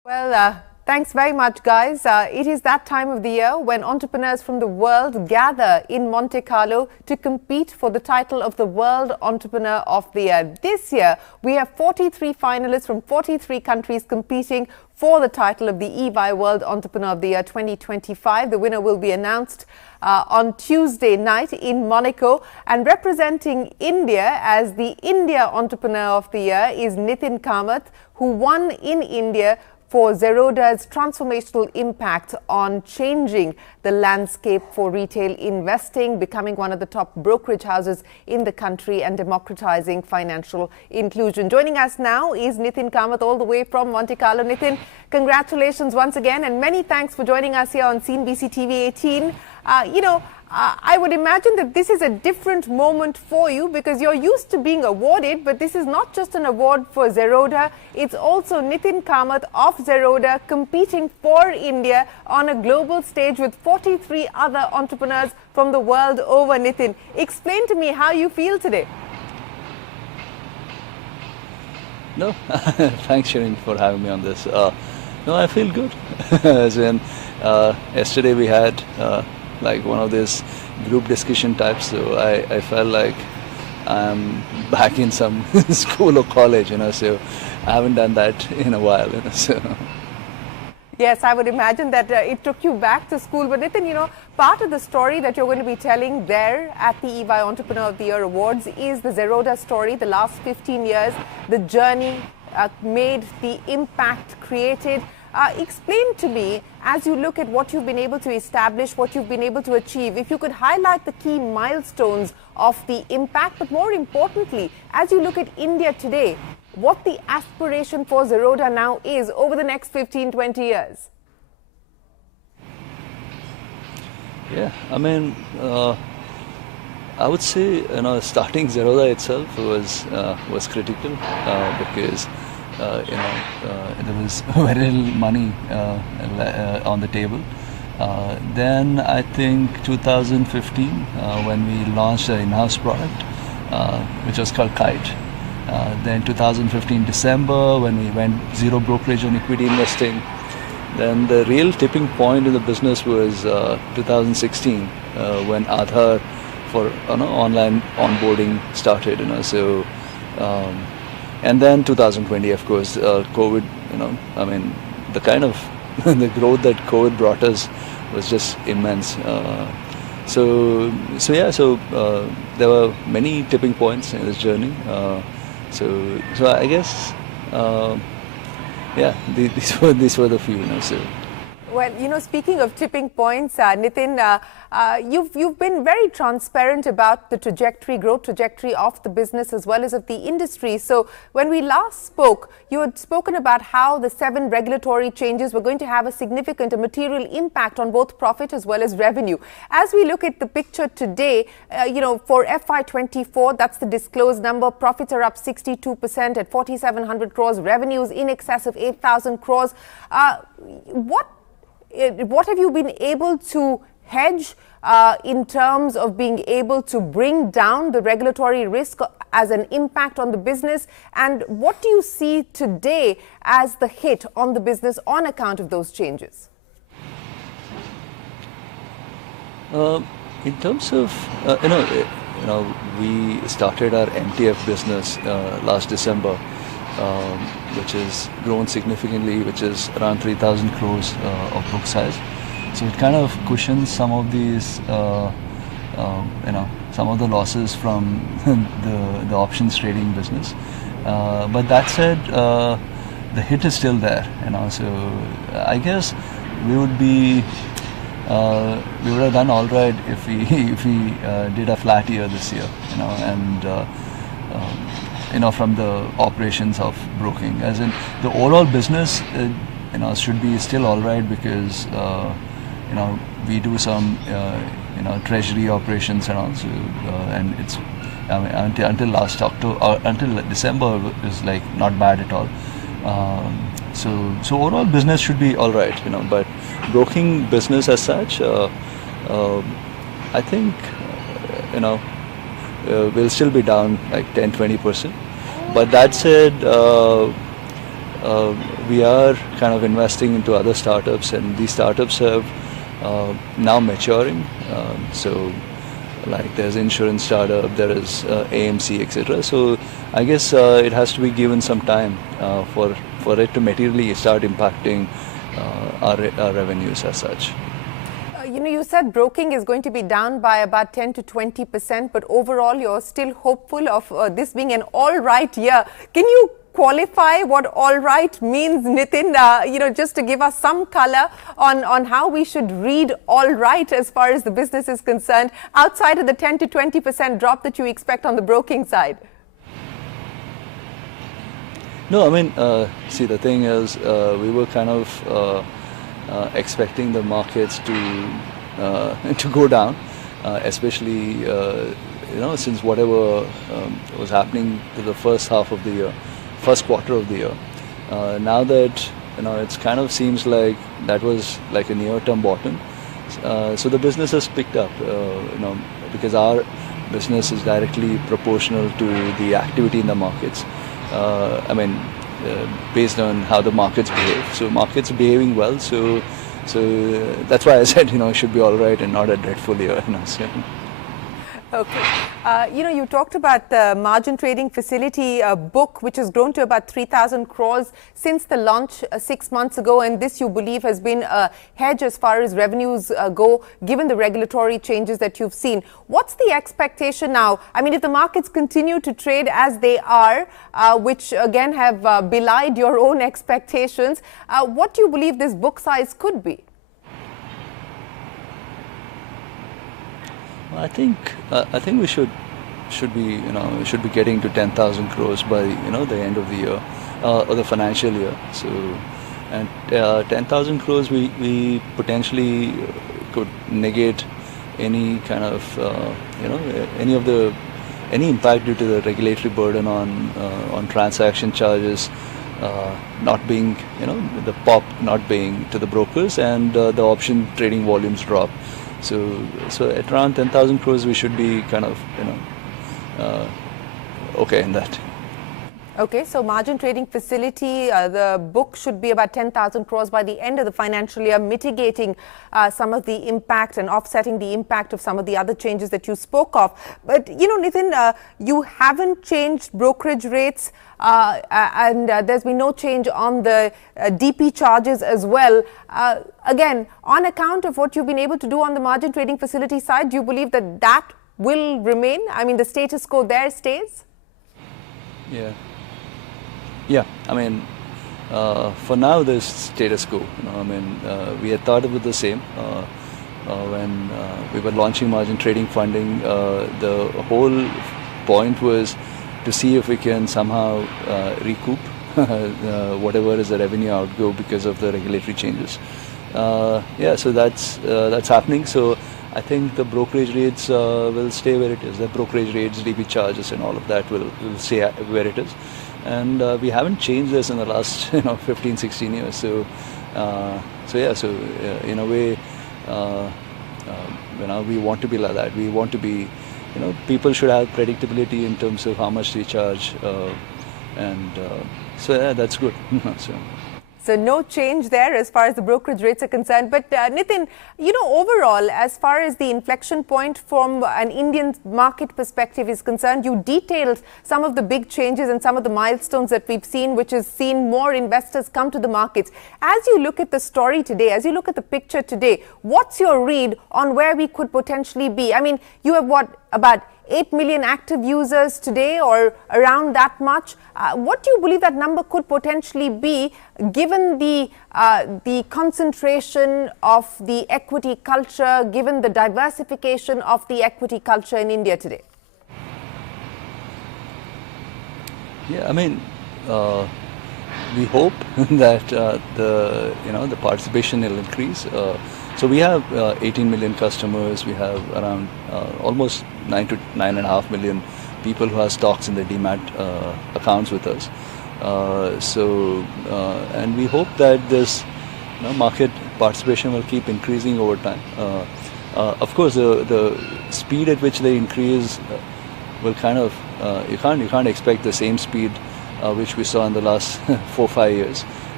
Well, thanks very much, guys. It is that time of the year when entrepreneurs from the world gather in Monte Carlo to compete for the title of the World Entrepreneur of the Year. This year, we have 43 finalists from 43 countries competing for the title of the EY World Entrepreneur of the Year 2025. The winner will be announced on Tuesday night in Monaco. And representing India as the India Entrepreneur of the Year is Nithin Kamath, who won in India for Zerodha's transformational impact on changing the landscape for retail investing, becoming one of the top brokerage houses in the country and democratizing financial inclusion. Joining us now is Nithin Kamath all the way from Monte Carlo. Nithin, congratulations once again and many thanks for joining us here on CNBC-TV18. I would imagine that this is a different moment for you because you're used to being awarded, but this is not just an award for Zerodha. It's also Nithin Kamath of Zerodha competing for India on a global stage with 43 other entrepreneurs from the world over. Nithin, explain to me how you feel today. No, thanks Shereen for having me on this. No, I feel good. As in, yesterday we had like one of these group discussion types, so I felt like I'm back in some school or college, so I haven't done that in a while, so. Yes, I would imagine that it took you back to school. But Nithin, part of the story that you're going to be telling there at the EY Entrepreneur of the Year Awards is the Zerodha story, the last 15 years, the journey made, the impact created. Explain to me, as you look at what you've been able to establish, what you've been able to achieve, if you could highlight the key milestones of the impact, but more importantly, as you look at India today, what the aspiration for Zerodha now is over the next 15, 20 years. Yeah, I mean, I would say, starting Zerodha itself was critical because there was very little money on the table. Then I think 2015 when we launched an in-house product which was called Kite. Then 2015 December when we went zero brokerage on equity investing. Then the real tipping point in the business was 2016 when Aadhaar for online onboarding started. And then 2020, of course, COVID, the kind of the growth that COVID brought us was just immense. So there were many tipping points in this journey. So I guess, these were the few. Well, speaking of tipping points, Nithin, you've been very transparent about the growth trajectory of the business as well as of the industry. So when we last spoke, you had spoken about how the 7 regulatory changes were going to have a material impact on both profit as well as revenue. As we look at the picture today, for FY24, that's the disclosed number, profits are up 62% at 4,700 crores, revenues in excess of 8,000 crores. What have you been able to hedge in terms of being able to bring down the regulatory risk as an impact on the business? And what do you see today as the hit on the business on account of those changes? In terms of, we started our MTF business last December, which has grown significantly, which is around 3,000 crores of book size. So it kind of cushions some of these, some of the losses from the options trading business. But that said, the hit is still there. So I guess we would have done all right if we did a flat year this year. From the operations of broking, as in the overall business, should be still all right because we do some treasury operations and also, and it's until last October, until December is like not bad at all. So overall business should be all right, but broking business as such, I think will still be down like 10-20%. But that said, we are kind of investing into other startups, and these startups have now maturing. So like there's insurance startup, there is AMC, etc. So I guess it has to be given some time for it to materially start impacting our revenues as such. You said broking is going to be down by about 10 to 20%, but overall you're still hopeful of this being an all right year. Can you qualify what all right means, Nithin? Just to give us some color on how we should read all right as far as the business is concerned, outside of the 10 to 20% drop that you expect on the broking side. No, I mean, see, the thing is, we were kind of expecting the markets to go down, especially since whatever was happening to the first half of the year, first quarter of the year. Now that it's kind of seems like that was like a near-term bottom. So the business has picked up, because our business is directly proportional to the activity in the markets. Based on how the markets behave. So markets behaving well. So that's why I said it should be all right and not a dreadful year. So. Okay. You talked about the margin trading facility book, which has grown to about 3,000 crores since the launch 6 months ago. And this, you believe, has been a hedge as far as revenues go, given the regulatory changes that you've seen. What's the expectation now? I mean, if the markets continue to trade as they are, which again have belied your own expectations, what do you believe this book size could be? I think we should be getting to 10,000 crores by the end of the year or the financial year. So, and 10,000 crores we potentially could negate any kind of any impact due to the regulatory burden on transaction charges not being the pop not being to the brokers, and the option trading volumes drop. So at around 10,000 crores, we should be kind of, okay in that. Okay, so margin trading facility, the book should be about 10,000 crores by the end of the financial year, mitigating some of the impact and offsetting the impact of some of the other changes that you spoke of. But, Nithin, you haven't changed brokerage rates and there's been no change on the DP charges as well. Again, on account of what you've been able to do on the margin trading facility side, do you believe that that will remain? I mean, the status quo there stays? Yeah, I mean, for now there's status quo. We had thought it was the same when we were launching margin trading funding. The whole point was to see if we can somehow recoup whatever is the revenue outgo because of the regulatory changes. So that's happening. So I think the brokerage rates will stay where it is. The brokerage rates, DP charges, and all of that will stay where it is. And we haven't changed this in the last 15, 16 years. So in a way, we want to be like that. We want to be, people should have predictability in terms of how much they charge, that's good. So no change there as far as the brokerage rates are concerned. But Nithin, overall, as far as the inflection point from an Indian market perspective is concerned, you detailed some of the big changes and some of the milestones that we've seen, which has seen more investors come to the markets. As you look at the story today, as you look at the picture today, what's your read on where we could potentially be? I mean, you have about 8 million active users today, or around that much. What do you believe that number could potentially be, given the concentration of the equity culture, given the diversification of the equity culture in India today? Yeah, I mean, we hope that the participation will increase. So we have 18 million customers. We have around almost 9 to 9.5 million people who have stocks in their demat accounts with us. And we hope that this market participation will keep increasing over time. Of course, the speed at which they increase will kind of you can't expect the same speed which we saw in the last 4 or 5 years.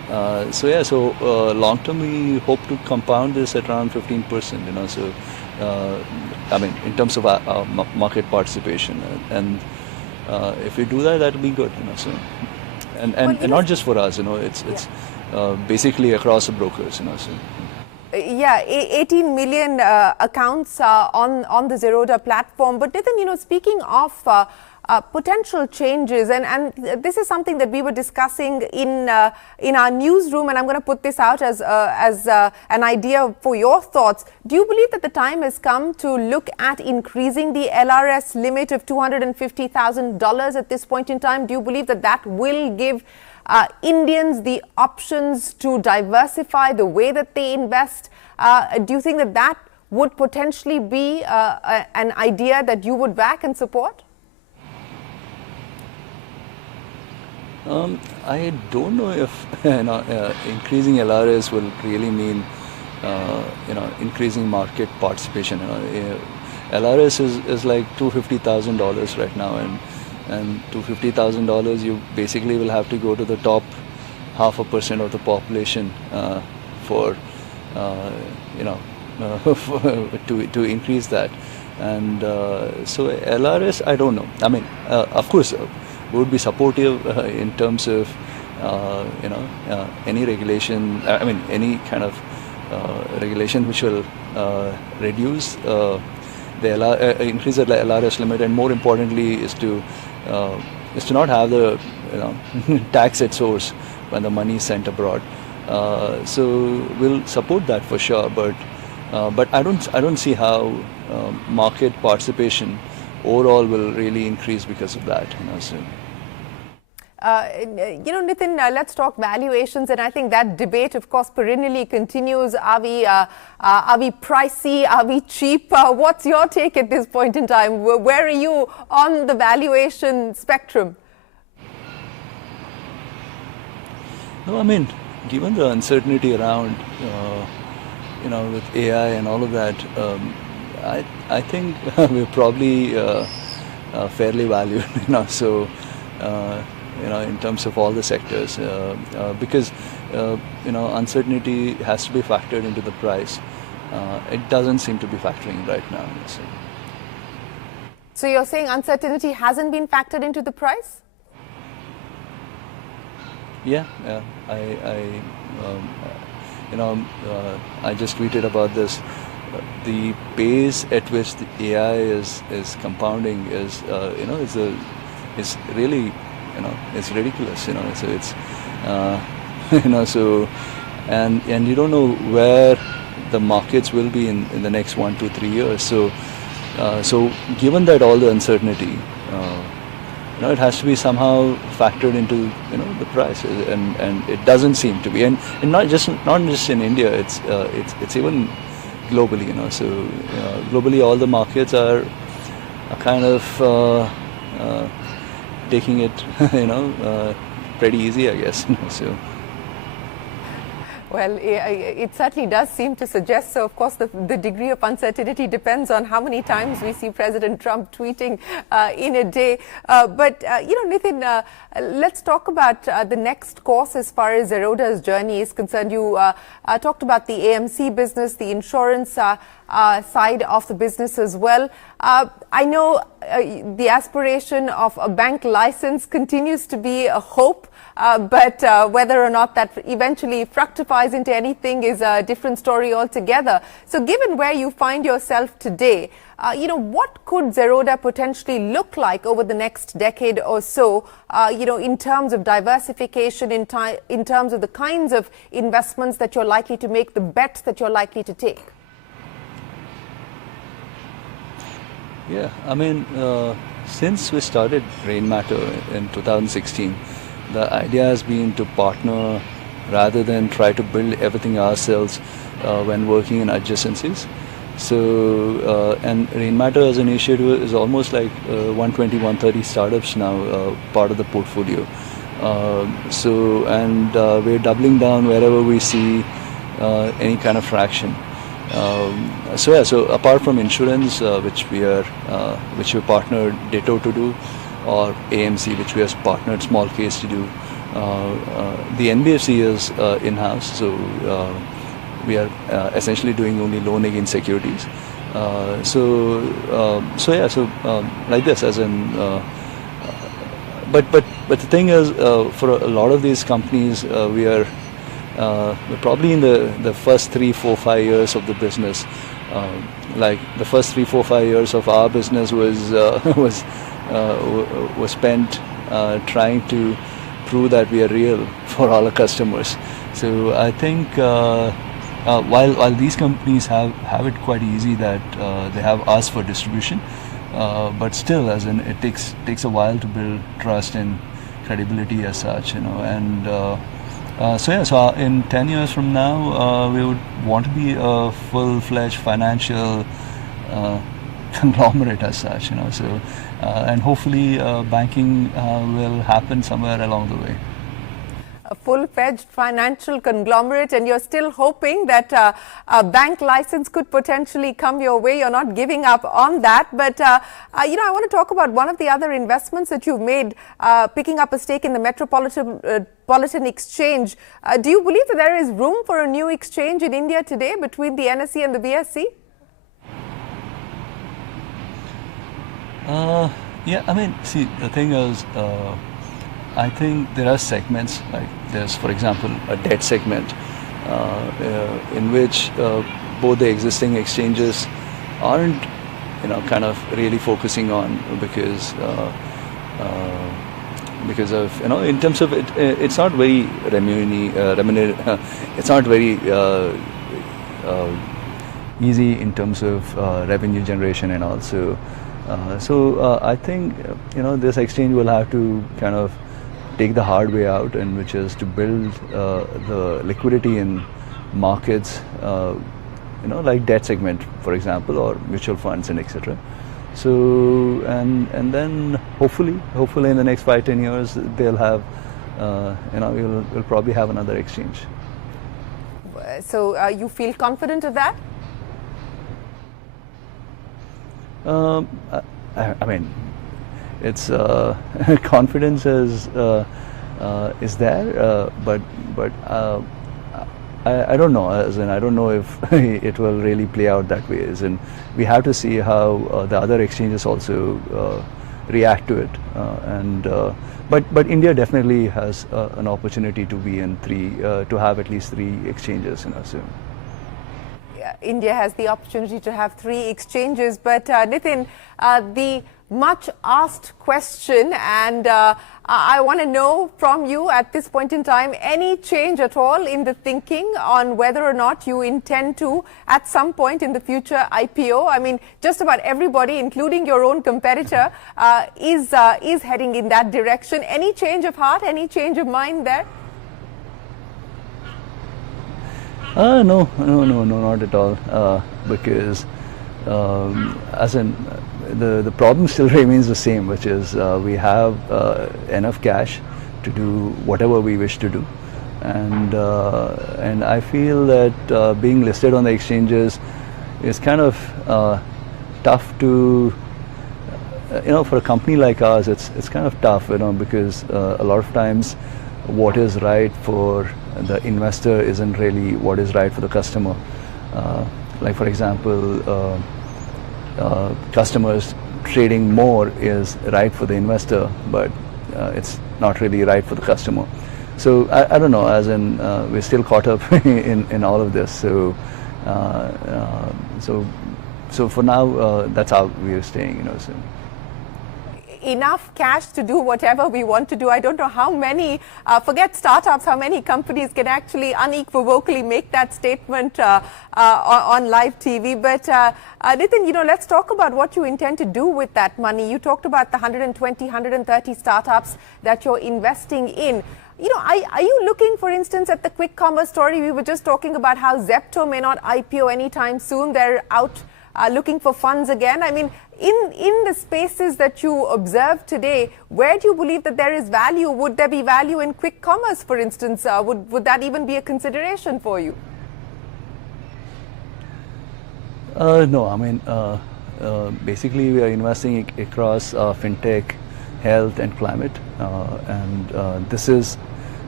So yeah, so long term we hope to compound this at around 15%. So I mean in terms of market participation, and if we do that, that'll be good. So and not just for us. It's basically across the brokers. So. Yeah, 18 million accounts on the Zerodha platform. But Nithin, speaking of potential changes, and this is something that we were discussing in our newsroom, and I'm going to put this out as an idea for your thoughts. Do you believe that the time has come to look at increasing the LRS limit of $250,000 at this point in time? Do you believe that that will give Indians the options to diversify the way that they invest? Do you think that that would potentially be an idea that you would back and support? I don't know if increasing LRS will really mean increasing market participation. LRS is like $250,000 right now, and $250,000 you basically will have to go to the top 0.5% of the population for to increase that. And so LRS, I don't know. I mean, of course, we would be supportive in terms of any regulation. I mean, any kind of regulation which will reduce the increase the LRS limit, and more importantly is to not have the tax at source when the money is sent abroad. So we'll support that for sure, but I don't see how market participation overall will really increase because of that. So. Nithin, let's talk valuations, and I think that debate, of course, perennially continues. Are we pricey? Are we cheap? What's your take at this point in time? Where are you on the valuation spectrum? No, I mean, given the uncertainty around, with AI and all of that, I think we're probably fairly valued. So. In terms of all the sectors, because uncertainty has to be factored into the price. It doesn't seem to be factoring right now. So you're saying uncertainty hasn't been factored into the price? Yeah. I just tweeted about this. The pace at which the AI is compounding is really. It's ridiculous. So it's so and you don't know where the markets will be in the next 1 to 3 years. So given that all the uncertainty, it has to be somehow factored into the price, and it doesn't seem to be, and not just in India. It's even globally. So globally, all the markets are kind of taking it, pretty easy, I guess. So. Well, it certainly does seem to suggest so. Of course, the degree of uncertainty depends on how many times we see President Trump tweeting in a day. But Nithin, let's talk about the next course as far as Zerodha's journey is concerned. You talked about the AMC business, the insurance side of the business as well. I know the aspiration of a bank license continues to be a hope. But whether or not that eventually fructifies into anything is a different story altogether. So given where you find yourself today, what could Zerodha potentially look like over the next decade or so, in terms of diversification, in terms of the kinds of investments that you're likely to make, the bets that you're likely to take? Yeah, I mean, since we started Rainmatter in 2016, the idea has been to partner rather than try to build everything ourselves when working in adjacencies. So, and Rainmatter as an initiative is almost like 120, 130 startups now, part of the portfolio. We're doubling down wherever we see any kind of traction. So apart from insurance, which we partnered Ditto to do, or AMC, which we have partnered Small Case to do, the NBFC is in-house, so we are essentially doing only loan against securities. Like this, as in. But the thing is, for a lot of these companies, we're probably in the first 3, 4, 5 years of the business. Like the first 3, 4, 5 years of our business was spent trying to prove that we are real for all our customers. So I think while these companies have it quite easy that they have us for distribution, but still, as in, it takes a while to build trust and credibility as such, and so in 10 years from now, we would want to be a full-fledged financial conglomerate as such, so and hopefully banking will happen somewhere along the way. A full-fledged financial conglomerate, and you're still hoping that a bank license could potentially come your way. You're not giving up on that. But, I want to talk about one of the other investments that you've made, picking up a stake in the Metropolitan Exchange. Do you believe that there is room for a new exchange in India today between the NSE and the BSE? Yeah, I mean, see, the thing is, I think there are segments, like there's, for example, a debt segment in which both the existing exchanges aren't, kind of really focusing on because of, in terms of it, it's not very it's not very easy in terms of revenue generation and also. So I think, this exchange will have to kind of take the hard way out, and which is to build the liquidity in markets, like debt segment, for example, or mutual funds and etc. So and then hopefully in the next 5-10 years they'll have, we'll probably have another exchange. So you feel confident of that? I mean, it's confidence is there, but I don't know. As in, I don't know if it will really play out that way. As in, we have to see how the other exchanges also react to it. But India definitely has an opportunity to be in to have at least 3 exchanges. So. India has the opportunity to have 3 exchanges, but Nithin, the much asked question, and I want to know from you at this point in time, any change at all in the thinking on whether or not you intend to, at some point in the future, IPO? I mean, just about everybody, including your own competitor, is heading in that direction. Any change of heart, any change of mind there? No, not at all. Because as in the problem still remains the same, which is we have enough cash to do whatever we wish to do, and I feel that being listed on the exchanges is kind of tough to. For a company like ours, it's kind of tough, because a lot of times what is right for the investor isn't really what is right for the customer. Like, for example, customers trading more is right for the investor, but it's not really right for the customer. So I don't know, as in we're still caught up in all of this. So so for now, that's how we're staying, So. Enough cash to do whatever we want to do. I don't know how many, forget startups, how many companies can actually unequivocally make that statement on live TV. But Nithin, let's talk about what you intend to do with that money. You talked about the 120, 130 startups that you're investing in. Are you looking, for instance, at the quick commerce story? We were just talking about how Zepto may not IPO anytime soon. They're out looking for funds again. I mean, in the spaces that you observe today, where do you believe that there is value? Would there be value in quick commerce, for instance? Would that even be a consideration for you? No, I mean, basically we are investing across fintech, health and climate, and this is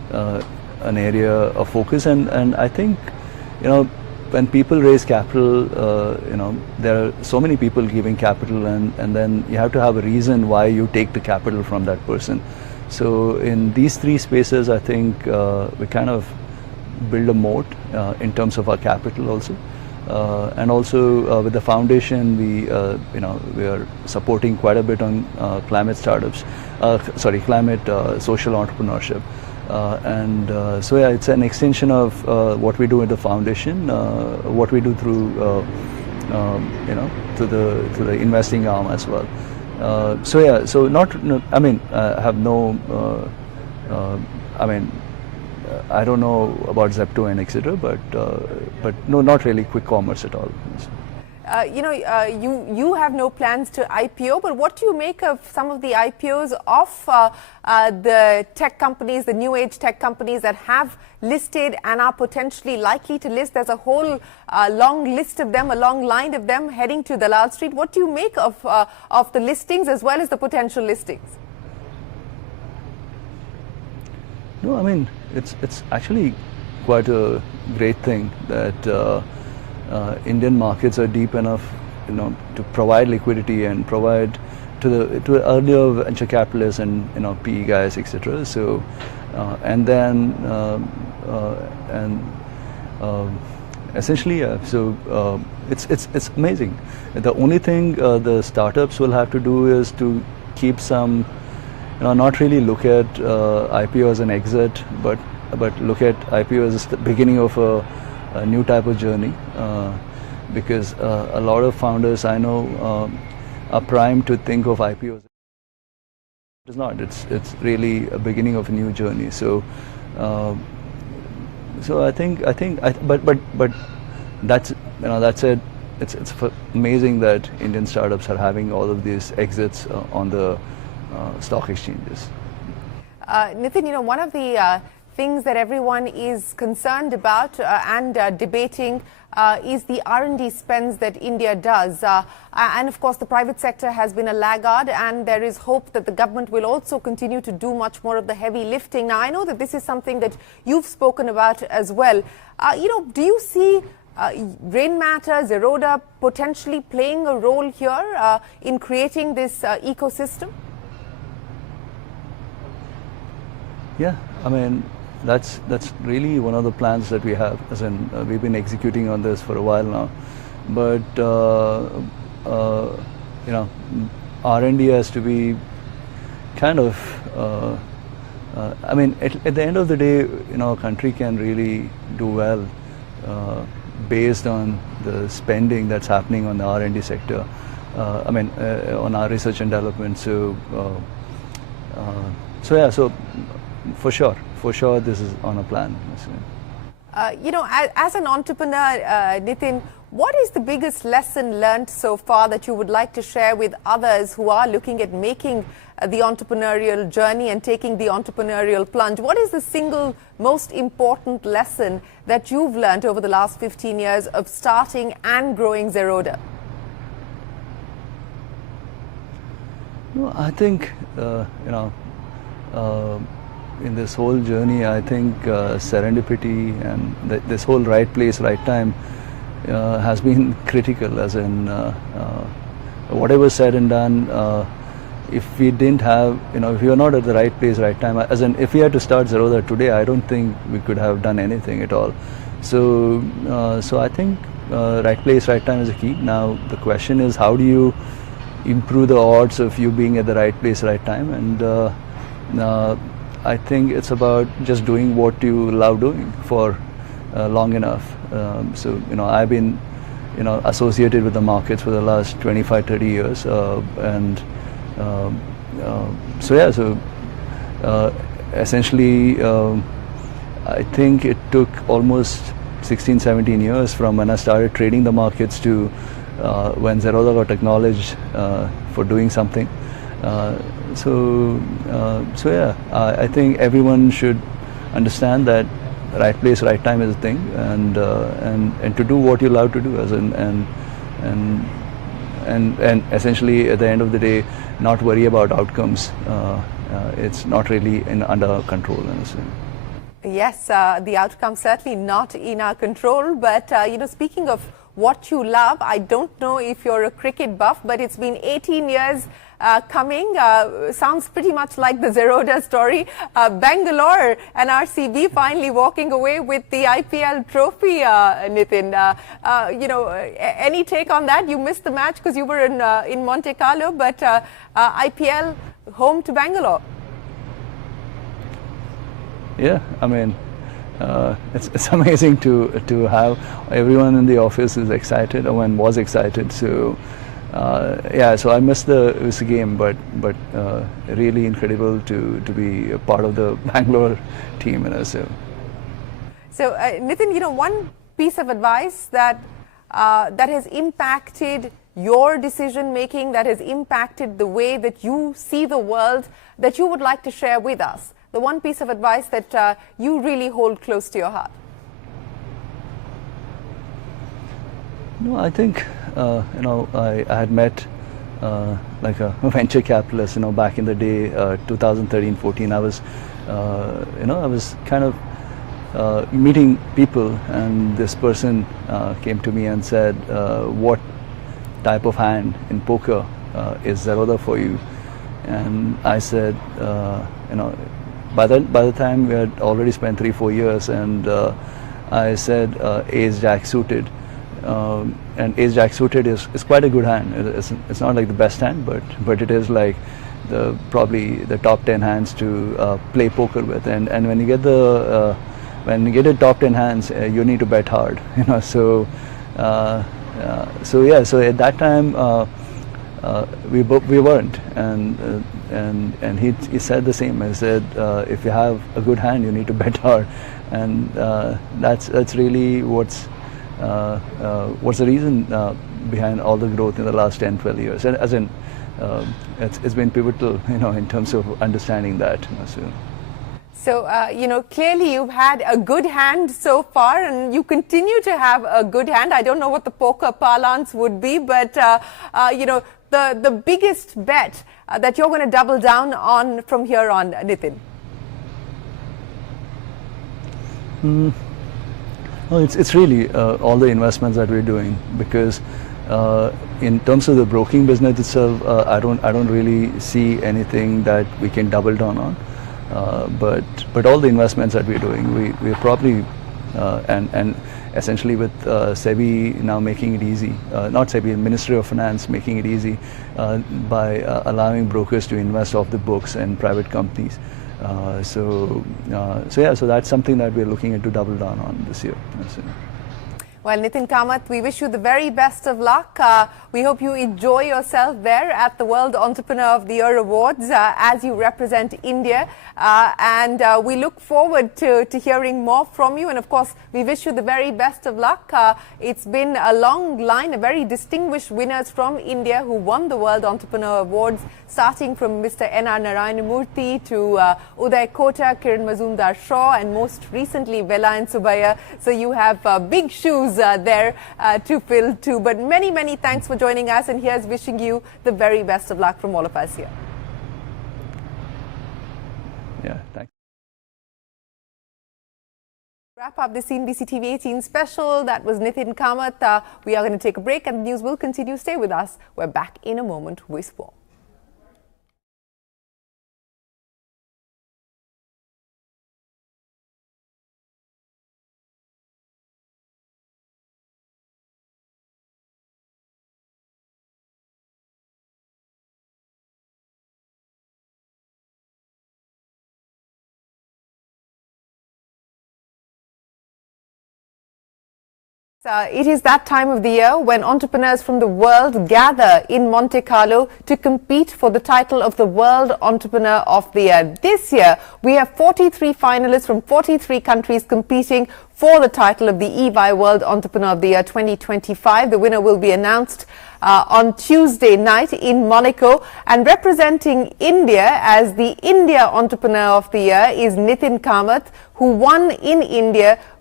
an area of focus. And I think, when people raise capital, there are so many people giving capital, and then you have to have a reason why you take the capital from that person. So in these three spaces, I think we kind of build a moat in terms of our capital also. And also with the foundation, we are supporting quite a bit on climate startups, climate social entrepreneurship. So yeah, it's an extension of what we do at the foundation, what we do through to the investing arm as well. So yeah, so I have no, I don't know about Zepto and etc. But no, not really quick commerce at all. You have no plans to IPO, but what do you make of some of the IPOs of the tech companies, the new age tech companies that have listed and are potentially likely to list? There's a whole long list of them, a long line of them heading to Dalal Street. What do you make of the listings as well as the potential listings? No, I mean, it's actually quite a great thing that Indian markets are deep enough, to provide liquidity and provide to the earlier venture capitalists and PE guys, etc. So, essentially, so it's amazing. The only thing the startups will have to do is to keep some, not really look at IPO as an exit, but look at IPO as the beginning of a new type of journey, because a lot of founders I know are primed to think of IPOs. It's not. It's really a beginning of a new journey. So, I think, but that's that said, it's amazing that Indian startups are having all of these exits on the stock exchanges. Nithin, one of the things that everyone is concerned about and debating is the R&D spends that India does. And of course, the private sector has been a laggard, and there is hope that the government will also continue to do much more of the heavy lifting. Now, I know that this is something that you've spoken about as well. Do you see Rainmatter, Zerodha potentially playing a role here in creating this ecosystem? Yeah, I mean, that's really one of the plans that we have, as in we've been executing on this for a while now. But R&D has to be kind of I mean, at the end of the day, a country can really do well based on the spending that's happening on the R&D sector. On our research and development. So yeah, so for sure, this is on a plan. As an entrepreneur, Nithin, what is the biggest lesson learned so far that you would like to share with others who are looking at making the entrepreneurial journey and taking the entrepreneurial plunge? What is the single most important lesson that you've learned over the last 15 years of starting and growing Zerodha? No, I think, in this whole journey, I think serendipity and this whole right place, right time has been critical, as in whatever said and done, if we didn't have, if we were not at the right place, right time, as in if we had to start Zerodha today, I don't think we could have done anything at all. So I think right place, right time is a key. Now the question is, how do you improve the odds of you being at the right place, right time? And I think it's about just doing what you love doing for long enough. So I've been associated with the markets for the last 25, 30 years, so yeah, so essentially I think it took almost 16, 17 years from when I started trading the markets to when Zerodha got acknowledged for doing something. So yeah, I think everyone should understand that right place, right time is a thing, and to do what you love to do, as and essentially at the end of the day, not worry about outcomes. It's not really under our control. Yes, the outcome certainly not in our control. But, speaking of what you love, I don't know if you're a cricket buff, but it's been 18 years coming. Sounds pretty much like the Zerodha story. Bangalore and RCB finally walking away with the IPL trophy, Nithin. Any take on that? You missed the match because you were in Monte Carlo, but IPL home to Bangalore. Yeah, I mean, it's amazing to have everyone in the office is excited, or was excited. So so I missed the game, but really incredible to be a part of the Bangalore team. So Nithin, one piece of advice that has impacted your decision making, that has impacted the way that you see the world, that you would like to share with us. The one piece of advice that you really hold close to your heart. No, I think I had met like a venture capitalist, back in the day, 2013-14. I was kind of meeting people, and this person came to me and said, "What type of hand in poker is Zerodha for you?" And I said, By the time we had already spent 3-4 years, and I said Ace Jack suited, and Ace Jack suited is quite a good hand. It's not like the best hand, but it is like probably the top 10 hands to play poker with. And when you get the top 10 hands, you need to bet hard. So at that time. We weren't, and he said the same. He said, if you have a good hand, you need to bet hard, and that's really what's the reason behind all the growth in the last 10-12 years. And as in, it's been pivotal, in terms of understanding that. So, clearly you've had a good hand so far, and you continue to have a good hand. I don't know what the poker parlance would be, but, the biggest bet that you're going to double down on from here on, Nithin? Well, it's really all the investments that we're doing, because in terms of the broking business itself, I don't really see anything that we can double down on. But all the investments that we're doing, we're probably and essentially with SEBI now making it easy, not SEBI, Ministry of Finance making it easy by allowing brokers to invest off the books in private companies. So that's something that we're looking at to double down on this year. Well, Nithin Kamath, we wish you the very best of luck. We hope you enjoy yourself there at the World Entrepreneur of the Year Awards as you represent India. And we look forward to hearing more from you. And of course, we wish you the very best of luck. It's been a long line of very distinguished winners from India who won the World Entrepreneur Awards, starting from Mr. N.R. Narayanamurthy to Uday Kota, Kiran Mazumdar-Shaw, and most recently Vela and Subaya. So you have big shoes there to fill too. But many, many thanks for joining us, and here's wishing you the very best of luck from all of us here. Yeah, thanks. Wrap up the CNBC TV18 special. That was Nithin Kamath. We are going to take a break, and the news will continue. Stay with us. We're back in a moment with more. It is that time of the year when entrepreneurs from the world gather in Monte Carlo to compete for the title of the World Entrepreneur of the Year. This year, we have 43 finalists from 43 countries competing for the title of the EY World Entrepreneur of the Year 2025. The winner will be announced on Tuesday night in Monaco. And representing India as the India Entrepreneur of the Year is Nithin Kamath, who won in India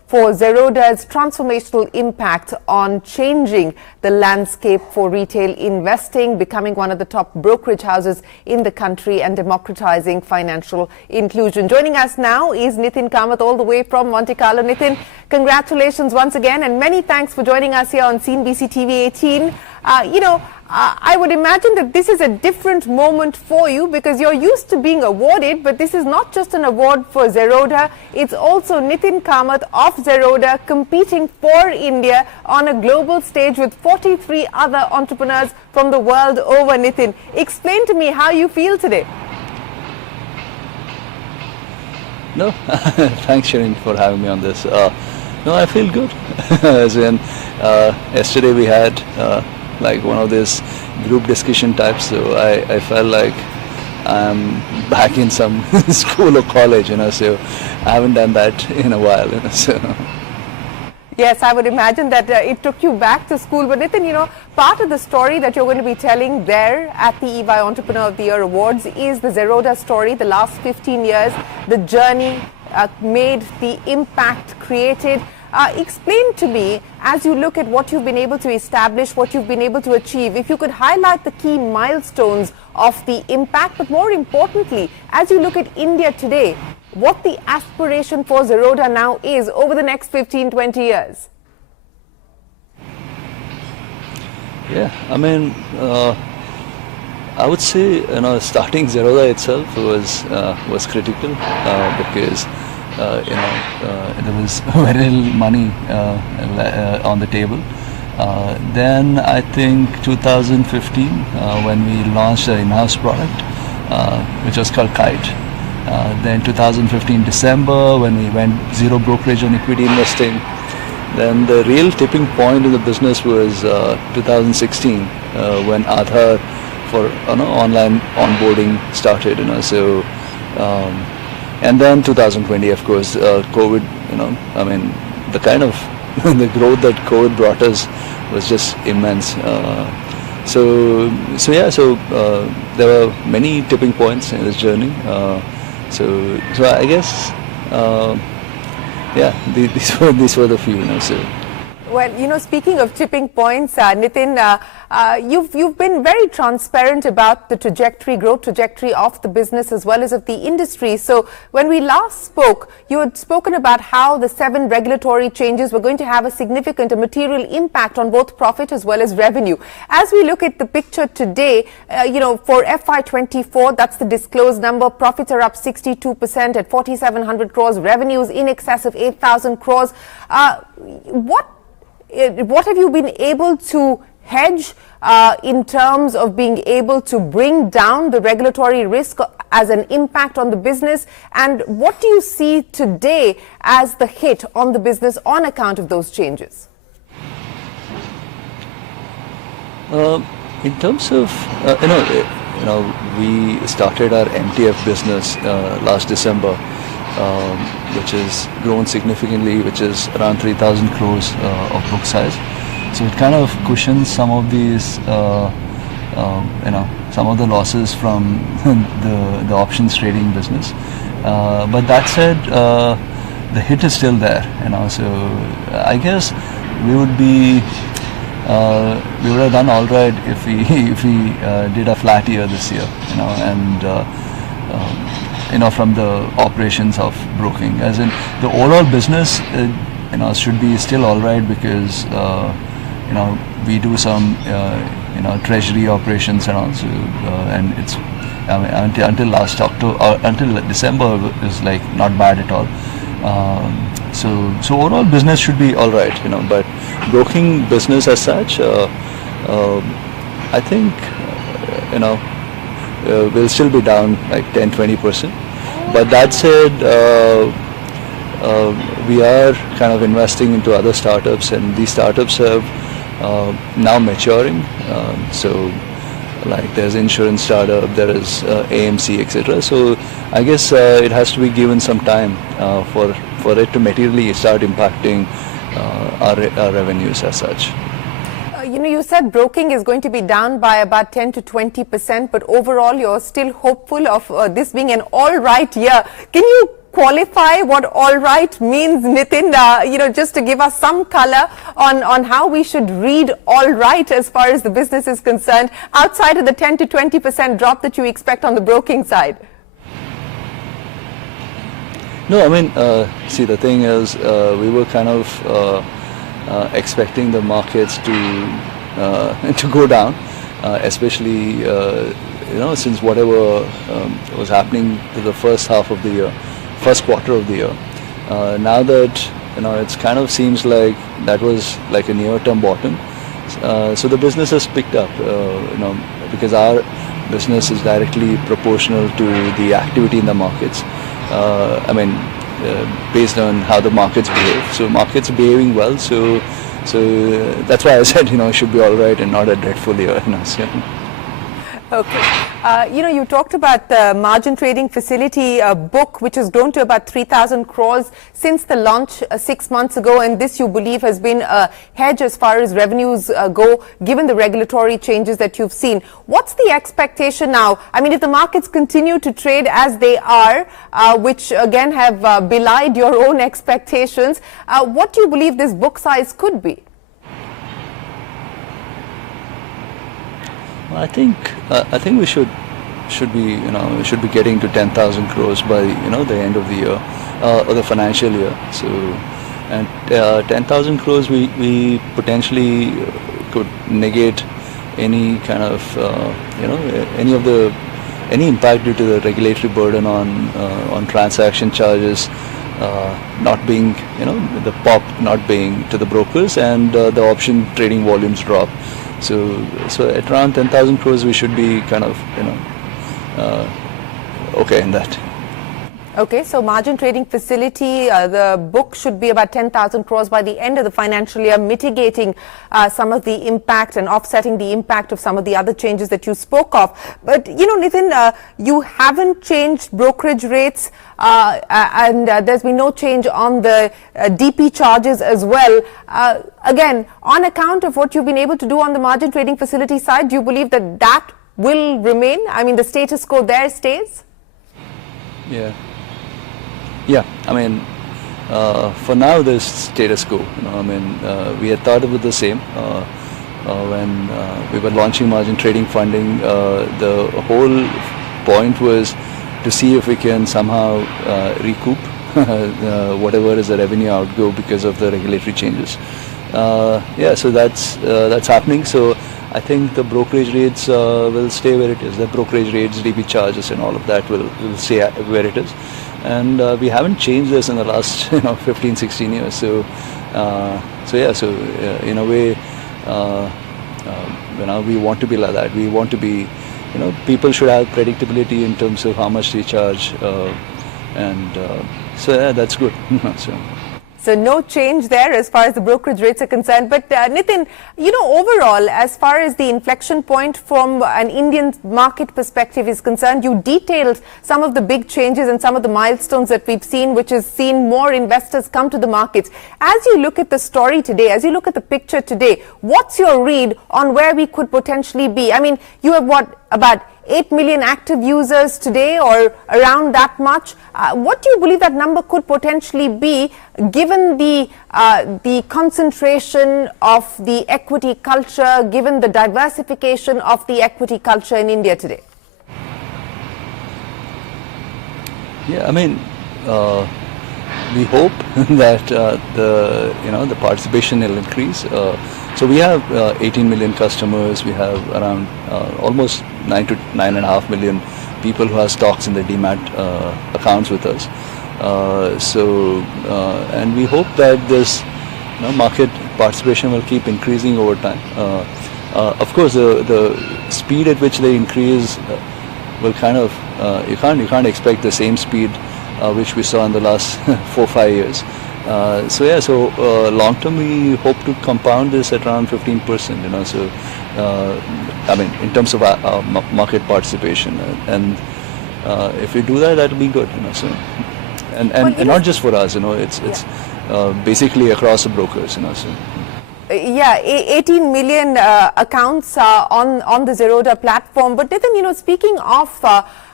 for Zerodha's transformational impact on changing the landscape for retail investing, becoming one of the top brokerage houses in the country and democratizing financial inclusion. Joining us now is Nithin Kamath all the way from Monte Carlo. Nithin, congratulations once again and many thanks for joining us here on CNBC-TV18. I would imagine that this is a different moment for you because you're used to being awarded, but this is not just an award for Zerodha, it's also Nithin Kamath of Zerodha competing for India on a global stage with 43 other entrepreneurs from the world over. Nithin, explain to me how you feel today. No, thanks Shereen for having me on this. No, I feel good. As in, yesterday we had like one of these group discussion types, so I felt like I'm back in some school or college, so I haven't done that in a while, so. Yes, I would imagine that it took you back to school. But Nithin, part of the story that you're going to be telling there at the EY Entrepreneur of the Year Awards is the Zerodha story, the last 15 years, the journey made, the impact created. Explain to me, as you look at what you've been able to establish, what you've been able to achieve, if you could highlight the key milestones of the impact, but more importantly, as you look at India today, what the aspiration for Zerodha now is over the next 15, 20 years. Yeah, I mean, I would say, starting Zerodha itself was critical because there was very little money on the table. Then I think 2015 when we launched an in-house product which was called Kite. Then 2015 December when we went zero brokerage on equity investing. Then the real tipping point in the business was 2016 when Aadhaar for online onboarding started. And then 2020, of course, COVID, the kind of the growth that COVID brought us was just immense. So there were many tipping points in this journey. So I guess, these were the few, so. Well, speaking of tipping points, Nithin, you've been very transparent about the growth trajectory of the business as well as of the industry. So when we last spoke, you had spoken about how the 7 regulatory changes were going to have a material impact on both profit as well as revenue. As we look at the picture today, for FY24, that's the disclosed number, profits are up 62% at 4,700 crores, revenues in excess of 8,000 crores. What have you been able to hedge in terms of being able to bring down the regulatory risk as an impact on the business? And what do you see today as the hit on the business on account of those changes? In terms of, we started our MTF business last December. Which has grown significantly, which is around 3,000 crores of book size. So it kind of cushions some of these, some of the losses from the options trading business. But that said, the hit is still there. So I guess we would have done all right if we did a flat year this year. From the operations of broking, as in the overall business, should be still all right because, we do some, treasury operations and also, and it's, until last October, until December is like not bad at all. So overall business should be all right, but broking business as such, I think, will still be down like 10-20%. But that said, we are kind of investing into other startups, and these startups have now maturing. So like there's insurance startup, there is AMC, etc. So I guess it has to be given some time for it to materially start impacting our revenues as such. You said broking is going to be down by about 10 to 20%, but overall you're still hopeful of this being an all right year. Can you qualify what all right means, Nithin? Just to give us some color on how we should read all right as far as the business is concerned, outside of the 10 to 20% drop that you expect on the broking side. No, I mean, see, the thing is, we were kind of expecting the markets to go down, especially since whatever was happening to the first half of the year, first quarter of the year. Now that it kind of seems like that was like a near-term bottom. So the business has picked up, because our business is directly proportional to the activity in the markets. Based on how the markets behave. So markets are behaving well. So that's why I said it should be all right and not a dreadful year. So. Okay. You talked about the margin trading facility book, which has grown to about 3,000 crores since the launch 6 months ago, and this you believe has been a hedge as far as revenues go, given the regulatory changes that you've seen. What's the expectation now? I mean, if the markets continue to trade as they are, which again have belied your own expectations, what do you believe this book size could be? I think we should be getting to 10,000 crores by the end of the year or the financial year. So, and 10,000 crores we potentially could negate any kind of any impact due to the regulatory burden on transaction charges not being the pop not being to the brokers, and the option trading volumes drop. So at around 10,000 crores we should be kind of okay in that. Okay, so margin trading facility, the book should be about 10,000 crores by the end of the financial year, mitigating some of the impact and offsetting the impact of some of the other changes that you spoke of. But, Nithin, you haven't changed brokerage rates and there's been no change on the DP charges as well. Again, on account of what you've been able to do on the margin trading facility side, do you believe that that will remain? I mean, the status quo there stays? Yeah, I mean, for now there's status quo. We had thought about the same when we were launching margin trading funding. The whole point was to see if we can somehow recoup whatever is the revenue outgo because of the regulatory changes. So that's happening. So I think the brokerage rates will stay where it is. The brokerage rates, DB charges, and all of that will stay where it is. And we haven't changed this in the last 15, 16 years. So in a way, we want to be like that. We want to be, people should have predictability in terms of how much they charge, that's good. So no change there as far as the brokerage rates are concerned. But Nithin, overall, as far as the inflection point from an Indian market perspective is concerned, you detailed some of the big changes and some of the milestones that we've seen, which has seen more investors come to the markets. As you look at the story today, as you look at the picture today, what's your read on where we could potentially be? I mean, you have about 8 million active users today, or around that much. What do you believe that number could potentially be, given the concentration of the equity culture, given the diversification of the equity culture in India today? Yeah, I mean, we hope that the participation will increase. So we have 18 million customers. We have around almost 9 to 9.5 million people who have stocks in their demat accounts with us. And we hope that this market participation will keep increasing over time. Of course, the speed at which they increase will kind of you can't expect the same speed which we saw in the last 4-5 years. Long term we hope to compound this at around 15%. In terms of market participation, and if we do that, that will be good. And not just for us. It's basically across the brokers. Yeah, 18 million accounts on the Zerodha platform. But Nithin, speaking of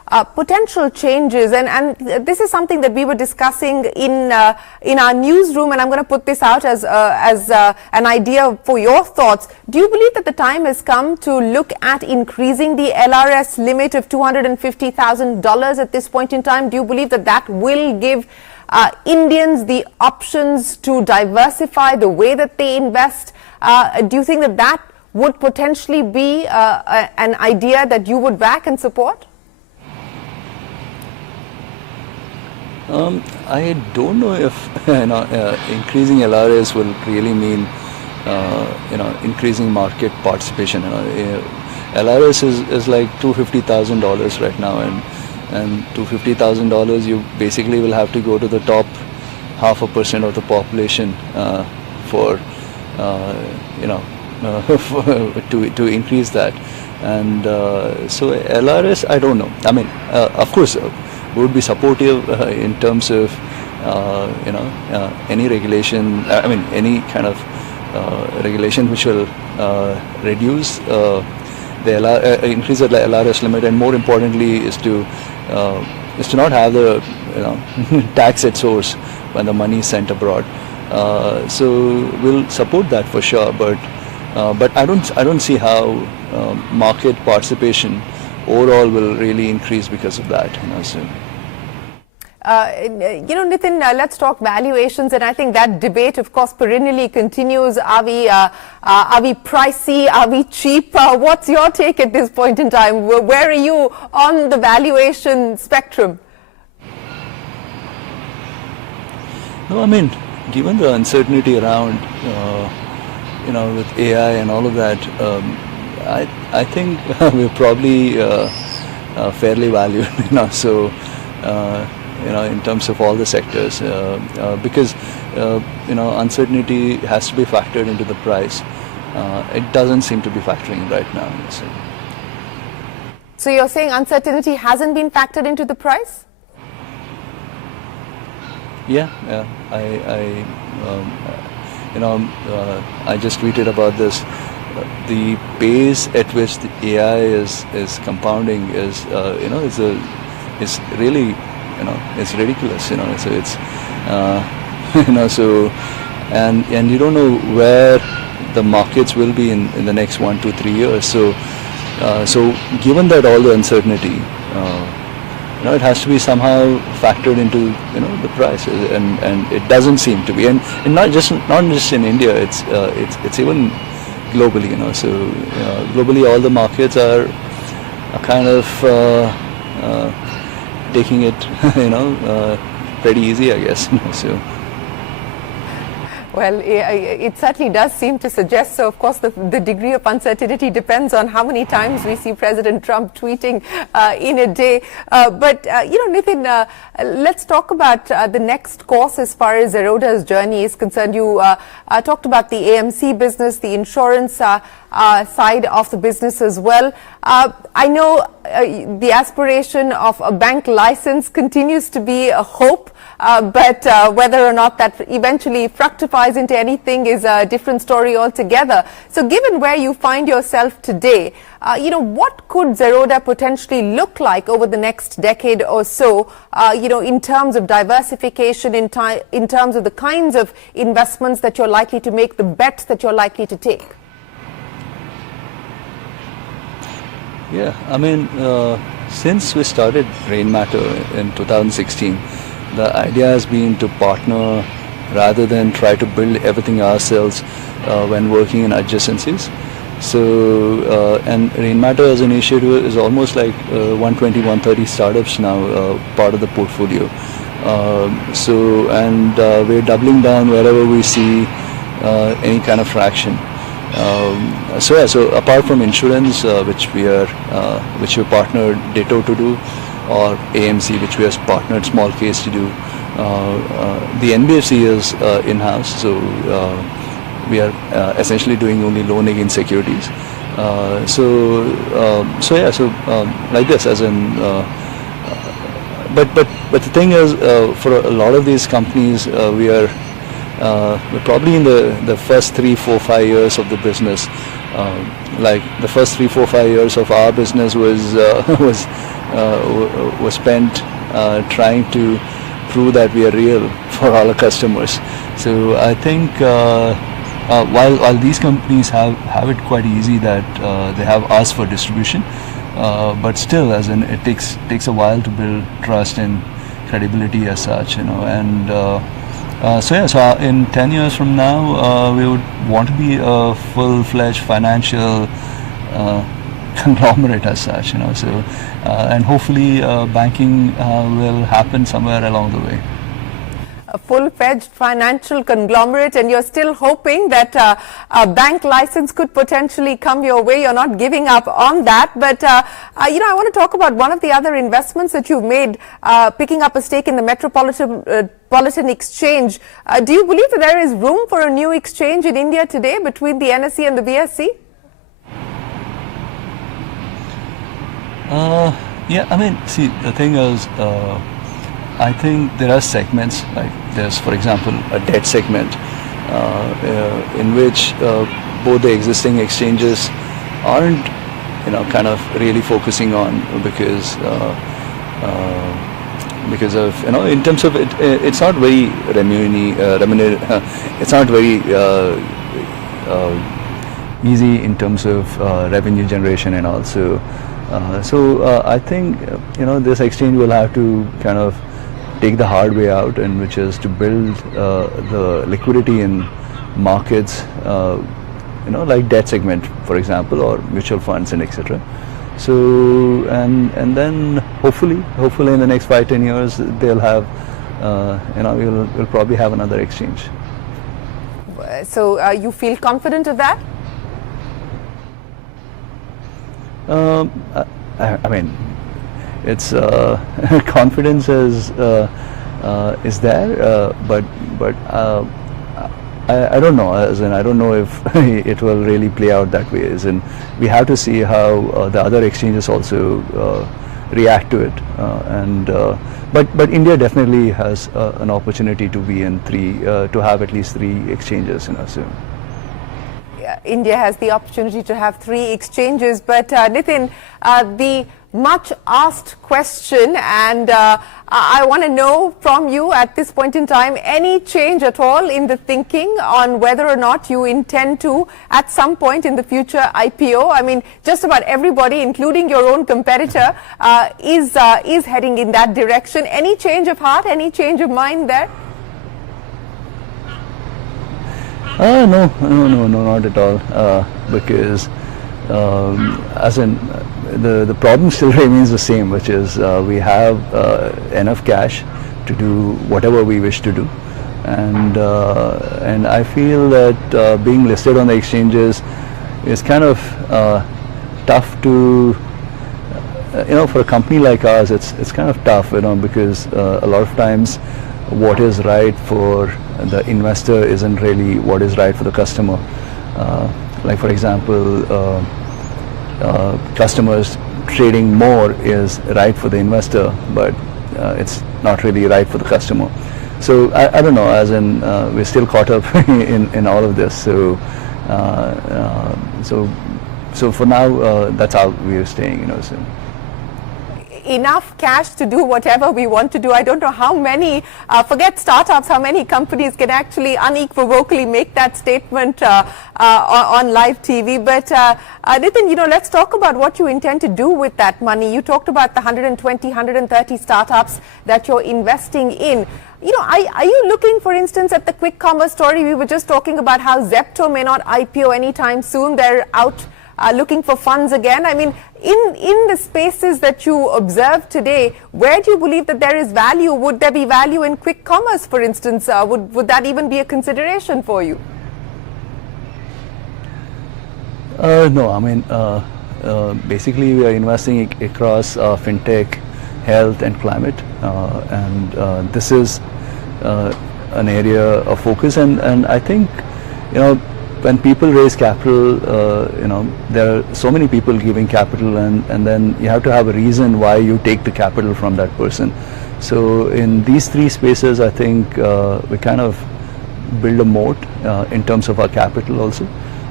potential changes, and this is something that we were discussing in our newsroom, and I'm going to put this out as an idea for your thoughts. Do you believe that the time has come to look at increasing the LRS limit of $250,000 at this point in time? Do you believe that that will give Indians the options to diversify the way that they invest? Do you think that that would potentially be an idea that you would back and support? I don't know if increasing LRS will really mean increasing market participation. LRS is like $250,000 right now, and $250,000 you basically will have to go to the top 0.5% of the population to increase that. And so LRS, I don't know. I mean, of course, would be supportive in terms of any regulation. I mean, any kind of regulation which will reduce the increase the LRS limit, and more importantly is to not have the tax at source when the money is sent abroad. So we'll support that for sure, but I don't see how market participation overall will really increase because of that. Nithin, let's talk valuations, and I think that debate, of course, perennially continues. Are we pricey? Are we cheap? What's your take at this point in time? Where are you on the valuation spectrum? No, I mean, given the uncertainty around, with AI and all of that, I think we're probably fairly valued, so. In terms of all the sectors, because uncertainty has to be factored into the price. It doesn't seem to be factoring right now. So you're saying uncertainty hasn't been factored into the price? Yeah. I just tweeted about this. The pace at which the AI is compounding is really. It's ridiculous. So, and you don't know where the markets will be in the next 1, 2, 3 years. So given that all the uncertainty, it has to be somehow factored into the price, and it doesn't seem to be, and not just in India. It's even globally. So globally, all the markets are kind of. Taking it, pretty easy, I guess. So. Well, it certainly does seem to suggest so. Of course, the degree of uncertainty depends on how many times we see President Trump tweeting in a day. But Nithin, let's talk about the next course as far as Zerodha's journey is concerned. You talked about the AMC business, the insurance side of the business as well. I know the aspiration of a bank license continues to be a hope, but whether or not that eventually fructifies into anything is a different story altogether. So given where you find yourself today, what could Zerodha potentially look like over the next decade or so, in terms of diversification, in terms of the kinds of investments that you're likely to make, the bets that you're likely to take? Yeah, I mean, since we started Rainmatter in 2016, the idea has been to partner rather than try to build everything ourselves when working in adjacencies. So, and Rainmatter as an initiative is almost like 120, 130 startups now, part of the portfolio. We're doubling down wherever we see any kind of traction. So apart from insurance, which we partnered Ditto to do, or AMC, which we have partnered Small Case to do, the NBFC is in-house, so we are essentially doing only loan against securities. Like this, as in. But the thing is, for a lot of these companies, we're probably in the first 3, 4, 5 years of the business. Like the first 3, 4, 5 years of our business was was spent trying to prove that we are real for all our customers. So I think while these companies have it quite easy that they have us for distribution, but still, as in, it takes a while to build trust and credibility as such, and so in 10 years from now, we would want to be a full-fledged financial conglomerate as such, so and hopefully banking will happen somewhere along the way. A full-fledged financial conglomerate, and you're still hoping that a bank license could potentially come your way. You're not giving up on that. But, I want to talk about one of the other investments that you've made, picking up a stake in the Metropolitan Exchange. Do you believe that there is room for a new exchange in India today between the NSE and the BSE? Yeah, I mean, see, the thing is, I think there are segments, like there's, for example, a debt segment in which both the existing exchanges aren't, kind of really focusing on because of, in terms of it, it's not very it's not very easy in terms of revenue generation and also. So I think, this exchange will have to kind of take the hard way out, and which is to build the liquidity in markets, like debt segment, for example, or mutual funds and etc. So and then hopefully in the next 5-10 years they'll have, we'll probably have another exchange. So you feel confident of that? I mean, it's confidence is there, but I don't know. As in, I don't know if it will really play out that way. As in, we have to see how the other exchanges also react to it. But India definitely has an opportunity to be in to have at least 3 exchanges. So. India has the opportunity to have 3 exchanges, but Nithin, the much asked question, and I want to know from you at this point in time, any change at all in the thinking on whether or not you intend to at some point in the future IPO? I mean, just about everybody, including your own competitor, is heading in that direction. Any change of heart, any change of mind there? No, not at all. Because as in the problem still remains the same, which is we have enough cash to do whatever we wish to do, and I feel that being listed on the exchanges is kind of tough to, for a company like ours. It's kind of tough, because a lot of times what is right for the investor isn't really what is right for the customer. Like for example, customers trading more is right for the investor, but it's not really right for the customer. So I don't know, as in we're still caught up in all of this. So so for now, that's how we're staying. So. Enough cash to do whatever we want to do. I don't know how many, forget startups, how many companies can actually unequivocally make that statement on live TV. But Nithin, let's talk about what you intend to do with that money. You talked about the 120, 130 startups that you're investing in. Are you looking, for instance, at the quick commerce story? We were just talking about how Zepto may not IPO anytime soon. They're out looking for funds again. I mean, in the spaces that you observe today, where do you believe that there is value? Would there be value in quick commerce, for instance? Would that even be a consideration for you? No, I mean, basically we are investing across fintech, health and climate, and this is an area of focus, and I think, when people raise capital, there are so many people giving capital, and then you have to have a reason why you take the capital from that person. So in these 3 spaces, I think we kind of build a moat in terms of our capital also.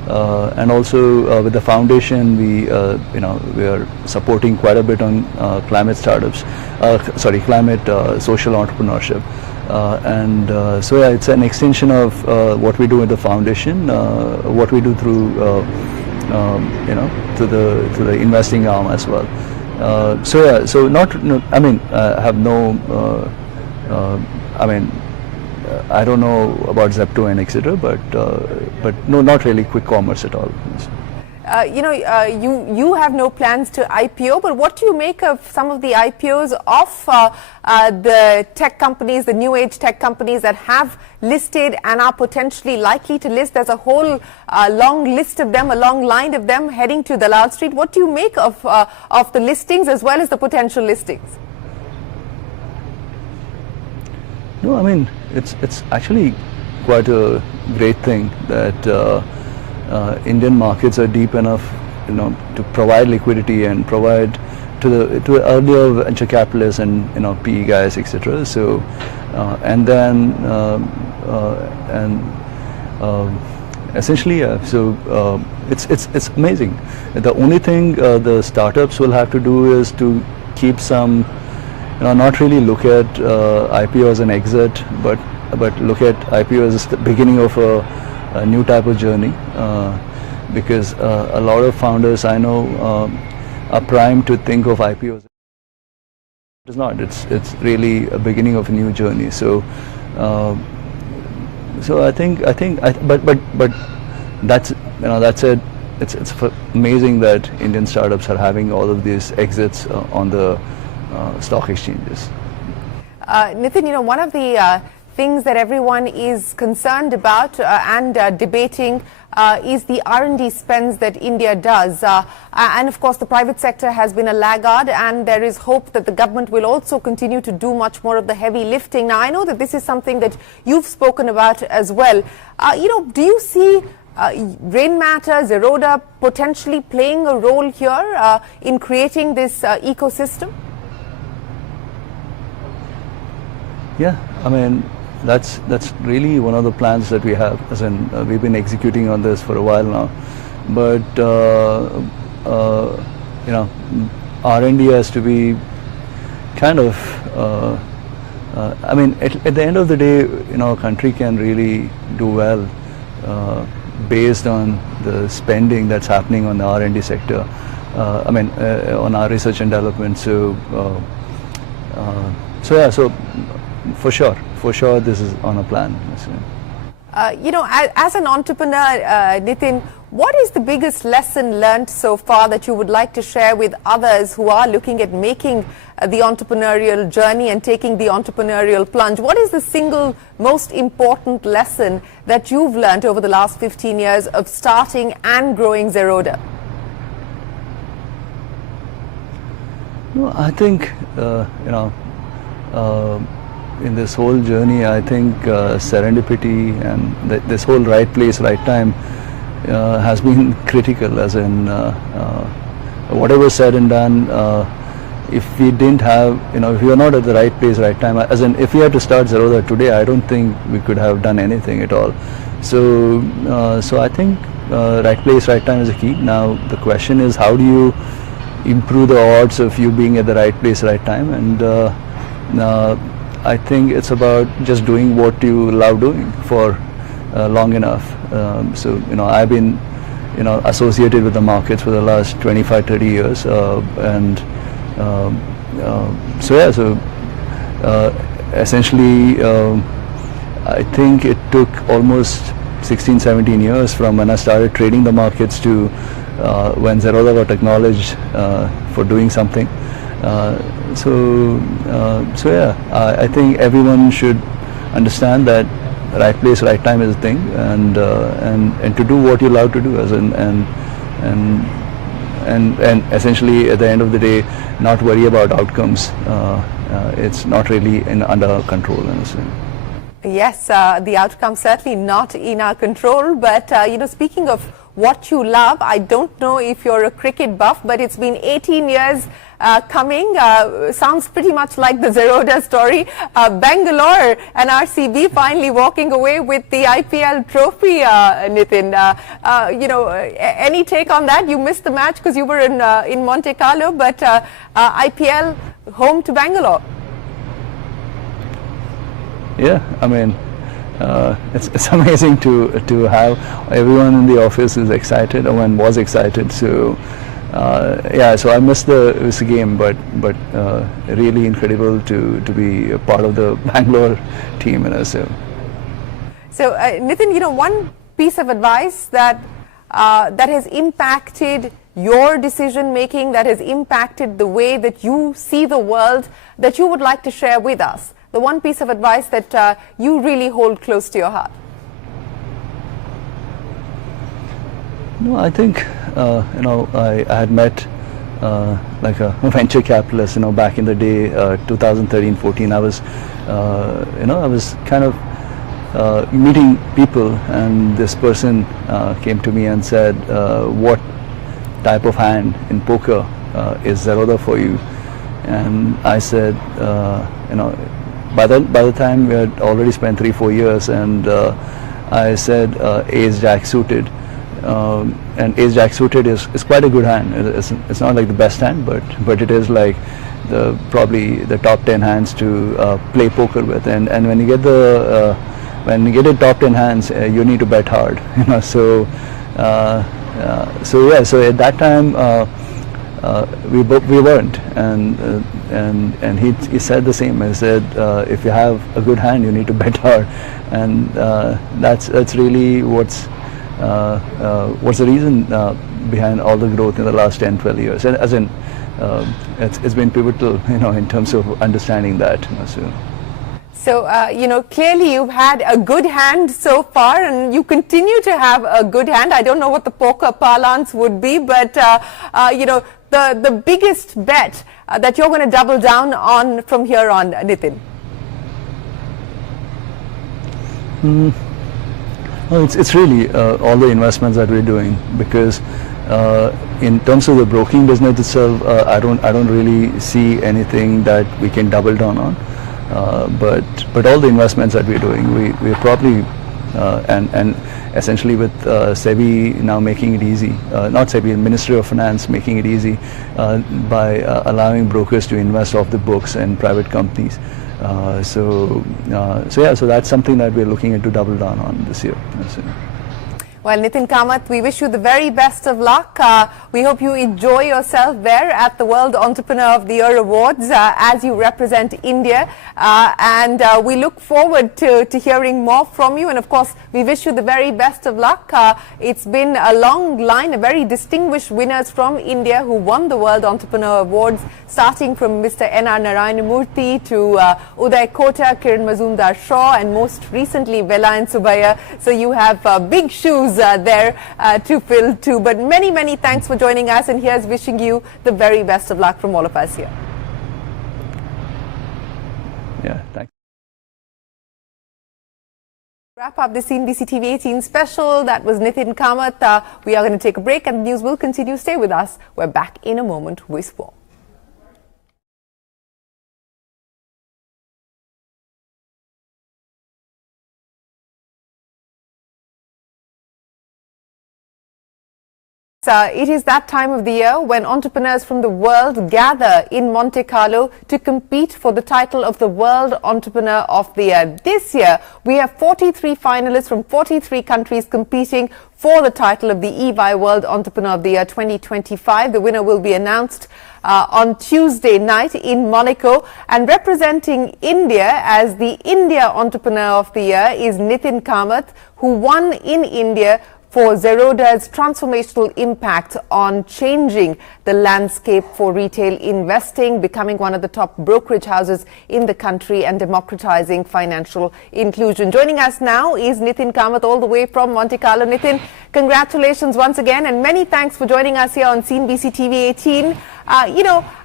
And also with the foundation, we are supporting quite a bit on climate startups, climate social entrepreneurship. So yeah, it's an extension of what we do with the foundation, what we do through to the investing arm as well. So yeah, so I mean, I have no, I mean, I don't know about Zepto and etc. But no, not really quick commerce at all. You have no plans to IPO, but what do you make of some of the IPOs of the tech companies, the new age tech companies that have listed and are potentially likely to list? There's a whole long list of them, a long line of them heading to Dalal Street. What do you make of the listings as well as the potential listings? No, I mean, it's actually quite a great thing that Indian markets are deep enough, to provide liquidity and provide to the earlier venture capitalists and PE guys, etc. So, and then essentially, so it's amazing. The only thing the startups will have to do is to keep some, not really look at IPO as an exit, but look at IPO as the beginning of a new type of journey, because a lot of founders I know are primed to think of IPOs. It's not. It's really a beginning of a new journey. So, I think, but that's that's it. It's amazing that Indian startups are having all of these exits on the stock exchanges. Nithin, one of the things that everyone is concerned about and debating is the R&D spends that India does. And of course, the private sector has been a laggard, and there is hope that the government will also continue to do much more of the heavy lifting. Now, I know that this is something that you've spoken about as well. Do you see Rainmatter, Zerodha potentially playing a role here in creating this ecosystem? Yeah, I mean, that's really one of the plans that we have, as in we've been executing on this for a while now. But R&D has to be kind of I mean, at the end of the day, a country can really do well based on the spending that's happening on the R&D sector. I mean, on our research and development. So yeah, so for sure, this is on a plan. As an entrepreneur, Nithin, what is the biggest lesson learned so far that you would like to share with others who are looking at making the entrepreneurial journey and taking the entrepreneurial plunge? What is the single most important lesson that you've learned over the last 15 years of starting and growing Zerodha? No, I think, in this whole journey, I think serendipity and this whole right place, right time has been critical, as in whatever said and done, if we didn't have, if we were not at the right place, right time, as in if we had to start Zerodha today, I don't think we could have done anything at all. So, I think right place, right time is the key. Now, the question is, how do you improve the odds of you being at the right place, right time? And I think it's about just doing what you love doing for long enough. So, I've been, associated with the markets for the last 25, 30 years. Essentially, I think it took almost 16, 17 years from when I started trading the markets to when Zerodha got acknowledged for doing something. So yeah, I think everyone should understand that right place, right time is a thing, and to do what you love to do, as in, and essentially at the end of the day, not worry about outcomes. It's not really under our control, honestly. Yes, the outcome certainly not in our control, but speaking of what you love. I don't know if you're a cricket buff, but it's been 18 years coming. Sounds pretty much like the Zerodha story. Bangalore and RCB finally walking away with the IPL trophy, Nithin. Any take on that? You missed the match because you were in Monte Carlo, but IPL home to Bangalore. Yeah, I mean, it's amazing to have everyone in the office is excited, or was excited. So so I missed the game, but really incredible to be a part of the Bangalore team, So Nithin, one piece of advice that has impacted your decision making, that has impacted the way that you see the world, that you would like to share with us. The one piece of advice that you really hold close to your heart. No, I think I had met like a venture capitalist, back in the day, 2013-14. I was kind of meeting people, and this person came to me and said, "What type of hand in poker is Zerodha for you?" And I said, by the time we had already spent 3-4 years, and I said ace jack suited, and ace jack suited is quite a good hand. It's not like the best hand, but it is like probably the top 10 hands to play poker with. And when you get the top 10 hands, you need to bet hard. So at that time we weren't, and he said the same. He said, if you have a good hand, you need to bet hard, and that's really what's the reason behind all the growth in the last 10-12 years. And as in, it's been pivotal, in terms of understanding that. So, clearly you've had a good hand so far, and you continue to have a good hand. I don't know what the poker parlance would be, but, the biggest bet that you're going to double down on from here on, Nithin? Well, it's really all the investments that we're doing, because in terms of the broking business itself, I don't really see anything that we can double down on. But all the investments that we're doing, we're probably and essentially with SEBI now making it easy, not SEBI, Ministry of Finance making it easy by allowing brokers to invest off the books in private companies. So that's something that we're looking at to double down on this year. Well, Nithin Kamath, we wish you the very best of luck. We hope you enjoy yourself there at the World Entrepreneur of the Year Awards as you represent India. And we look forward to hearing more from you. And of course, we wish you the very best of luck. It's been a long line of very distinguished winners from India who won the World Entrepreneur Awards, starting from Mr. N.R. Narayanamurthy to Uday Kota, Kiran Mazumdar-Shaw, and most recently Velayan Subaya. So you have big shoes there to fill too. But many, many thanks for joining us, and here's wishing you the very best of luck from all of us here. Yeah, thanks. Wrap up the CNBC TV18 special. That was Nithin Kamath. We are going to take a break, and the news will continue. Stay with us. We're back in a moment with more. It is that time of the year when entrepreneurs from the world gather in Monte Carlo to compete for the title of the World Entrepreneur of the Year. This year, we have 43 finalists from 43 countries competing for the title of the EY World Entrepreneur of the Year 2025. The winner will be announced on Tuesday night in Monaco. And representing India as the India Entrepreneur of the Year is Nithin Kamath, who won in India for Zerodha's transformational impact on changing the landscape for retail investing, becoming one of the top brokerage houses in the country and democratizing financial inclusion. Joining us now is Nithin Kamath all the way from Monte Carlo. Nithin, congratulations once again, and many thanks for joining us here on CNBC TV18.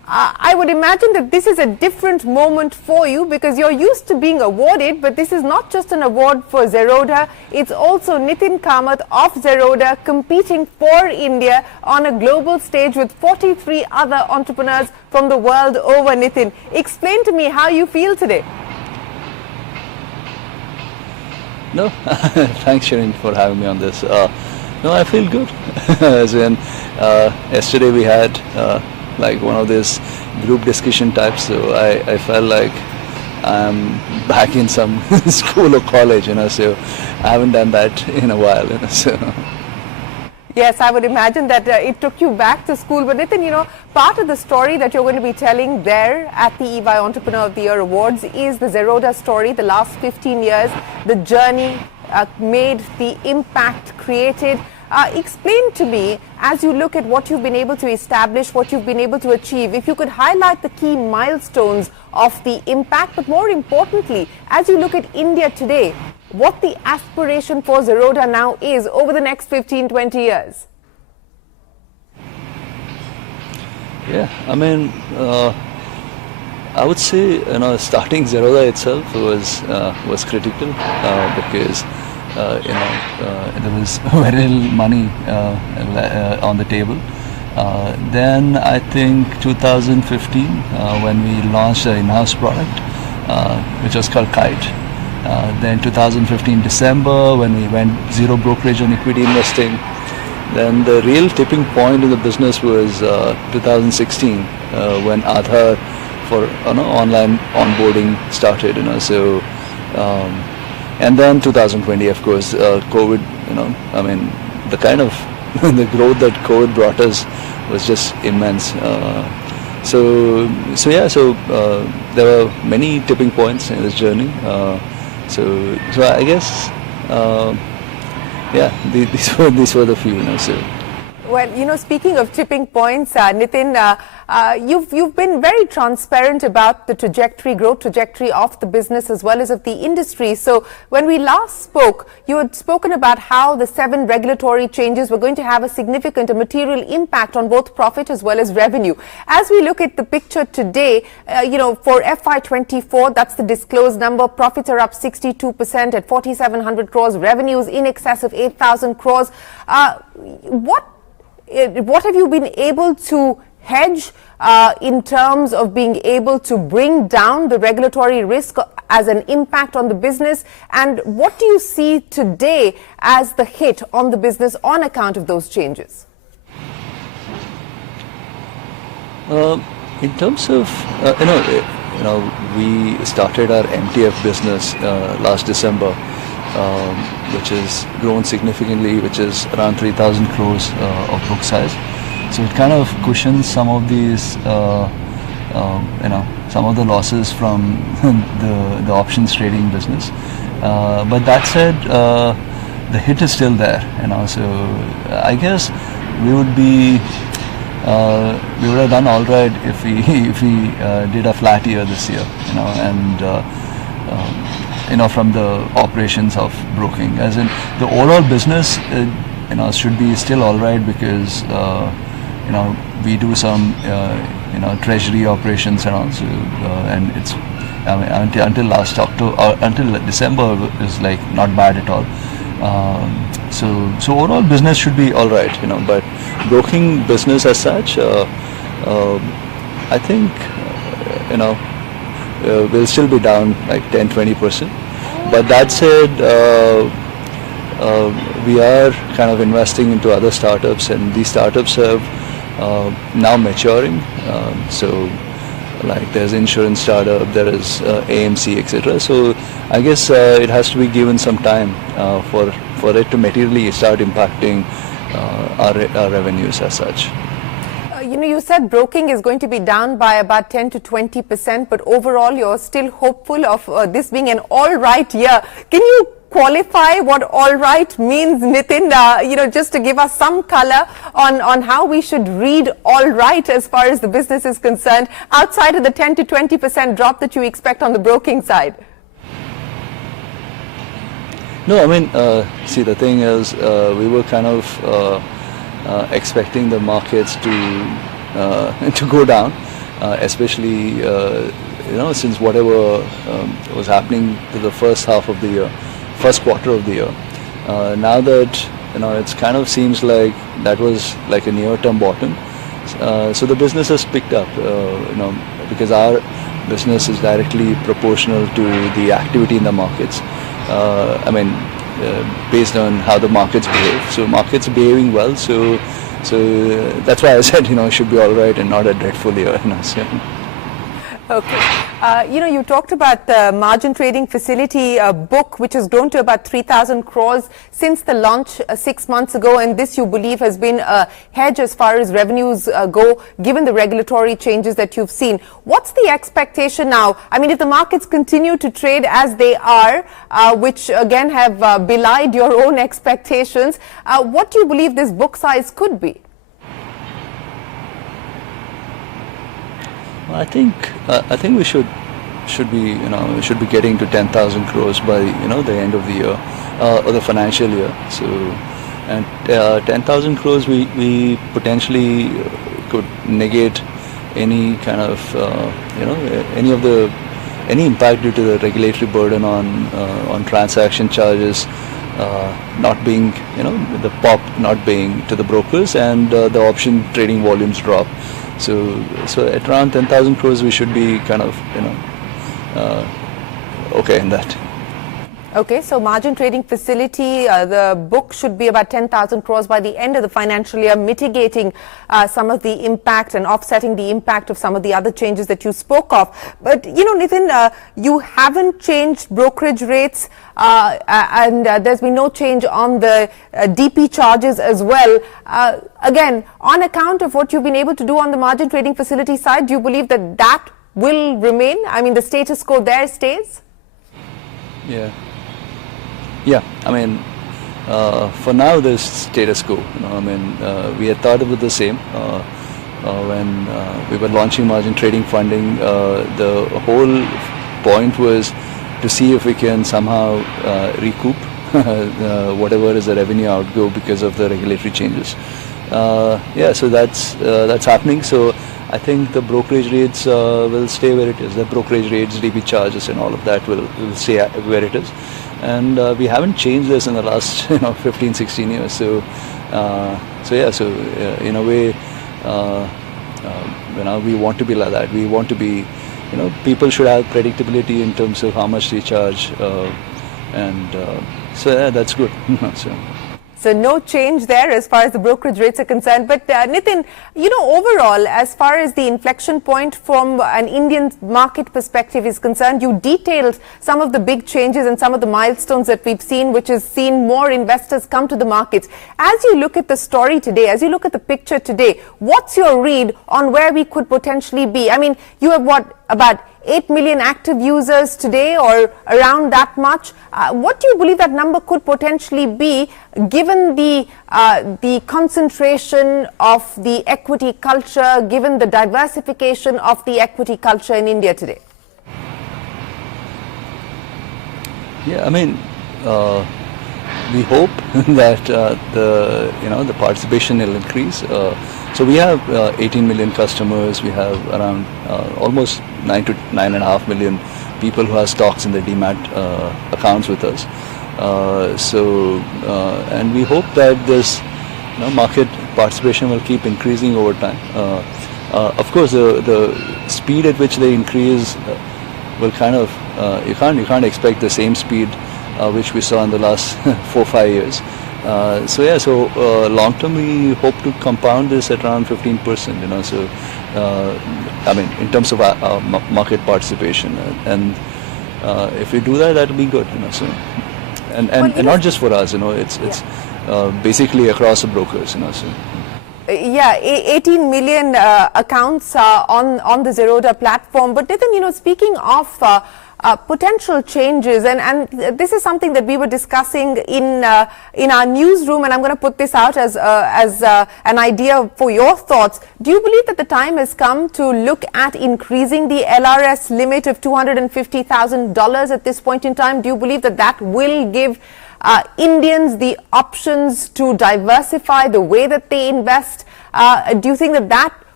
I would imagine that this is a different moment for you because you're used to being awarded, but this is not just an award for Zerodha, it's also Nithin Kamath of Zerodha competing for India on a global stage with 43 other entrepreneurs from the world over. Nithin, explain to me how you feel today. No, thanks Shereen for having me on this. No, I feel good. As in, yesterday we had like one of these group discussion types, so I felt like I'm back in some school or college, so I haven't done that in a while, so. Yes, I would imagine that it took you back to school. But Nithin, part of the story that you're going to be telling there at the EY Entrepreneur of the Year Awards is the Zerodha story, the last 15 years, the journey made, the impact created. Explain to me, as you look at what you've been able to establish, what you've been able to achieve, if you could highlight the key milestones of the impact, but more importantly, as you look at India today, what the aspiration for Zerodha now is over the next 15-20 years. Yeah, I mean, I would say starting Zerodha itself was critical because there was very little money on the table. Then I think 2015 when we launched an in-house product which was called Kite. Then 2015 December when we went zero brokerage on equity investing. Then the real tipping point in the business was 2016 when Aadhaar for online onboarding started. So and then 2020, of course, COVID. I mean, the kind of the growth that COVID brought us was just immense. So there were many tipping points in this journey. So I guess, these were the few. So. Well, speaking of tipping points, Nithin, you've been very transparent about the growth trajectory of the business as well as of the industry. So when we last spoke, you had spoken about how the 7 regulatory changes were going to have a material impact on both profit as well as revenue. As we look at the picture today, for FY24, that's the disclosed number, profits are up 62% at 4,700 crores, revenues in excess of 8,000 crores. What have you been able to hedge in terms of being able to bring down the regulatory risk as an impact on the business? And what do you see today as the hit on the business on account of those changes? In terms of, we started our MTF business last December. Which has grown significantly, which is around 3,000 crores of book size. So it kind of cushions some of these, some of the losses from the options trading business. But that said, the hit is still there. So I guess we would have done all right if we did a flat year this year. From the operations of broking, as in the overall business, should be still all right because we do some treasury operations and also, and it's until last October, until December is like not bad at all. So overall business should be all right, but broking business as such, I think will still be down like 10-20%. But that said, we are kind of investing into other startups, and these startups have now maturing. So like there's insurance startup, there is AMC, etc. So I guess it has to be given some time for it to materially start impacting our revenues as such. You said broking is going to be down by about 10 to 20%, but overall you're still hopeful of this being an all right year. Can you qualify what all right means, Nithin, just to give us some color on how we should read all right as far as the business is concerned, outside of the 10 to 20% drop that you expect on the broking side? No, I mean, see, the thing is, we were kind of expecting the markets to go down, especially since whatever was happening to the first half of the year, first quarter of the year. Now that it kind of seems like that was like a near-term bottom. So the business has picked up, because our business is directly proportional to the activity in the markets. Based on how the markets behave. So markets are behaving well. So that's why I said it should be all right and not a dreadful year. So. Okay. You talked about the margin trading facility book, which has grown to about 3,000 crores since the launch 6 months ago. And this, you believe, has been a hedge as far as revenues go, given the regulatory changes that you've seen. What's the expectation now? I mean, if the markets continue to trade as they are, which again have belied your own expectations, what do you believe this book size could be? I think we should be getting to 10,000 crores by the end of the year or the financial year. So, and 10,000 crores we potentially could negate any kind of any impact due to the regulatory burden on transaction charges not being the pop not being to the brokers, and the option trading volumes drop. So at around 10,000 crores, we should be kind of, okay in that. Okay, so margin trading facility, the book should be about 10,000 crores by the end of the financial year, mitigating some of the impact and offsetting the impact of some of the other changes that you spoke of. But, Nithin, you haven't changed brokerage rates and there's been no change on the DP charges as well. Again, on account of what you've been able to do on the margin trading facility side, do you believe that that will remain? I mean, the status quo there stays? Yeah, for now there's status quo. We had thought about the same when we were launching margin trading funding. The whole point was to see if we can somehow recoup whatever is the revenue outgo because of the regulatory changes. So that's happening. So I think the brokerage rates will stay where it is. The brokerage rates, DP charges, and all of that will stay where it is. And we haven't changed this in the last 15-16 years. So in a way, we want to be like that. We want to be, people should have predictability in terms of how much they charge, that's good. So no change there as far as the brokerage rates are concerned. But Nithin, overall, as far as the inflection point from an Indian market perspective is concerned, you detailed some of the big changes and some of the milestones that we've seen, which has seen more investors come to the markets. As you look at the story today, as you look at the picture today, what's your read on where we could potentially be? I mean, you have about 8 million active users today, or around that much. What do you believe that number could potentially be, given the concentration of the equity culture, given the diversification of the equity culture in India today? Yeah, we hope that the participation will increase. So we have 18 million customers. We have around almost 9 to 9.5 million people who have stocks in their demat accounts with us. And we hope that this market participation will keep increasing over time. Of course, the speed at which they increase will kind of you can't expect the same speed which we saw in the last 4-5 years. So long term we hope to compound this at around 15%. In terms of market participation, and if we do that, will be good. And not just for us. It's basically across the brokers. Yeah, 18 million accounts on the Zerodha platform. But Nithin, speaking of potential changes, and this is something that we were discussing in our newsroom, and I'm going to put this out as an idea for your thoughts. Do you believe that the time has come to look at increasing the LRS limit of $250,000 at this point in time? Do you believe that that will give Indians the options to diversify the way that they invest? Do you think that that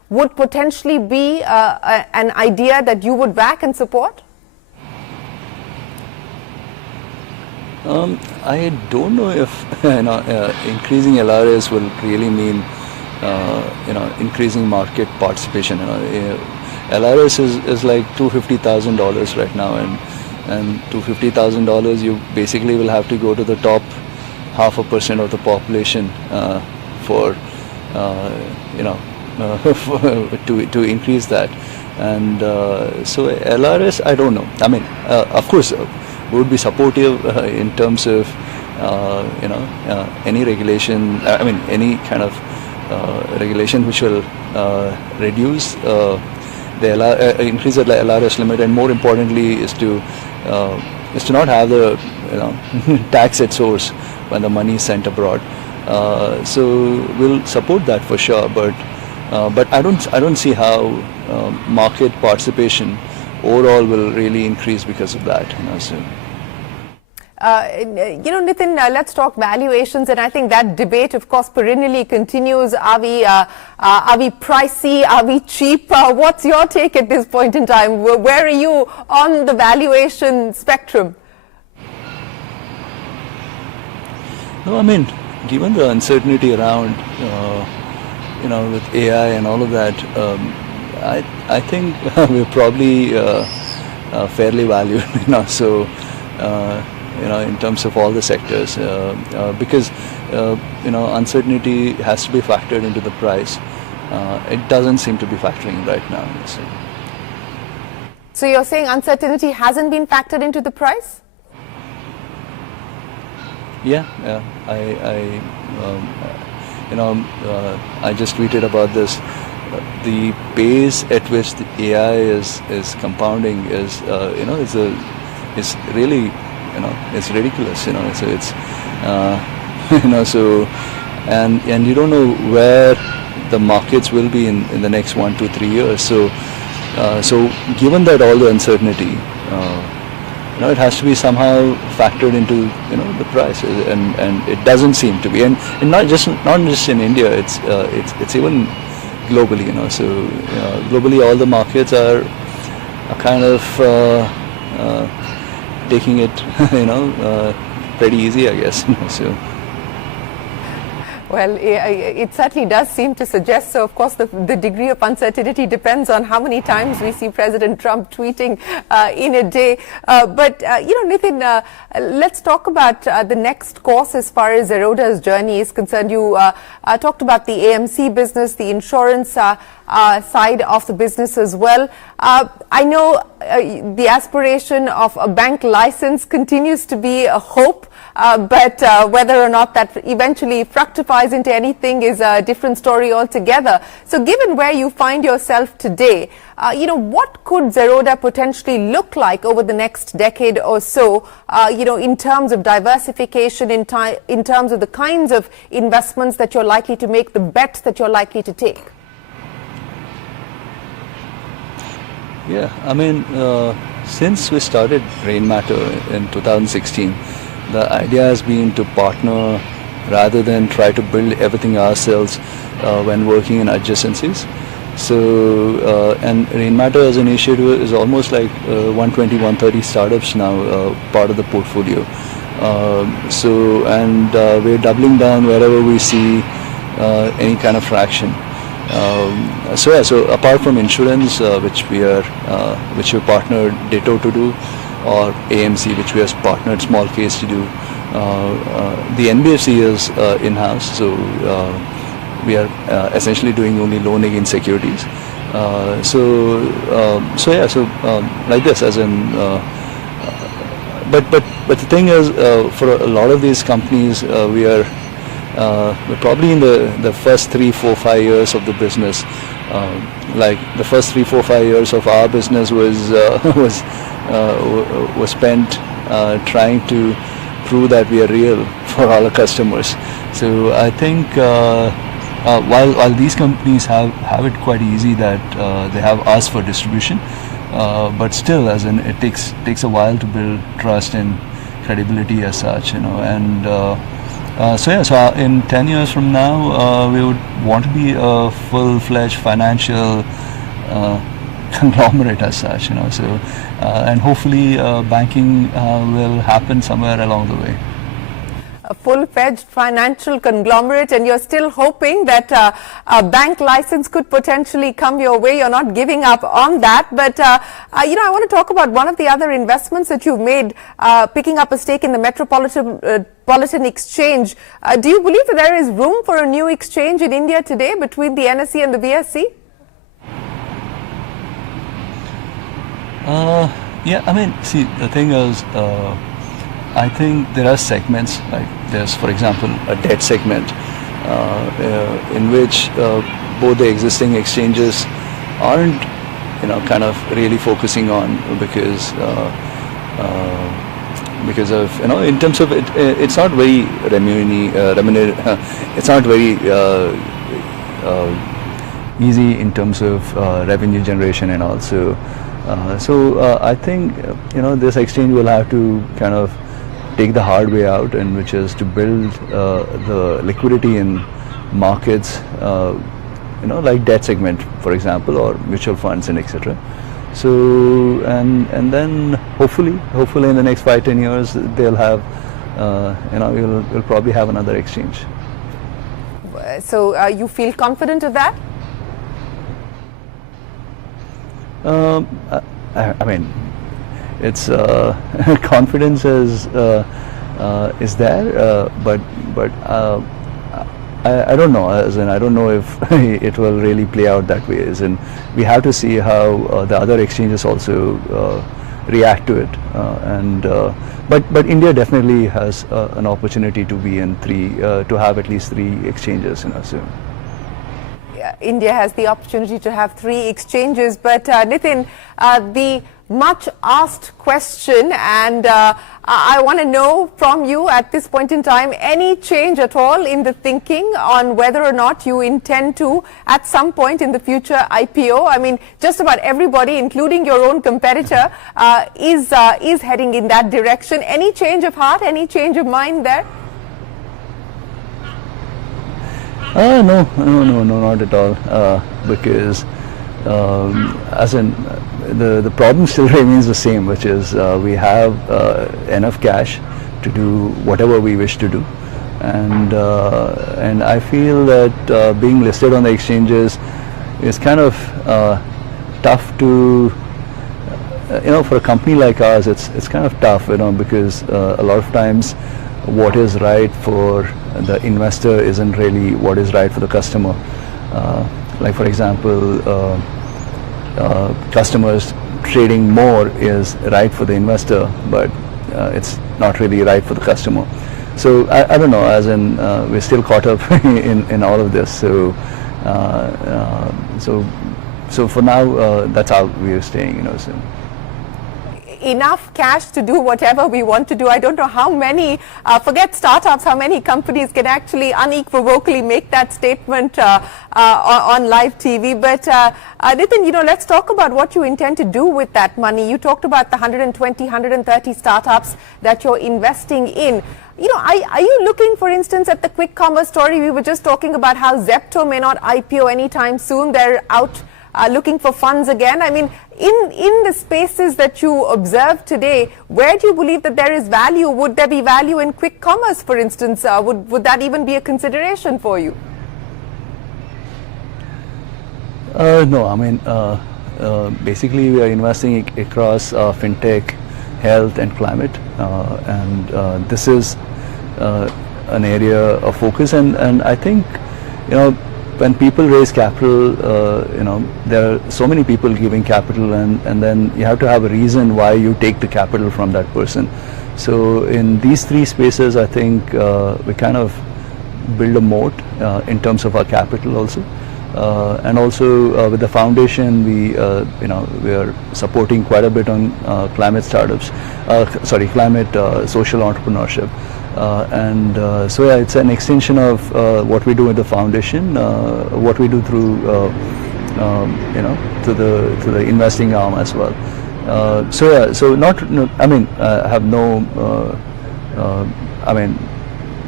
would potentially be an idea that you would back and support? I don't know if increasing LRS will really mean increasing market participation. LRS is like $250,000 right now, and $250,000 you basically will have to go to the top 0.5% of the population for to increase that. And so LRS, I don't know. I mean, of course, we would be supportive in terms of any regulation. I mean, any kind of regulation which will reduce the increase the LRS limit, and more importantly is to not have the tax at source when the money is sent abroad. So we'll support that for sure, but I don't see how market participation overall will really increase because of that. So. Nithin, let's talk valuations, and I think that debate, of course, perennially continues. Are we pricey? Are we cheap? What's your take at this point in time? Where are you on the valuation spectrum? No, I mean, given the uncertainty around, with AI and all of that, I think we're probably fairly valued. So. In terms of all the sectors, because uncertainty has to be factored into the price. It doesn't seem to be factoring right now. So you're saying uncertainty hasn't been factored into the price? Yeah. I just tweeted about this. The pace at which the AI is compounding is really. It's ridiculous. So it's so and you don't know where the markets will be in the next 1, 2, 3 years. So given that all the uncertainty, it has to be somehow factored into the price, and it doesn't seem to be, and not just in India. It's even globally. So globally, all the markets are kind of. Taking it, pretty easy, I guess. So. Well, it certainly does seem to suggest so. Of course, the degree of uncertainty depends on how many times we see President Trump tweeting in a day. But Nithin, let's talk about the next course as far as Zerodha's journey is concerned. You talked about the AMC business, the insurance side of the business as well. I know the aspiration of a bank license continues to be a hope, but whether or not that eventually fructifies into anything is a different story altogether. So given where you find yourself today, what could Zerodha potentially look like over the next decade or so, in terms of diversification, in terms of the kinds of investments that you're likely to make, the bets that you're likely to take? Yeah, I mean, since we started Rainmatter in 2016, the idea has been to partner rather than try to build everything ourselves when working in adjacencies. So, and Rainmatter as an initiative is almost like 120, 130 startups now, part of the portfolio. We're doubling down wherever we see any kind of traction. So apart from insurance, which we partnered Ditto to do, or AMC, which we have partnered Small Case to do, the NBFC is in-house, so we are essentially doing only loan against securities. Like this, as in. But the thing is, for a lot of these companies, we're probably in the first 3, 4, 5 years of the business. Like the first 3, 4, 5 years of our business was spent trying to prove that we are real for all our customers. So I think while these companies have it quite easy that they have us for distribution, but still, as in, it takes a while to build trust and credibility as such, and So in 10 years from now, we would want to be a full-fledged financial conglomerate as such, So, and hopefully, banking will happen somewhere along the way. A full-fledged financial conglomerate, and you're still hoping that a bank license could potentially come your way. You're not giving up on that. But, I want to talk about one of the other investments that you've made, picking up a stake in the Metropolitan Exchange. Do you believe that there is room for a new exchange in India today between the NSE and the BSE? Yeah, I mean, see, the thing is, I think there are segments, like there's, for example, a debt segment in which both the existing exchanges aren't, kind of really focusing on because of, in terms of it, it's not very it's not very easy in terms of revenue generation and all. So I think, this exchange will have to kind of take the hard way out, and which is to build the liquidity in markets, like debt segment, for example, or mutual funds and etc. So and then hopefully in the next 5-10 years they'll have, we'll probably have another exchange. So you feel confident of that? I mean, it's confidence is there, but I don't know. As in, I don't know if it will really play out that way. As in, we have to see how the other exchanges also react to it. But India definitely has an opportunity to be in to have at least 3 exchanges. So. India has the opportunity to have 3 exchanges, but Nithin, the much asked question, and I want to know from you at this point in time, any change at all in the thinking on whether or not you intend to at some point in the future IPO? I mean, just about everybody, including your own competitor, is heading in that direction. Any change of heart, any change of mind there? No, not at all. Because as in the problem still remains the same, which is we have enough cash to do whatever we wish to do, and I feel that being listed on the exchanges is kind of tough to, for a company like ours. It's kind of tough, because a lot of times what is right for the investor isn't really what is right for the customer. Like, for example, customers trading more is right for the investor, but it's not really right for the customer. So I don't know, as in we're still caught up in all of this. So for now, that's how we're staying. So. Enough cash to do whatever we want to do. I don't know how many, forget startups, how many companies can actually unequivocally make that statement on live TV. But Nithin, let's talk about what you intend to do with that money. You talked about the 120, 130 startups that you're investing in. Are you looking, for instance, at the quick commerce story? We were just talking about how Zepto may not IPO anytime soon. They're out looking for funds again. I mean, in the spaces that you observe today, where do you believe that there is value? Would there be value in quick commerce, for instance? Would that even be a consideration for you? No, I mean, basically we are investing across fintech, health and climate, and this is an area of focus, and I think, when people raise capital, there are so many people giving capital, and then you have to have a reason why you take the capital from that person. So in these 3 spaces, I think we kind of build a moat in terms of our capital also. And also with the foundation, we are supporting quite a bit on climate startups, climate social entrepreneurship. So yeah, it's an extension of what we do with the foundation, what we do through to the investing arm as well. So yeah, so I have no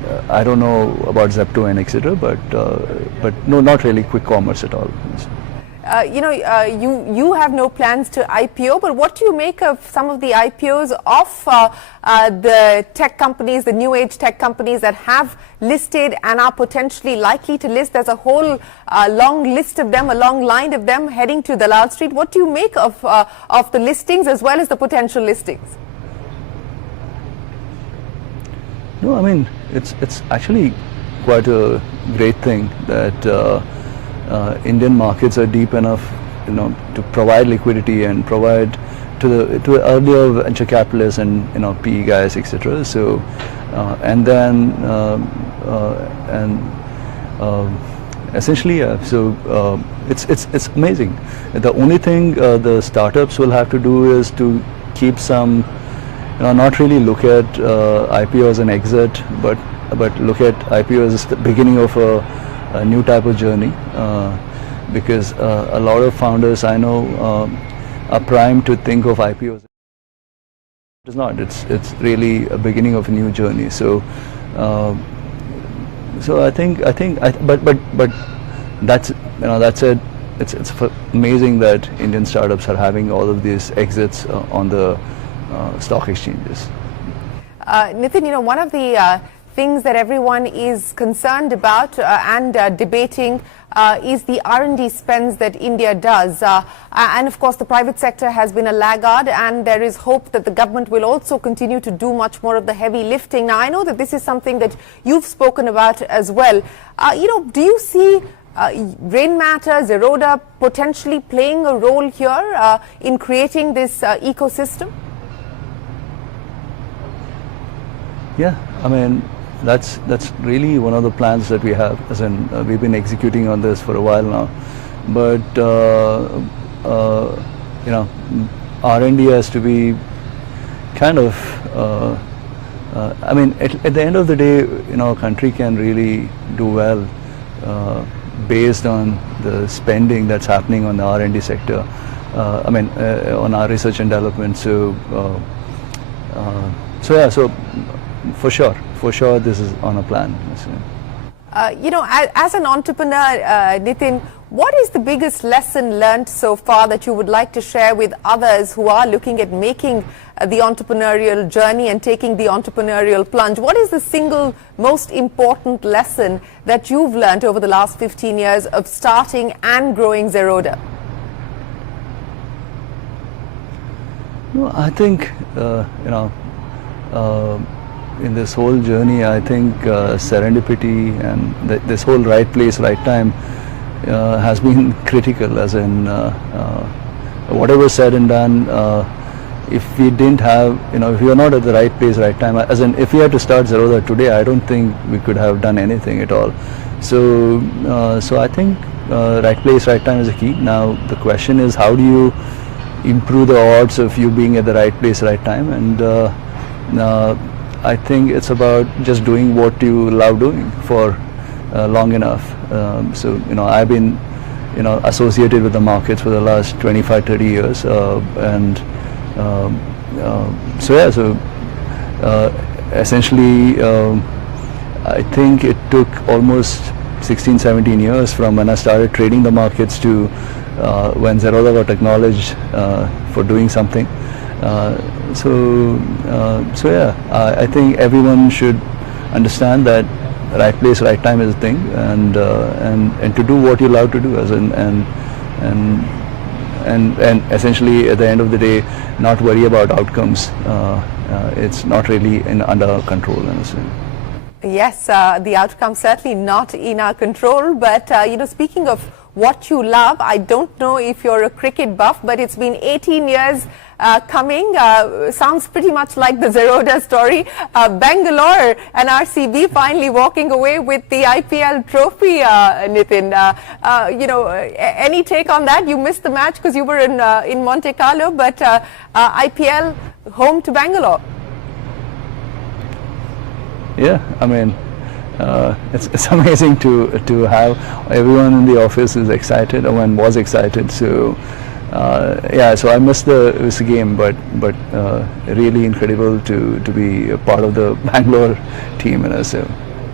I don't know about Zepto and etc. But no, not really quick commerce at all. You have no plans to IPO, but what do you make of some of the IPOs of the tech companies, the new age tech companies that have listed and are potentially likely to list? There's a whole long list of them, a long line of them heading to Dalal Street. What do you make of the listings as well as the potential listings? No, I mean, it's actually quite a great thing that Indian markets are deep enough, to provide liquidity and provide to the earlier venture capitalists and PE guys, etc. So, and then essentially, yeah. So it's amazing. The only thing the startups will have to do is to keep some, not really look at IPO as an exit, but look at IPO as the beginning of a new type of journey, because a lot of founders I know are primed to think of IPOs. It's not. It's really a beginning of a new journey. So, I think, but that's that's it. It's amazing that Indian startups are having all of these exits on the stock exchanges. Nithin, one of the things that everyone is concerned about and debating is the R&D spends that India does. And of course, the private sector has been a laggard, and there is hope that the government will also continue to do much more of the heavy lifting. Now, I know that this is something that you've spoken about as well. Do you see Rainmatter, Zerodha potentially playing a role here in creating this ecosystem? Yeah, I mean, that's really one of the plans that we have, as in we've been executing on this for a while now. But R&D has to be kind of I mean, at the end of the day, a country can really do well based on the spending that's happening on the R&D sector. I mean, on our research and development. So so for sure, this is on a plan. As an entrepreneur, Nithin, what is the biggest lesson learned so far that you would like to share with others who are looking at making the entrepreneurial journey and taking the entrepreneurial plunge? What is the single most important lesson that you've learned over the last 15 years of starting and growing Zerodha? No, I think, in this whole journey, I think serendipity and this whole right place, right time has been critical, as in whatever said and done, if we didn't have, if we were not at the right place, right time, as in if we had to start Zerodha today, I don't think we could have done anything at all. So, I think right place, right time is the key. Now, the question is, how do you improve the odds of you being at the right place, right time? And I think it's about just doing what you love doing for long enough. So, I've been, associated with the markets for the last 25, 30 years. Essentially, I think it took almost 16, 17 years from when I started trading the markets to when Zerodha got acknowledged for doing something. I think everyone should understand that right place, right time is a thing, and to do what you love to do, as in, and essentially at the end of the day, not worry about outcomes. It's not really under our control, honestly. Yes, the outcome certainly not in our control. But speaking of what you love, I don't know if you're a cricket buff, but it's been 18 years coming. Sounds pretty much like the Zerodha story. Bangalore and RCB finally walking away with the IPL trophy, Nithin. Any take on that? You missed the match because you were in Monte Carlo, but IPL home to Bangalore. Yeah, I mean, it's amazing to have everyone in the office is excited, or was excited. So so I missed this game, but really incredible to be a part of the Bangalore team, So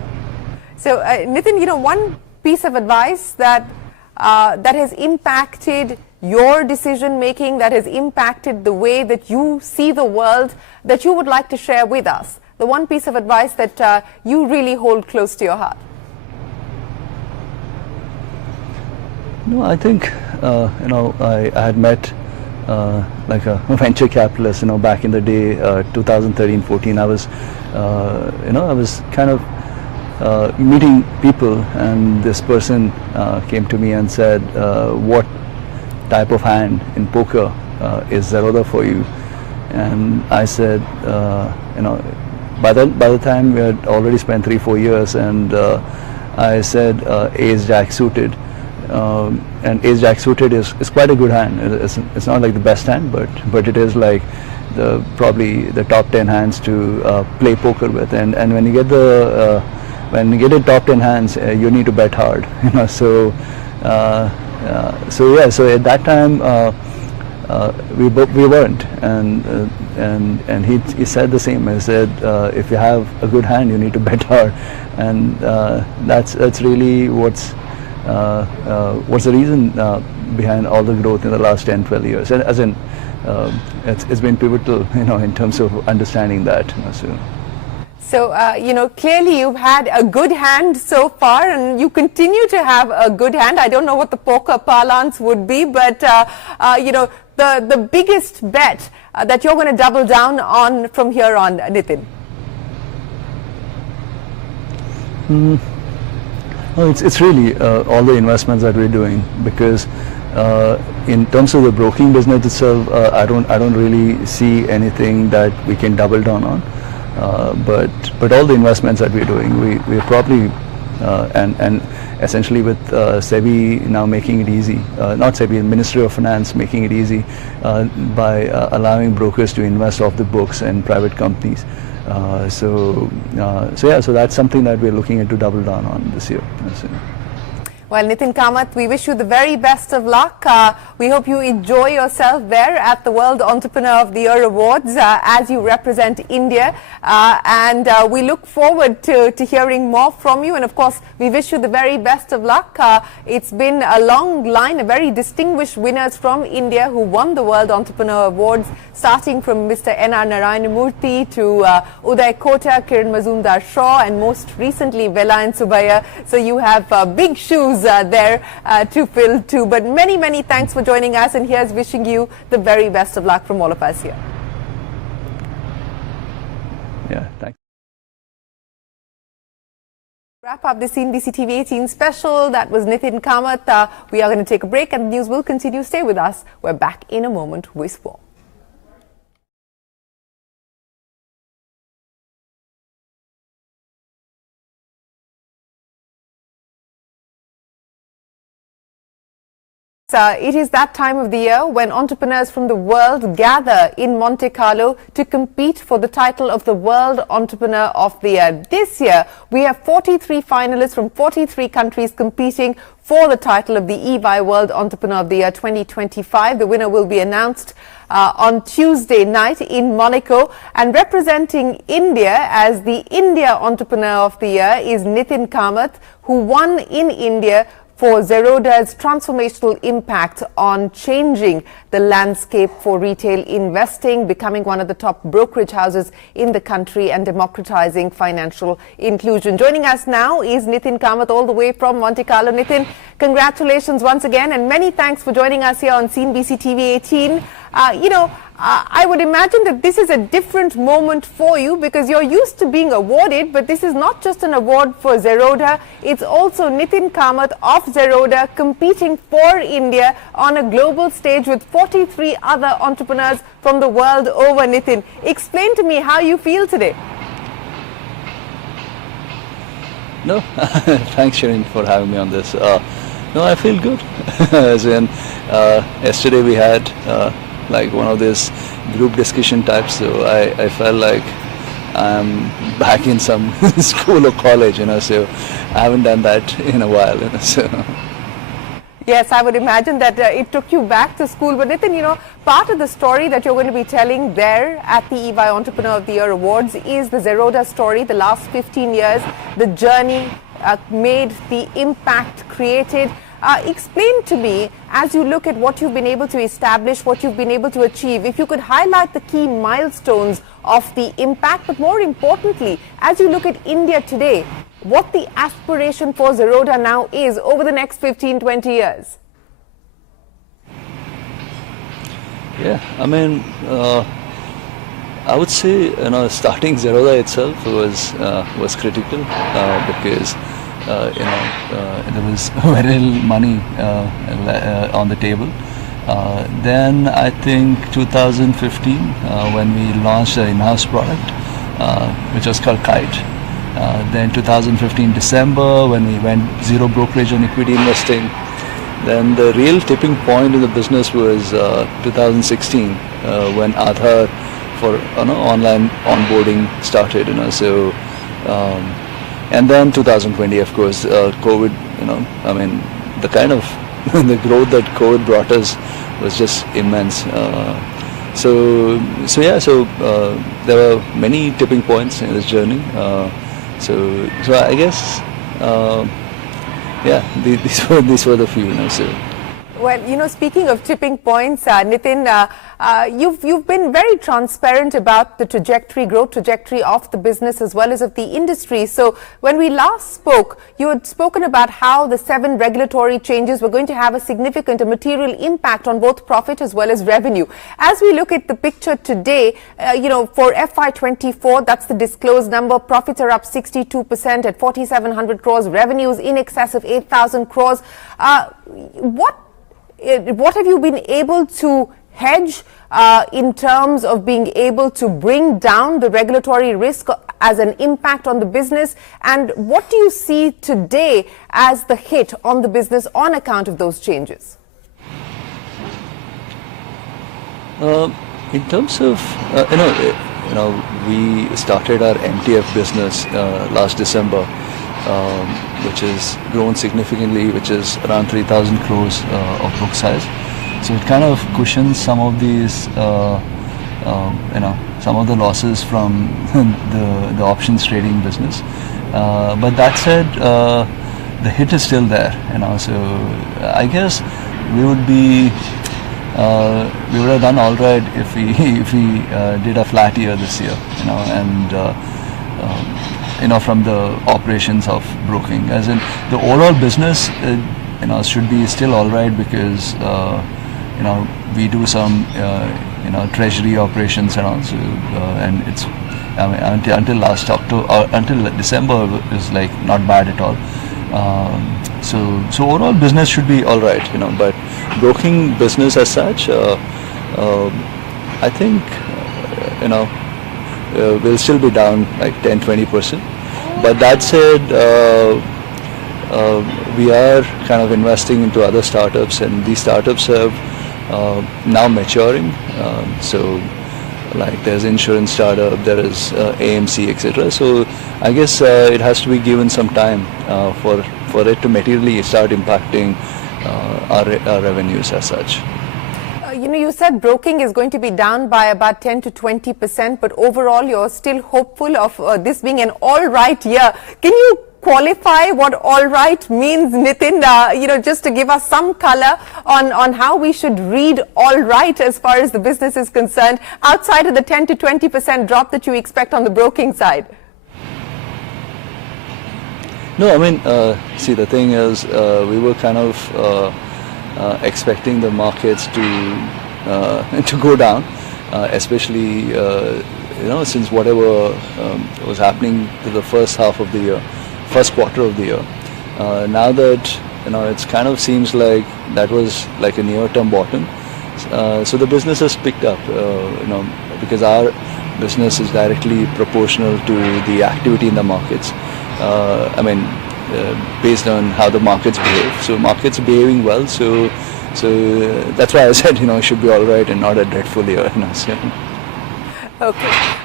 So, Nithin, one piece of advice that that has impacted your decision making, that has impacted the way that you see the world, that you would like to share with us? The one piece of advice that you really hold close to your heart. No, I think I had met like a venture capitalist, back in the day, 2013-14. I was kind of meeting people, and this person came to me and said, "What type of hand in poker is Zerodha for you?" And I said, by the time we had already spent 3-4 years, and I said, Ace Jack suited. And Ace Jack suited is quite a good hand. It's not like the best hand, but it is like probably the top 10 hands to play poker with. And when you get the top 10 hands, you need to bet hard. So at that time we weren't, and he said the same. He said, if you have a good hand, you need to bet hard, and that's really what's the reason behind all the growth in the last 10-12 years, and as in it's been pivotal, in terms of understanding that. So, clearly you've had a good hand so far, and you continue to have a good hand. I don't know what the poker parlance would be, but, the biggest bet that you're going to double down on from here on, Nithin? Well, it's really all the investments that we're doing, because in terms of the broking business itself, I don't really see anything that we can double down on. But all the investments that we're doing, we're probably and essentially with SEBI now making it easy, not SEBI, Ministry of Finance making it easy by allowing brokers to invest off the books in private companies. So that's something that we're looking at to double down on this year. Well, Nithin Kamath, we wish you the very best of luck. We hope you enjoy yourself there at the World Entrepreneur of the Year Awards as you represent India. And we look forward to hearing more from you. And of course, we wish you the very best of luck. It's been a long line, a very distinguished winners from India who won the World Entrepreneur Awards, starting from Mr. N.R. Narayanamurthy to Uday Kota, Kiran Mazumdar-Shaw, and most recently Velayan Subaya. So you have big shoes there to fill too. But many thanks for joining us, and here's wishing you the very best of luck from all of us here. Yeah, thanks. Wrap up the CNBC TV18 special. That was Nithin Kamath. We are going to take a break, and the news will continue. Stay with us. We're back in a moment with more. It is that time of the year when entrepreneurs from the world gather in Monte Carlo to compete for the title of the World Entrepreneur of the Year. This year, we have 43 finalists from 43 countries competing for the title of the EY World Entrepreneur of the Year 2025. The winner will be announced on Tuesday night in Monaco. And representing India as the India Entrepreneur of the Year is Nithin Kamath, who won in India for Zerodha's transformational impact on changing the landscape for retail investing, becoming one of the top brokerage houses in the country and democratizing financial inclusion. Joining us now is Nithin Kamath all the way from Monte Carlo. Nithin, congratulations once again, and many thanks for joining us here on CNBC TV18. I would imagine that this is a different moment for you because you're used to being awarded, but this is not just an award for Zerodha. It's also Nithin Kamath of Zerodha competing for India on a global stage with 43 other entrepreneurs from the world over. Nithin, explain to me how you feel today. No, thanks Shereen for having me on this. No, I feel good. As in, yesterday we had like one of these group discussion types, so I felt like I'm back in some school or college, so I haven't done that in a while, so. Yes, I would imagine that it took you back to school. But Nithin, part of the story that you're going to be telling there at the EY Entrepreneur of the Year Awards is the Zerodha story, the last 15 years, the journey made, the impact created. Explain to me, as you look at what you've been able to establish, what you've been able to achieve, if you could highlight the key milestones of the impact, but more importantly, as you look at India today, what the aspiration for Zerodha now is over the next 15-20 years. Yeah, I mean, I would say, starting Zerodha itself was critical because there was very little money on the table. Then I think 2015 when we launched an in-house product which was called Kite. Then 2015 December when we went zero brokerage on equity investing. Then the real tipping point in the business was 2016 when Aadhaar for online onboarding started. So. And then 2020, of course, COVID, I mean, the kind of the growth that COVID brought us was just immense. So there were many tipping points in this journey. So I guess, these were the few, so. Well, speaking of tipping points, Nithin, you've been very transparent about the growth trajectory of the business as well as of the industry. So when we last spoke, you had spoken about how the 7 regulatory changes were going to have a material impact on both profit as well as revenue. As we look at the picture today, for FY24, that's the disclosed number, profits are up 62% at 4,700 crores, revenues in excess of 8,000 crores. What have you been able to hedge in terms of being able to bring down the regulatory risk as an impact on the business? And what do you see today as the hit on the business on account of those changes? In terms of, we started our MTF business last December. Which has grown significantly, which is around 3,000 crores of book size. So it kind of cushions some of these, some of the losses from the options trading business. But that said, the hit is still there. So I guess we would have done all right if we did a flat year this year. From the operations of broking, as in the overall business, should be still all right because, we do some, treasury operations and also, and it's, until last October, until December is like not bad at all. So overall business should be all right, but broking business as such, I think, will still be down like 10-20%. But that said, we are kind of investing into other startups, and these startups are now maturing. So like there's insurance startup, there is AMC, etc. So I guess it has to be given some time for it to materially start impacting our revenues as such. You said broking is going to be down by about 10 to 20%, but overall you're still hopeful of this being an all right year. Can you qualify what all right means, Nithin? Just to give us some color on how we should read all right as far as the business is concerned, outside of the 10 to 20% drop that you expect on the broking side. No, I mean, see, the thing is, we were kind of expecting the markets to go down, especially since whatever was happening to the first quarter of the year. Now that it's kind of seems like that was like a near-term bottom. So the business has picked up, because our business is directly proportional to the activity in the markets. Based on how the markets behave. So markets are behaving well. So that's why I said, it should be all right and not a dreadful year. Okay.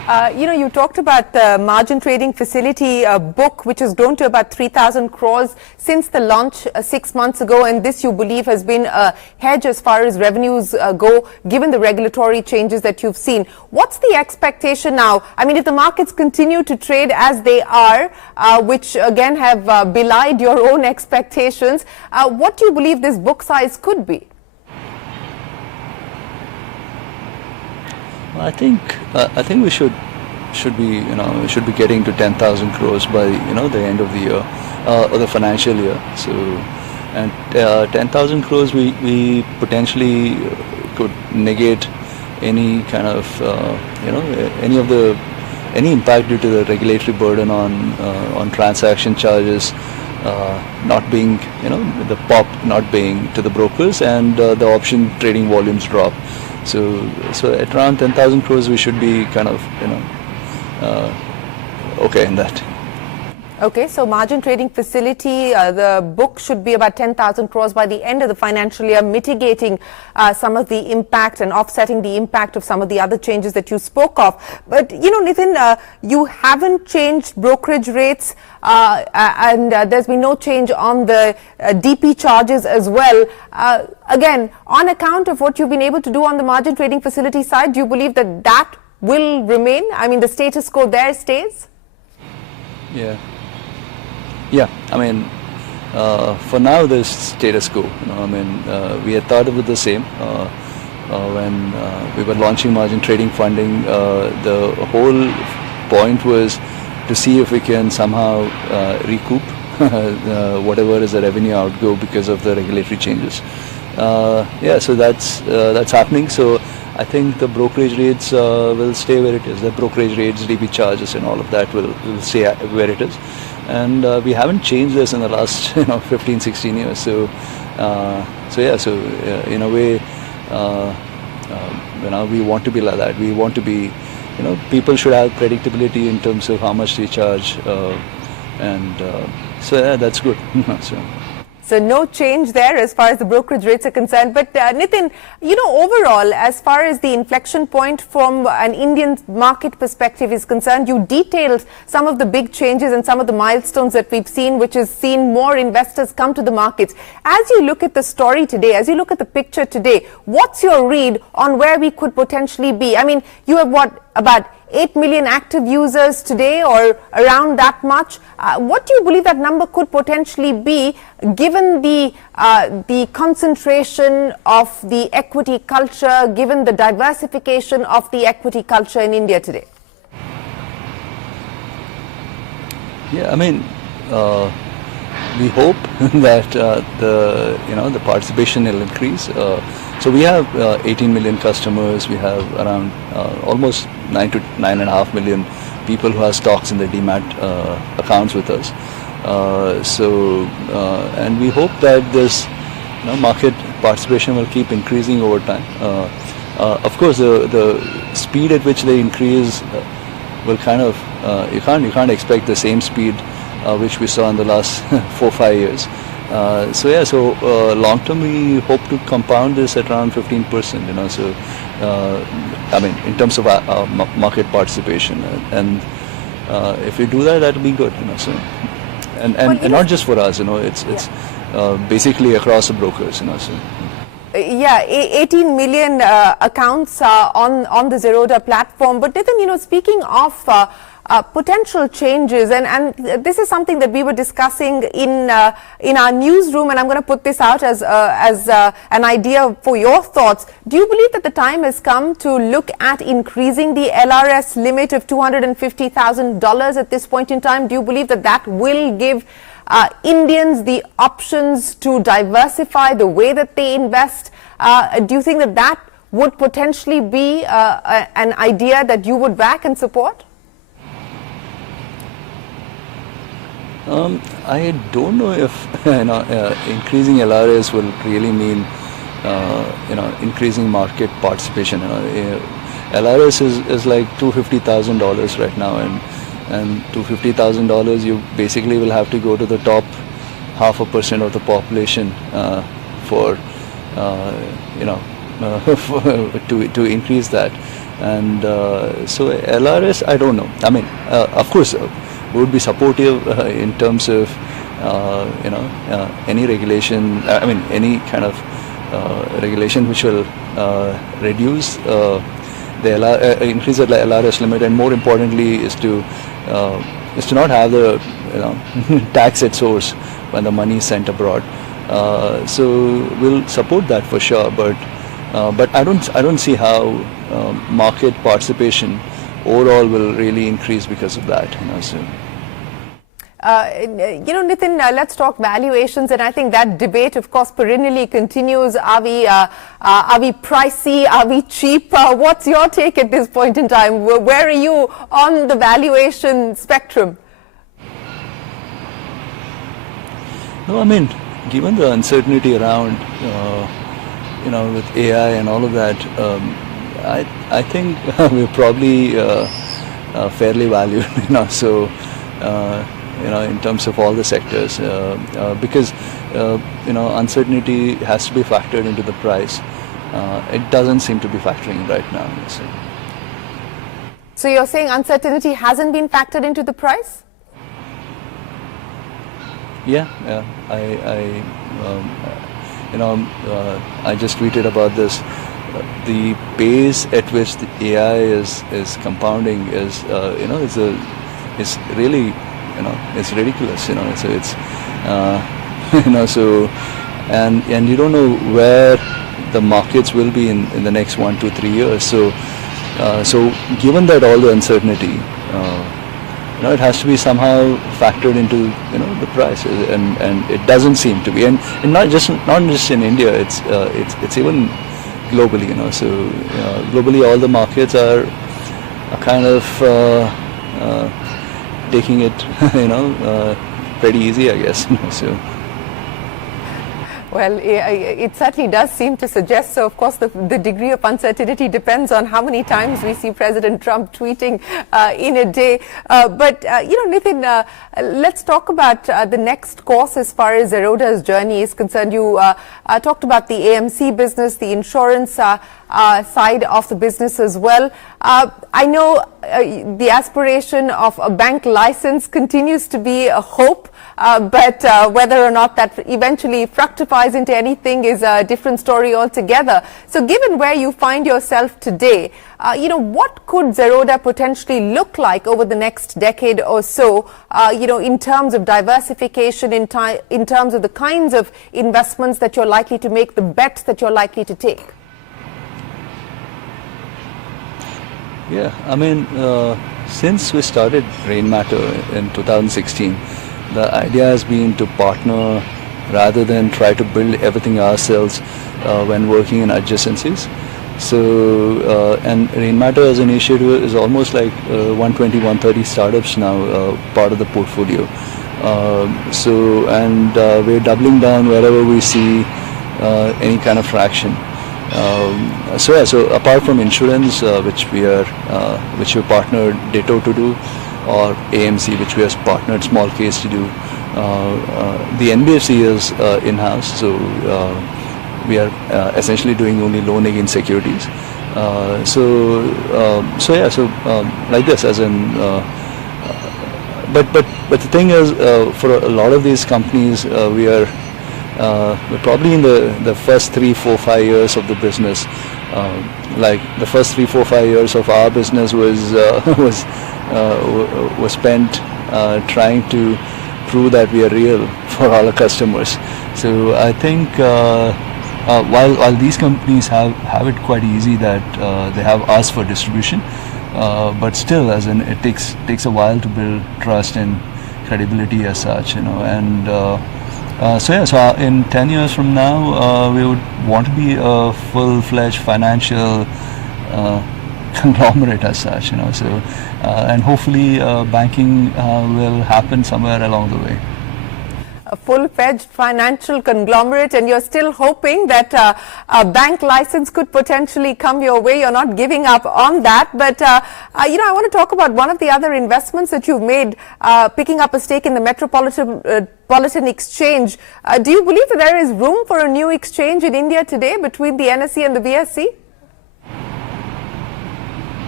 You talked about the margin trading facility book, which has grown to about 3,000 crores since the launch 6 months ago, and this you believe has been a hedge as far as revenues go, given the regulatory changes that you've seen. What's the expectation now? I mean, if the markets continue to trade as they are, which again have belied your own expectations, what do you believe this book size could be? I think we should be getting to 10,000 crores by the end of the year or the financial year. So, and 10,000 crores we potentially could negate any kind of any impact due to the regulatory burden on transaction charges not being the pop not being to the brokers, and the option trading volumes drop. So at around 10,000 crores, we should be kind of, okay in that. Okay, so margin trading facility, the book should be about 10,000 crores by the end of the financial year, mitigating some of the impact and offsetting the impact of some of the other changes that you spoke of. But, Nithin, you haven't changed brokerage rates and there's been no change on the DP charges as well. Again, on account of what you've been able to do on the margin trading facility side, do you believe that that will remain? I mean, the status quo there stays? Yeah, I mean, for now there's status quo. We had thought of it the same when we were launching margin trading funding. The whole point was to see if we can somehow recoup whatever is the revenue outgo because of the regulatory changes. So that's happening. So I think the brokerage rates will stay where it is. The brokerage rates, DP charges, and all of that will stay where it is. And we haven't changed this in the last 15, 16 years. So in a way, we want to be like that. We want to be, people should have predictability in terms of how much they charge, that's good. So no change there as far as the brokerage rates are concerned. But Nithin, overall, as far as the inflection point from an Indian market perspective is concerned, you detailed some of the big changes and some of the milestones that we've seen, which has seen more investors come to the markets. As you look at the story today, as you look at the picture today, what's your read on where we could potentially be? I mean, you have about 8 million active users today, or around that much. What do you believe that number could potentially be, given the concentration of the equity culture, given the diversification of the equity culture in India today? Yeah, I mean, we hope that the participation will increase. So we have 18 million customers. We have around almost 9 to 9.5 million people who have stocks in their demat accounts with us. And we hope that this market participation will keep increasing over time. Of course, the speed at which they increase will kind of you can't expect the same speed which we saw in the last 4 or 5 years. So long term we hope to compound this at around 15%. I mean, in terms of market participation, and if we do that, that will be good. And not just for us. It's basically across the brokers. Yeah, 18 million accounts on the Zerodha platform. But Nithin, speaking of potential changes, and this is something that we were discussing in our newsroom, and I'm going to put this out as an idea for your thoughts. Do you believe that the time has come to look at increasing the LRS limit of $250,000 at this point in time? Do you believe that that will give Indians the options to diversify the way that they invest? Do you think that that would potentially be an idea that you would back and support? I don't know if increasing LRS will really mean increasing market participation. LRS is like $250,000 right now, and $250,000 you basically will have to go to the top 0.5% of the population to increase that. And so LRS, I don't know. I mean, of course, we would be supportive in terms of any regulation. I mean, any kind of regulation which will reduce the increase the LRS limit, and more importantly, is to not have the tax at source when the money is sent abroad. So we'll support that for sure, but I don't see how market participation overall will really increase because of that. So. Nithin, let's talk valuations, and I think that debate, of course, perennially continues. Are we pricey? Are we cheap? What's your take at this point in time? Where are you on the valuation spectrum? No, I mean, given the uncertainty around, with AI and all of that, I think we're probably fairly valued. So. In terms of all the sectors, because uncertainty has to be factored into the price. It doesn't seem to be factoring right now. So you're saying uncertainty hasn't been factored into the price? Yeah. I just tweeted about this. The pace at which the AI is compounding is really. It's ridiculous. So it's so and you don't know where the markets will be in the next 1 to 3 years. So given that all the uncertainty, it has to be somehow factored into the price, and it doesn't seem to be, and not just in India. It's even globally. So globally, all the markets are kind of taking it, pretty easy, I guess. So. Well, it certainly does seem to suggest so. Of course, the degree of uncertainty depends on how many times we see President Trump tweeting in a day. But Nithin, let's talk about the next course as far as Zerodha's journey is concerned. You talked about the AMC business, the insurance side of the business as well. I know the aspiration of a bank license continues to be a hope, but whether or not that eventually fructifies into anything is a different story altogether. So given where you find yourself today, what could Zerodha potentially look like over the next decade or so, in terms of diversification, in terms of the kinds of investments that you're likely to make, the bets that you're likely to take? Yeah, I mean, since we started Rainmatter in 2016, the idea has been to partner rather than try to build everything ourselves when working in adjacencies. So, and Rainmatter as an initiative is almost like 120, 130 startups now, part of the portfolio. We're doubling down wherever we see any kind of traction. So apart from insurance, which we partnered Ditto to do, or AMC, which we have partnered Small Case to do, the NBFC is in-house, so we are essentially doing only loan against securities. Like this, as in. But the thing is, for a lot of these companies, we're probably in the first 3, 4, 5 years of the business. Like the first 3, 4, 5 years of our business was spent trying to prove that we are real for all our customers. So I think while these companies have it quite easy that they have us for distribution, but still, as in, it takes a while to build trust and credibility as such, and. So in 10 years from now, we would want to be a full-fledged financial conglomerate as such, and hopefully banking will happen somewhere along the way. A full-fledged financial conglomerate, and you're still hoping that a bank license could potentially come your way. You're not giving up on that. But, I want to talk about one of the other investments that you've made, picking up a stake in the Metropolitan Exchange. Do you believe that there is room for a new exchange in India today between the NSE and the BSE?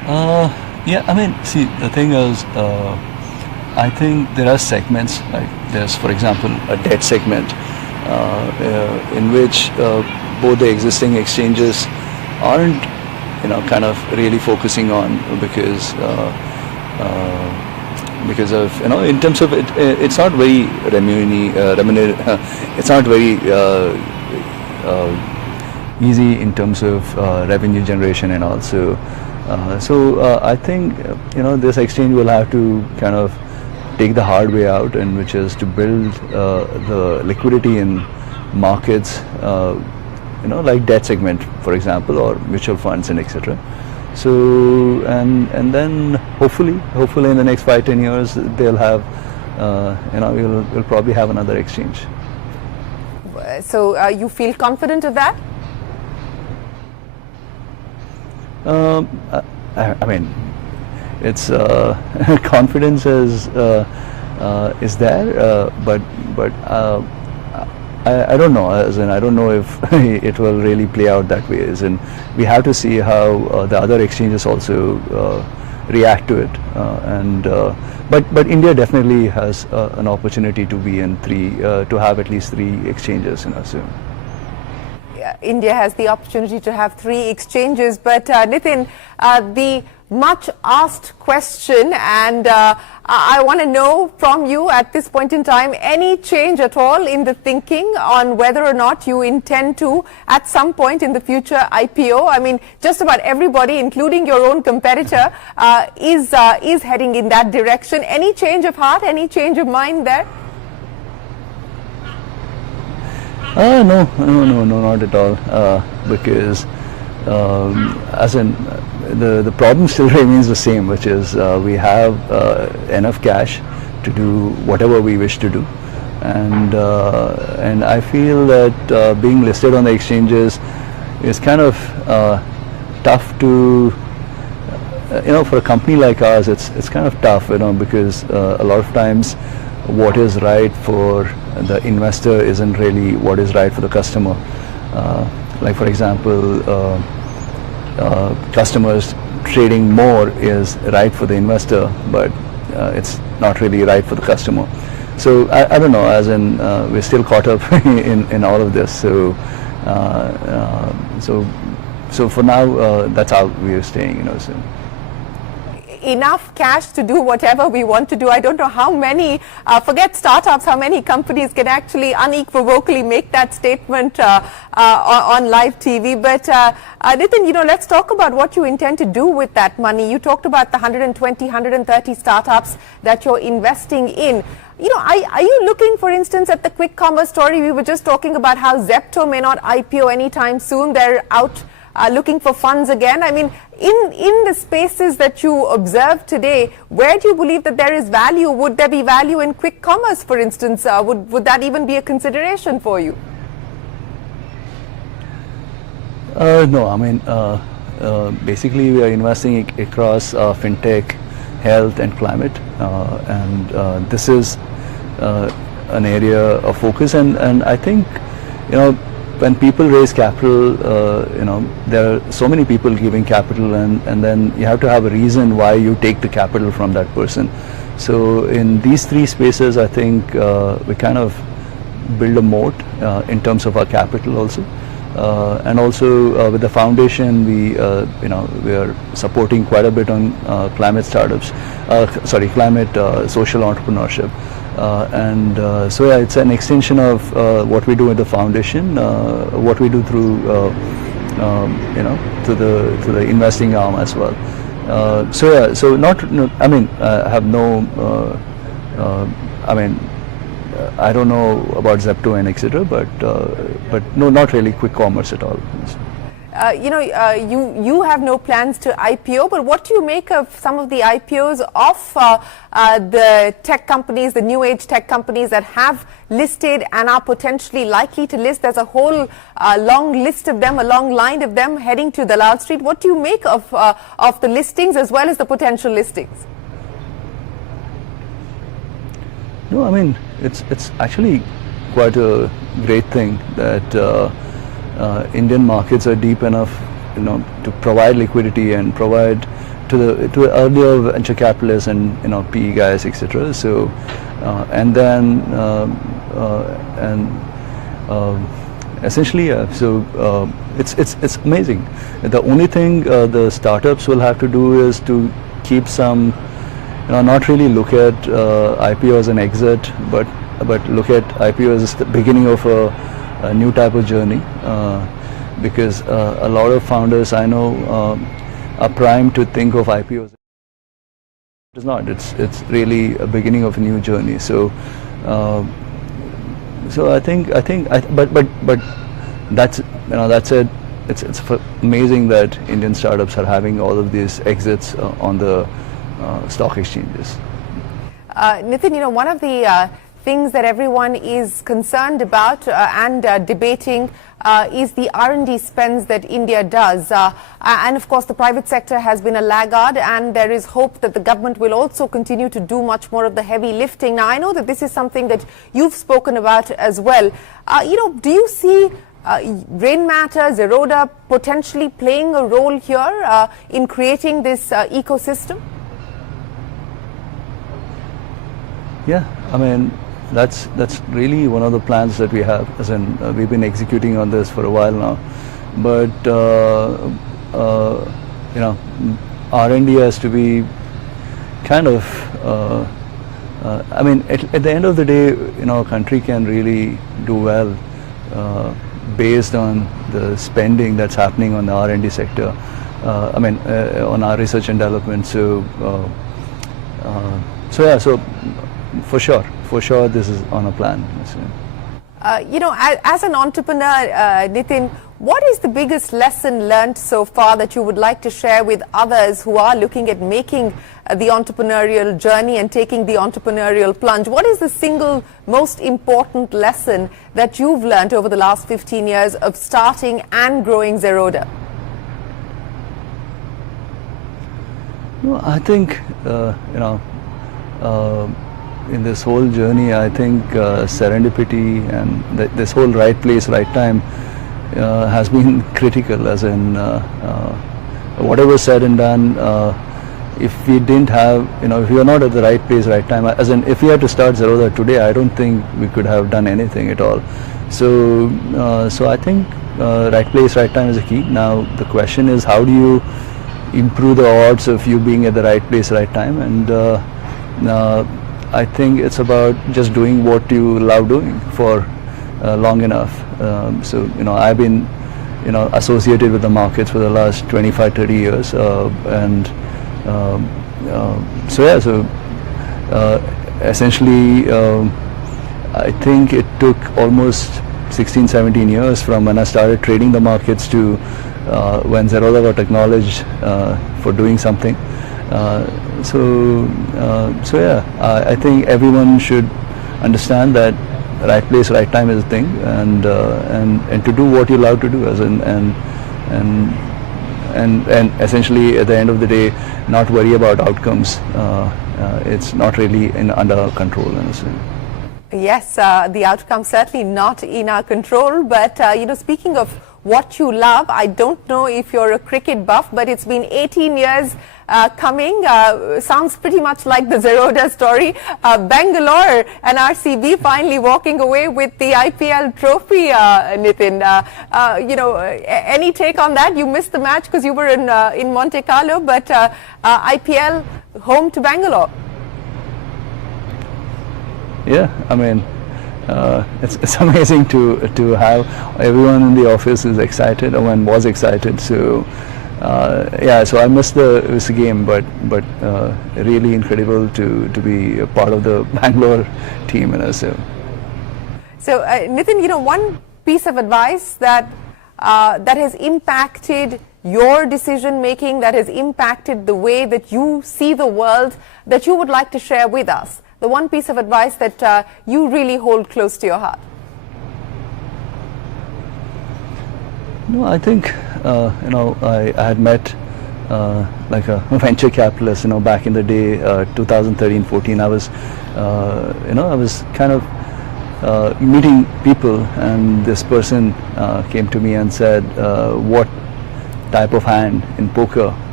Yeah, I mean, see, the thing is, I think there are segments, like there's, for example, a debt segment in which both the existing exchanges aren't, kind of really focusing on because of, in terms of it, it's not very it's not very easy in terms of revenue generation and all. So I think this exchange will have to kind of take the hard way out, and which is to build the liquidity in markets, like debt segment, for example, or mutual funds and etc. So and then hopefully in the next 5-10 years they'll have we'll probably have another exchange. So you feel confident of that? I mean, it's confidence is there, but I don't know. As in, I don't know if it will really play out that way. As in, we have to see how the other exchanges also react to it. But India definitely has an opportunity to be in to have at least 3 exchanges. So. India has the opportunity to have 3 exchanges, but Nithin, the much asked question, and I want to know from you at this point in time, any change at all in the thinking on whether or not you intend to at some point in the future IPO? I mean, just about everybody, including your own competitor, is heading in that direction. Any change of heart, any change of mind there? No, not at all. Because as in the problem still remains the same, which is we have enough cash to do whatever we wish to do, and I feel that being listed on the exchanges is kind of tough to. For a company like ours, it's kind of tough, because a lot of times what is right for the investor isn't really what is right for the customer. Like for example, customers trading more is right for the investor, but it's not really right for the customer. So I don't know, as in we're still caught up in all of this. So for now, that's how we are staying. So. Enough cash to do whatever we want to do. I don't know how many, forget startups, how many companies can actually unequivocally make that statement on live TV. But Nithin, let's talk about what you intend to do with that money. You talked about the 120, 130 startups that you're investing in. Are you looking, for instance, at the quick commerce story? We were just talking about how Zepto may not IPO anytime soon. They're out looking for funds again. I mean, in the spaces that you observe today, where do you believe that there is value? Would there be value in quick commerce, for instance? Would that even be a consideration for you? No, I mean, basically we are investing across fintech, health and climate, and this is an area of focus, and I think, when people raise capital, there are so many people giving capital, and then you have to have a reason why you take the capital from that person. So in these 3 spaces, I think we kind of build a moat in terms of our capital also. And also with the foundation, we are supporting quite a bit on climate startups, climate social entrepreneurship. So yeah, it's an extension of what we do at the foundation, what we do through to the investing arm as well. So yeah, so I mean, I have no, I mean, I don't know about Zepto and etc. But no, not really quick commerce at all. You have no plans to IPO, but what do you make of some of the IPOs of the tech companies, the new age tech companies that have listed and are potentially likely to list? There's a whole long list of them, a long line of them heading to Dalal Street. What do you make of the listings as well as the potential listings? No, I mean, it's actually quite a great thing that Indian markets are deep enough, to provide liquidity and provide to earlier venture capitalists and PE guys, etc. So and then essentially, it's amazing. The only thing the startups will have to do is to keep some, not really look at IPO as an exit, but look at IPO as the beginning of a new type of journey. Because a lot of founders I know are primed to think of IPO as it's not. It's really a beginning of a new journey. So I think but that's that's it. It's amazing that Indian startups are having all of these exits on the stock exchanges. Nithin, one of the things that everyone is concerned about and debating is the R&D spends that India does. And of course, the private sector has been a laggard, and there is hope that the government will also continue to do much more of the heavy lifting. Now, I know that this is something that you've spoken about as well. Do you see Rainmatter, Zerodha potentially playing a role here in creating this ecosystem? Yeah, I mean, that's really one of the plans that we have, as in we've been executing on this for a while now. But R&D has to be kind of I mean, at the end of the day, a country can really do well based on the spending that's happening on the R&D sector. I mean, on our research and development. So for sure, this is on a plan. As an entrepreneur, Nithin, what is the biggest lesson learned so far that you would like to share with others who are looking at making the entrepreneurial journey and taking the entrepreneurial plunge? What is the single most important lesson that you've learned over the last 15 years of starting and growing Zerodha? No, I think, in this whole journey, I think serendipity and this whole right place, right time has been critical, as in whatever said and done, if we didn't have, if we were not at the right place, right time, as in if we had to start Zerodha today, I don't think we could have done anything at all. So I think right place, right time is a key. Now the question is, how do you improve the odds of you being at the right place, right time? And I think it's about just doing what you love doing for long enough. So I've been associated with the markets for the last 25-30 years, and essentially I think it took almost 16-17 years from when I started trading the markets to when Zerodha got acknowledged for doing something. I think everyone should understand that right place, right time is a thing, and to do what you love to do, as in, and essentially at the end of the day, not worry about outcomes. It's not really under our control, honestly. Yes, the outcome certainly not in our control. But speaking of what you love, I don't know if you're a cricket buff, but it's been 18 years coming. Sounds pretty much like the Zerodha story. Bangalore and RCB finally walking away with the IPL trophy, Nithin. Any take on that? You missed the match because you were in Monte Carlo, but IPL home to Bangalore. Yeah, I mean, it's amazing to have everyone in the office is excited, or was excited. So so I missed this game, but really incredible to be a part of the Bangalore team, So Nithin, one piece of advice that has impacted your decision making, that has impacted the way that you see the world, that you would like to share with us. The one piece of advice that you really hold close to your heart. No, I think I had met like a venture capitalist, back in the day, 2013-14. I was kind of meeting people, and this person came to me and said, "What type of hand in poker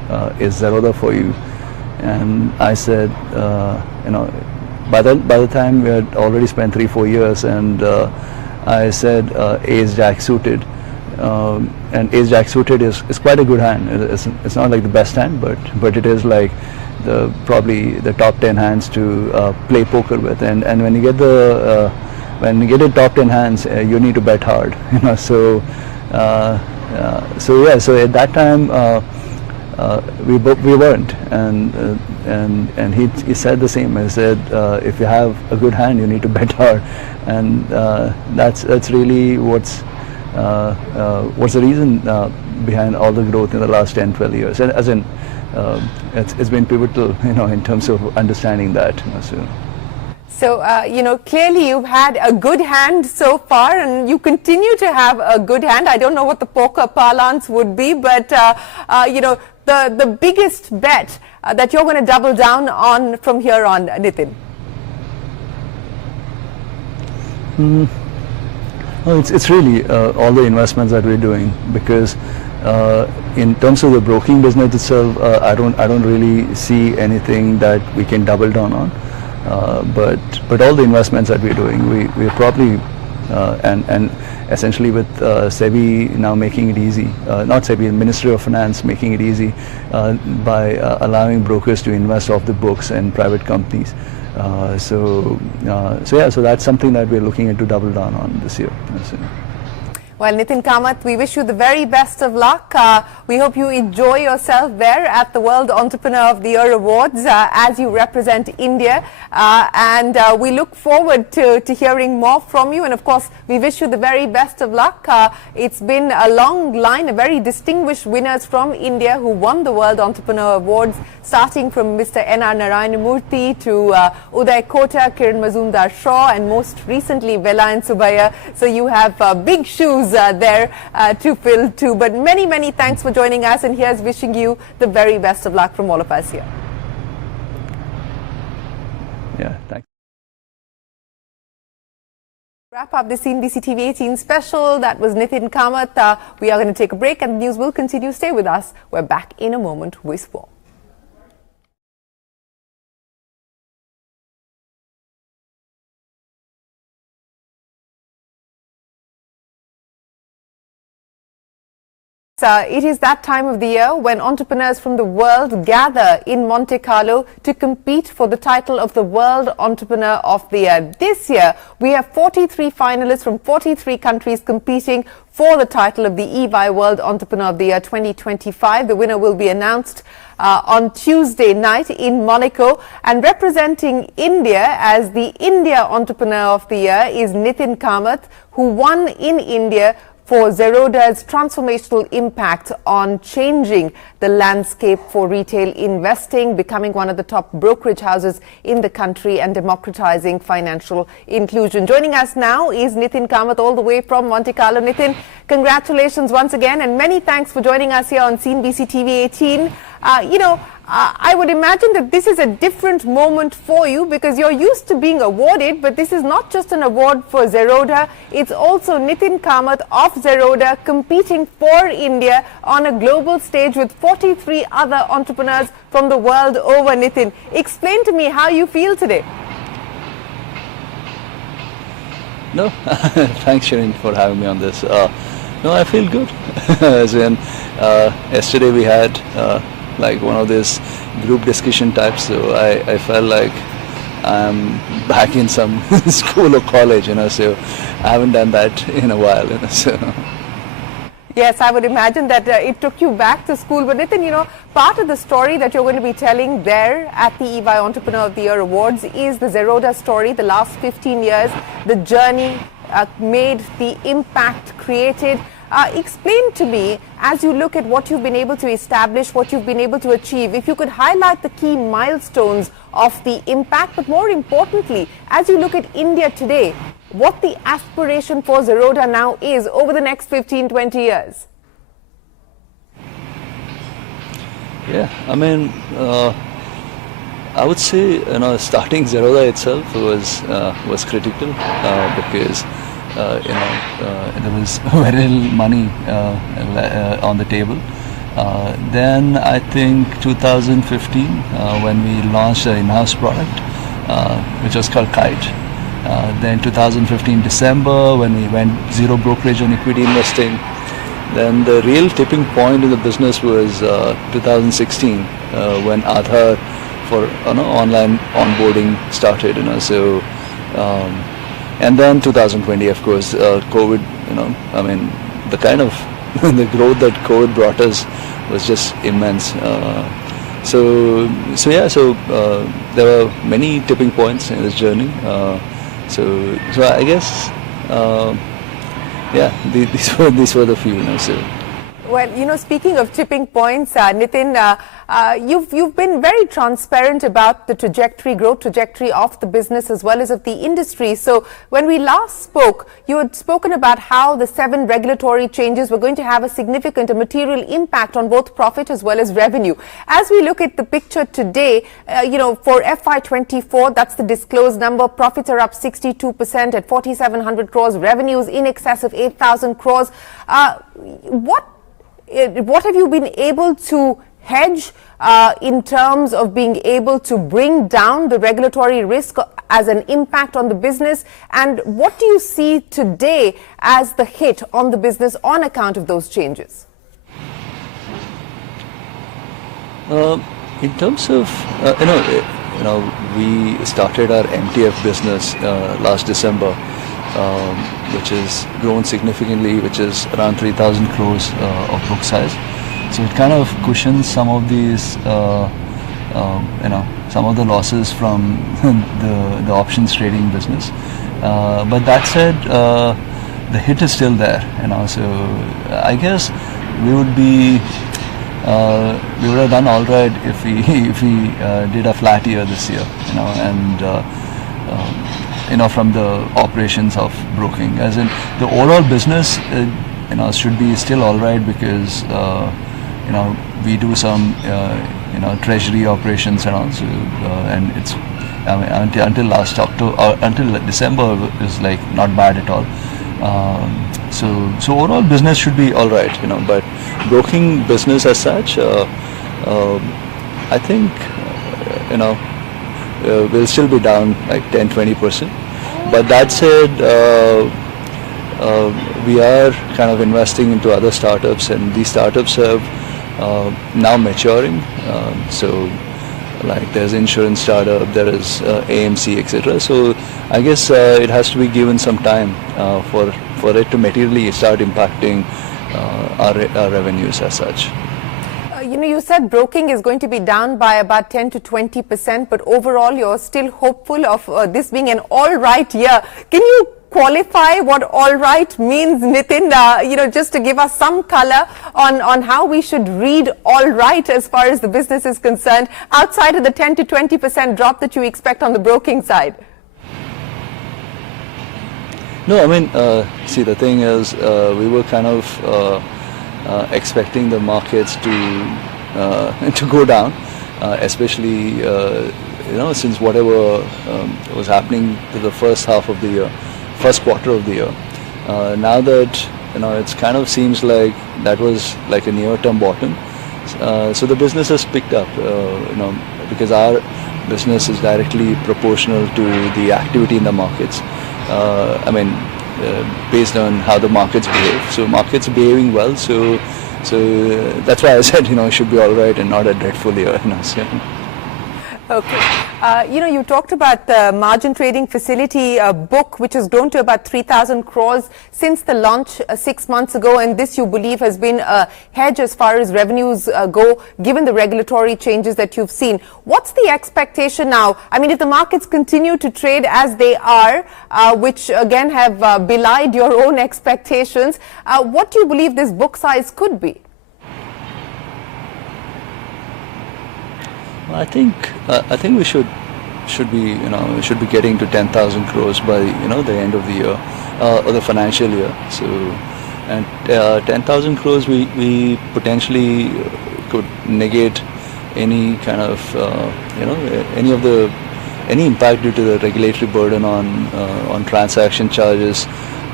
is Zerodha for you? And I said, you know, by the time we had already spent 3-4 years, and I said Ace Jack suited, and Ace Jack suited is quite a good hand. It's not like the best hand, but it is like probably the top 10 hands to play poker with. And when you get the top 10 hands, you need to bet hard. You know, so at that time we weren't, and he said the same. He said, if you have a good hand, you need to bet hard, and that's really what's the reason behind all the growth in the last 10-12 years. And as in, it's been pivotal, you know, in terms of understanding that. You know, So, you know, clearly you've had a good hand so far, and you continue to have a good hand. I don't know what the poker parlance would be, but, you know, the biggest bet that you're going to double down on from here on, Nithin? Well, it's really all the investments that we're doing, because in terms of the broking business itself, I don't really see anything that we can double down on. But all the investments that we're doing, we're probably and essentially with SEBI now making it easy, not SEBI, Ministry of Finance making it easy by allowing brokers to invest off the books in private companies. So that's something that we're looking at to double down on this year. Well, Nithin Kamath, we wish you the very best of luck. We hope you enjoy yourself there at the World Entrepreneur of the Year Awards as you represent India. And we look forward to hearing more from you. And of course, we wish you the very best of luck. It's been a long line, a very distinguished winners from India who won the World Entrepreneur Awards, starting from Mr. N.R. Narayanamurthy to Uday Kota, Kiran Mazumdar-Shaw, and most recently Vellayan Subbiah. So you have big shoes there to fill too. But many thanks for joining us, and here's wishing you the very best of luck from all of us here. Yeah, thanks. Wrap up the CNBC-TV18 special. That was Nithin Kamath. We are going to take a break, and the news will continue. Stay with us. We're back in a moment with more. It is that time of the year when entrepreneurs from the world gather in Monte Carlo to compete for the title of the World Entrepreneur of the Year. This year, we have 43 finalists from 43 countries competing for the title of the EY World Entrepreneur of the Year 2025. The winner will be announced on Tuesday night in Monaco. And representing India as the India Entrepreneur of the Year is Nithin Kamath, who won in India for Zerodha's transformational impact on changing the landscape for retail investing, becoming one of the top brokerage houses in the country and democratizing financial inclusion. Joining us now is Nithin Kamath all the way from Monte Carlo. Nithin, congratulations once again, and many thanks for joining us here on CNBC TV18. I would imagine that this is a different moment for you because you're used to being awarded, but this is not just an award for Zerodha. It's also Nithin Kamath of Zerodha competing for India on a global stage with 43 other entrepreneurs from the world over. Nithin, explain to me how you feel today. No, thanks Shereen for having me on this. No, I feel good. As in, yesterday we had like one of these group discussion types, so I felt like I'm back in some school or college, so I haven't done that in a while, so. Yes, I would imagine that it took you back to school. But Nithin, part of the story that you're going to be telling there at the EY Entrepreneur of the Year Awards is the Zerodha story, the last 15 years, the journey made, the impact created. Explain to me, as you look at what you've been able to establish, what you've been able to achieve, if you could highlight the key milestones of the impact, but more importantly, as you look at India today, what the aspiration for Zerodha now is over the next 15-20 years. Yeah, I mean, I would say, starting Zerodha itself was critical because there was very little money on the table, Then I think 2015 when we launched an in-house product which was called Kite. Then 2015 December when we went zero brokerage on equity investing. Then the real tipping point in the business was 2016 when Aadhaar for online onboarding started. So and then 2020, of course, COVID. I mean, the kind of the growth that COVID brought us was just immense. So there were many tipping points in this journey. So I guess these were the few. So. Well, speaking of tipping points, Nithin, you've been very transparent about the growth trajectory of the business as well as of the industry. So when we last spoke, you had spoken about how the 7 regulatory changes were going to have a material impact on both profit as well as revenue. As we look at the picture today, for FY24, that's the disclosed number, profits are up 62% at 4,700 crores, revenues in excess of 8,000 crores. What have you been able to hedge in terms of being able to bring down the regulatory risk as an impact on the business? And what do you see today as the hit on the business on account of those changes? In terms of, we started our MTF business last December. Which has grown significantly, which is around 3,000 crores of book size. So it kind of cushions some of these, some of the losses from the options trading business. But that said, the hit is still there. So I guess we would have done all right if we did a flat year this year. From the operations of broking, as in the overall business, should be still all right because we do some treasury operations and also, and it's until last October, until December is like not bad at all. So overall business should be all right, but broking business as such, I think will still be down like 10-20%. But that said, we are kind of investing into other startups, and these startups have now maturing. So like there's insurance startup, there is AMC, etc. So I guess it has to be given some time for it to materially start impacting our revenues as such. You said broking is going to be down by about 10 to 20%, but overall you're still hopeful of this being an all right year. Can you qualify what all right means, Nithin? Just to give us some color on how we should read all right as far as the business is concerned, outside of the 10 to 20% drop that you expect on the broking side. No, I mean, see, the thing is, we were kind of expecting the markets to go down, especially since whatever was happening to the first quarter of the year. Now that it's kind of seems like that was like a near-term bottom. So the business has picked up, because our business is directly proportional to the activity in the markets. Based on how the markets behave. So markets behaving well. So that's why I said it should be all right and not a dreadful year. Okay. You talked about the margin trading facility book, which has grown to about 3,000 crores since the launch 6 months ago, and this you believe has been a hedge as far as revenues go, given the regulatory changes that you've seen. What's the expectation now? I mean, if the markets continue to trade as they are, which again have belied your own expectations, what do you believe this book size could be? I think we should be getting to 10,000 crores by the end of the year or the financial year. So, and 10,000 crores we potentially could negate any kind of any impact due to the regulatory burden on transaction charges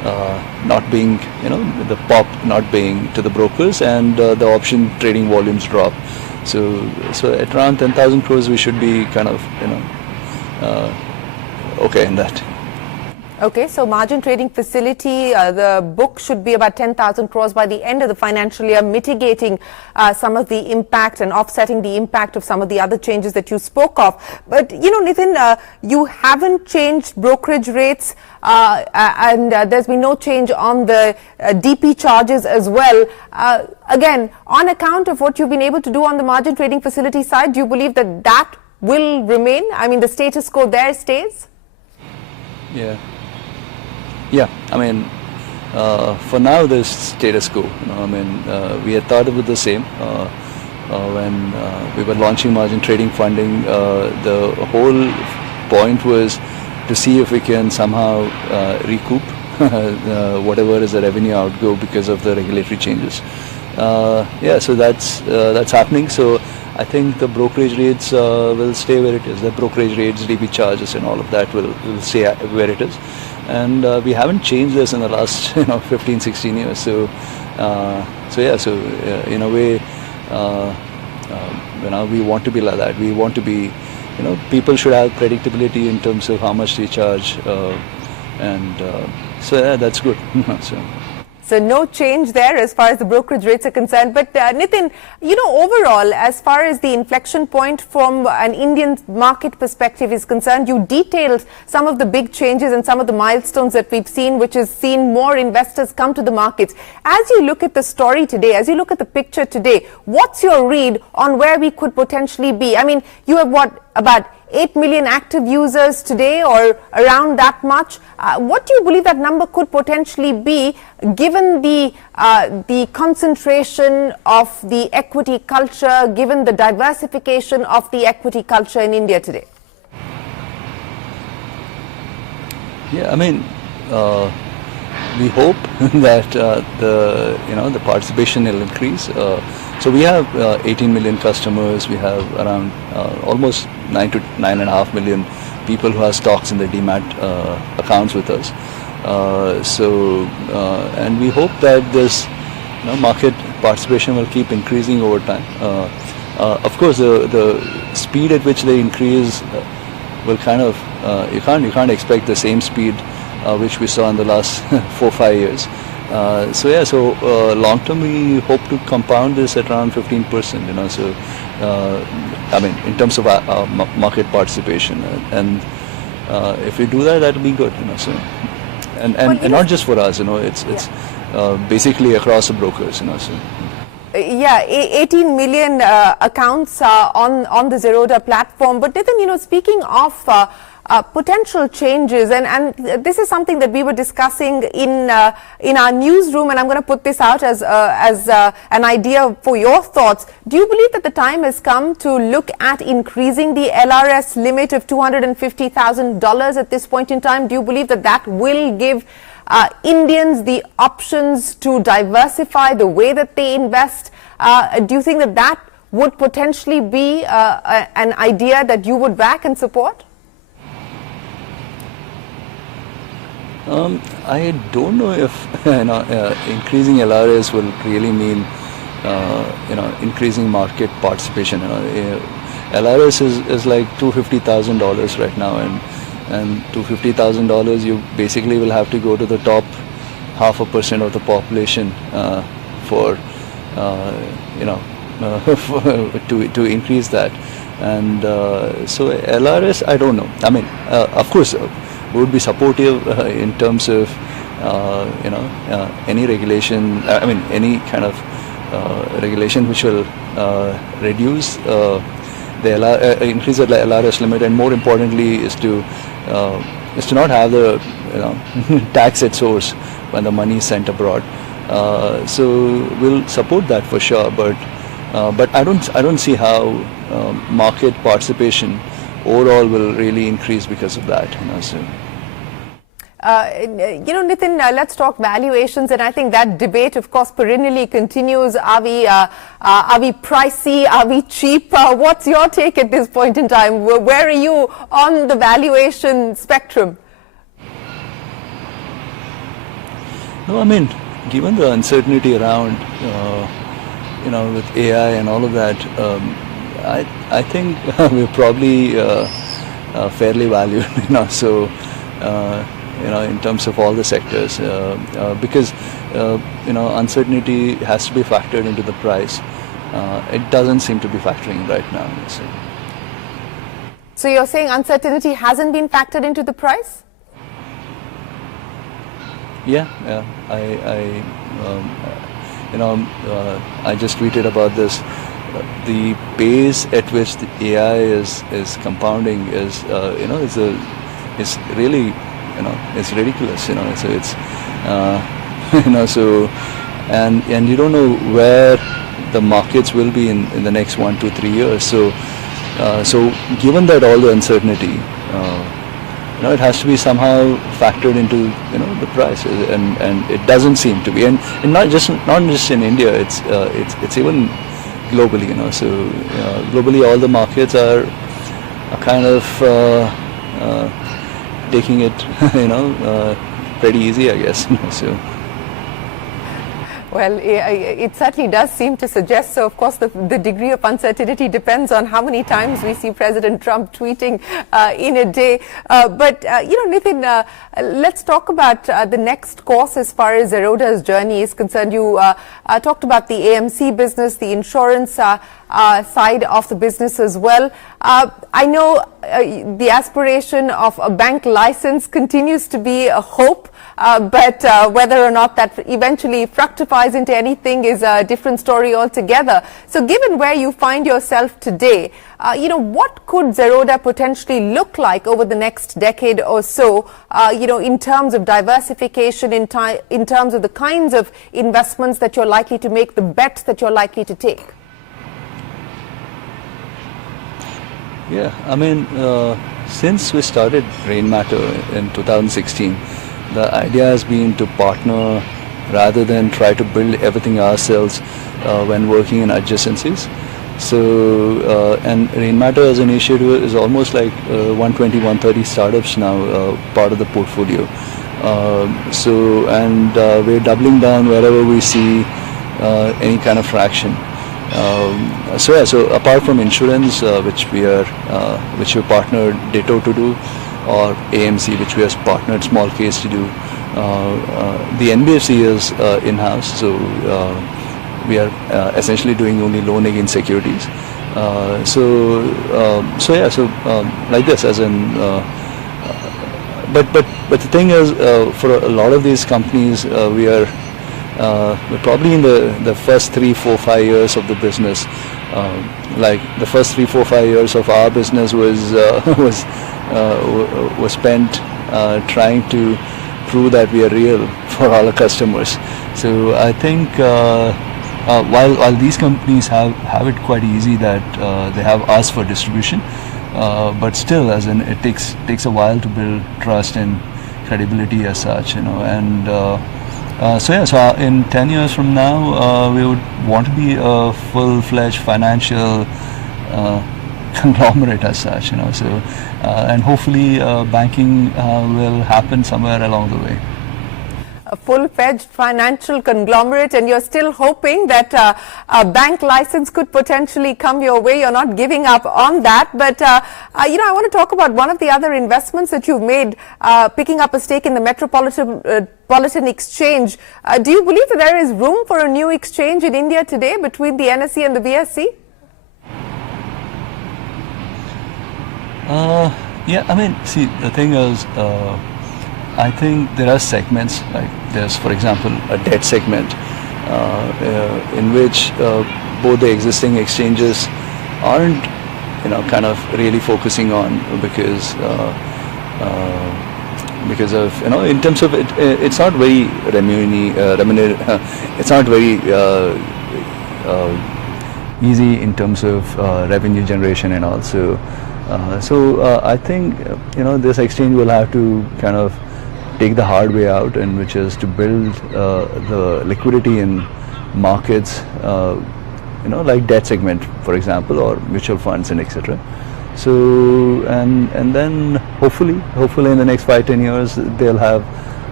not being, the pop not being to the brokers, and the option trading volumes drop. So at around 10,000 crores, we should be kind of, okay in that. Okay, so margin trading facility, the book should be about 10,000 crores by the end of the financial year, mitigating some of the impact and offsetting the impact of some of the other changes that you spoke of. But, Nithin, you haven't changed brokerage rates and there's been no change on the DP charges as well. Again, on account of what you've been able to do on the margin trading facility side, do you believe that that will remain? I mean, the status quo there stays? Yeah, I mean, for now there's status quo. We had thought about the same when we were launching margin trading funding. The whole point was to see if we can somehow recoup whatever is the revenue outgo because of the regulatory changes. So that's happening. So I think the brokerage rates will stay where it is. The brokerage rates, DP charges, and all of that will stay where it is. And we haven't changed this in the last 15, 16 years. So in a way, we want to be like that. We want to be, people should have predictability in terms of how much they charge, that's good. So no change there as far as the brokerage rates are concerned. But Nithin, overall, as far as the inflection point from an Indian market perspective is concerned, you detailed some of the big changes and some of the milestones that we've seen, which has seen more investors come to the markets. As you look at the story today, as you look at the picture today, what's your read on where we could potentially be? I mean, you have about 8 million active users today, or around that much. What do you believe that number could potentially be, given the concentration of the equity culture, given the diversification of the equity culture in India today? Yeah, I mean, we hope that the participation will increase. So we have 18 million customers. We have around almost 9 to 9.5 million people who have stocks in the demat accounts with us. And we hope that this market participation will keep increasing over time. Of course, the speed at which they increase will kind of you can't expect the same speed which we saw in the last 4-5 years. So long term we hope to compound this at around 15%. I mean, in terms of market participation, and if we do that, that'll be good. And not just for us. It's basically across the brokers. Yeah, 18 million accounts on the Zerodha platform. But Nithin, speaking of potential changes, and this is something that we were discussing in our newsroom, and I'm going to put this out as an idea for your thoughts. Do you believe that the time has come to look at increasing the LRS limit of $250,000 at this point in time? Do you believe that that will give Indians the options to diversify the way that they invest? Do you think that that would potentially be an idea that you would back and support? I don't know if increasing LRS will really mean increasing market participation. LRS is like $250,000 right now, and $250,000 you basically will have to go to the top 0.5% of the population for to increase that. And so LRS, I don't know. I mean, of course, we would be supportive in terms of any regulation. I mean, any kind of regulation which will reduce increase the LRS limit, and more importantly is to not have the tax at source when the money is sent abroad. So we'll support that for sure, but I don't see how market participation overall will really increase because of that. Nithin, let's talk valuations, and I think that debate, of course, perennially continues. Are we pricey? Are we cheap? What's your take at this point in time? Where are you on the valuation spectrum? No, I mean, given the uncertainty around, with AI and all of that, I think we're probably fairly valued, So, in terms of all the sectors, because uncertainty has to be factored into the price. It doesn't seem to be factoring right now. So you're saying uncertainty hasn't been factored into the price? Yeah. I just tweeted about this. The pace at which the AI is compounding is really, it's ridiculous. So it's so and you don't know where the markets will be in the next 1 to 3 years. So given that all the uncertainty, it has to be somehow factored into the price, and it doesn't seem to be, and not just in India. It's even globally. So globally, all the markets are kind of taking it pretty easy, I guess. So. Well, it certainly does seem to suggest so. Of course, the degree of uncertainty depends on how many times we see President Trump tweeting in a day. But Nithin, let's talk about the next course as far as Zerodha's journey is concerned. You talked about the AMC business, the insurance side of the business as well. I know the aspiration of a bank license continues to be a hope. But whether or not that eventually fructifies into anything is a different story altogether. So given where you find yourself today, what could Zerodha potentially look like over the next decade or so, in terms of diversification, in terms of the kinds of investments that you're likely to make, the bets that you're likely to take? Yeah, I mean, since we started Rainmatter in 2016, the idea has been to partner rather than try to build everything ourselves when working in adjacencies. So, and Rainmatter as an initiative is almost like 120, 130 startups now, part of the portfolio. We're doubling down wherever we see any kind of traction. So apart from insurance, which we partnered Ditto to do, or AMC, which we have partnered Small Case to do. The NBFC is in-house, so we are essentially doing only loan against securities. Like this, as in. But the thing is, for a lot of these companies, we're probably in the first 3, 4, 5 years of the business. Like the first 3, 4, 5 years of our business was spent trying to prove that we are real for all our customers. So I think while these companies have it quite easy that they have us for distribution, but still, as in, it takes a while to build trust and credibility as such, and so in 10 years from now, we would want to be a full-fledged financial conglomerate as such, and hopefully banking will happen somewhere along the way. A full-fledged financial conglomerate, and you're still hoping that a bank license could potentially come your way. You're not giving up on that. But, I want to talk about one of the other investments that you've made, picking up a stake in the Metropolitan Exchange. Do you believe that there is room for a new exchange in India today between the NSE and the BSE? Yeah, I mean, see, the thing is, I think there are segments, like there's, for example, a debt segment in which both the existing exchanges aren't, kind of really focusing on because of, in terms of it, it's not very it's not very easy in terms of revenue generation and also. I think this exchange will have to kind of take the hard way out, and which is to build the liquidity in markets, like debt segment, for example, or mutual funds and etc. So and then hopefully in the next 5-10 years they'll have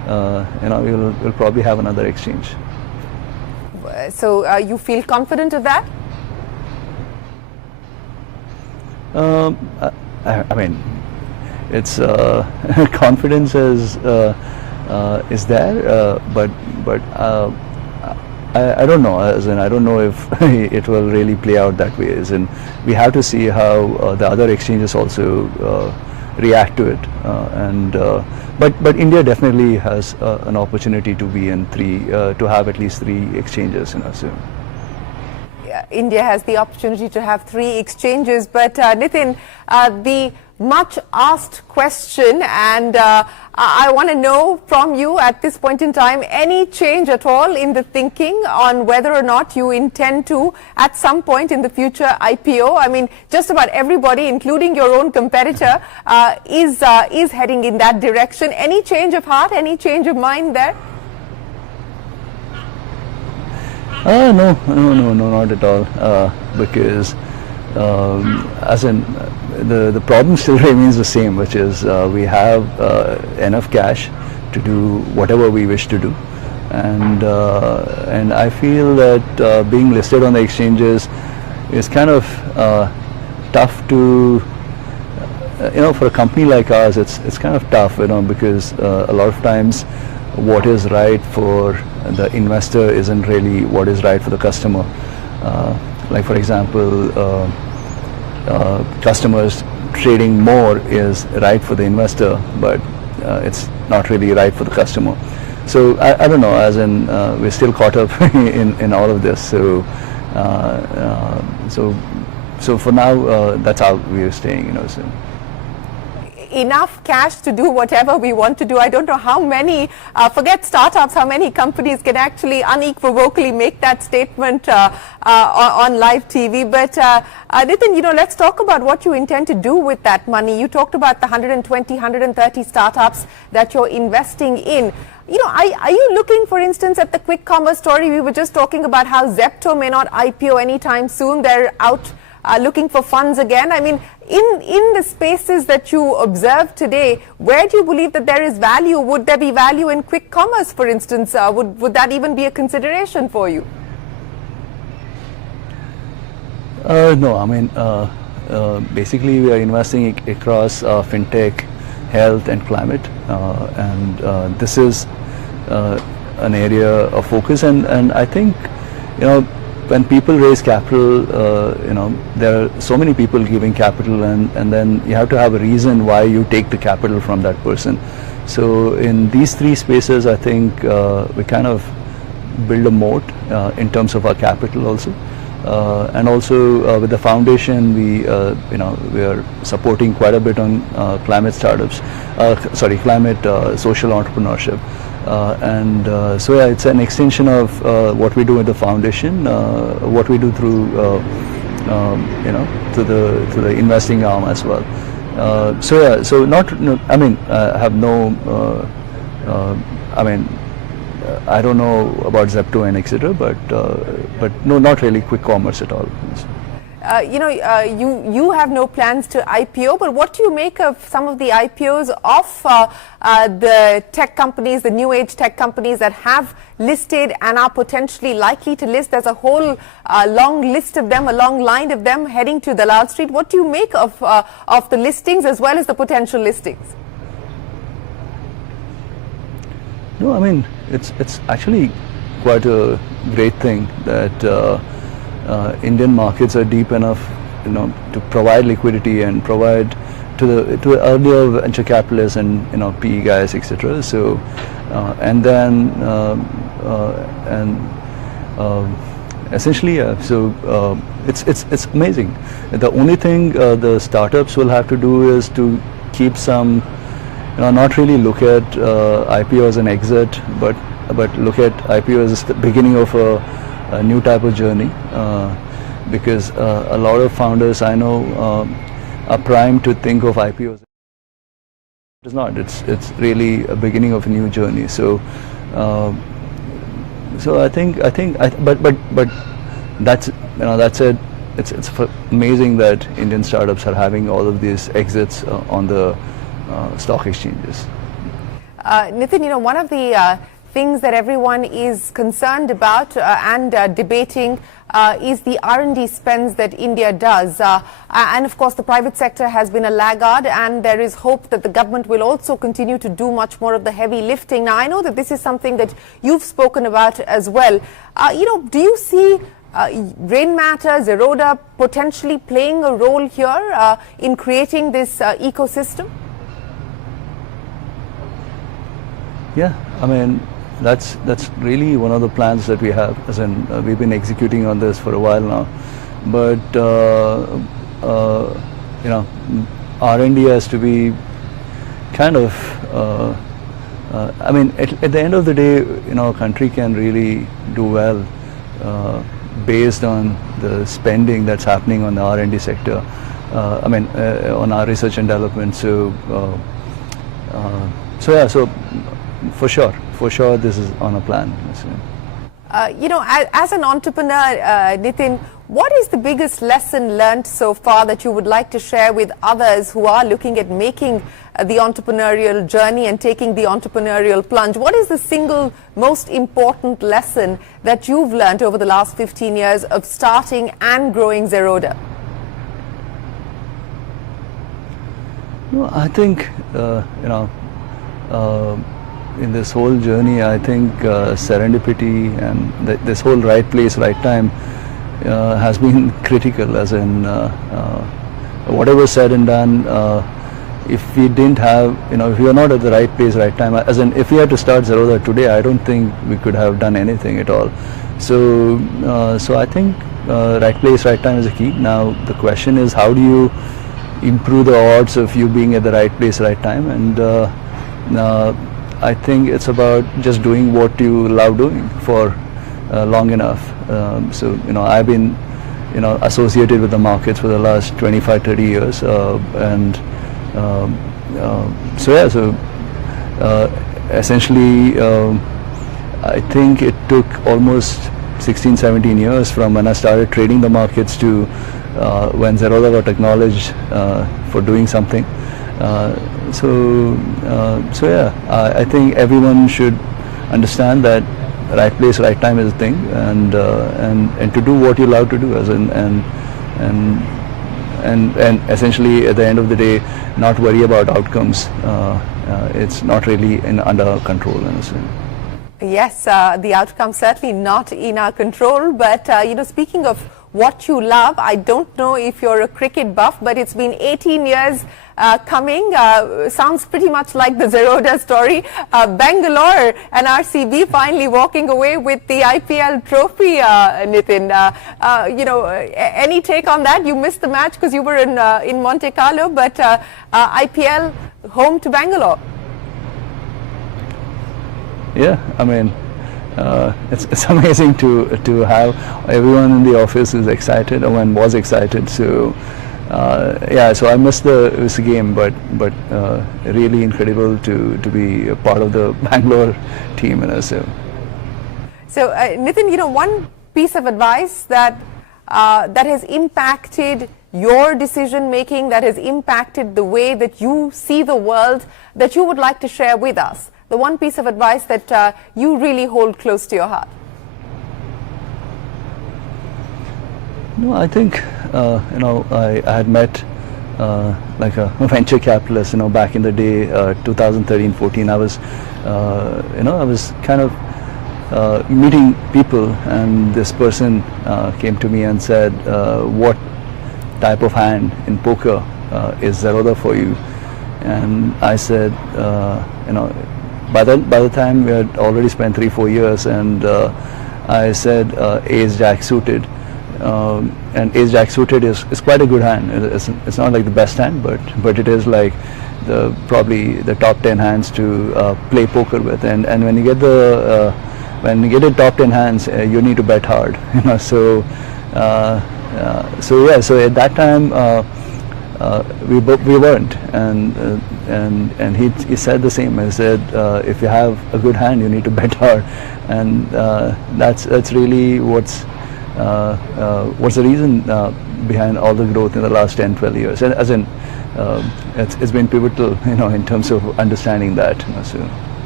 we'll probably have another exchange. So you feel confident of that? I mean, it's confidence is there, but I don't know. As in, I don't know if it will really play out that way. As in, we have to see how the other exchanges also react to it. But India definitely has an opportunity to be in to have at least 3 exchanges. So. India has the opportunity to have 3 exchanges, but Nithin, the much asked question, and I want to know from you at this point in time, any change at all in the thinking on whether or not you intend to, at some point in the future, IPO? I mean, just about everybody, including your own competitor, is heading in that direction. Any change of heart, any change of mind there? No, not at all. Because as in the problem still remains the same, which is we have enough cash to do whatever we wish to do, and I feel that being listed on the exchanges is kind of tough to. For a company like ours, it's kind of tough, because a lot of times what is right for the investor isn't really what is right for the customer. Like for example, customers trading more is right for the investor, but it's not really right for the customer. So I don't know, as in we're still caught up in all of this. So so for now, that's how we're staying. So. Enough cash to do whatever we want to do. I don't know how many, forget startups, how many companies can actually unequivocally make that statement on live TV. But Nithin, let's talk about what you intend to do with that money. You talked about the 120, 130 startups that you're investing in. Are you looking, for instance, at the quick commerce story? We were just talking about how Zepto may not IPO anytime soon. They're out looking for funds again. I mean, in the spaces that you observe today, where do you believe that there is value? Would there be value in quick commerce, for instance? Would that even be a consideration for you? No, I mean, basically we are investing across fintech, health and climate, and this is an area of focus, and I think, when people raise capital, there are so many people giving capital, and then you have to have a reason why you take the capital from that person. So in these 3 spaces, I think we kind of build a moat in terms of our capital also. And also with the foundation, we are supporting quite a bit on climate startups, climate social entrepreneurship. So yeah, it's an extension of what we do at the foundation, what we do through to the investing arm as well. So yeah, so I mean, I have no, I don't know about Zepto and etc. But no, not really quick commerce at all. You have no plans to IPO, but what do you make of some of the IPOs of the tech companies, the new age tech companies that have listed and are potentially likely to list? There's a whole long list of them, a long line of them heading to Dalal Street. What do you make of the listings as well as the potential listings? No, I mean, it's actually quite a great thing that Indian markets are deep enough, to provide liquidity and provide to earlier venture capitalists and PE guys, etc. So, and then essentially, so it's amazing. The only thing the startups will have to do is to keep some, not really look at IPO as an exit, but look at IPO as the beginning of a new type of journey, because a lot of founders I know are primed to think of IPOs. It's not. It's really a beginning of a new journey. So I think but that's it. It's amazing that Indian startups are having all of these exits on the stock exchanges. Nithin, one of the things that everyone is concerned about and debating is the R&D spends that India does. And of course, the private sector has been a laggard, and there is hope that the government will also continue to do much more of the heavy lifting. Now, I know that this is something that you've spoken about as well. Do you see Rainmatter, Zerodha potentially playing a role here in creating this ecosystem? Yeah, I mean, that's really one of the plans that we have, as in we've been executing on this for a while now. But R&D has to be kind of I mean, at the end of the day, a country can really do well based on the spending that's happening on the R&D sector. On our research and development. So for sure, this is on a plan. As an entrepreneur, Nithin, what is the biggest lesson learned so far that you would like to share with others who are looking at making the entrepreneurial journey and taking the entrepreneurial plunge? What is the single most important lesson that you've learned over the last 15 years of starting and growing Zerodha? No, I think, in this whole journey, I think serendipity and this whole right place, right time has been critical, as in whatever said and done, if we didn't have, if we were not at the right place, right time, as in if we had to start Zerodha today, I don't think we could have done anything at all. So I think right place, right time is a key. Now the question is, how do you improve the odds of you being at the right place, right time? And I think it's about just doing what you love doing for long enough. I've been associated with the markets for the last 25-30 years, essentially I think it took almost 16-17 years from when I started trading the markets to when Zerodha got acknowledged for doing something. I think everyone should understand that right place, right time is a thing, and to do what you love to do, and essentially at the end of the day, not worry about outcomes. It's not really under our control, honestly. Yes, the outcome certainly not in our control. But speaking of what you love, I don't know if you're a cricket buff, but it's been 18 years coming. Sounds pretty much like the Zerodha story. Bangalore and RCB finally walking away with the IPL trophy, Nithin. Any take on that? You missed the match because you were in Monte Carlo, but IPL home to Bangalore. Yeah, I mean, it's amazing to have everyone in the office is excited, or was excited. So so I missed this game, but really incredible to be a part of the Bangalore team. So Nithin, one piece of advice that has impacted your decision making, that has impacted the way that you see the world, that you would like to share with us. The one piece of advice that you really hold close to your heart. No, I think I had met like a venture capitalist, back in the day, 2013-14. I was kind of meeting people, and this person came to me and said, "What type of hand in poker is Zerodha for you?" And I said, By the time we had already spent 3-4 years, and I said Ace Jack suited, and Ace Jack suited is quite a good hand. It's not like the best hand, but it is like probably the top 10 hands to play poker with. And when you get the top 10 hands, you need to bet hard. So at that time. We weren't, and he said the same. He said, if you have a good hand, you need to bet hard, and that's really what's the reason behind all the growth in the last 10-12 years. And as in, it's been pivotal, in terms of understanding that. So.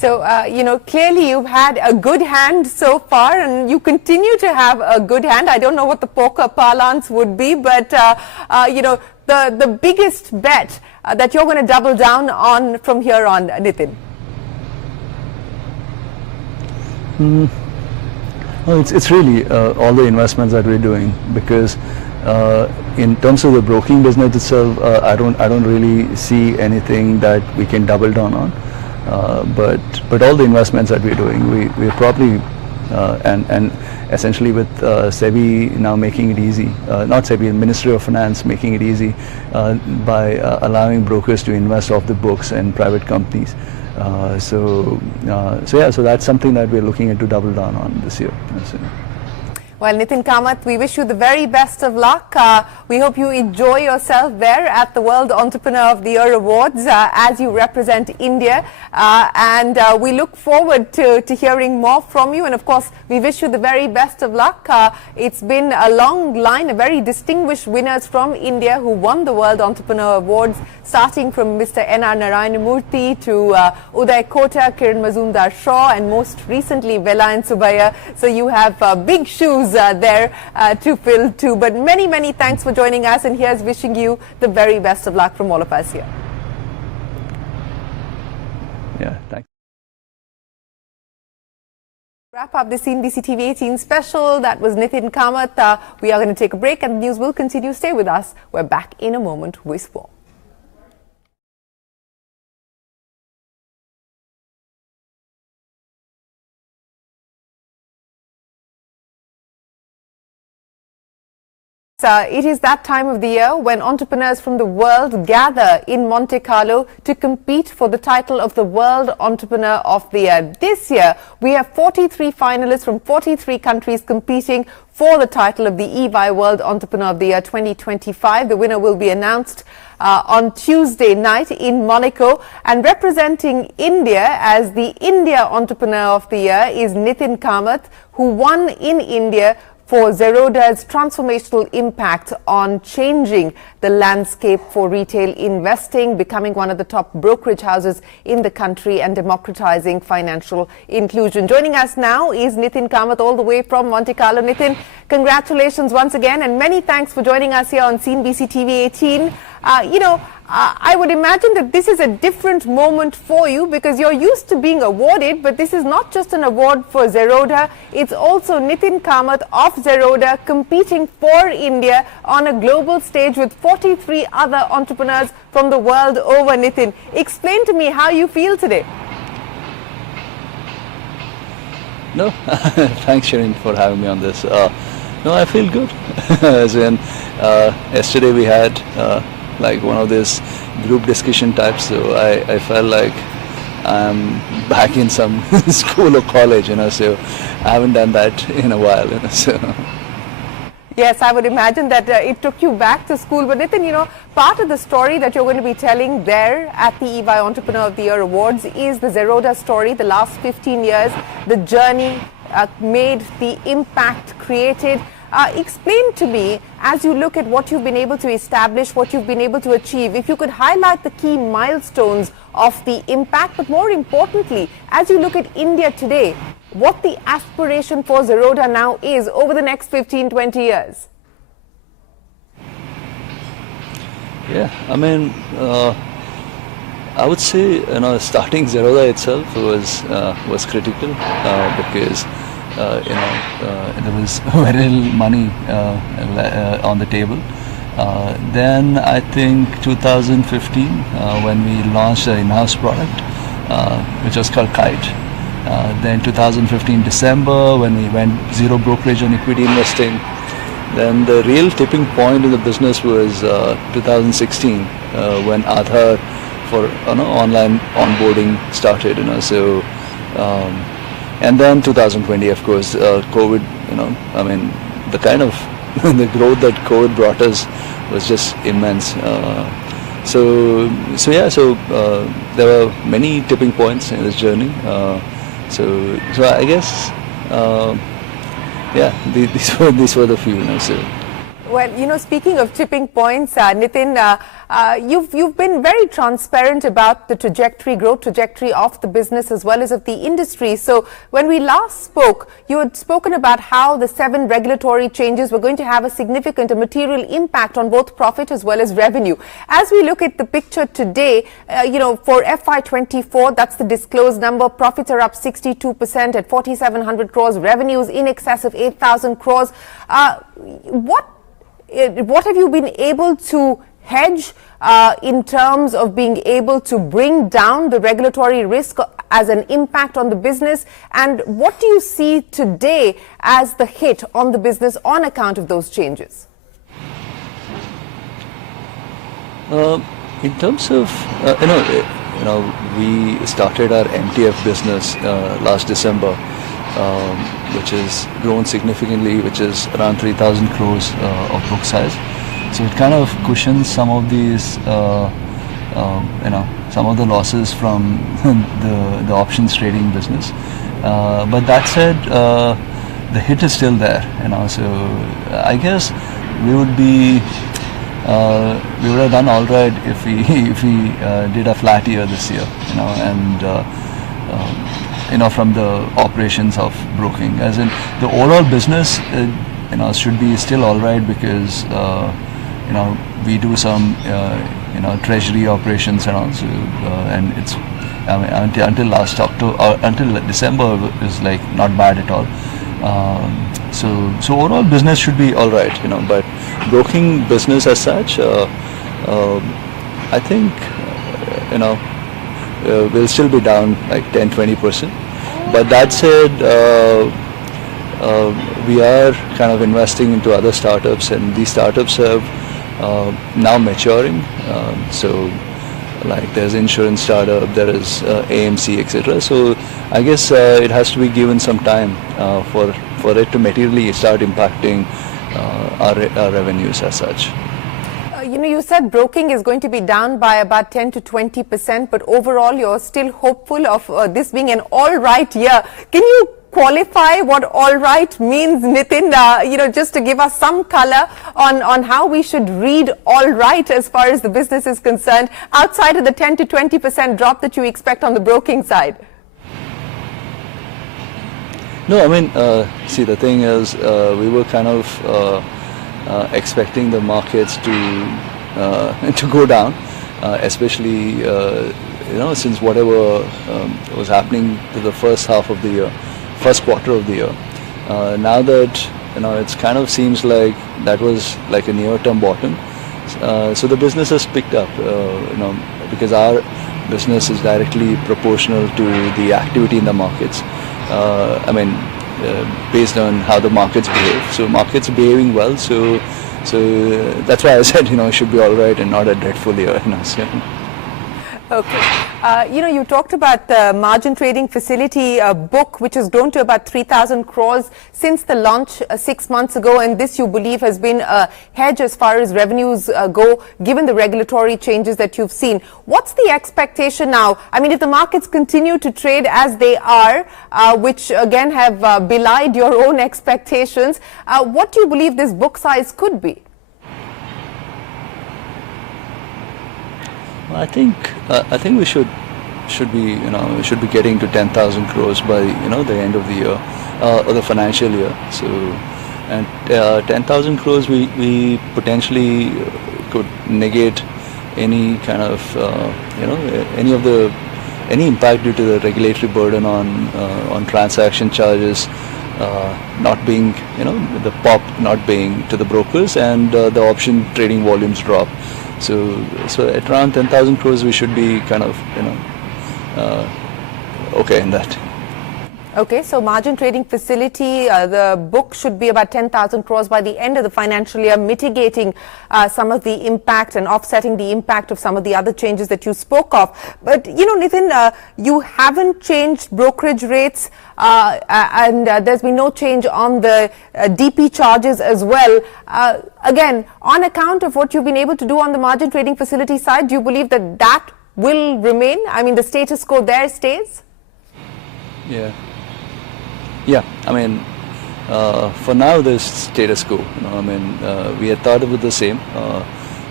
So, clearly you've had a good hand so far and you continue to have a good hand. I don't know what the poker parlance would be, but, the biggest bet that you're going to double down on from here on, Nithin. Well, it's really all the investments that we're doing, because in terms of the broking business itself, I don't really see anything that we can double down on. But all the investments that we're doing, we're probably and essentially with SEBI now making it easy, not SEBI, the Ministry of Finance making it easy by allowing brokers to invest off the books in private companies. So that's something that we're looking at to double down on this year. Well, Nithin Kamath, we wish you the very best of luck. We hope you enjoy yourself there at the World Entrepreneur of the Year Awards as you represent India. And we look forward to hearing more from you. And of course, we wish you the very best of luck. It's been a long line of very distinguished winners from India who won the World Entrepreneur Awards, starting from Mr. N.R. Narayanamurthy to Uday Kota, Kiran Mazumdar-Shaw, and most recently Vela and Subaya. So you have big shoes there to fill too. But many, many thanks for joining us, and here's wishing you the very best of luck from all of us here. Yeah, thanks. Wrap up the CNBC TV18 special. That was Nithin Kamath. We are going to take a break and the news will continue. Stay with us. We're back in a moment with more. It is that time of the year when entrepreneurs from the world gather in Monte Carlo to compete for the title of the World Entrepreneur of the Year. This year, we have 43 finalists from 43 countries competing for the title of the EY World Entrepreneur of the Year 2025. The winner will be announced on Tuesday night in Monaco. And representing India as the India Entrepreneur of the Year is Nithin Kamath, who won in India for Zerodha's transformational impact on changing the landscape for retail investing, becoming one of the top brokerage houses in the country and democratizing financial inclusion. Joining us now is Nithin Kamath all the way from Monte Carlo. Nithin, congratulations once again and many thanks for joining us here on CNBC TV18. I would imagine that this is a different moment for you because you're used to being awarded, but this is not just an award for Zerodha. It's also Nithin Kamath of Zerodha competing for India on a global stage with 43 other entrepreneurs from the world over. Nithin, explain to me how you feel today. No, thanks Shereen for having me on this. No, I feel good. As in, yesterday we had like one of these group discussion types, so I felt like I'm back in some school or college, so I haven't done that in a while, so. Yes, I would imagine that it took you back to school. But Nithin, part of the story that you're going to be telling there at the EY Entrepreneur of the Year Awards is the Zerodha story, the last 15 years, the journey made, the impact created. Explain to me, as you look at what you've been able to establish, what you've been able to achieve, if you could highlight the key milestones of the impact, but more importantly, as you look at India today, what the aspiration for Zerodha now is over the next 15-20 years. Yeah, I mean, I would say, starting Zerodha itself was critical because there was very little money on the table. Then I think 2015 when we launched an in-house product which was called Kite. Then 2015 December when we went zero brokerage on equity investing. Then the real tipping point in the business was 2016 when Aadhaar for online onboarding started. So. And then 2020, of course, COVID, the kind of the growth that COVID brought us was just immense. So there were many tipping points in this journey. So I guess, these were the few. So. Well, speaking of tipping points, Nithin, You've been very transparent about the growth trajectory of the business as well as of the industry. So when we last spoke, you had spoken about how the 7 regulatory changes were going to have a significant, material impact on both profit as well as revenue. As we look at the picture today, for FY24, that's the disclosed number. Profits are up 62% at 4,700 crores. Revenues in excess of 8,000 crores. What have you been able to hedge in terms of being able to bring down the regulatory risk as an impact on the business? And what do you see today as the hit on the business on account of those changes? In terms of, we started our MTF business last December, which has grown significantly, which is around 3,000 crores of book size. So it kind of cushions some of these, some of the losses from the options trading business. But that said, the hit is still there, So I guess we would have done all right if we did a flat year this year, from the operations of broking. As in the overall business, should be still all right because we do some treasury operations and also and it's until last October until December is like not bad at all. So overall business should be all right, but broking business as such, I think will still be down like 10-20%. But that said, we are kind of investing into other startups, and these startups have now maturing. So like there's insurance startup, there is AMC, etc. So I guess it has to be given some time for it to materially start impacting our revenues as such. You said broking is going to be down by about 10 to 20%, but overall you're still hopeful of this being an all right year. Can you qualify what all right means, Nithin? Just to give us some color on how we should read all right as far as the business is concerned, outside of the 10 to 20% drop that you expect on the broking side. No, I mean, see, the thing is, we were kind of expecting the markets to go down, especially since whatever was happening to the first quarter of the year. Now that it's kind of seems like that was like a near-term bottom. So the business has picked up, because our business is directly proportional to the activity in the markets. Based on how the markets behave. So markets are behaving well. So that's why I said it should be all right and not a dreadful year. Okay. You talked about the margin trading facility book, which has grown to about 3,000 crores since the launch 6 months ago, and this you believe has been a hedge as far as revenues go, given the regulatory changes that you've seen. What's the expectation now? I mean, if the markets continue to trade as they are, which again have belied your own expectations, what do you believe this book size could be? I think we should be getting to 10,000 crores by the end of the year or the financial year. So, and 10,000 crores we potentially could negate any kind of any impact due to the regulatory burden on transaction charges not being the pop not being to the brokers, and the option trading volumes drop. So at around 10,000 crores, we should be kind of, okay in that. Okay, so margin trading facility, the book should be about 10,000 crores by the end of the financial year, mitigating some of the impact and offsetting the impact of some of the other changes that you spoke of. But, Nithin, you haven't changed brokerage rates and there's been no change on the DP charges as well. Again, on account of what you've been able to do on the margin trading facility side, do you believe that that will remain? I mean, the status quo there stays? Yeah. Yeah, I mean, for now there's status quo. We had thought of it the same.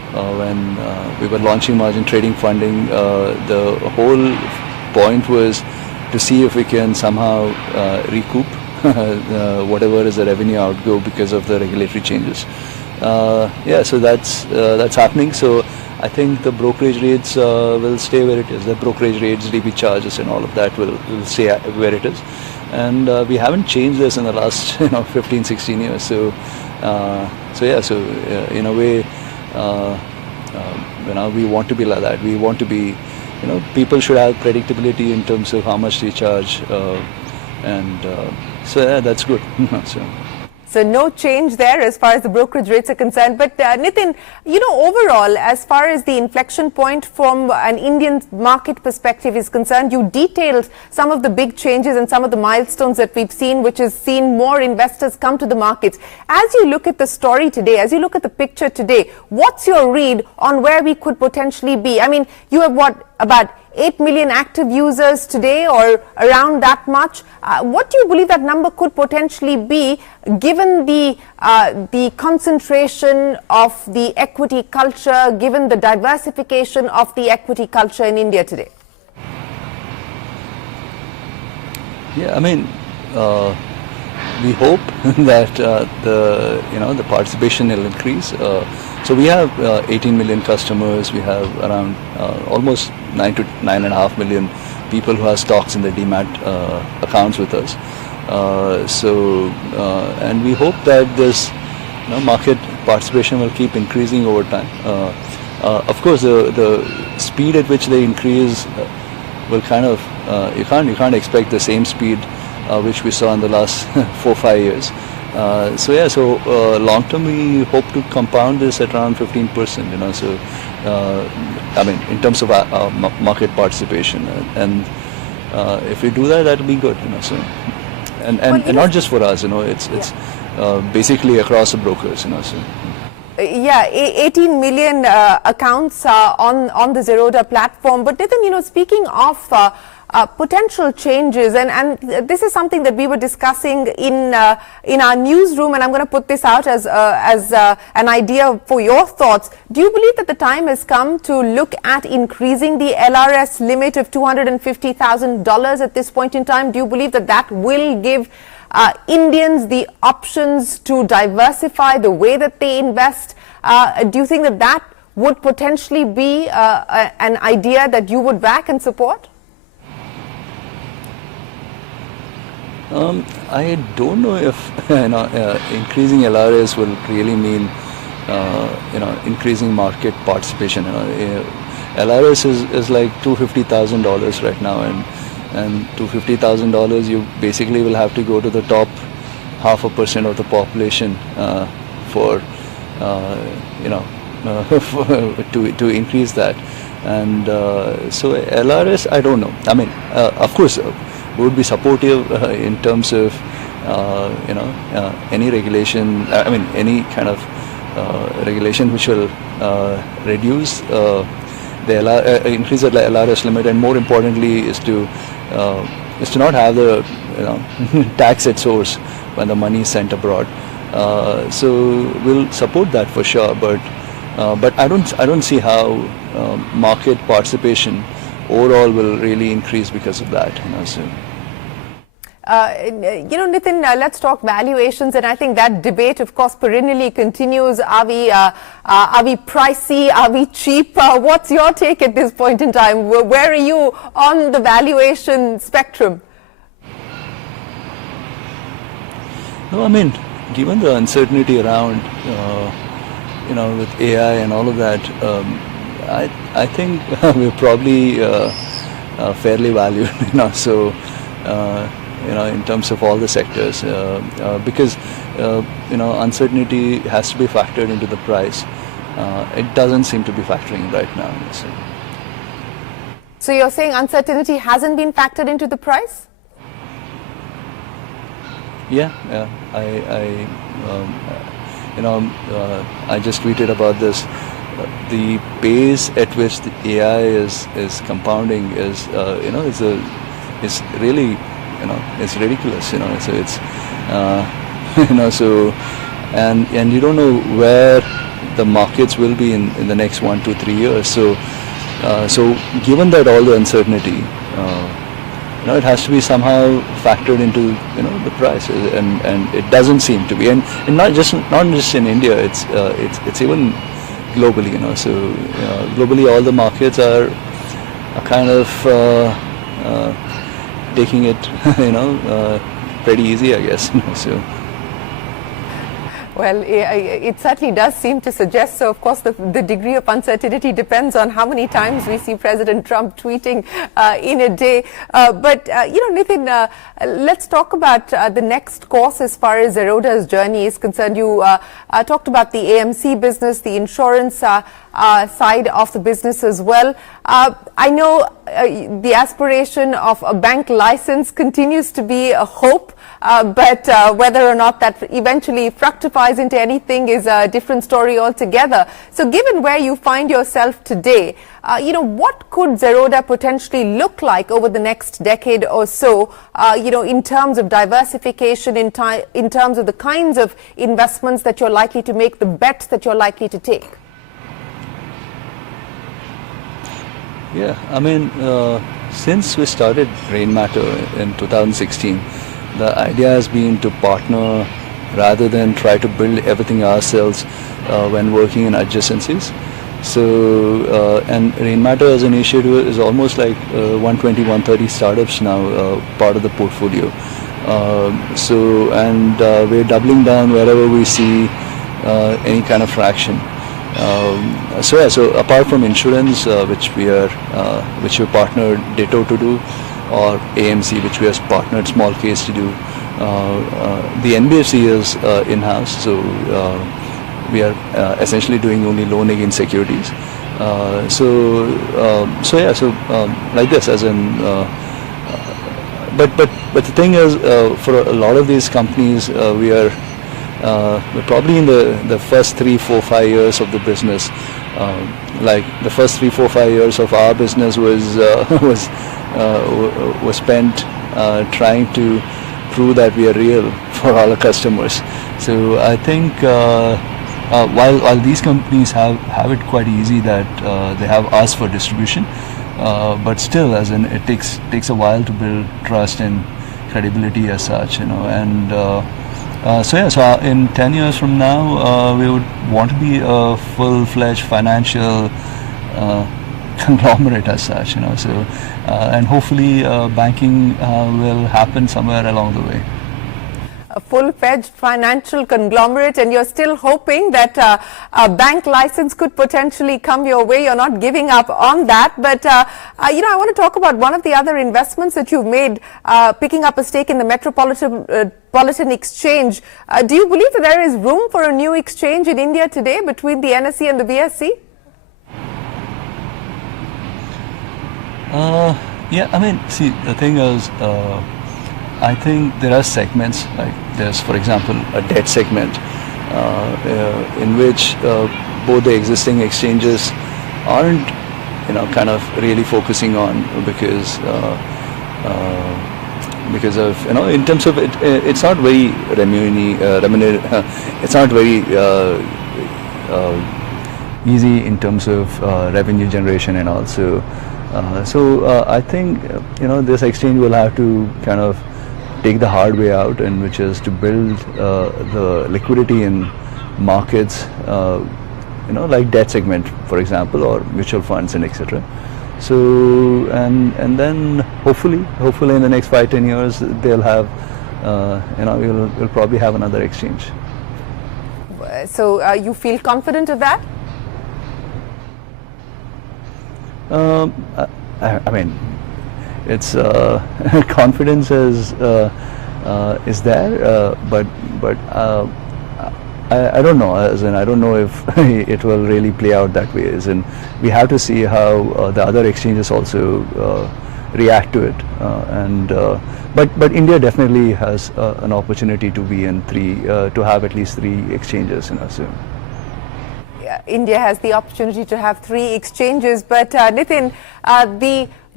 when we were launching margin trading funding, the whole point was to see if we can somehow recoup whatever is the revenue outgo because of the regulatory changes. Yeah, so that's happening. So I think the brokerage rates will stay where it is. The brokerage rates, DB charges, and all of that will stay where it is. And we haven't changed this in the last 15, 16 years. So in a way, we want to be like that. We want to be, people should have predictability in terms of how much they charge, so yeah, that's good. So no change there as far as the brokerage rates are concerned. But Nithin, overall, as far as the inflection point from an Indian market perspective is concerned, you detailed some of the big changes and some of the milestones that we've seen, which has seen more investors come to the markets. As you look at the story today, as you look at the picture today, what's your read on where we could potentially be? I mean, you have about 8 million active users today, or around that much. What do you believe that number could potentially be, given the concentration of the equity culture, given the diversification of the equity culture in India today? Yeah, I mean, we hope that the participation will increase. So we have 18 million customers. We have around almost 9 to 9.5 million people who have stocks in their demat accounts with us. And we hope that this market participation will keep increasing over time. Of course, the speed at which they increase will kind of you can't expect the same speed which we saw in the last 4-5 years. So long term we hope to compound this at around 15%. I mean, in terms of market participation, and if we do that, that'll be good. And not just for us. It's basically across the brokers. Yeah, 18 million accounts on the Zerodha platform. But Nithin, speaking of potential changes, and this is something that we were discussing in our newsroom, and I'm going to put this out as an idea for your thoughts. Do you believe that the time has come to look at increasing the LRS limit of $250,000 at this point in time? Do you believe that that will give Indians the options to diversify the way that they invest? Do you think that that would potentially be an idea that you would back and support? I don't know if increasing LRS will really mean increasing market participation. LRS is like $250,000 right now, and $250,000 you basically will have to go to the top 0.5% of the population to increase that. And so LRS, I don't know. I mean, of course, we would be supportive in terms of any regulation. I mean, any kind of regulation which will reduce increase the LRS limit, and more importantly is to not have the tax at source when the money is sent abroad. So we'll support that for sure, but I don't see how market participation overall will really increase because of that. Nithin, let's talk valuations, and I think that debate, of course, perennially continues. Are we pricey? Are we cheap? What's your take at this point in time? Where are you on the valuation spectrum? No, I mean, given the uncertainty around, with AI and all of that, I think we're probably fairly valued. So. In terms of all the sectors, because uncertainty has to be factored into the price. It doesn't seem to be factoring right now. So you're saying uncertainty hasn't been factored into the price? Yeah. I just tweeted about this. The pace at which the AI is compounding is really. It's ridiculous. So it's so and you don't know where the markets will be in the next 1 to 3 years. So given that all the uncertainty, it has to be somehow factored into the price, and it doesn't seem to be, and not just in India. It's even globally. So globally, all the markets are kind of taking it pretty easy, I guess. So. Well, it certainly does seem to suggest so. Of course, the degree of uncertainty depends on how many times we see President Trump tweeting in a day. But Nithin, let's talk about the next course as far as Zerodha's journey is concerned. You talked about the AMC business, the insurance side of the business as well. I know the aspiration of a bank license continues to be a hope. But whether or not that eventually fructifies into anything is a different story altogether. So given where you find yourself today, what could Zerodha potentially look like over the next decade or so, in terms of diversification, in terms of the kinds of investments that you're likely to make, the bets that you're likely to take? Yeah, I mean, since we started Rainmatter in 2016, the idea has been to partner rather than try to build everything ourselves when working in adjacencies. So, and Rainmatter as an initiative is almost like 120, 130 startups now, part of the portfolio. We're doubling down wherever we see any kind of traction. So apart from insurance, which we partnered Ditto to do, or AMC, which we have partnered Small Case to do, the NBFC is in-house, so we are essentially doing only loan against securities. Like this, as in. But the thing is, for a lot of these companies, we're probably in the first 3, 4, 5 years of the business. Like the first 3, 4, 5 years of our business was spent trying to prove that we are real for all our customers. So I think while these companies have it quite easy that they have us for distribution, but still, as in, it takes a while to build trust and credibility as such, and so in 10 years from now, we would want to be a full-fledged financial conglomerate as such, and hopefully banking will happen somewhere along the way. A full-fledged financial conglomerate, and you're still hoping that a bank license could potentially come your way. You're not giving up on that. But, I want to talk about one of the other investments that you've made, picking up a stake in the Metropolitan Exchange. Do you believe that there is room for a new exchange in India today between the NSE and the BSE? Yeah, I mean, see, the thing is, I think there are segments, like there's, for example, a debt segment in which both the existing exchanges aren't, kind of really focusing on because of, in terms of it, it's not very it's not very easy in terms of revenue generation and all. So I think, this exchange will have to kind of take the hard way out, and which is to build the liquidity in markets, like debt segment, for example, or mutual funds and etc. So and then hopefully in the next 5-10 years they'll have, we'll probably have another exchange. So you feel confident of that? I mean, it's confidence is there, but I don't know. As in, I don't know if it will really play out that way. As in, we have to see how the other exchanges also react to it. But India definitely has an opportunity to be in to have at least 3 exchanges. So. India has the opportunity to have 3 exchanges, but Nithin, the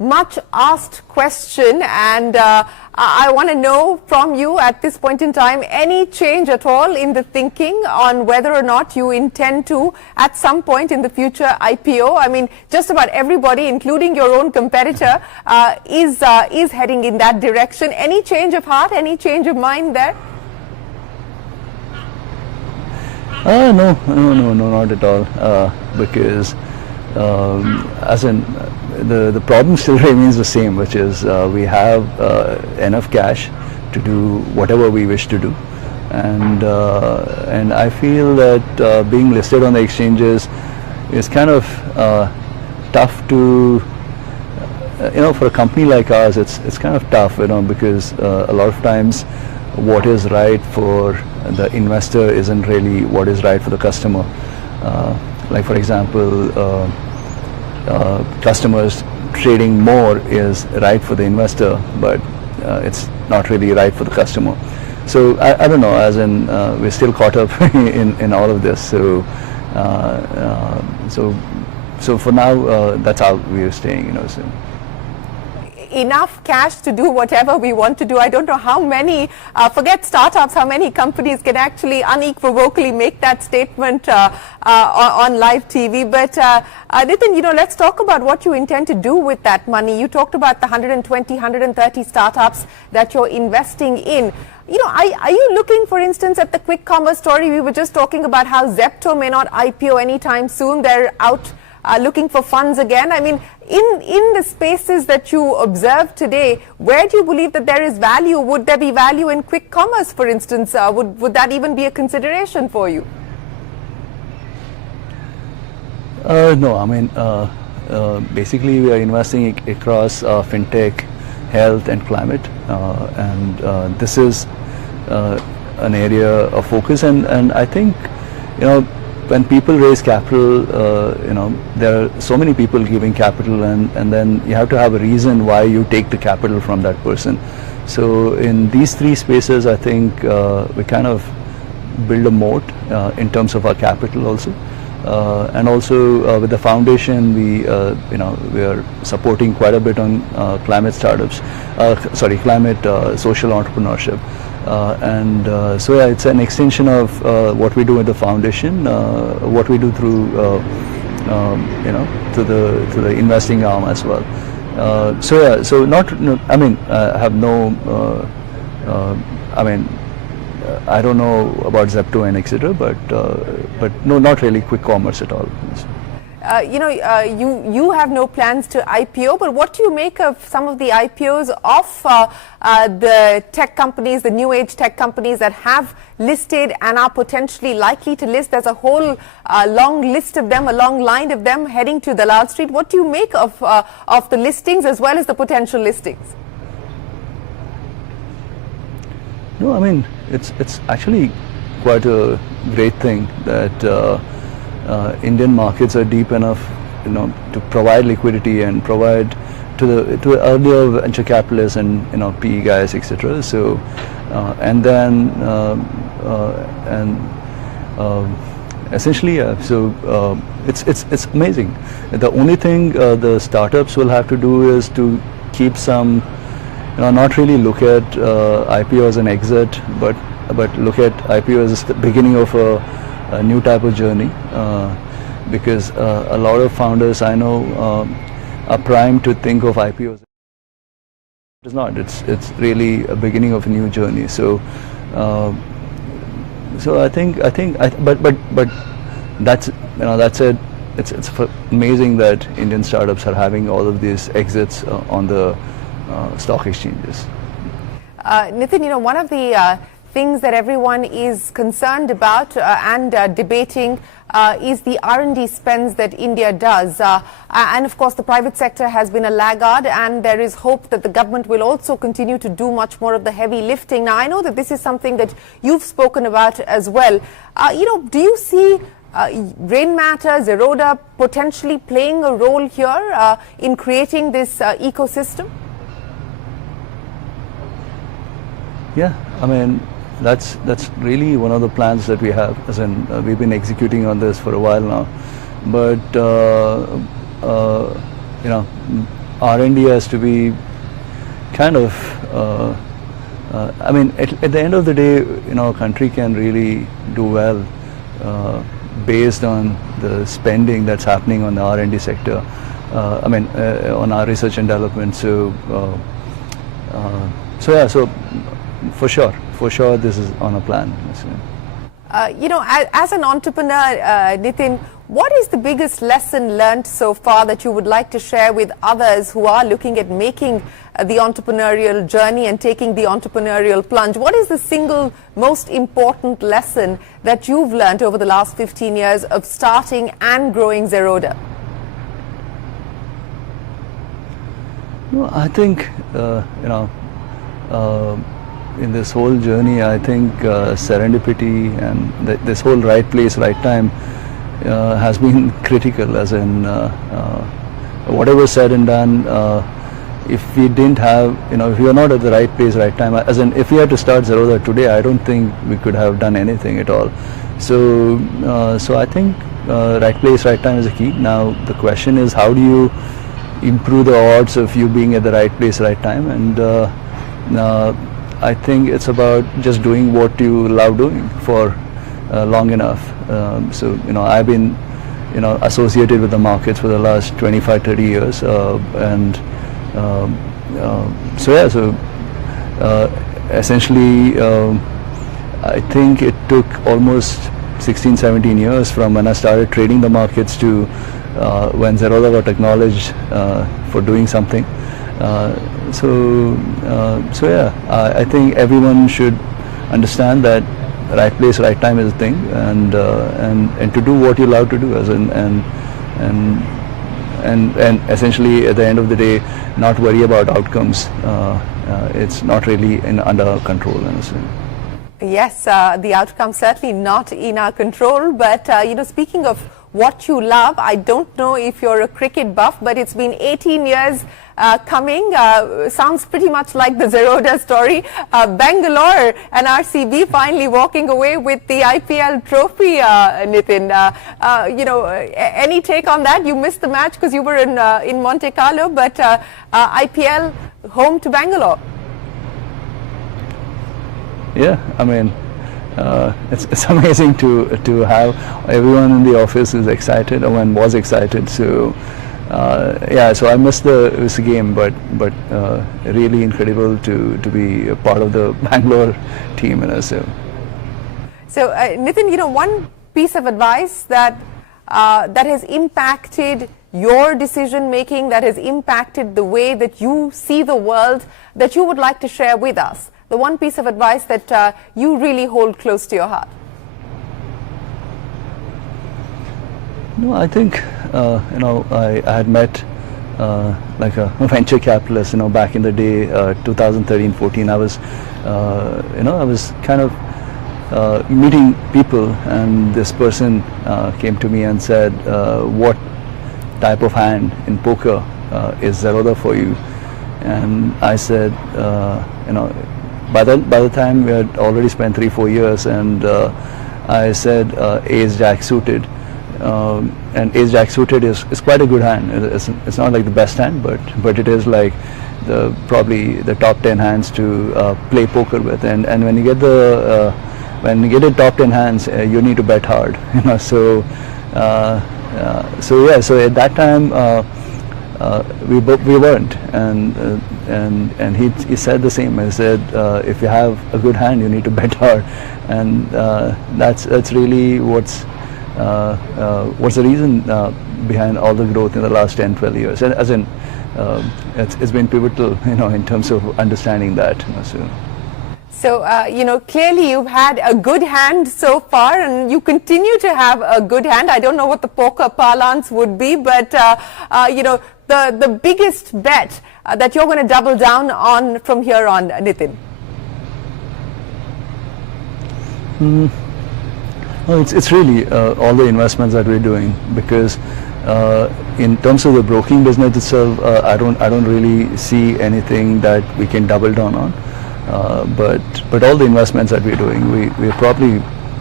much asked question, and I want to know from you at this point in time, any change at all in the thinking on whether or not you intend to, at some point in the future, IPO? I mean, just about everybody, including your own competitor, is heading in that direction. Any change of heart, any change of mind there? No, not at all. Because as in the problem still remains the same, which is we have enough cash to do whatever we wish to do, and I feel that being listed on the exchanges is kind of tough to, for a company like ours. It's kind of tough, because a lot of times what is right for the investor isn't really what is right for the customer. Like for example, customers trading more is right for the investor, but it's not really right for the customer. So I don't know, as in we're still caught up in all of this. So so for now, that's how we're staying. So. Enough cash to do whatever we want to do. I don't know how many, forget startups, how many companies can actually unequivocally make that statement on live TV. But Nithin, let's talk about what you intend to do with that money. You talked about the 120, 130 startups that you're investing in. Are you looking, for instance, at the quick commerce story? We were just talking about how Zepto may not IPO anytime soon. They're out looking for funds again. I mean, in the spaces that you observe today, where do you believe that there is value? Would there be value in quick commerce, for instance? Would that even be a consideration for you? No, I mean, basically we are investing across fintech, health and climate, and this is an area of focus, and I think, when people raise capital, there are so many people giving capital, and then you have to have a reason why you take the capital from that person. So in these three spaces, I think we kind of build a moat in terms of our capital also, and also with the foundation, we are supporting quite a bit on climate startups, climate social entrepreneurship. So yeah, it's an extension of what we do with the foundation, what we do through to the investing arm as well. So yeah, so I mean, I have no, I don't know about Zepto and etc. But no, not really quick commerce at all. You have no plans to IPO, but what do you make of some of the IPOs of the tech companies, the new age tech companies that have listed and are potentially likely to list? There's a whole long list of them, a long line of them heading to Dalal Street. What do you make of the listings as well as the potential listings? No, I mean, it's actually quite a great thing that Indian markets are deep enough, to provide liquidity and provide to the earlier venture capitalists and PE guys, etc. So, and then essentially, so it's amazing. The only thing the startups will have to do is to keep some, not really look at IPO as an exit, but look at IPO as the beginning of a new type of journey, because a lot of founders I know are primed to think of IPOs. It's not. It's really a beginning of a new journey. So, I think, but that's that's it. It's amazing that Indian startups are having all of these exits on the stock exchanges. Nithin, one of the things that everyone is concerned about and debating is the R&D spends that India does. And of course, the private sector has been a laggard, and there is hope that the government will also continue to do much more of the heavy lifting. Now, I know that this is something that you've spoken about as well. Do you see Rainmatter, Zerodha potentially playing a role here in creating this ecosystem? Yeah, I mean, that's really one of the plans that we have, as in we've been executing on this for a while now. But R&D has to be kind of, I mean, at the end of the day, a country can really do well based on the spending that's happening on the R&D sector. On our research and development. So for sure, this is on a plan. As an entrepreneur, Nithin, what is the biggest lesson learned so far that you would like to share with others who are looking at making the entrepreneurial journey and taking the entrepreneurial plunge? What is the single most important lesson that you've learned over the last 15 years of starting and growing Zerodha? No, I think, in this whole journey, I think serendipity and this whole right place, right time has been critical, as in whatever said and done, if we didn't have, if we were not at the right place, right time, as in if we had to start Zerodha today, I don't think we could have done anything at all. So I think right place, right time is a key. Now the question is, how do you improve the odds of you being at the right place, right time? And I think it's about just doing what you love doing for long enough. I've been associated with the markets for the last 25-30 years, essentially I think it took almost 16-17 years from when I started trading the markets to when Zerodha got acknowledged for doing something. I think everyone should understand that right place, right time is a thing, and to do what you love to do, as and essentially at the end of the day, not worry about outcomes. It's not really under our control, honestly. Yes, the outcome certainly not in our control. But speaking of what you love, I don't know if you're a cricket buff, but it's been 18 years coming. Sounds pretty much like the Zerodha story. Bangalore and RCB finally walking away with the IPL trophy, Nithin. Any take on that? You missed the match because you were in Monte Carlo, but IPL home to Bangalore. Yeah, I mean, it's amazing to have everyone in the office is excited, or was excited. So so I missed the game, but really incredible to be a part of the Bangalore team. So Nithin, one piece of advice that has impacted your decision making, that has impacted the way that you see the world, that you would like to share with us. The one piece of advice that you really hold close to your heart. No, I think I had met like a venture capitalist, back in the day, 2013-14. I was kind of meeting people, and this person came to me and said, "What type of hand in poker is Zerodha for you?" And I said, by the time we had already spent 3-4 years, and I said ace jack suited, and ace jack suited is quite a good hand. It's not like the best hand, but it is like probably the top 10 hands to play poker with. And when you get the top 10 hands, you need to bet hard. So at that time we weren't, and he said the same. He said, if you have a good hand, you need to bet hard, and that's really what's the reason behind all the growth in the last 10-12 years. And as in, it's been pivotal, in terms of understanding that. So, clearly you've had a good hand so far, and you continue to have a good hand. I don't know what the poker parlance would be, but, the biggest bet that you're going to double down on from here on, Nithin? Well, it's really all the investments that we're doing, because in terms of the broking business itself, I don't really see anything that we can double down on. But all the investments that we're doing, we're probably,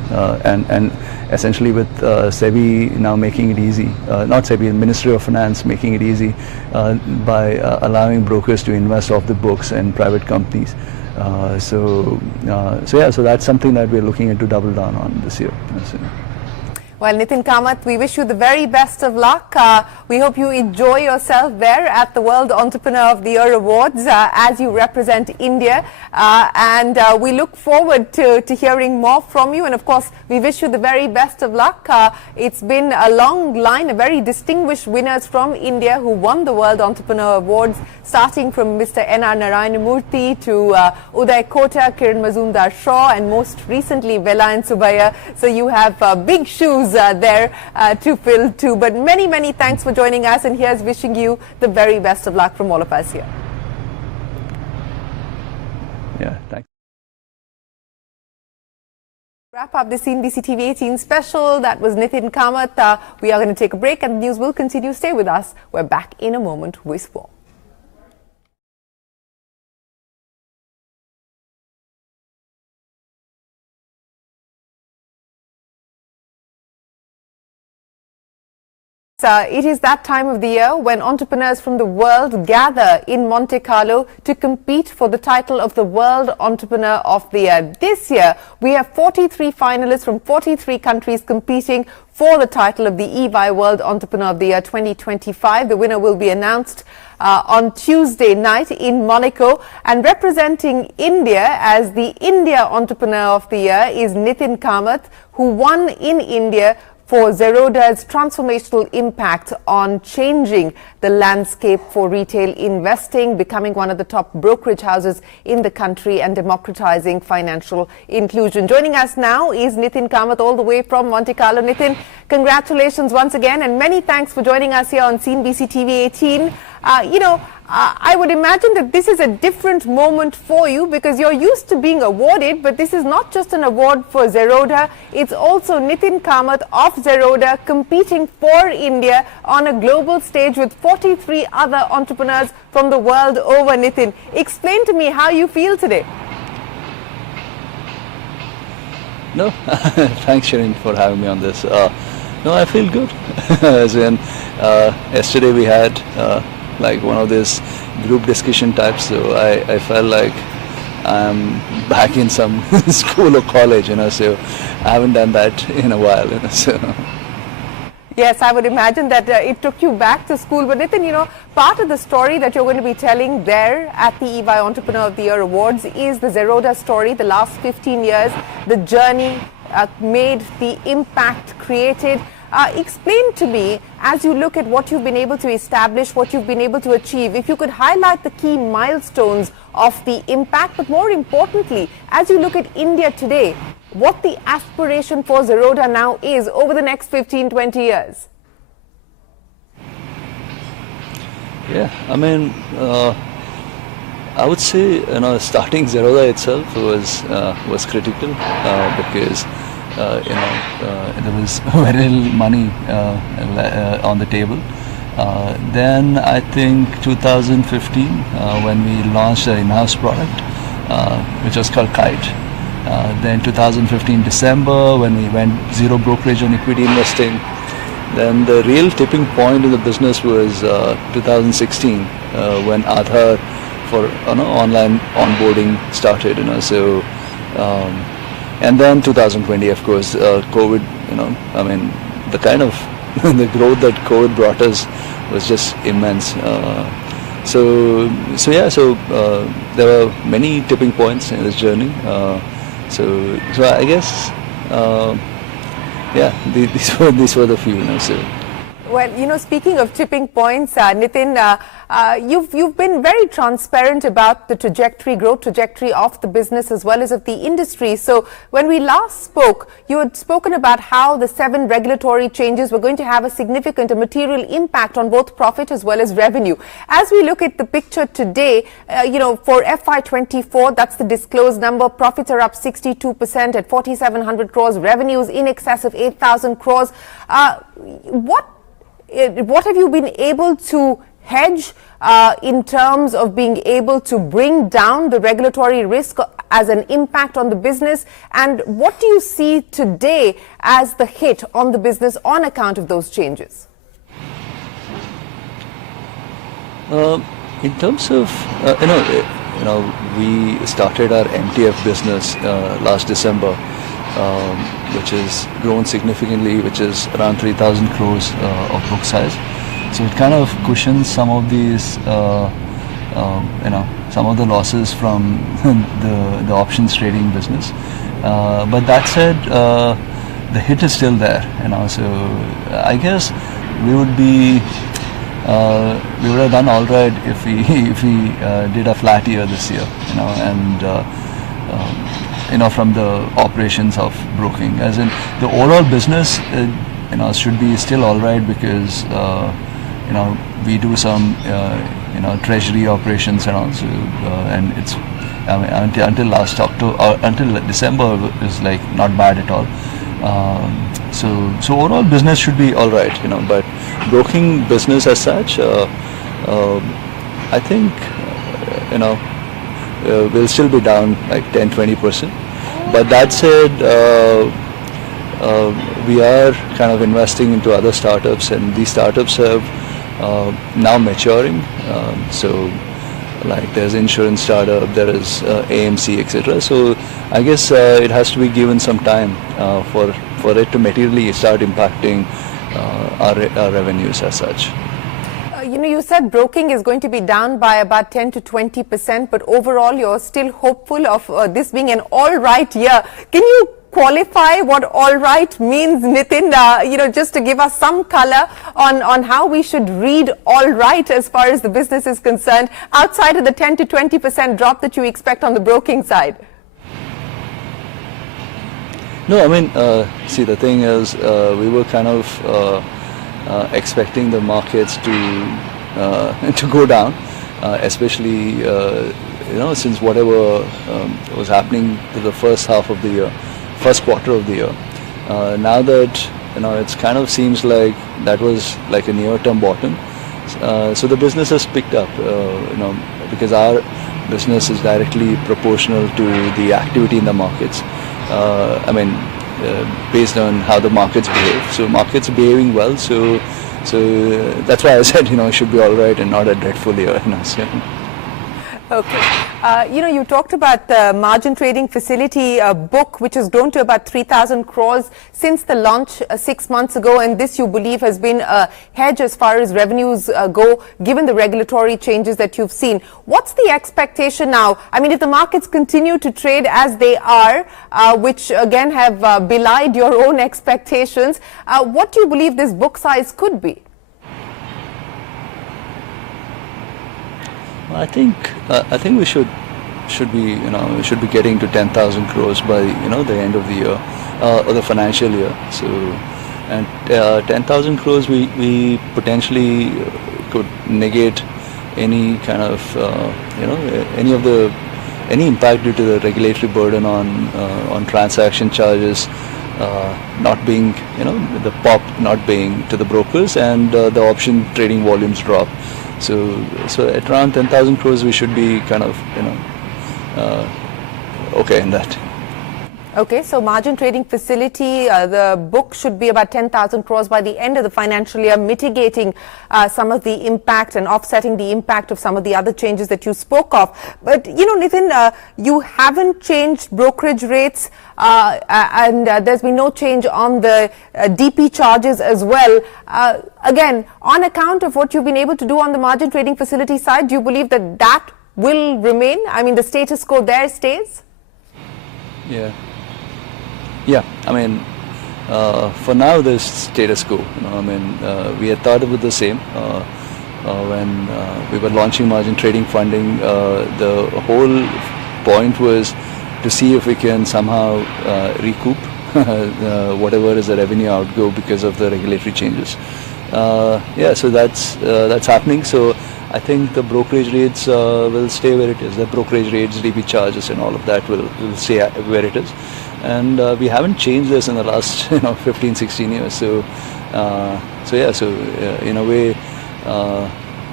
and essentially with SEBI now making it easy, not SEBI, the Ministry of Finance making it easy by allowing brokers to invest off the books in private companies. So that's something that we're looking at to double down on this year. Well, Nithin Kamath, we wish you the very best of luck. We hope you enjoy yourself there at the World Entrepreneur of the Year Awards as you represent India. And we look forward to hearing more from you. And of course, we wish you the very best of luck. It's been a long line of very distinguished winners from India who won the World Entrepreneur Awards, starting from Mr. N.R. Narayanamurthy to Uday Kota, Kiran Mazumdar-Shaw, and most recently Vellayan Subbiah. So you have big shoes there to fill too. But many, many thanks for joining us, and here's wishing you the very best of luck from all of us here. Yeah, thanks. Wrap up the CNBC TV18 special. That was Nithin Kamath. We are going to take a break and the news will continue. Stay with us. We're back in a moment with more. It is that time of the year when entrepreneurs from the world gather in Monte Carlo to compete for the title of the World Entrepreneur of the Year. This year, we have 43 finalists from 43 countries competing for the title of the EY World Entrepreneur of the Year 2025. The winner will be announced on Tuesday night in Monaco. And representing India as the India Entrepreneur of the Year is Nithin Kamath, who won in India for Zerodha's transformational impact on changing the landscape for retail investing, becoming one of the top brokerage houses in the country and democratizing financial inclusion. Joining us now is Nithin Kamath all the way from Monte Carlo. Nithin, congratulations once again and many thanks for joining us here on CNBC TV18. I would imagine that this is a different moment for you because you're used to being awarded, but this is not just an award for Zerodha. It's also Nithin Kamath of Zerodha competing for India on a global stage with 43 other entrepreneurs from the world over. Nithin, explain to me how you feel today. No, thanks Shereen for having me on this. No, I feel good. As in, yesterday we had like one of these group discussion types, so I felt like I'm back in some school or college, so I haven't done that in a while, so. Yes, I would imagine that it took you back to school. But Nithin, part of the story that you're going to be telling there at the EY Entrepreneur of the Year Awards is the Zerodha story, the last 15 years, the journey made, the impact created. Explain to me, as you look at what you've been able to establish, what you've been able to achieve, if you could highlight the key milestones of the impact, but more importantly, as you look at India today, what the aspiration for Zerodha now is over the next 15, 20 years. Yeah, I mean, I would say, starting Zerodha itself was critical because there was very little money on the table. Then I think 2015 when we launched our in-house product, which was called Kite. Then 2015 December when we went zero brokerage on equity investing. Then the real tipping point in the business was 2016 when Aadhaar for online onboarding started. And then 2020, of course, COVID, the kind of the growth that COVID brought us was just immense. So there were many tipping points in this journey. So I guess, these were the few, so. Well, speaking of tipping points, Nithin, you've been very transparent about the growth trajectory of the business as well as of the industry. So when we last spoke, you had spoken about how the 7 regulatory changes were going to have a material impact on both profit as well as revenue. As we look at the picture today, for FY24, that's the disclosed number, profits are up 62% at 4,700 crores, revenues in excess of 8,000 crores. What have you been able to hedge in terms of being able to bring down the regulatory risk as an impact on the business? And what do you see today as the hit on the business on account of those changes? In terms of, we started our MTF business last December, which has grown significantly, which is around 3,000 crores of book size. So it kind of cushions some of these, some of the losses from the options trading business. But that said, the hit is still there, So I guess we would have done all right if we did a flat year this year, from the operations of broking. As in the overall business, should be still all right because we do some treasury operations and also, and it's until last October, until December is like not bad at all. So overall business should be all right, but broking business as such, I think, will still be down like 10-20%. But that said, we are kind of investing into other startups, and these startups have now maturing. So like there's insurance startup, there is AMC, etc. So I guess it has to be given some time for it to materially start impacting our revenues as such. You said broking is going to be down by about 10 to 20%, but overall you're still hopeful of this being an all right year. Can you qualify what all right means, Nithin, just to give us some color on how we should read all right as far as the business is concerned, outside of the 10 to 20% drop that you expect on the broking side? No, I mean, see, the thing is, we were kind of expecting the markets to go down, especially, since whatever was happening to the first quarter of the year. Now that, it kind of seems like that was like a near-term bottom. So the business has picked up, because our business is directly proportional to the activity in the markets. Based on how the markets behave. So markets are behaving well. So that's why I said, it should be all right and not a dreadful year. Okay. You talked about the margin trading facility book, which has grown to about 3,000 crores since the launch 6 months ago, and this you believe has been a hedge as far as revenues go, given the regulatory changes that you've seen. What's the expectation now? I mean, if the markets continue to trade as they are, which again have belied your own expectations, what do you believe this book size could be? I think we should be getting to 10,000 crores by the end of the year or the financial year. So, and 10,000 crores we potentially could negate any kind of any impact due to the regulatory burden on transaction charges not being the pop not being to the brokers, and the option trading volumes drop. So at around 10,000 crores we should be kind of okay in that. Okay, so margin trading facility, the book should be about 10,000 crores by the end of the financial year, mitigating some of the impact and offsetting the impact of some of the other changes that you spoke of. But, Nithin, you haven't changed brokerage rates and there's been no change on the DP charges as well. Again, on account of what you've been able to do on the margin trading facility side, do you believe that that will remain? I mean, the status quo there stays? Yeah, I mean, for now there's status quo. We had thought of it the same when we were launching margin trading funding. The whole point was to see if we can somehow recoup whatever is the revenue outgo because of the regulatory changes. So that's happening. So I think the brokerage rates will stay where it is. The brokerage rates, DB charges, and all of that will stay where it is. And we haven't changed this in the last 15-16 years. So in a way,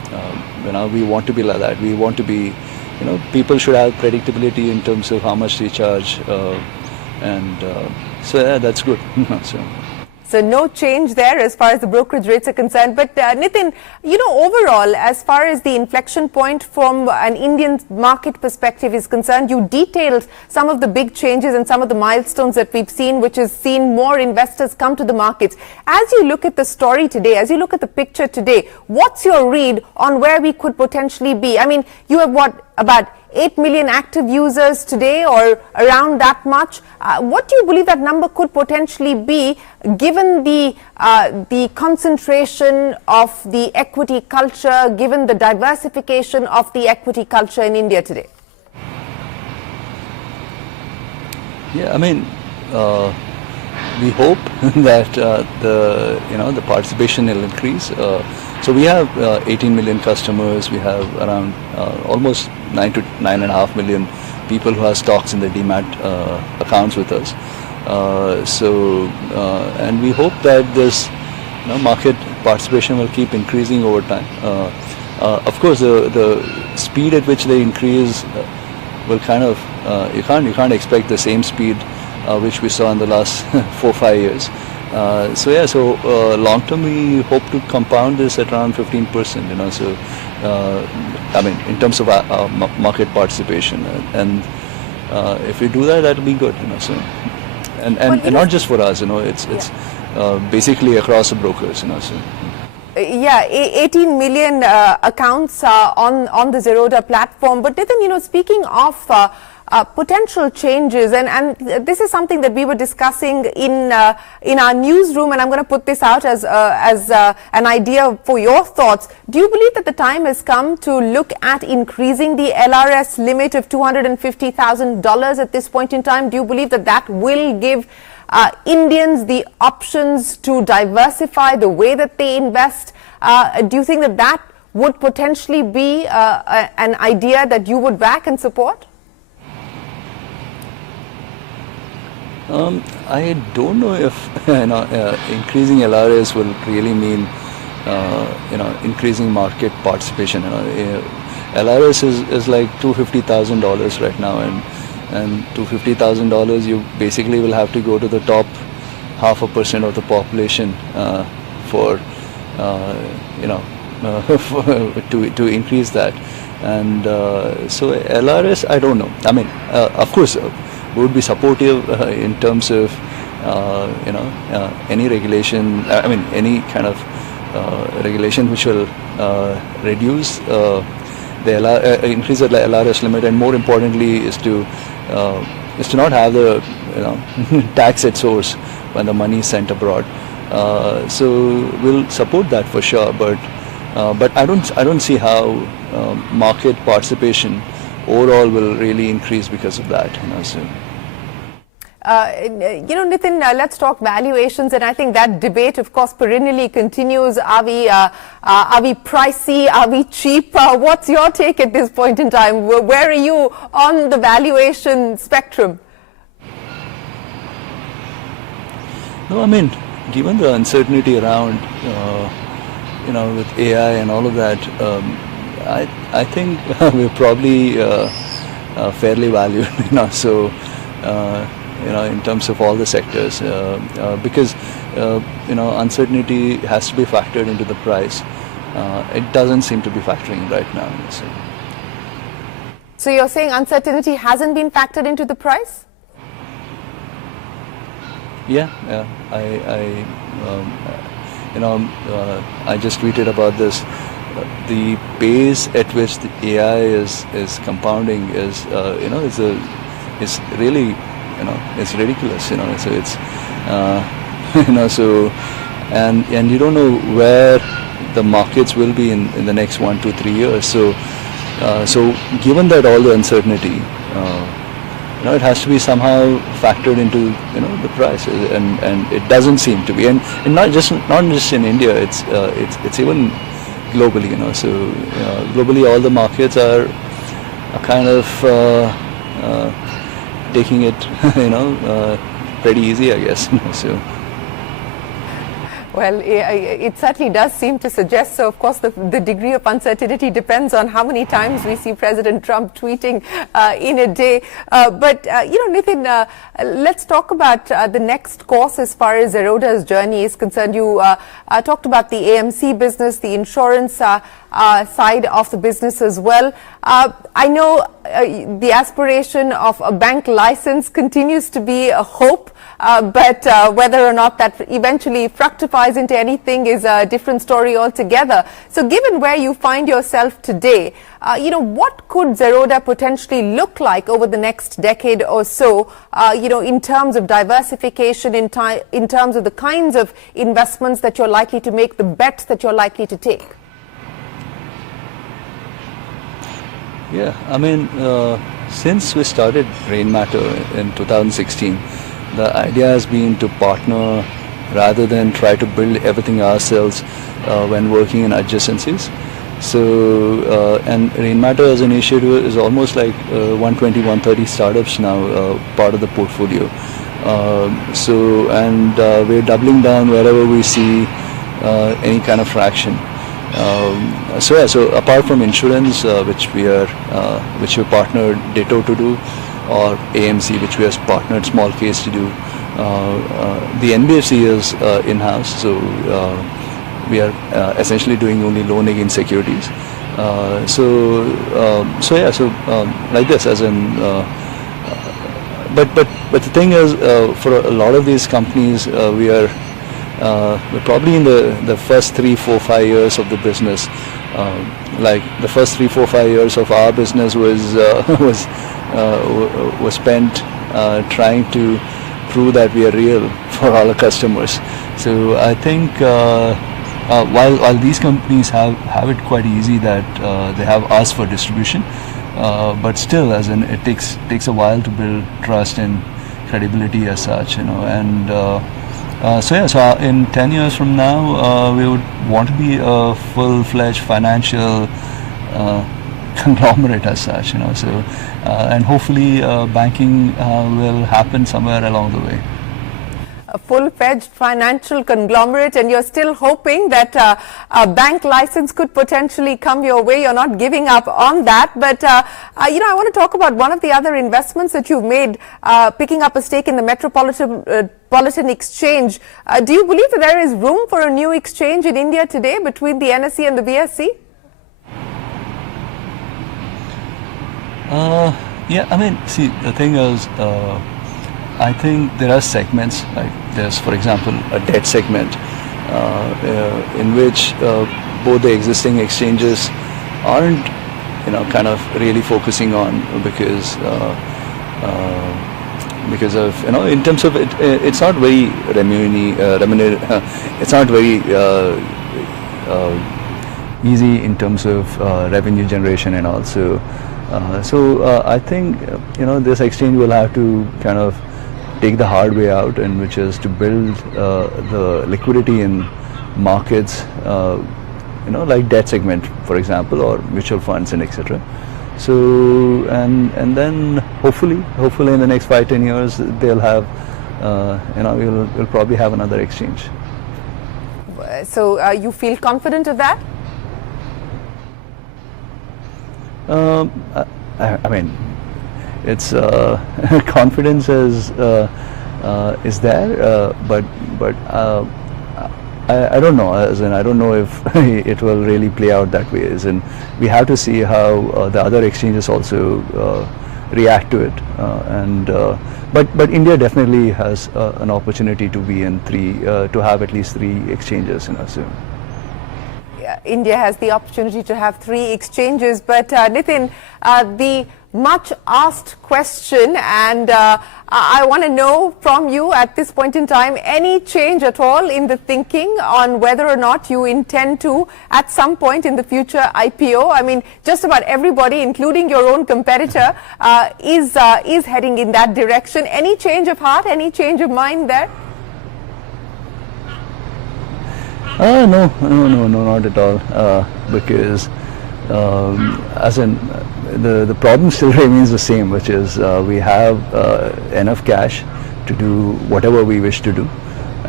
we want to be like that. We want to be, people should have predictability in terms of how much they charge, so yeah, that's good. So no change there as far as the brokerage rates are concerned. But Nithin, overall, as far as the inflection point from an Indian market perspective is concerned, you detailed some of the big changes and some of the milestones that we've seen, which has seen more investors come to the markets. As you look at the story today, as you look at the picture today, what's your read on where we could potentially be? I mean, you have about 8 million active users today, or around that much. What do you believe that number could potentially be, given the concentration of the equity culture, given the diversification of the equity culture in India today? Yeah, I mean, we hope that the participation will increase. So we have 18 million customers. We have around almost 9 to 9.5 million people who have stocks in the demat accounts with us. And we hope that this market participation will keep increasing over time. Of course, the speed at which they increase will kind of you can't expect the same speed which we saw in the last 4-5 years. So long term we hope to compound this at around 15%. I mean, in terms of market participation, and if we do that, that will be good. And not just for us. It's basically across the brokers. Yeah, 18 million accounts on the Zerodha platform. But Nithin, speaking of potential changes, and this is something that we were discussing in our newsroom, and I'm going to put this out as an idea for your thoughts. Do you believe that the time has come to look at increasing the LRS limit of $250,000 at this point in time? Do you believe that that will give Indians the options to diversify the way that they invest? Do you think that that would potentially be an idea that you would back and support? I don't know if increasing LRS will really mean increasing market participation. LRS is like $250,000 right now, and $250,000 you basically will have to go to the top 0.5% of the population for to increase that. And so LRS, I don't know. I mean, of course, would be supportive in terms of any regulation. I mean, any kind of regulation which will reduce the increase the LRS limit, and more importantly is to not have the tax at source when the money is sent abroad. So we'll support that for sure, but I don't see how market participation overall will really increase because of that. Nithin, let's talk valuations, and I think that debate, of course, perennially continues. Are we pricey? Are we cheap? What's your take at this point in time? Where are you on the valuation spectrum? No, I mean, given the uncertainty around, with AI and all of that, I think we're probably fairly valued, so in terms of all the sectors, because uncertainty has to be factored into the price. It doesn't seem to be factoring right now. So you're saying uncertainty hasn't been factored into the price? Yeah. I just tweeted about this. The pace at which the AI is compounding is really it's ridiculous. So and you don't know where the markets will be in the next 1, 2, 3 years. So given that all the uncertainty, it has to be somehow factored into the price, and it doesn't seem to be, and not just in India. It's even globally. So globally, all the markets are kind of taking it pretty easy, I guess. So. Well, it certainly does seem to suggest so. Of course, the degree of uncertainty depends on how many times we see President Trump tweeting in a day. But Nithin, let's talk about the next course as far as Zerodha's journey is concerned. You talked about the AMC business, the insurance side of the business as well. I know the aspiration of a bank license continues to be a hope, but whether or not that eventually fructifies into anything is a different story altogether. So given where you find yourself today, what could Zerodha potentially look like over the next decade or so, in terms of diversification, in terms of the kinds of investments that you're likely to make, the bets that you're likely to take? Yeah, I mean, since we started Rainmatter in 2016, the idea has been to partner rather than try to build everything ourselves when working in adjacencies. So, and Rainmatter as an initiative is almost like 120, 130 startups now, part of the portfolio. We're doubling down wherever we see any kind of traction. So apart from insurance, which we partnered Ditto to do, or AMC, which we have partnered Small Case to do, the NBFC is in-house, so we are essentially doing only loan against securities. Like this, as in. But the thing is, for a lot of these companies, we're probably in the first 3, 4, 5 years of the business. Like the first 3, 4, 5 years of our business was spent trying to prove that we are real for all our customers. So I think while these companies have it quite easy that they have us for distribution, but still, as in, it takes a while to build trust and credibility as such, and. So in 10 years from now, we would want to be a full-fledged financial conglomerate as such, and hopefully banking will happen somewhere along the way. A full-fledged financial conglomerate, and you're still hoping that a bank license could potentially come your way. You're not giving up on that. But, I want to talk about one of the other investments that you've made, picking up a stake in the Metropolitan Exchange. Do you believe that there is room for a new exchange in India today between the NSE and the BSE? Yeah, I mean, see, the thing is, I think there are segments, like there's, for example, a debt segment in which both the existing exchanges aren't, kind of really focusing on because of, in terms of it, it's not very it's not very easy in terms of revenue generation and all. So I think, this exchange will have to kind of take the hard way out, and which is to build the liquidity in markets, like debt segment, for example, or mutual funds and etc. So and then hopefully in the next 5-10 years they'll have, we'll probably have another exchange. So you feel confident of that? I mean, it's confidence is there, but I don't know. As in, I don't know if it will really play out that way. As in, we have to see how the other exchanges also react to it. But India definitely has an opportunity to be in to have at least 3 exchanges. So. India has the opportunity to have 3 exchanges, but Nithin, the much asked question, and I want to know from you at this point in time, any change at all in the thinking on whether or not you intend to at some point in the future IPO? I mean, just about everybody, including your own competitor, is heading in that direction. Any change of heart, any change of mind there? No, not at all. Because as in the problem still remains the same, which is we have enough cash to do whatever we wish to do,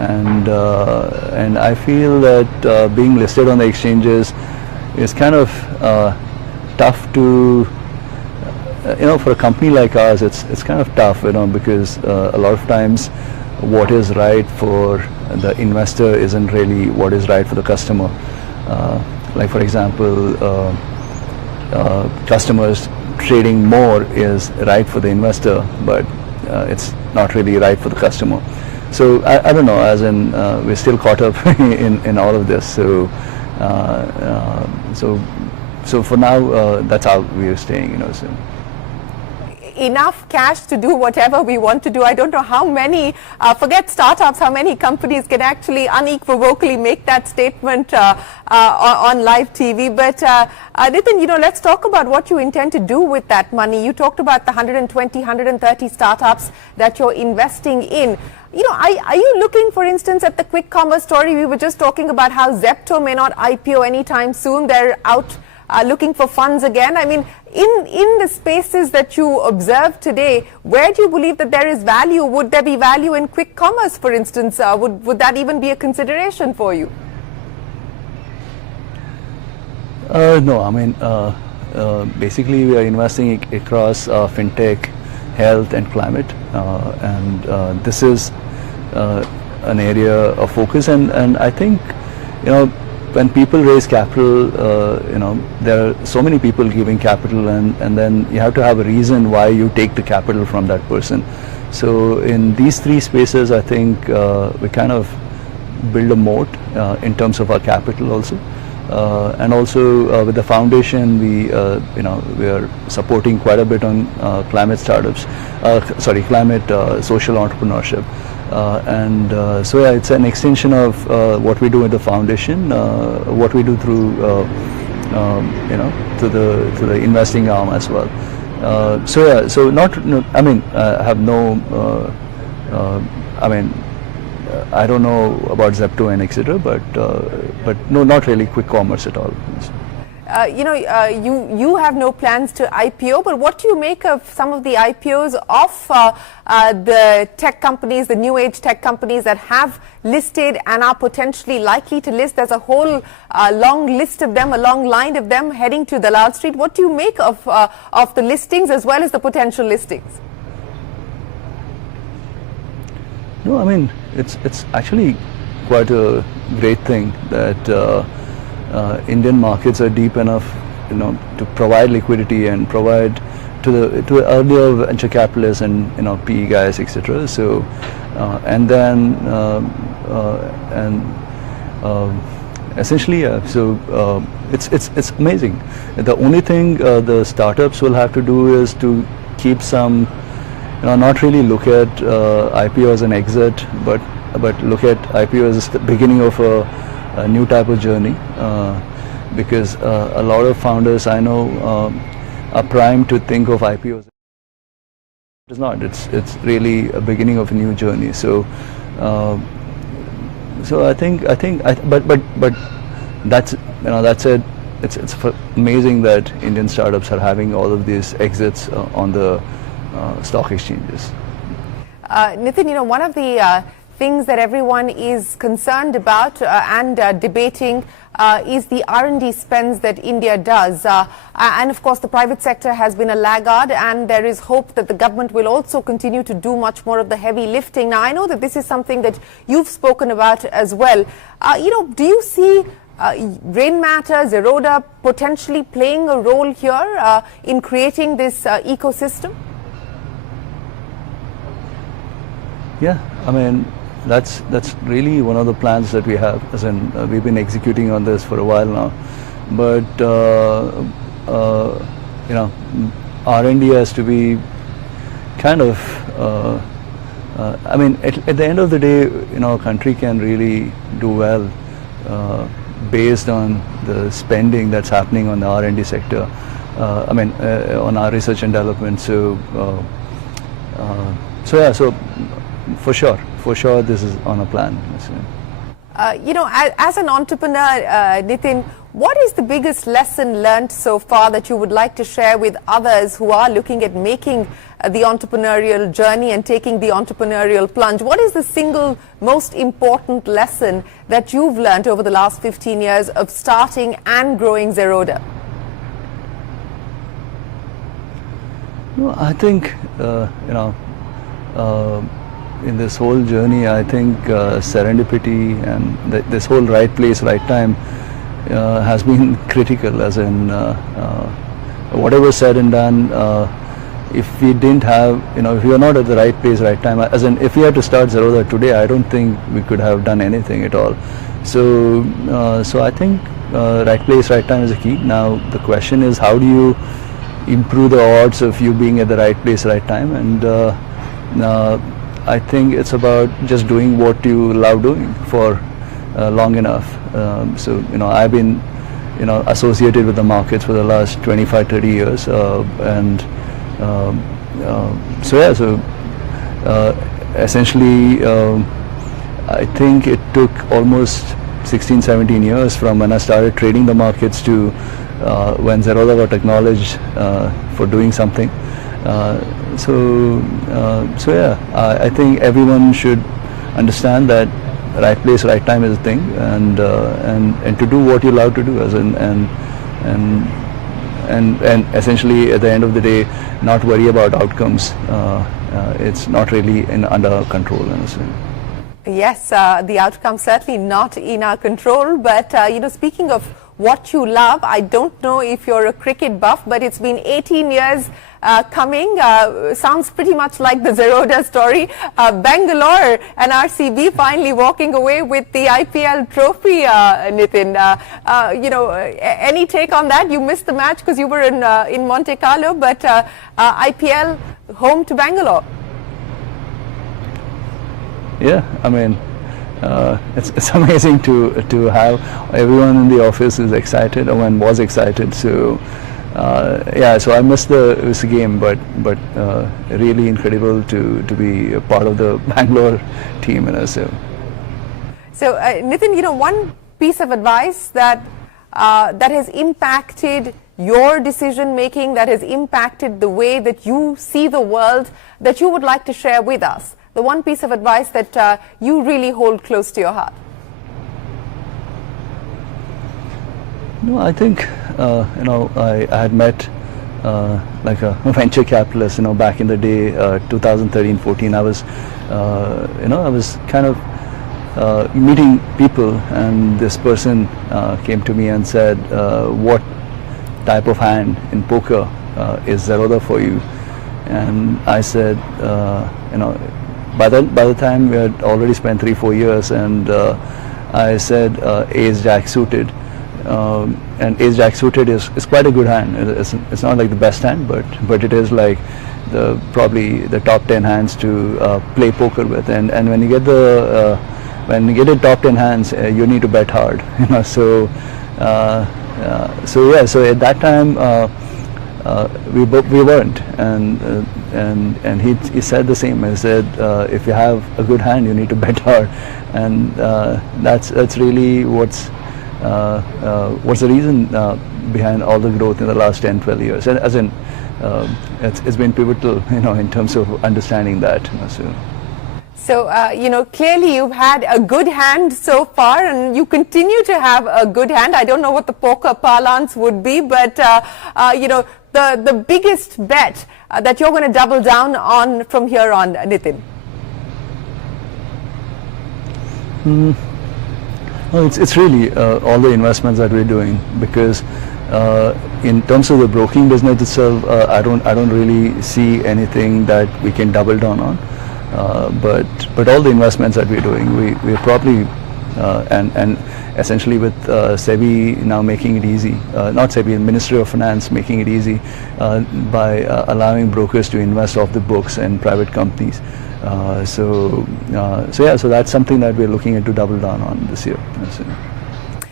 and I feel that being listed on the exchanges is kind of tough to, for a company like ours, it's kind of tough, because a lot of times what is right for the investor isn't really what is right for the customer. Like for example, customers trading more is right for the investor, but it's not really right for the customer. So I don't know, as in we're still caught up in all of this. So so for now, that's how we're staying, So. Enough cash to do whatever we want to do. I don't know how many, forget startups, how many companies can actually unequivocally make that statement on live TV. But Nithin, let's talk about what you intend to do with that money. You talked about the 120, 130 startups that you're investing in. Are you looking, for instance, at the quick commerce story? We were just talking about how Zepto may not IPO anytime soon. They're out looking for funds again. I mean, in the spaces that you observe today, where do you believe that there is value? Would there be value in quick commerce, for instance? Would that even be a consideration for you? No, I mean, basically we are investing across fintech, health and climate, and this is an area of focus, and I think, when people raise capital, there are so many people giving capital, and then you have to have a reason why you take the capital from that person. So in these three spaces, I think we kind of build a moat in terms of our capital also. And also with the foundation, we are supporting quite a bit on climate startups, climate social entrepreneurship. So yeah, it's an extension of what we do with the foundation, what we do through to the investing arm as well. So yeah, so I mean, I have no, I mean, I don't know about Zepto and etc. But no, not really quick commerce at all. You have no plans to IPO, but what do you make of some of the IPOs of the tech companies, the new age tech companies that have listed and are potentially likely to list? There's a whole long list of them, a long line of them heading to Dalal Street. What do you make of the listings as well as the potential listings? No, I mean, it's actually quite a great thing that Indian markets are deep enough, to provide liquidity and provide to the earlier venture capitalists and PE guys, etc. So, and then essentially, yeah. So it's amazing. The only thing the startups will have to do is to keep some, not really look at IPO as an exit, but look at IPO as the beginning of a new type of journey, because a lot of founders I know are primed to think of IPOs. It's not. It's really a beginning of a new journey. So, I think, but that's that's it. It's amazing that Indian startups are having all of these exits on the stock exchanges. Nithin, one of the things that everyone is concerned about and debating is the R&D spends that India does. And of course, the private sector has been a laggard, and there is hope that the government will also continue to do much more of the heavy lifting. Now, I know that this is something that you've spoken about as well. Do you see Rainmatter, Zerodha potentially playing a role here in creating this ecosystem? Yeah, I mean, that's really one of the plans that we have, as in we've been executing on this for a while now. But R&D has to be kind of I mean, at the end of the day, a country can really do well based on the spending that's happening on the R&D sector. I mean, on our research and development. So yeah, so for sure, this is on a plan. As an entrepreneur, Nithin, What is the biggest lesson learned so far that you would like to share with others who are looking at making the entrepreneurial journey and taking the entrepreneurial plunge? What is the single most important lesson that you've learned over the last 15 years of starting and growing Zerodha? No, I think, in this whole journey, I think serendipity and this whole right place, right time has been critical, as in whatever said and done, if we didn't have, if we were not at the right place, right time, as in if we had to start Zerodha today, I don't think we could have done anything at all. So, so I think right place, right time is a key. Now the question is, how do you improve the odds of you being at the right place, right time? And I think it's about just doing what you love doing for long enough. So I've been associated with the markets for the last 25-30 years, and so yeah, so essentially I think it took almost 16-17 years from when I started trading the markets to when Zerodha got acknowledged for doing something. So yeah, I think everyone should understand that right place, right time is a thing, and to do what you love to do, as in and essentially at the end of the day, not worry about outcomes. It's not really under our control, honestly. Yes, the outcome certainly not in our control. But speaking of what you love, I don't know if you're a cricket buff, but it's been 18 years coming. Sounds pretty much like the Zerodha story. Bangalore and RCB finally walking away with the IPL trophy, Nithin. Any take on that? You missed the match because you were in Monte Carlo, but IPL home to Bangalore. Yeah, I mean, it's amazing to have everyone in the office is excited, or was excited. So yeah, so I missed the game, but really incredible to be a part of the Bangalore team, So Nithin, one piece of advice that has impacted your decision making, that has impacted the way that you see the world, that you would like to share with us. The one piece of advice that you really hold close to your heart. No, I think I had met like a venture capitalist, back in the day, 2013-14. I was I was kind of meeting people, and this person came to me and said, what type of hand in poker is Zerodha for you? And I said, by the time we had already spent 3-4 years, and I said ace jack suited, and ace jack suited is quite a good hand. It's not like the best hand, but it is like probably the top 10 hands to play poker with. And when you get the top 10 hands, you need to bet hard. So yeah, so at that time we weren't, and he said the same. He said, if you have a good hand, you need to bet hard, and that's really what's the reason behind all the growth in the last 10-12 years. And as in, it's been pivotal, in terms of understanding that. So, clearly you've had a good hand so far, and you continue to have a good hand. I don't know what the poker parlance would be, but, the biggest bet that you're going to double down on from here on, Nithin? Well, it's really all the investments that we're doing, because in terms of the broking business itself, I don't really see anything that we can double down on. But all the investments that we're doing, we're probably and essentially with SEBI now making it easy, not SEBI, Ministry of Finance making it easy by allowing brokers to invest off the books in private companies. So yeah, so that's something that we're looking at to double down on this year.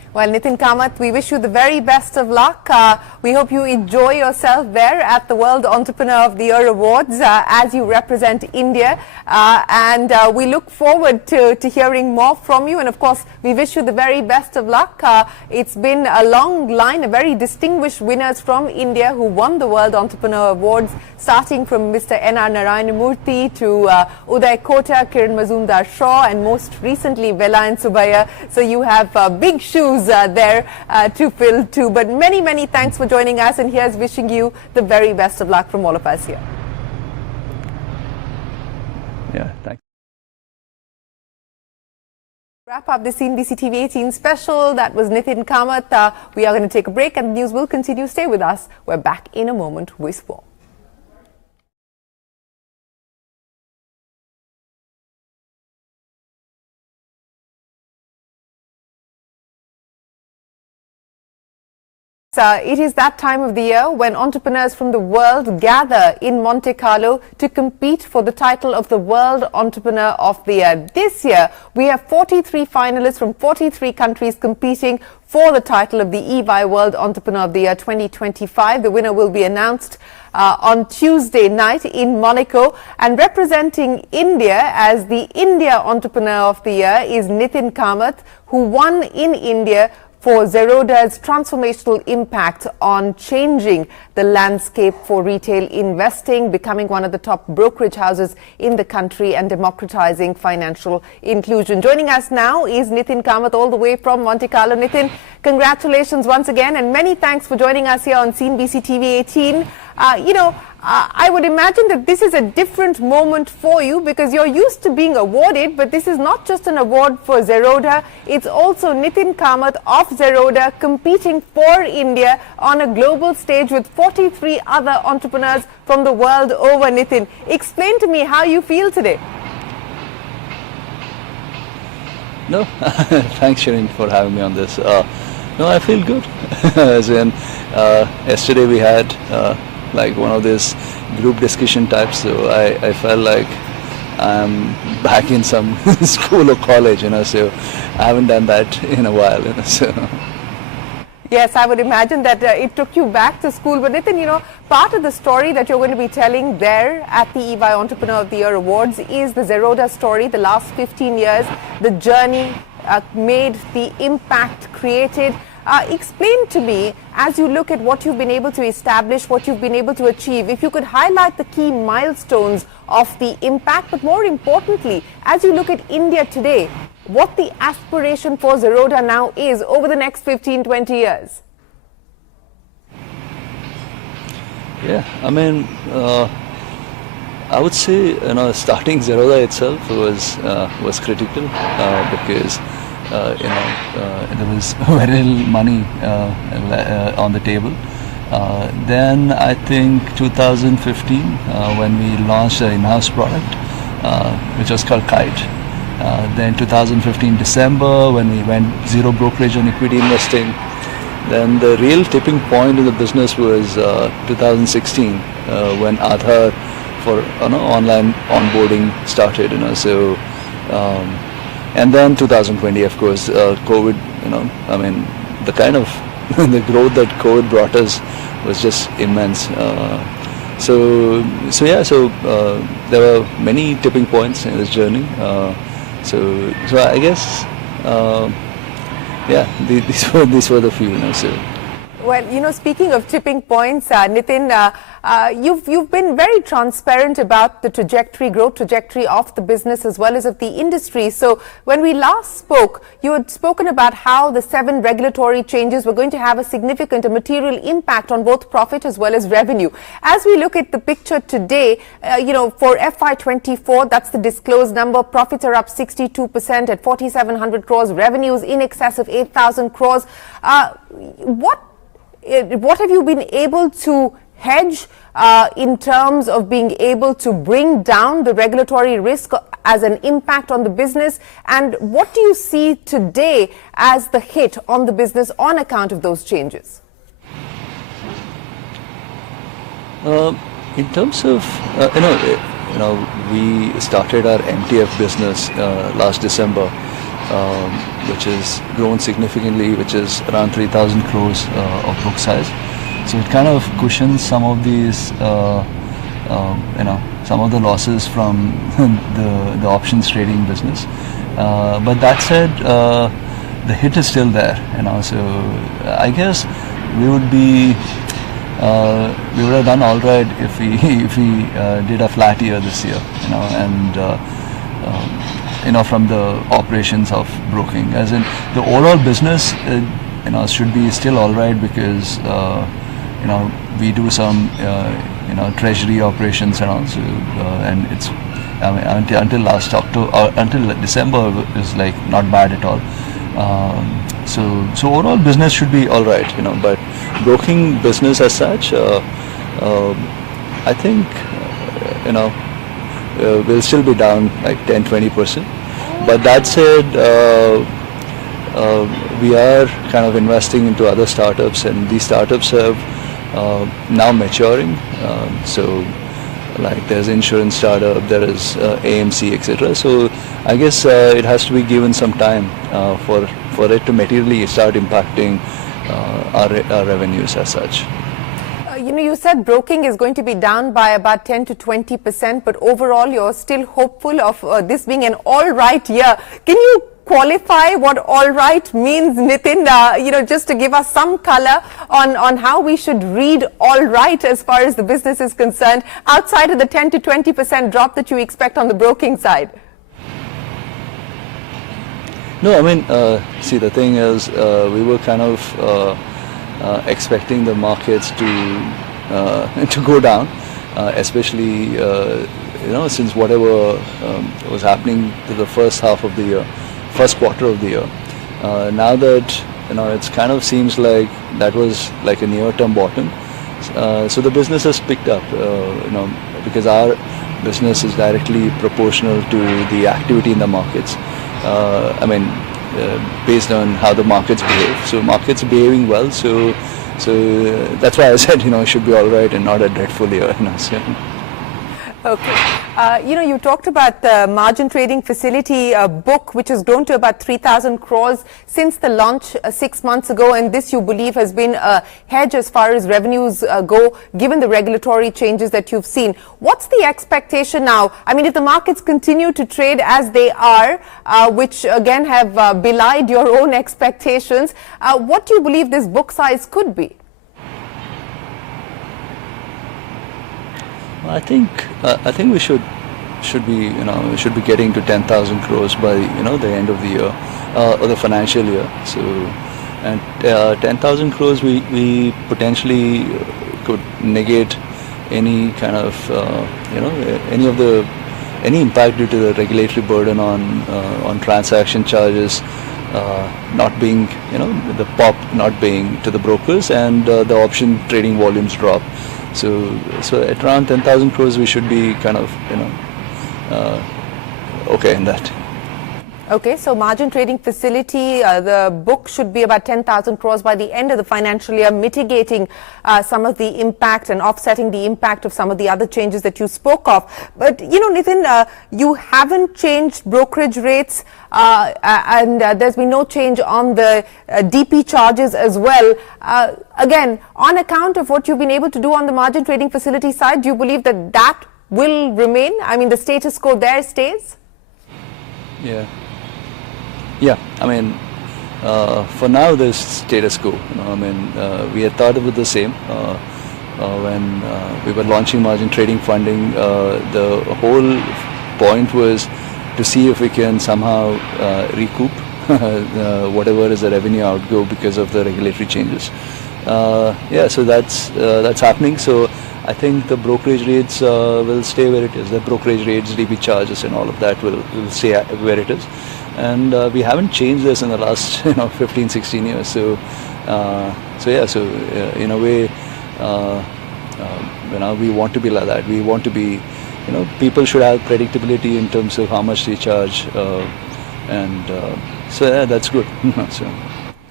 Well, Nithin Kamath, we wish you the very best of luck. We hope you enjoy yourself there at the World Entrepreneur of the Year Awards as you represent India. And we look forward to hearing more from you. And of course, we wish you the very best of luck. It's been a long line of very distinguished winners from India who won the World Entrepreneur Awards, starting from Mr. N.R. Narayanamurthy to Uday Kota, Kiran Mazumdar-Shaw, and most recently Velayan Subaya. So you have big shoes there to fill too. But many, many thanks for joining us, and here's wishing you the very best of luck from all of us here. Yeah, thanks. Wrap up the CNBC TV18 special. That was Nithin Kamath. We are going to take a break and the news will continue. Stay with us. We're back in a moment with more. It is that time of the year when entrepreneurs from the world gather in Monte Carlo to compete for the title of the World Entrepreneur of the Year. This year, we have 43 finalists from 43 countries competing for the title of the EY World Entrepreneur of the Year 2025. The winner will be announced on Tuesday night in Monaco. And representing India as the India Entrepreneur of the Year is Nithin Kamath, who won in India for Zerodha's transformational impact on changing the landscape for retail investing, becoming one of the top brokerage houses in the country and democratizing financial inclusion. Joining us now is Nithin Kamath all the way from Monte Carlo. Nithin, congratulations once again and many thanks for joining us here on CNBC TV18. I would imagine that this is a different moment for you because you're used to being awarded, but this is not just an award for Zerodha. It's also Nithin Kamath of Zerodha competing for India on a global stage with 43 other entrepreneurs from the world over. Nithin, explain to me how you feel today. No, thanks Shereen for having me on this. No, I feel good. As in, yesterday we had like one of these group discussion types, so I felt like I'm back in some school or college, so I haven't done that in a while, so. Yes, I would imagine that it took you back to school. But Nithin, part of the story that you're going to be telling there at the EY Entrepreneur of the Year Awards is the Zerodha story, the last 15 years, the journey made, the impact created. Explain to me, as you look at what you've been able to establish, what you've been able to achieve, if you could highlight the key milestones of the impact, but more importantly, as you look at India today, what the aspiration for Zerodha now is over the next 15, 20 years. Yeah, I mean, I would say, starting Zerodha itself was critical because there was very little money on the table. Then I think 2015 when we launched an in-house product which was called Kite. Then 2015 December when we went zero brokerage on equity investing. Then the real tipping point in the business was 2016 when Aadhaar for online onboarding started. And then 2020, of course, COVID, the kind of the growth that COVID brought us was just immense. So there were many tipping points in this journey. So I guess, these were the few, so. Well, speaking of tipping points, Nithin, you've been very transparent about the growth trajectory of the business as well as of the industry. So when we last spoke, you had spoken about how the 7 regulatory changes were going to have a material impact on both profit as well as revenue. As we look at the picture today, for FY24, that's the disclosed number, profits are up 62% at 4,700 crores, revenues in excess of 8,000 crores. What have you been able to hedge in terms of being able to bring down the regulatory risk as an impact on the business? And what do you see today as the hit on the business on account of those changes? In terms of, we started our MTF business last December. which has grown significantly, which is around 3,000 crores of book size. So it kind of cushions some of these, some of the losses from the options trading business. But that said, the hit is still there, So I guess we would have done all right if we did a flat year this year, and from the operations of broking, as in the overall business, should be still all right because we do some treasury operations and also, and it's until last October, until December is like not bad at all. So overall business should be all right, but broking business as such, I think, will still be down like 10-20%. But that said, we are kind of investing into other startups, and these startups have now maturing. So like there's insurance startup, there is AMC, etc. So I guess it has to be given some time for it to materially start impacting our revenues as such. You said broking is going to be down by about 10 to 20%, but overall you're still hopeful of this being an all right year. Can you qualify what all right means, Nithin, just to give us some color on how we should read all right as far as the business is concerned, outside of the 10 to 20% drop that you expect on the broking side? No, I mean, see, the thing is, we were kind of expecting the markets to go down, especially, since whatever was happening to the first half of the year, first quarter of the year. Now that, it's kind of seems like that was like a near-term bottom. So the business has picked up, because our business is directly proportional to the activity in the markets. Based on how the markets behave. So markets are behaving well. So that's why I said, it should be all right and not a dreadful year. Okay. You talked about the margin trading facility book, which has grown to about 3,000 crores since the launch 6 months ago, and this you believe has been a hedge as far as revenues go, given the regulatory changes that you've seen. What's the expectation now? I mean, if the markets continue to trade as they are, which again have belied your own expectations, what do you believe this book size could be? I think we should be getting to 10,000 crores by the end of the year or the financial year. So, and 10,000 crores we potentially could negate any kind of any impact due to the regulatory burden on transaction charges not being the pop not being to the brokers, and the option trading volumes drop. So at around 10,000 crores, we should be kind of, okay in that. Okay, so margin trading facility, the book should be about 10,000 crores by the end of the financial year, mitigating some of the impact and offsetting the impact of some of the other changes that you spoke of. But, Nithin, you haven't changed brokerage rates, and there's been no change on the DP charges as well. Again, on account of what you've been able to do on the margin trading facility side, do you believe that that will remain? I mean, the status quo there stays? Yeah, for now there's status quo. We had thought of it the same when we were launching margin trading funding. The whole point was to see if we can somehow recoup whatever is the revenue outgo because of the regulatory changes. So that's happening. So I think the brokerage rates will stay where it is. The brokerage rates, DB charges, and all of that will stay where it is. And we haven't changed this in the last 15-16 years. So in a way, we want to be like that. We want to be, people should have predictability in terms of how much they charge, and that's good.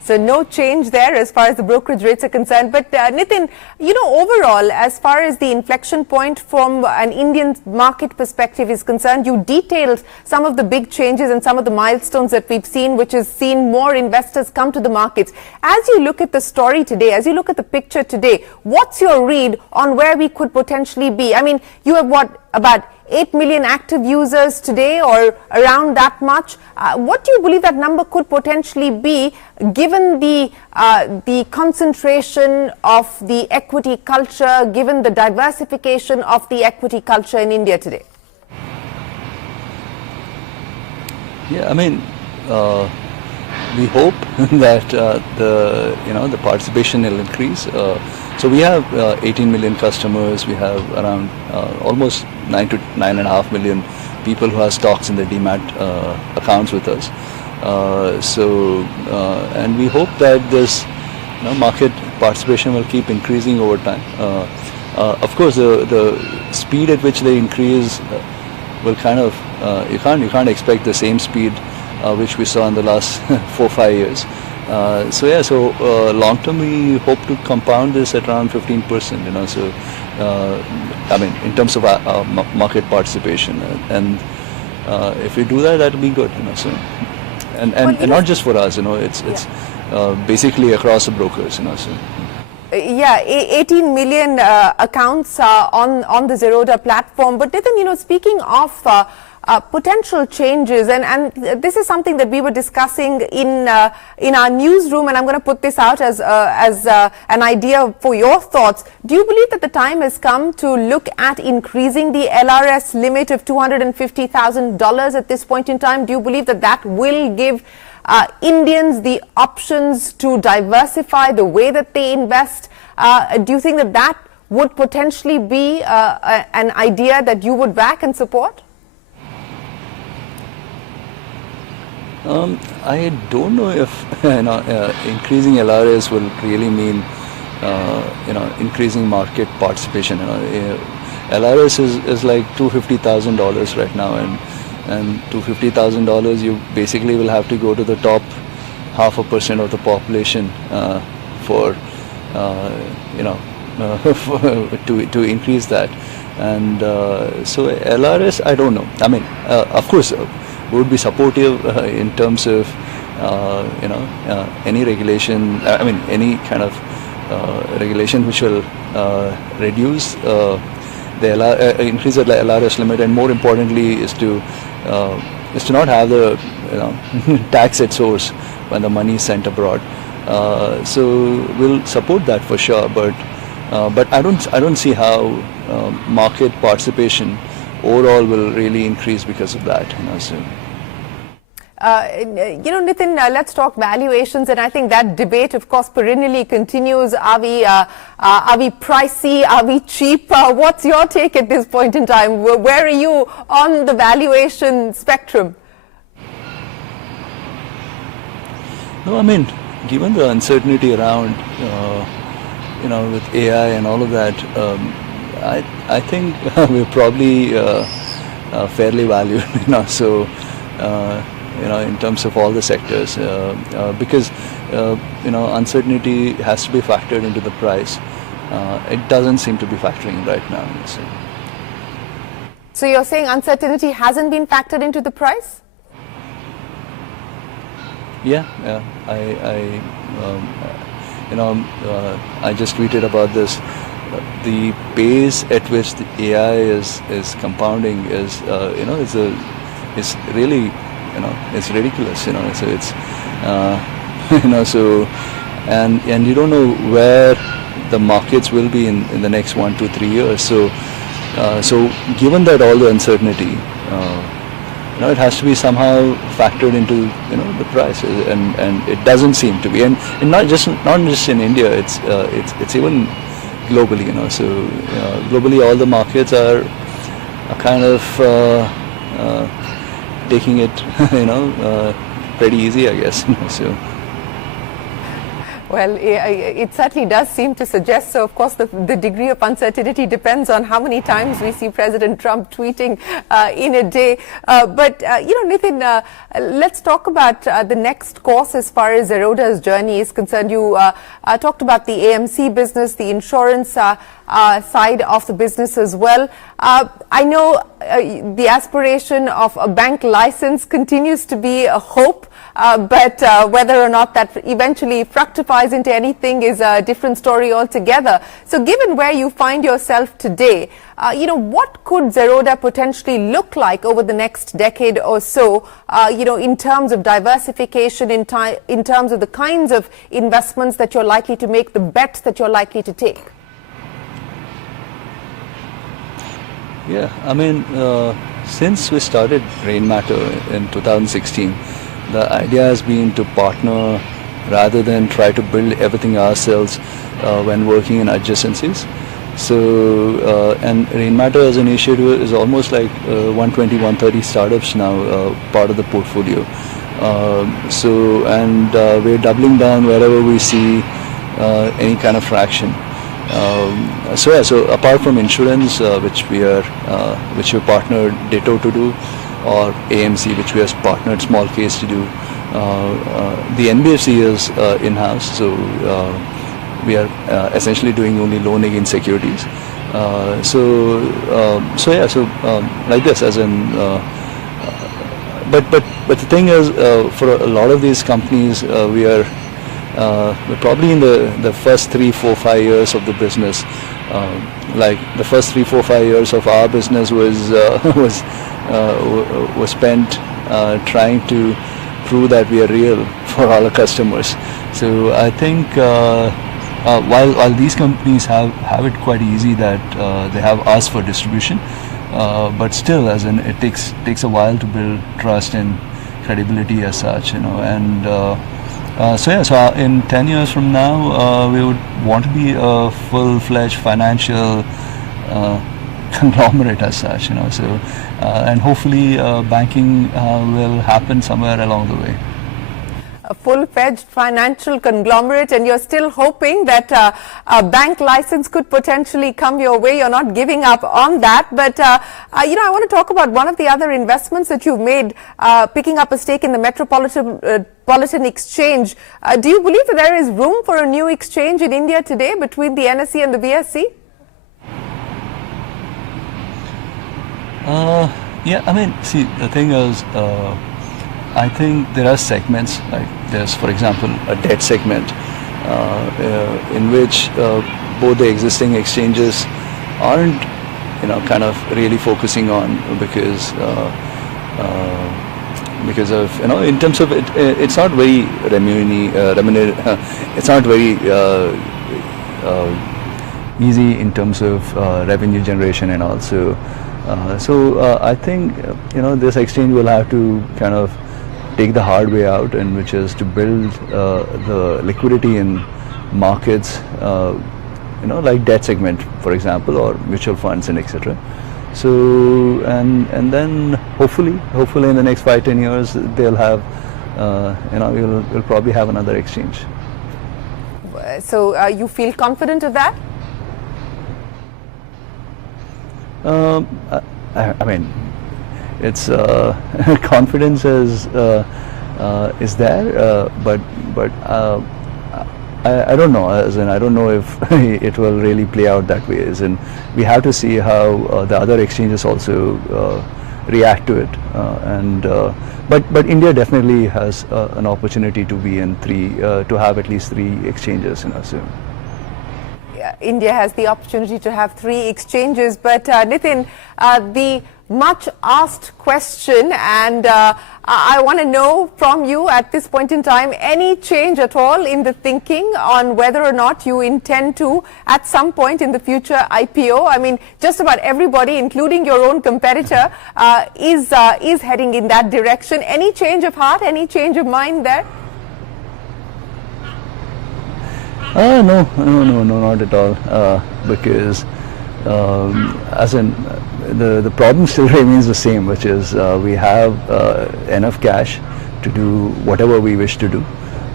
So no change there as far as the brokerage rates are concerned. But Nithin, overall, as far as the inflection point from an Indian market perspective is concerned, you detailed some of the big changes and some of the milestones that we've seen, which has seen more investors come to the markets. As you look at the story today, as you look at the picture today, what's your read on where we could potentially be? I mean, you have about 8 million active users today, or around that much. What do you believe that number could potentially be, given the concentration of the equity culture, given the diversification of the equity culture in India today? Yeah, I mean, we hope that the participation will increase. So we have 18 million customers. We have around almost 9 to 9.5 million people who have stocks in their demat accounts with us. And we hope that this market participation will keep increasing over time. Of course, the speed at which they increase will kind of you can't expect the same speed which we saw in the last 4-5 years. So long term we hope to compound this at around 15%. So I mean, in terms of market participation, and if we do that, that will be good. So and not just for us. It's basically across the brokers. So. Yeah, 18 million accounts on the Zerodha platform. But Nithin, speaking of potential changes, and this is something that we were discussing in our newsroom, and I'm going to put this out as an idea for your thoughts. Do you believe that the time has come to look at increasing the LRS limit of $250,000 at this point in time? Do you believe that that will give Indians the options to diversify the way that they invest? Do you think that that would potentially be an idea that you would back and support? I don't know if increasing LRS will really mean increasing market participation. LRS is like $250,000 right now, and $250,000 you basically will have to go to the top 0.5% of the population for to increase that. And so LRS, I don't know. I mean, of course, would be supportive in terms of any regulation. I mean, any kind of regulation which will reduce increase the LRS limit, and more importantly is to not have the tax at source when the money is sent abroad. So we'll support that for sure, but I don't see how market participation overall will really increase because of that. So. Nithin, let's talk valuations, and I think that debate, of course, perennially continues. Are we pricey? Are we cheap? What's your take at this point in time? Where are you on the valuation spectrum? No, I mean, given the uncertainty around, with AI and all of that, I think we're probably fairly valued. So. In terms of all the sectors, because uncertainty has to be factored into the price. It doesn't seem to be factoring right now. So you're saying uncertainty hasn't been factored into the price? Yeah. I just tweeted about this. The pace at which the AI is compounding is really. It's ridiculous. So it's so and you don't know where the markets will be in the next 1, 2, 3 years. So given that all the uncertainty, it has to be somehow factored into the price, and it doesn't seem to be, and not just in India. It's even globally. So globally, all the markets are kind of taking it, pretty easy, I guess. So. Well, it certainly does seem to suggest so. Of course, the degree of uncertainty depends on how many times we see President Trump tweeting in a day. But Nithin, let's talk about the next course as far as Zerodha's journey is concerned. You talked about the AMC business, the insurance side of the business as well. I know the aspiration of a bank license continues to be a hope, but whether or not that eventually fructifies into anything is a different story altogether. So given where you find yourself today, what could Zerodha potentially look like over the next decade or so, in terms of diversification, in terms of the kinds of investments that you're likely to make, the bets that you're likely to take? Yeah, I mean, since we started Rainmatter in 2016, the idea has been to partner rather than try to build everything ourselves when working in adjacencies. So, and Rainmatter as an initiative is almost like 120, 130 startups now, part of the portfolio. We're doubling down wherever we see any kind of traction. So apart from insurance, which we partnered Ditto to do, or AMC, which we have partnered Small Case to do, the NBFC is in-house, so we are essentially doing only loan against securities. Like this, as in. But the thing is, for a lot of these companies, we're probably in the first 3, 4, 5 years of the business. Like the first 3, 4, 5 years of our business was spent trying to prove that we are real for all our customers. So I think while these companies have it quite easy that they have us for distribution, but still, as in, it takes a while to build trust and credibility as such, and. So in 10 years from now, we would want to be a full-fledged financial conglomerate as such, and hopefully banking will happen somewhere along the way. A full-fledged financial conglomerate, and you're still hoping that a bank license could potentially come your way. You're not giving up on that. But, I want to talk about one of the other investments that you've made, picking up a stake in the Metropolitan Exchange. Do you believe that there is room for a new exchange in India today between the NSE and the BSE? Yeah, I mean, see, the thing is, I think there are segments, like there's, for example, a debt segment in which both the existing exchanges aren't, kind of really focusing on because of, in terms of it, it's not very it's not very easy in terms of revenue generation and all. So I think, this exchange will have to kind of take the hard way out, and which is to build the liquidity in markets, like debt segment, for example, or mutual funds and etc. So and then hopefully in the next 5-10 years they'll have, we'll probably have another exchange. So you feel confident of that? I mean, it's confidence is there, but I don't know. As in, I don't know if it will really play out that way. As in, we have to see how the other exchanges also react to it. But India definitely has an opportunity to be in to have at least 3 exchanges. So. India has the opportunity to have 3 exchanges, but Nithin, the much asked question, and I want to know from you at this point in time, any change at all in the thinking on whether or not you intend to at some point in the future IPO? I mean, just about everybody, including your own competitor, is heading in that direction. Any change of heart, any change of mind there? No, not at all. Because as in, the problem still remains the same, which is we have enough cash to do whatever we wish to do.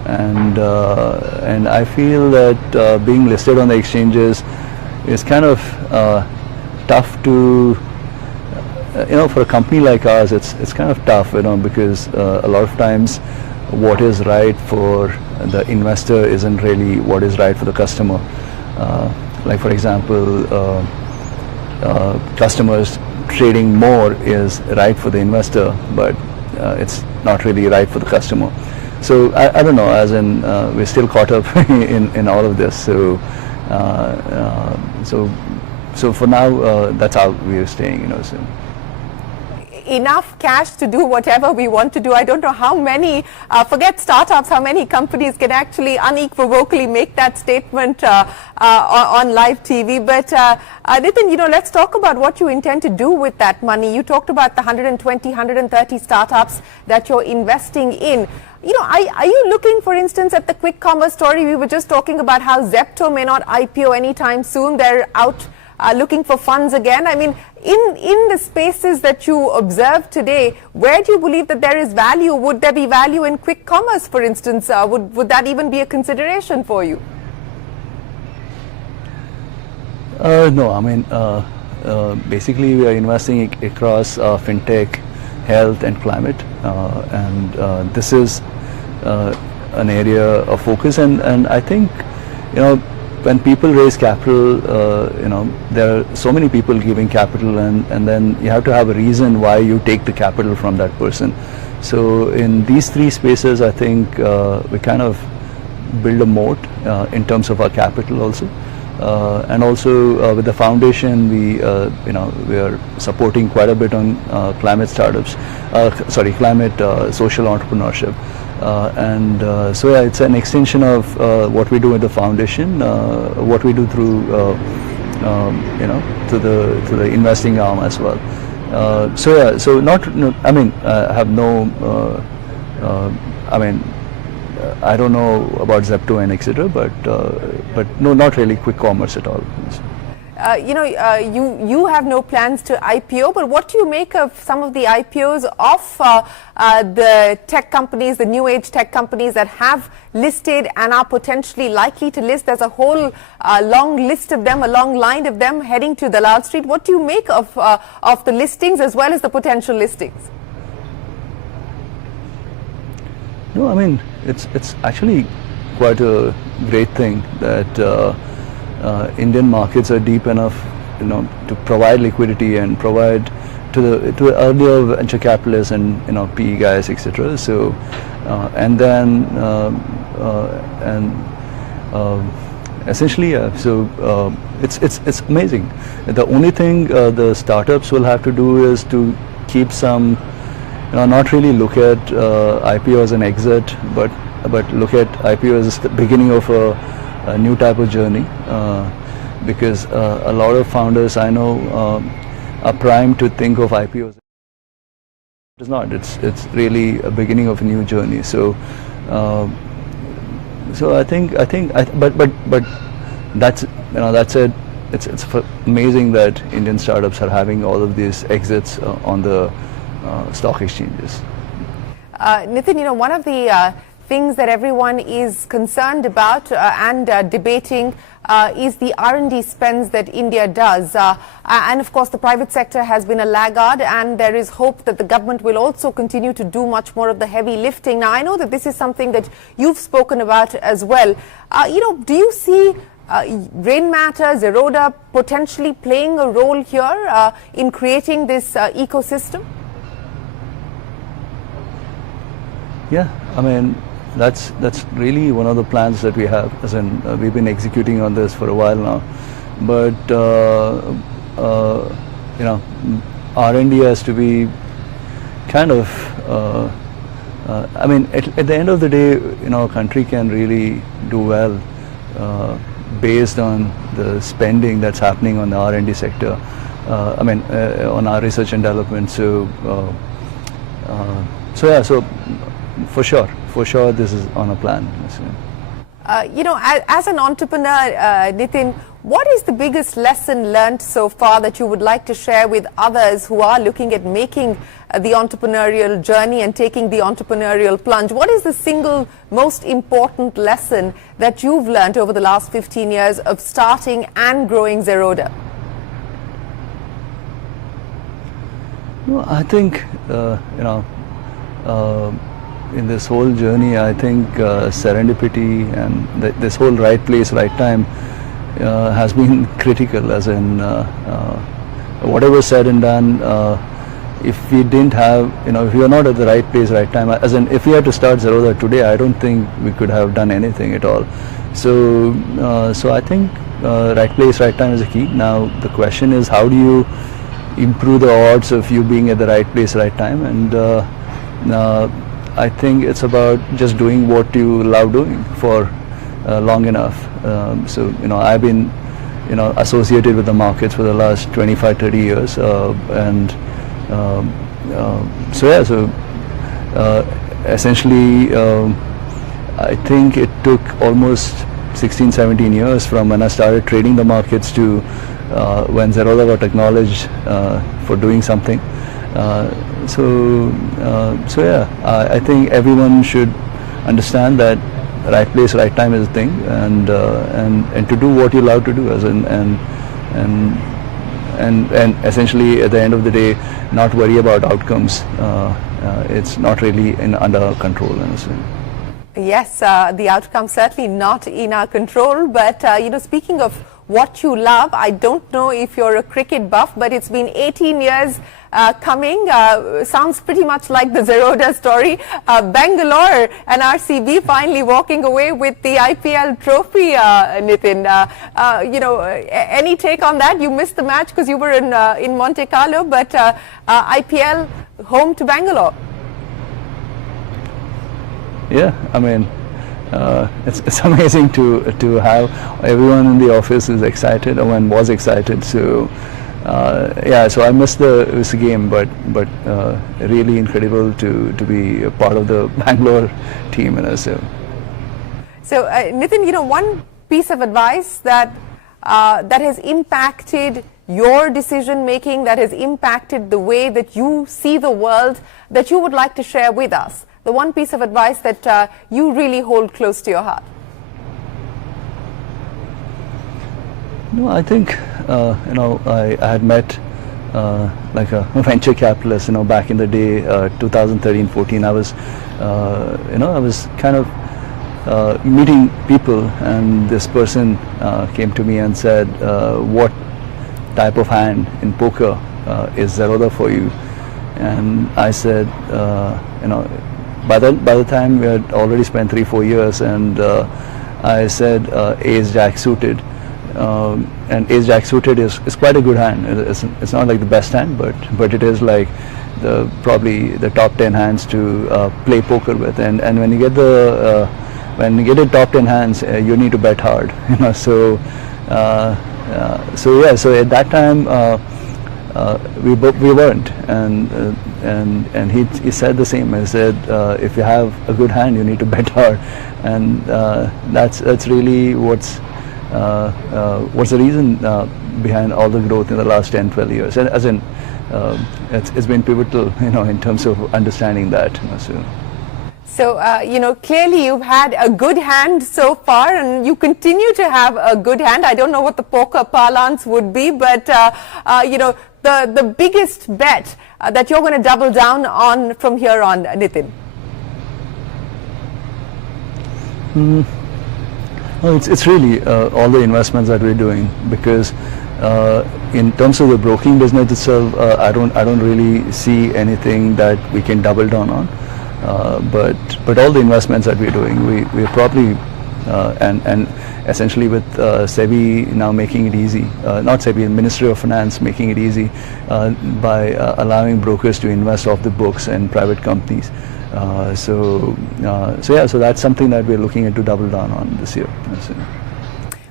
and I feel that being listed on the exchanges is kind of tough to, for a company like ours, it's kind of tough, because a lot of times what is right for the investor isn't really what is right for the customer. Like for example, customers trading more is right for the investor, but it's not really right for the customer. So I don't know, as in we're still caught up in all of this. So so for now, that's how we're staying. So. Enough cash to do whatever we want to do. I don't know how many, forget startups, how many companies can actually unequivocally make that statement on live TV. But Nithin, let's talk about what you intend to do with that money. You talked about the 120, 130 startups that you're investing in. Are you looking, for instance, at the quick commerce story? We were just talking about how Zepto may not IPO anytime soon. They're out looking for funds again. I mean, in the spaces that you observe today, where do you believe that there is value? Would there be value in quick commerce, for instance? Would that even be a consideration for you? No, I mean, basically we are investing across fintech, health and climate, and this is an area of focus, and I think, when people raise capital, there are so many people giving capital, and then you have to have a reason why you take the capital from that person. So in these three spaces, I think we kind of build a moat in terms of our capital also. And also with the foundation, we are supporting quite a bit on climate startups, climate social entrepreneurship. So yeah, it's an extension of what we do with the foundation, what we do through to the investing arm as well. So yeah, so I mean, I have no, I mean, I don't know about Zepto and etc. But no, not really quick commerce at all. You have no plans to IPO, but what do you make of some of the IPOs of the tech companies, the new age tech companies that have listed and are potentially likely to list? There's a whole long list of them, a long line of them heading to Dalal Street. What do you make of the listings as well as the potential listings? No, I mean, it's actually quite a great thing that Indian markets are deep enough, to provide liquidity and provide to the earlier venture capitalists and PE guys, etc. So, and then essentially, yeah. So it's amazing. The only thing the startups will have to do is to keep some, not really look at IPO as an exit, but look at IPO as the beginning of a new type of journey, because a lot of founders I know are primed to think of IPOs. It's not. It's really a beginning of a new journey. So, so I think, but that's that's it. It's amazing that Indian startups are having all of these exits on the stock exchanges. Nithin, one of the things that everyone is concerned about and debating is the R&D spends that India does. And of course, the private sector has been a laggard, and there is hope that the government will also continue to do much more of the heavy lifting. Now, I know that this is something that you've spoken about as well. Do you see Rainmatter, Zerodha potentially playing a role here in creating this ecosystem? Yeah, I mean, that's really one of the plans that we have, as in we've been executing on this for a while now. But R&D has to be kind of I mean, at the end of the day, a country can really do well based on the spending that's happening on the R&D sector. I mean, on our research and development. So so yeah, so for sure this is on a plan. As an entrepreneur, Nithin, What is the biggest lesson learned so far that you would like to share with others who are looking at making the entrepreneurial journey and taking the entrepreneurial plunge? What is the single most important lesson that you've learned over the last 15 years of starting and growing Zerodha? No, I think, in this whole journey, I think serendipity and this whole right place, right time has been critical, as in whatever said and done, if we didn't have, if we are not at the right place, right time, as in if we had to start Zerodha today, I don't think we could have done anything at all. So, so I think right place, right time is a key. Now the question is, how do you improve the odds of you being at the right place, right time? And I think it's about just doing what you love doing for long enough. So I've been associated with the markets for the last 25-30 years, and so yeah, so essentially I think it took almost 16-17 years from when I started trading the markets to when Zerodha got acknowledged for doing something. So yeah, I think everyone should understand that right place, right time is a thing, and to do what you love to do, as in, and essentially at the end of the day, not worry about outcomes. It's not really under our control, honestly. Yes, the outcome certainly not in our control. But speaking of what you love, I don't know if you're a cricket buff, but it's been 18 years coming. Sounds pretty much like the Zerodha story. Bangalore and RCB finally walking away with the IPL trophy, Nithin. Any take on that? You missed the match because you were in Monte Carlo, but IPL home to Bangalore. Yeah, I mean, it's amazing to have everyone in the office is excited, or was excited. So yeah, so I missed the game, but really incredible to be a part of the Bangalore team, So Nithin, one piece of advice that has impacted your decision making, that has impacted the way that you see the world, that you would like to share with us. The one piece of advice that you really hold close to your heart. No, I think I had met like a venture capitalist, back in the day, 2013-14. I was kind of meeting people, and this person came to me and said, "What type of hand in poker is Zerodha for you?" And I said, by the time we had already spent 3-4 years, and I said ace jack suited, and ace jack suited is quite a good hand. It's not like the best hand, but it is like probably the top 10 hands to play poker with. And when you get the top 10 hands, you need to bet hard. So yeah, so at that time we weren't, and he said the same. He said, if you have a good hand, you need to bet hard, and that's really what's the reason behind all the growth in the last 10-12 years, and as in it's been pivotal, in terms of understanding that. So, clearly you've had a good hand so far, and you continue to have a good hand. I don't know what the poker parlance would be, but, the biggest bet that you're going to double down on from here on, Nithin? Well, it's really all the investments that we're doing, because in terms of the broking business itself, I don't really see anything that we can double down on. But all the investments that we're doing, we're probably and essentially with SEBI now making it easy, not SEBI, Ministry of Finance making it easy by allowing brokers to invest off the books in private companies. So yeah, so that's something that we're looking at to double down on this year.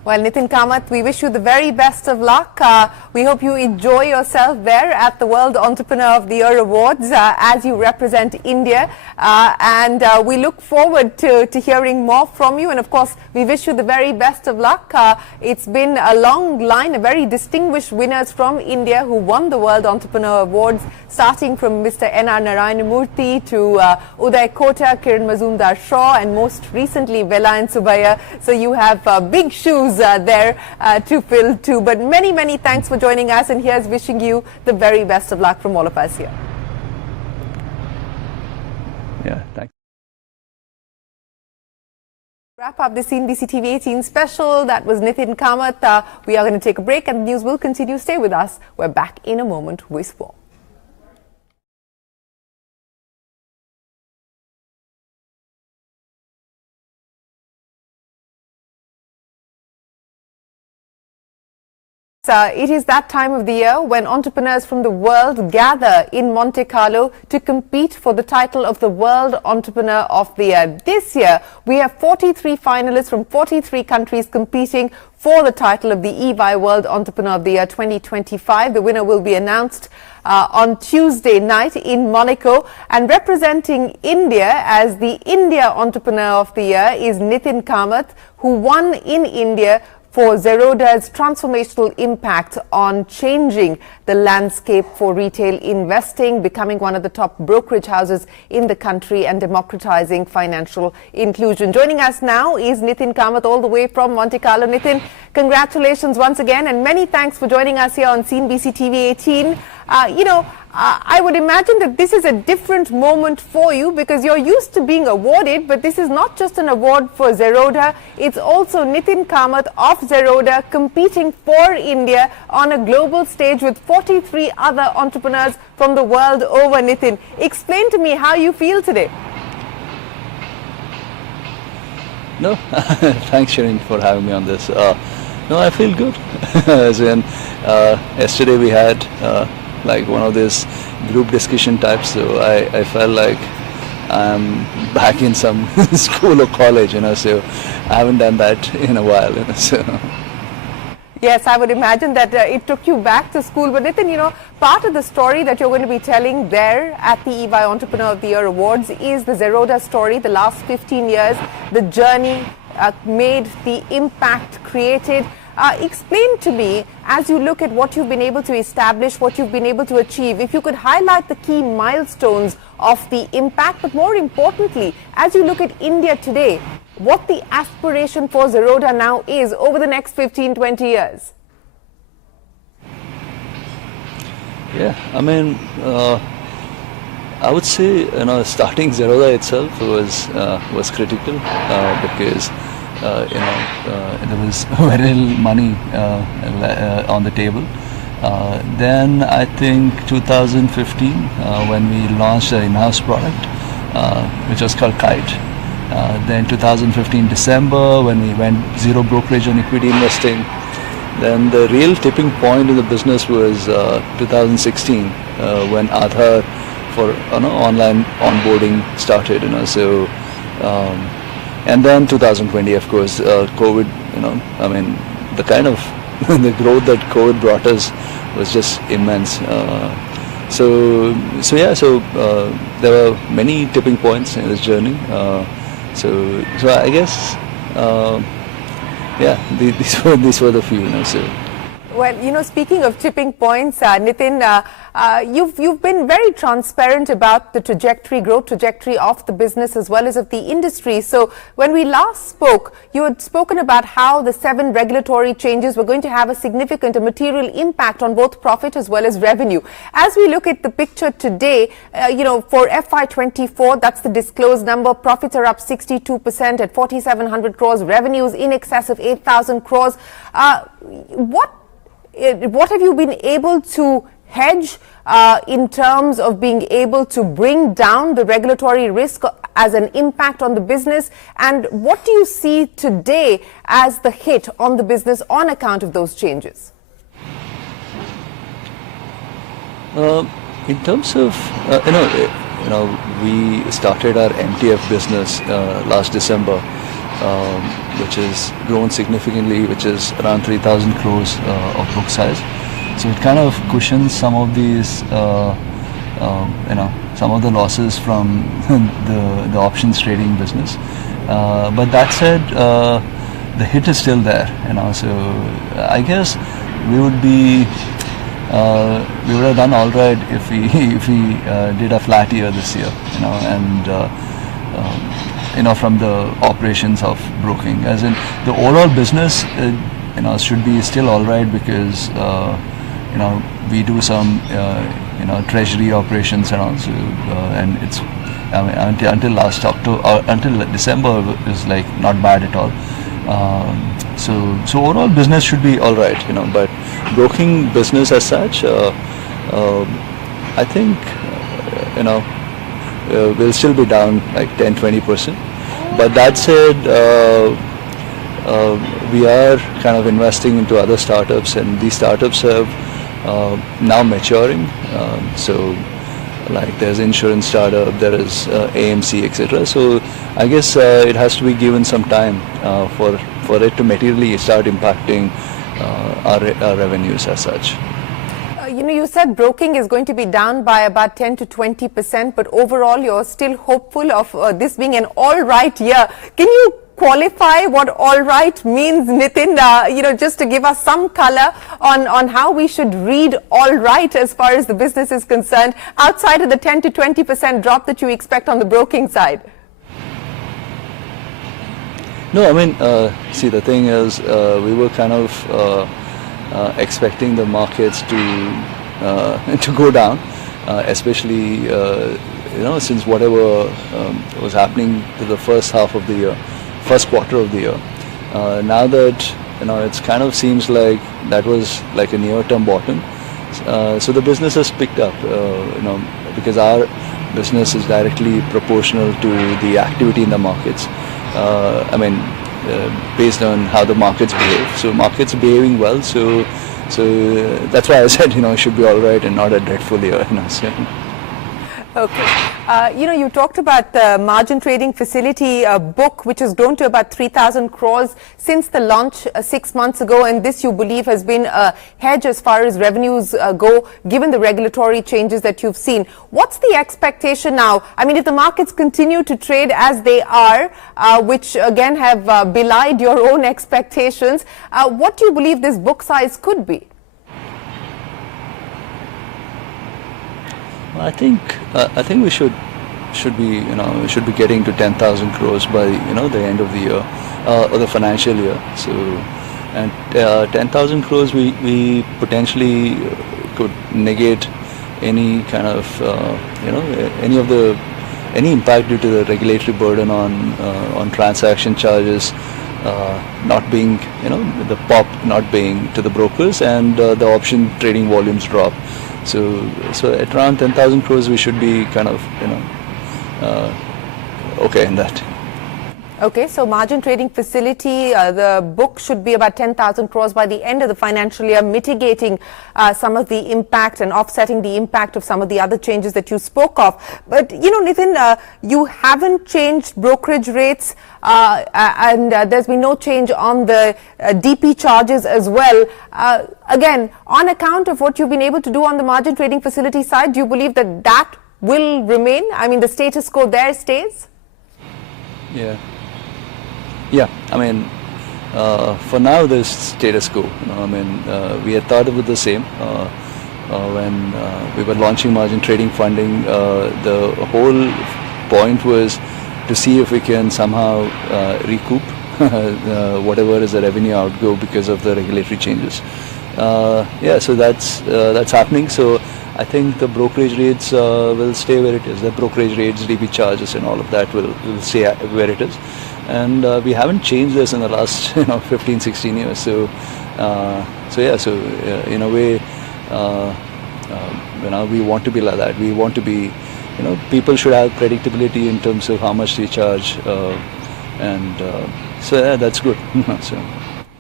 Well, Nithin Kamath, we wish you the very best of luck. We hope you enjoy yourself there at the World Entrepreneur of the Year Awards as you represent India. And we look forward to hearing more from you. And of course, we wish you the very best of luck. It's been a long line, a very distinguished winners from India who won the World Entrepreneur Awards, starting from Mr. N.R. Narayanamurthy to Uday Kota, Kiran Mazumdar-Shaw, and most recently Vela and Subaya. So you have big shoes there to fill too. But many, many thanks for joining us, and here's wishing you the very best of luck from all of us here. Yeah, thanks. Wrap up the CNBC TV18 special. That was Nithin Kamath. We are going to take a break and the news will continue. Stay with us. We're back in a moment with more. It is that time of the year when entrepreneurs from the world gather in Monte Carlo to compete for the title of the World Entrepreneur of the Year. This year, we have 43 finalists from 43 countries competing for the title of the EY World Entrepreneur of the Year 2025. The winner will be announced on Tuesday night in Monaco. And representing India as the India Entrepreneur of the Year is Nithin Kamath, who won in India for Zerodha's transformational impact on changing the landscape for retail investing, becoming one of the top brokerage houses in the country and democratizing financial inclusion. Joining us now is Nithin Kamath all the way from Monte Carlo. Nithin, congratulations once again and many thanks for joining us here on CNBC TV18. I would imagine that this is a different moment for you because you're used to being awarded, but this is not just an award for Zerodha. It's also Nithin Kamath of Zerodha competing for India on a global stage with 43 other entrepreneurs from the world over. Nithin, explain to me how you feel today. No, thanks Shereen for having me on this. No, I feel good. As in, yesterday we had like one of these group discussion types, so I felt like I'm back in some school or college, so I haven't done that in a while, so. Yes, I would imagine that it took you back to school. But Nithin, part of the story that you're going to be telling there at the EY Entrepreneur of the Year Awards is the Zerodha story, the last 15 years, the journey made, the impact created. Explain to me, as you look at what you've been able to establish, what you've been able to achieve, if you could highlight the key milestones of the impact, but more importantly, as you look at India today, what the aspiration for Zerodha now is over the next 15-20 years. Yeah, I mean, I would say, starting Zerodha itself was critical because there was very little money on the table. Then I think 2015 when we launched an in-house product which was called Kite. Then 2015 December when we went zero brokerage on equity investing. Then the real tipping point in the business was 2016 when Aadhaar for online onboarding started. And then 2020, of course, COVID, the kind of the growth that COVID brought us was just immense. So there were many tipping points in this journey. So I guess, these were the few, Well, speaking of tipping points, Nithin, you've been very transparent about the growth trajectory of the business as well as of the industry. So when we last spoke, you had spoken about how the 7 regulatory changes were going to have a material impact on both profit as well as revenue. As we look at the picture today, for FY24, that's the disclosed number, profits are up 62% at 4,700 crores, revenues in excess of 8,000 crores. What have you been able to hedge in terms of being able to bring down the regulatory risk as an impact on the business? And what do you see today as the hit on the business on account of those changes? In terms of, we started our MTF business last December. which has grown significantly, which is around 3,000 crores of book size. So it kind of cushions some of these, some of the losses from the options trading business. But that said, the hit is still there, So I guess we would have done all right if we did a flat year this year, and from the operations of broking, as in the overall business, should be still all right because we do some treasury operations and also, and it's until last October, until December is like not bad at all. So overall business should be all right, but broking business as such, I think, will still be down like 10-20%. But that said, we are kind of investing into other startups, and these startups have now maturing. So like there's insurance startup, there is AMC, etc. So I guess it has to be given some time for it to materially start impacting our revenues as such. You said broking is going to be down by about 10 to 20%, but overall you're still hopeful of this being an all right year. Can you qualify what all right means, Nithin? Just to give us some color on how we should read all right as far as the business is concerned, outside of the 10 to 20% drop that you expect on the broking side. No, I mean, see, the thing is, we were kind of expecting the markets to go down, especially since whatever was happening to the first half of the year, first quarter of the year. Now that it's kind of seems like that was like a near-term bottom. So the business has picked up, because our business is directly proportional to the activity in the markets. Based on how the markets behave. So markets are behaving well. So that's why I said it should be all right and not a dreadful year. Okay. You talked about the margin trading facility book, which has grown to about 3,000 crores since the launch 6 months ago, and this you believe has been a hedge as far as revenues go, given the regulatory changes that you've seen. What's the expectation now? I mean, if the markets continue to trade as they are, which again have belied your own expectations, what do you believe this book size could be? I think we should be getting to 10,000 crores by the end of the year or the financial year. So, and 10,000 crores we potentially could negate any kind of any impact due to the regulatory burden on transaction charges not being the pop not being to the brokers, and the option trading volumes drop. So at around 10,000 crores, we should be kind of, okay in that. Okay, so margin trading facility, the book should be about 10,000 crores by the end of the financial year, mitigating some of the impact and offsetting the impact of some of the other changes that you spoke of. But, Nithin, you haven't changed brokerage rates and there's been no change on the DP charges as well. Again, on account of what you've been able to do on the margin trading facility side, do you believe that that will remain? I mean, the status quo there stays? Yeah. Yeah, I mean, for now there's status quo. We had thought about the same when we were launching margin trading funding. The whole point was to see if we can somehow recoup whatever is the revenue outgo because of the regulatory changes. So that's happening. So I think the brokerage rates will stay where it is. The brokerage rates, DP charges, and all of that will stay where it is. And we haven't changed this in the last 15-16 years. So in a way, we want to be like that. We want to be, people should have predictability in terms of how much they charge, and that's good.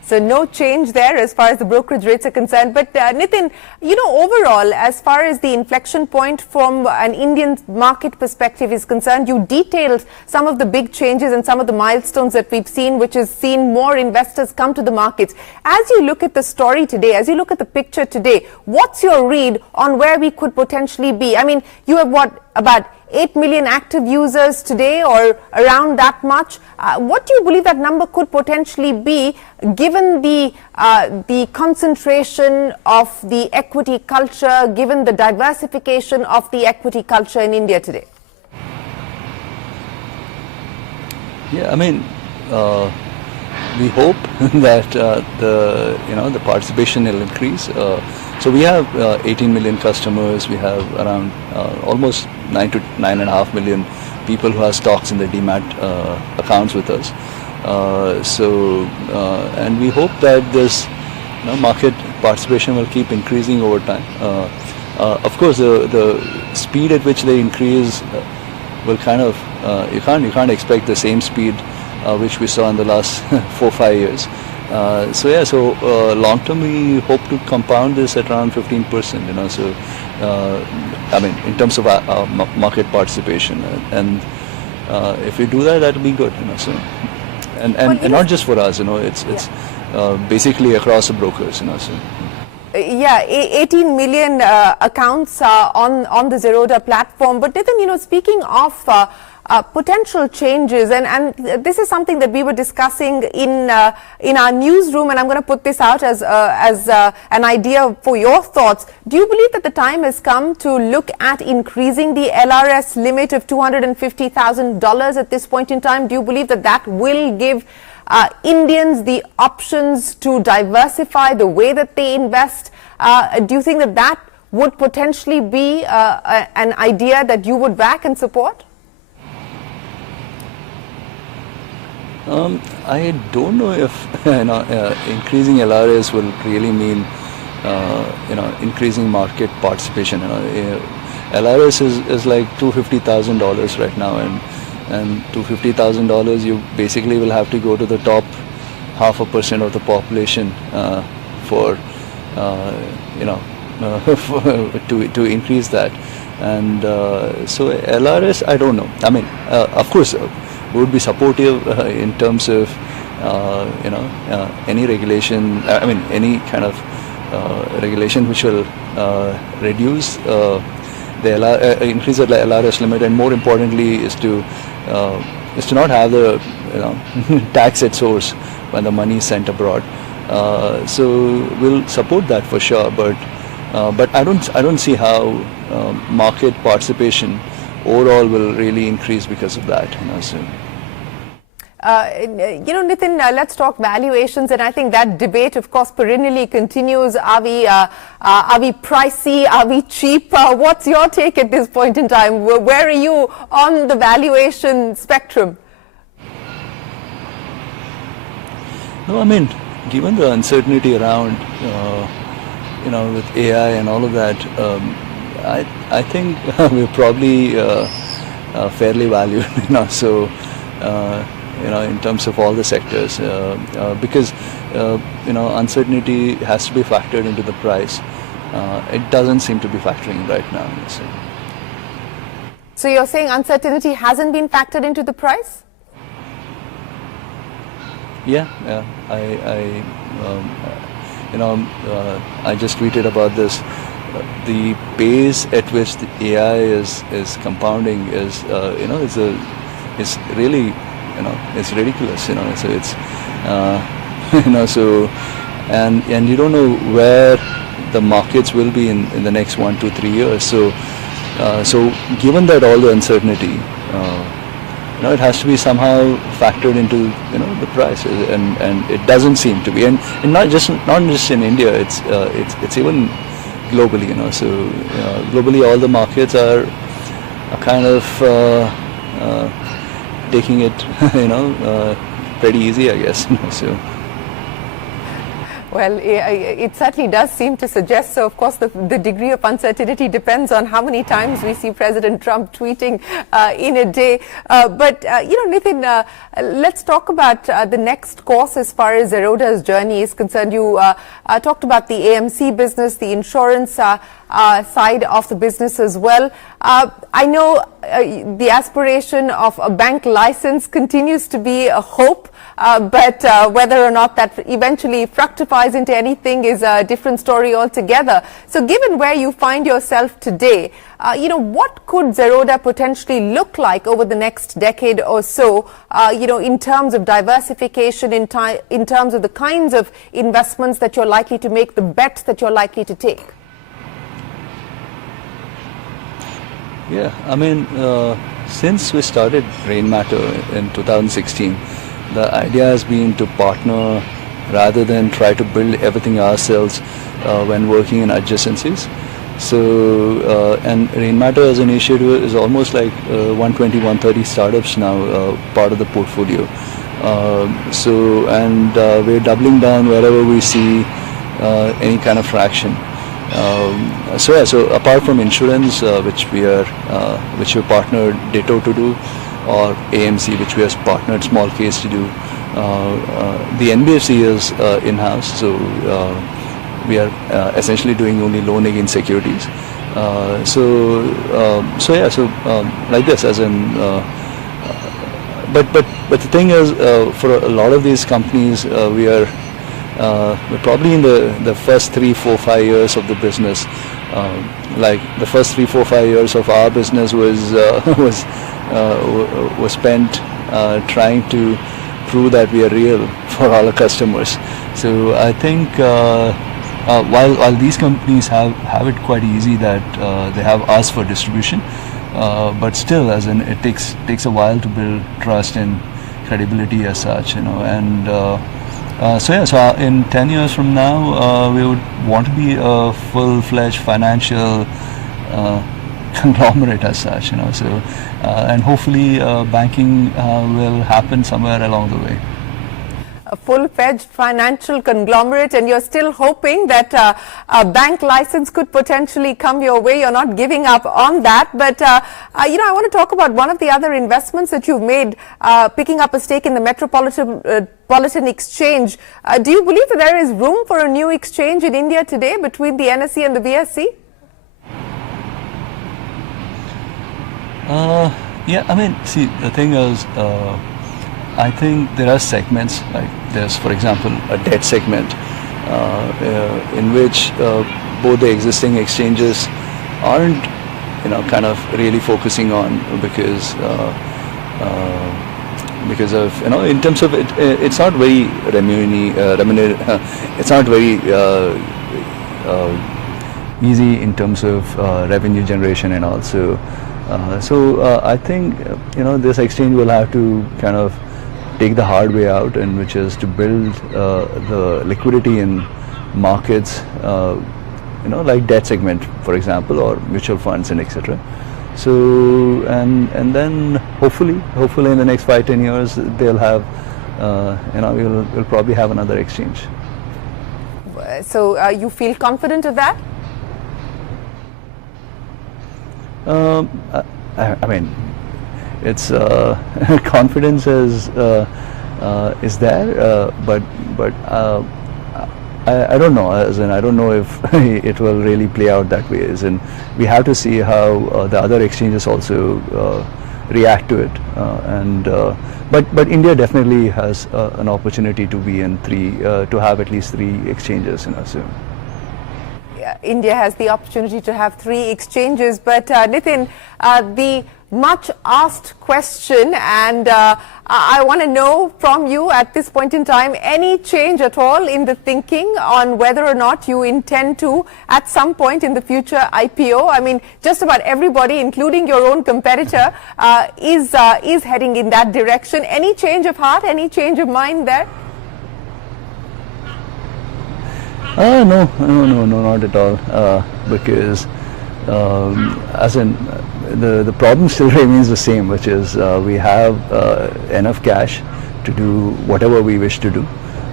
So no change there as far as the brokerage rates are concerned. But Nithin, overall, as far as the inflection point from an Indian market perspective is concerned, you detailed some of the big changes and some of the milestones that we've seen, which has seen more investors come to the markets. As you look at the story today, as you look at the picture today, what's your read on where we could potentially be? I mean, you have about 8 million active users today, or around that much. What do you believe that number could potentially be, given the concentration of the equity culture, given the diversification of the equity culture in India today? Yeah, I mean, we hope that the participation will increase. So we have 18 million customers. We have around almost 9 to 9.5 million people who have stocks in their demat accounts with us. And we hope that this market participation will keep increasing over time. Of course, the speed at which they increase will kind of you can't expect the same speed which we saw in the last 4-5 years. So long term we hope to compound this at around 15%. So I mean, in terms of market participation, and if we do that, that will be good. So and not just for us. It's basically across the brokers. So. Yeah, 18 million accounts on the Zerodha platform. But Nithin, speaking of potential changes, and this is something that we were discussing in our newsroom, and I'm going to put this out as an idea for your thoughts. Do you believe that the time has come to look at increasing the LRS limit of $250,000 at this point in time? Do you believe that that will give Indians the options to diversify the way that they invest? Do you think that that would potentially be an idea that you would back and support? I don't know if increasing LRS will really mean increasing market participation. LRS is like $250,000 right now, and $250,000 you basically will have to go to the top 0.5% of the population for to increase that. And so LRS, I don't know. I mean, of course, we would be supportive in terms of any regulation. I mean, any kind of regulation which will reduce the increase the LRS limit, and more importantly is to not have the tax at source when the money is sent abroad. So we'll support that for sure, but I don't see how market participation overall will really increase because of that. So. Nithin, let's talk valuations, and I think that debate, of course, perennially continues. Are we pricey? Are we cheap? What's your take at this point in time? Where are you on the valuation spectrum? No, I mean, given the uncertainty around, with AI and all of that, I think we're probably fairly valued. So. In terms of all the sectors, because uncertainty has to be factored into the price. It doesn't seem to be factoring right now. So you're saying uncertainty hasn't been factored into the price? Yeah. I just tweeted about this. The pace at which the AI is compounding is it's really. It's ridiculous. So it's so and you don't know where the markets will be in the next 1, 2, 3 years. So given that all the uncertainty, it has to be somehow factored into the price, and it doesn't seem to be, and not just in India. It's even globally. So globally all the markets are kind of taking it, pretty easy, I guess. So. Well, it certainly does seem to suggest so. Of course, the degree of uncertainty depends on how many times we see President Trump tweeting in a day. But Nithin, let's talk about the next course as far as Zerodha's journey is concerned. You talked about the AMC business, the insurance side of the business as well. I know the aspiration of a bank license continues to be a hope, but whether or not that eventually fructifies into anything is a different story altogether. So given where you find yourself today, what could Zerodha potentially look like over the next decade or so, in terms of diversification, in terms of the kinds of investments that you're likely to make, the bets that you're likely to take? Yeah, I mean, since we started Rainmatter in 2016, the idea has been to partner rather than try to build everything ourselves when working in adjacencies. So, and Rainmatter as an initiative is almost like 120, 130 startups now, part of the portfolio. We're doubling down wherever we see any kind of traction. So apart from insurance, which we partnered Ditto to do, or AMC, which we have partnered Small Case to do, the NBFC is in-house, so we are essentially doing only loan against securities. Like this, as in. But the thing is, for a lot of these companies, we're probably in the first 3, 4, 5 years of the business. Like the first 3, 4, 5 years of our business was spent trying to prove that we are real for all our customers. So I think while these companies have it quite easy that they have us for distribution, but still, as in, it takes a while to build trust and credibility as such, and. So in 10 years from now, we would want to be a full-fledged financial conglomerate as such, and hopefully banking will happen somewhere along the way. A full-fledged financial conglomerate, and you're still hoping that a bank license could potentially come your way. You're not giving up on that. But, I want to talk about one of the other investments that you've made, picking up a stake in the Metropolitan Exchange. Do you believe that there is room for a new exchange in India today between the NSE and the BSE? Yeah, I mean, see, the thing is, I think there are segments, like there's, for example, a debt segment in which both the existing exchanges aren't, kind of really focusing on because of, in terms of it, it's not very it's not very easy in terms of revenue generation and all. So I think, this exchange will have to kind of take the hard way out, and which is to build the liquidity in markets, like debt segment, for example, or mutual funds and etc. So and then hopefully in the next 5-10 years they'll have, we'll probably have another exchange. So you feel confident of that? I mean, it's confidence is there, but I don't know. As in, I don't know if it will really play out that way. As in, we have to see how the other exchanges also react to it. But India definitely has an opportunity to be in to have at least 3 exchanges. So. India has the opportunity to have 3 exchanges, but Nithin, the much asked question, and I want to know from you at this point in time, any change at all in the thinking on whether or not you intend to, at some point in the future, IPO? I mean, just about everybody, including your own competitor, is heading in that direction. Any change of heart, any change of mind there? No, not at all. Because, as in, the problem still remains the same, which is we have enough cash to do whatever we wish to do.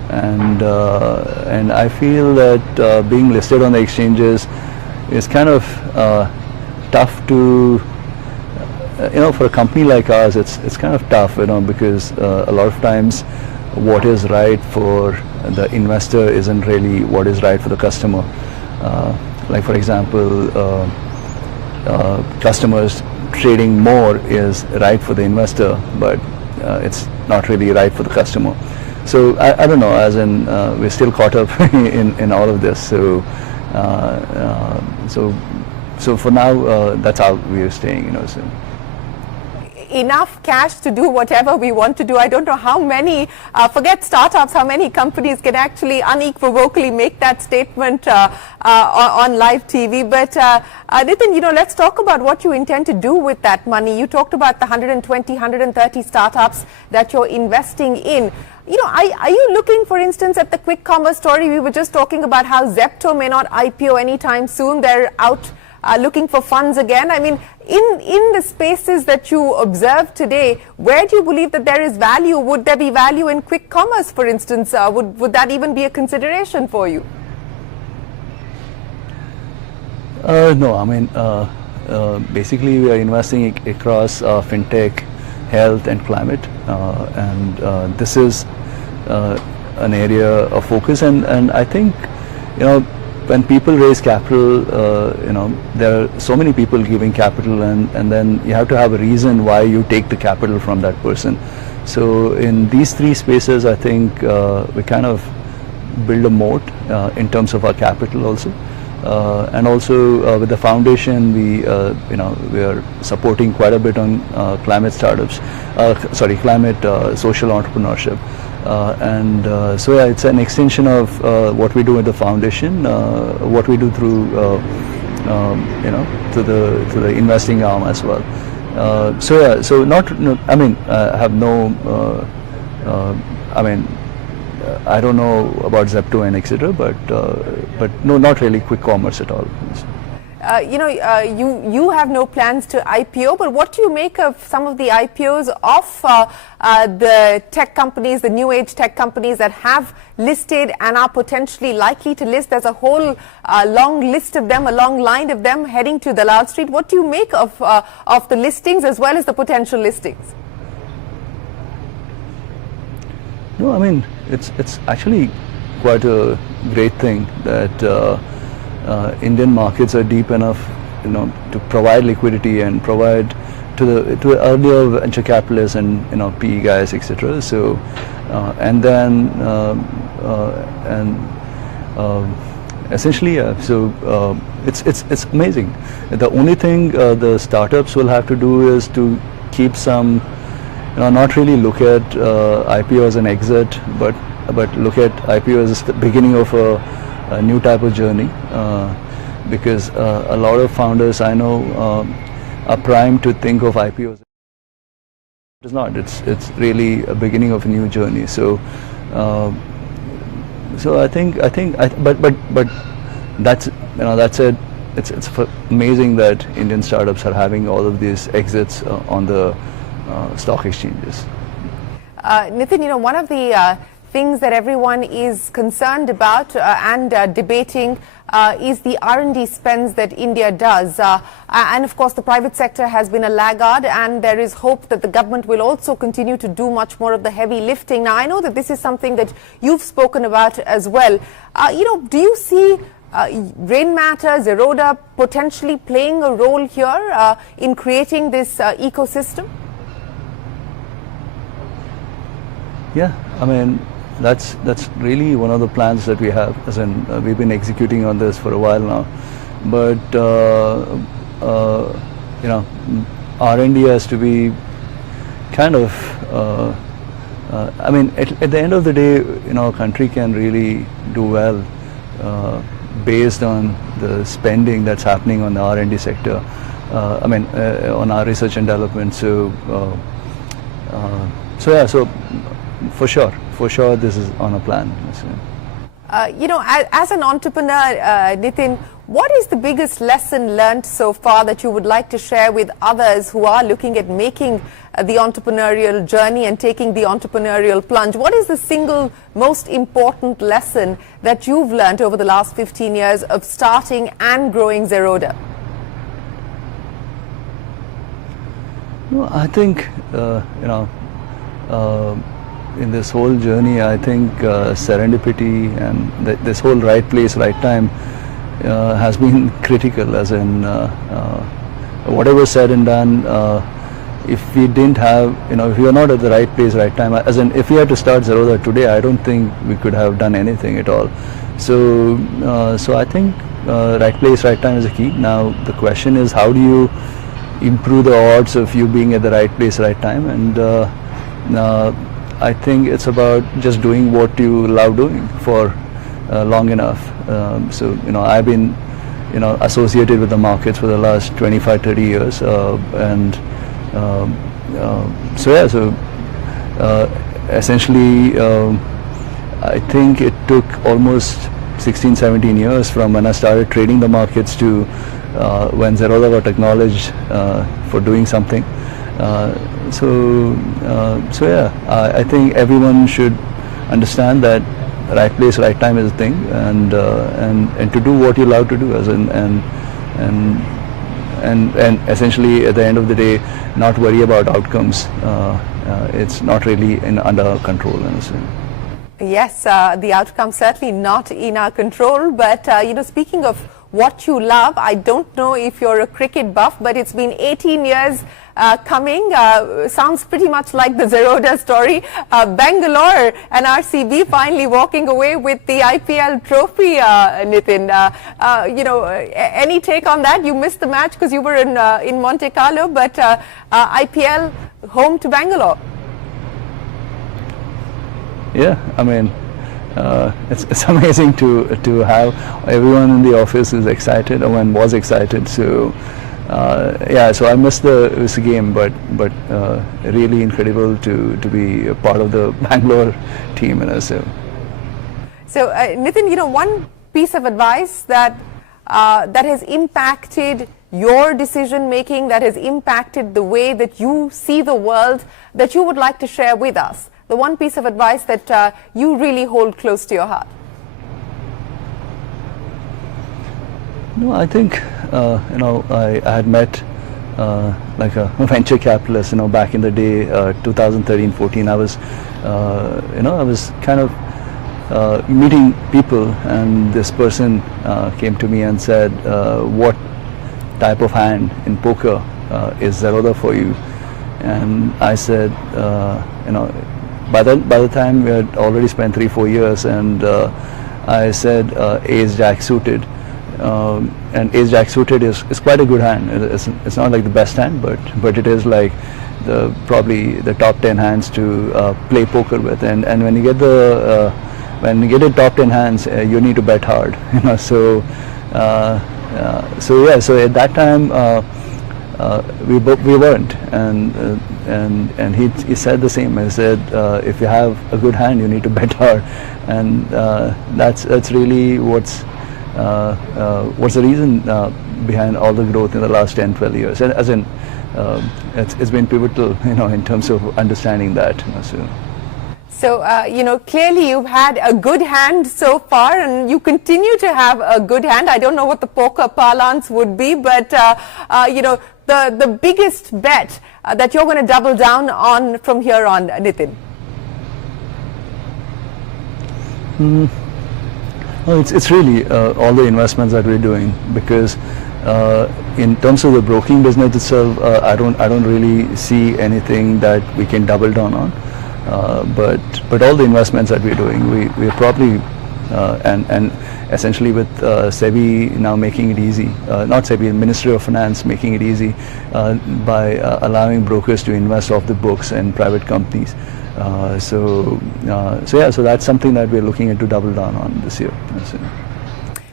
and I feel that being listed on the exchanges is kind of tough to, for a company like ours, it's kind of tough, because a lot of times what is right for the investor isn't really what is right for the customer. Like for example, customers trading more is right for the investor, but it's not really right for the customer. So I don't know, as in we're still caught up in all of this. So so for now, that's how we are staying, So. Enough cash to do whatever we want to do. I don't know how many, forget startups, how many companies can actually unequivocally make that statement on live TV. But Nithin, let's talk about what you intend to do with that money. You talked about the 120, 130 startups that you're investing in. Are you looking, for instance, at the quick commerce story? We were just talking about how Zepto may not IPO anytime soon. They're out looking for funds again. I mean, in the spaces that you observe today, where do you believe that there is value? Would there be value in quick commerce, for instance? Would that even be a consideration for you? No, I mean, basically we are investing across fintech, health and climate, and this is an area of focus, and I think, when people raise capital, there are so many people giving capital, and then you have to have a reason why you take the capital from that person. So in these three spaces, I think we kind of build a moat in terms of our capital also. And also with the foundation, we are supporting quite a bit on climate startups, climate social entrepreneurship. So yeah, it's an extension of what we do at the foundation, what we do through to the investing arm as well. So yeah, so I mean, I have no, I mean, I don't know about Zepto and etc. But no, not really quick commerce at all. You have no plans to IPO, but what do you make of some of the IPOs of the tech companies, the new age tech companies that have listed and are potentially likely to list? There's a whole long list of them, a long line of them heading to Dalal Street. What do you make of the listings as well as the potential listings? No, I mean, it's actually quite a great thing that Indian markets are deep enough, to provide liquidity and provide to earlier venture capitalists and PE guys, etc. So, and then essentially, so it's amazing. The only thing the startups will have to do is to keep some, not really look at IPO as an exit, but look at IPO as the beginning of a new type of journey, because a lot of founders I know are primed to think of IPOs. It's not. It's really a beginning of a new journey. So, I think, but that's that's it. It's amazing that Indian startups are having all of these exits on the stock exchanges. Nithin, one of the things that everyone is concerned about and debating is the R&D spends that India does. And of course, the private sector has been a laggard, and there is hope that the government will also continue to do much more of the heavy lifting. Now, I know that this is something that you've spoken about as well. Do you see Rainmatter, Zerodha potentially playing a role here in creating this ecosystem? Yeah, I mean, that's really one of the plans that we have, as in we've been executing on this for a while now. But R&D has to be kind of I mean, at the end of the day, a country can really do well based on the spending that's happening on the R&D sector. I mean, on our research and development. So yeah, so for sure, this is on a plan. As an entrepreneur, Nithin, What is the biggest lesson learned so far that you would like to share with others who are looking at making the entrepreneurial journey and taking the entrepreneurial plunge? What is the single most important lesson that you've learned over the last 15 years of starting and growing Zerodha? No, I think, in this whole journey, I think serendipity and this whole right place, right time has been critical, as in whatever said and done, if we didn't have, if we were not at the right place, right time, as in if we had to start Zerodha today, I don't think we could have done anything at all. So, so I think right place, right time is the key. Now the question is, how do you improve the odds of you being at the right place, right time? And I think it's about just doing what you love doing for long enough. So I've been associated with the markets for the last 25-30 years, and so yeah, so essentially I think it took almost 16-17 years from when I started trading the markets to when Zerodha got acknowledged for doing something. So yeah, I think everyone should understand that right place, right time is a thing, and to do what you love to do, as in, and essentially at the end of the day, not worry about outcomes. It's not really under our control, honestly. Yes, the outcome certainly not in our control. But speaking of what you love, I don't know if you're a cricket buff, but it's been 18 years coming. Sounds pretty much like the Zerodha story. Bangalore and RCB finally walking away with the IPL trophy, Nithin. Any take on that? You missed the match because you were in Monte Carlo, but IPL home to Bangalore. Yeah, I mean, it's amazing to have everyone in the office is excited, or was excited. So yeah, so I missed this game, but really incredible to be a part of the Bangalore team, So Nithin, one piece of advice that has impacted your decision making, that has impacted the way that you see the world, that you would like to share with us. The one piece of advice that you really hold close to your heart. No, I think I had met like a venture capitalist, back in the day, 2013-14. I was I was kind of meeting people, and this person came to me and said, what type of hand in poker is Zerodha for you? And I said, by the time we had already spent 3-4 years, and I said ace jack suited, and ace jack suited is quite a good hand. It's not like the best hand, but it is like probably the top 10 hands to play poker with. And when you get the top 10 hands, you need to bet hard. So yeah, so at that time we weren't, and he said the same. He said, if you have a good hand, you need to bet hard, and that's really what's the reason behind all the growth in the last 10-12 years. And as in, it's been pivotal, in terms of understanding that. So, clearly you've had a good hand so far, and you continue to have a good hand. I don't know what the poker parlance would be, but, the biggest bet that you're going to double down on from here on, Nithin? Well, it's really all the investments that we're doing, because in terms of the broking business itself, I don't really see anything that we can double down on. But all the investments that we're doing, we're probably and essentially with SEBI now making it easy, not SEBI, Ministry of Finance making it easy by allowing brokers to invest off the books in private companies. So yeah, so that's something that we're looking at to double down on this year.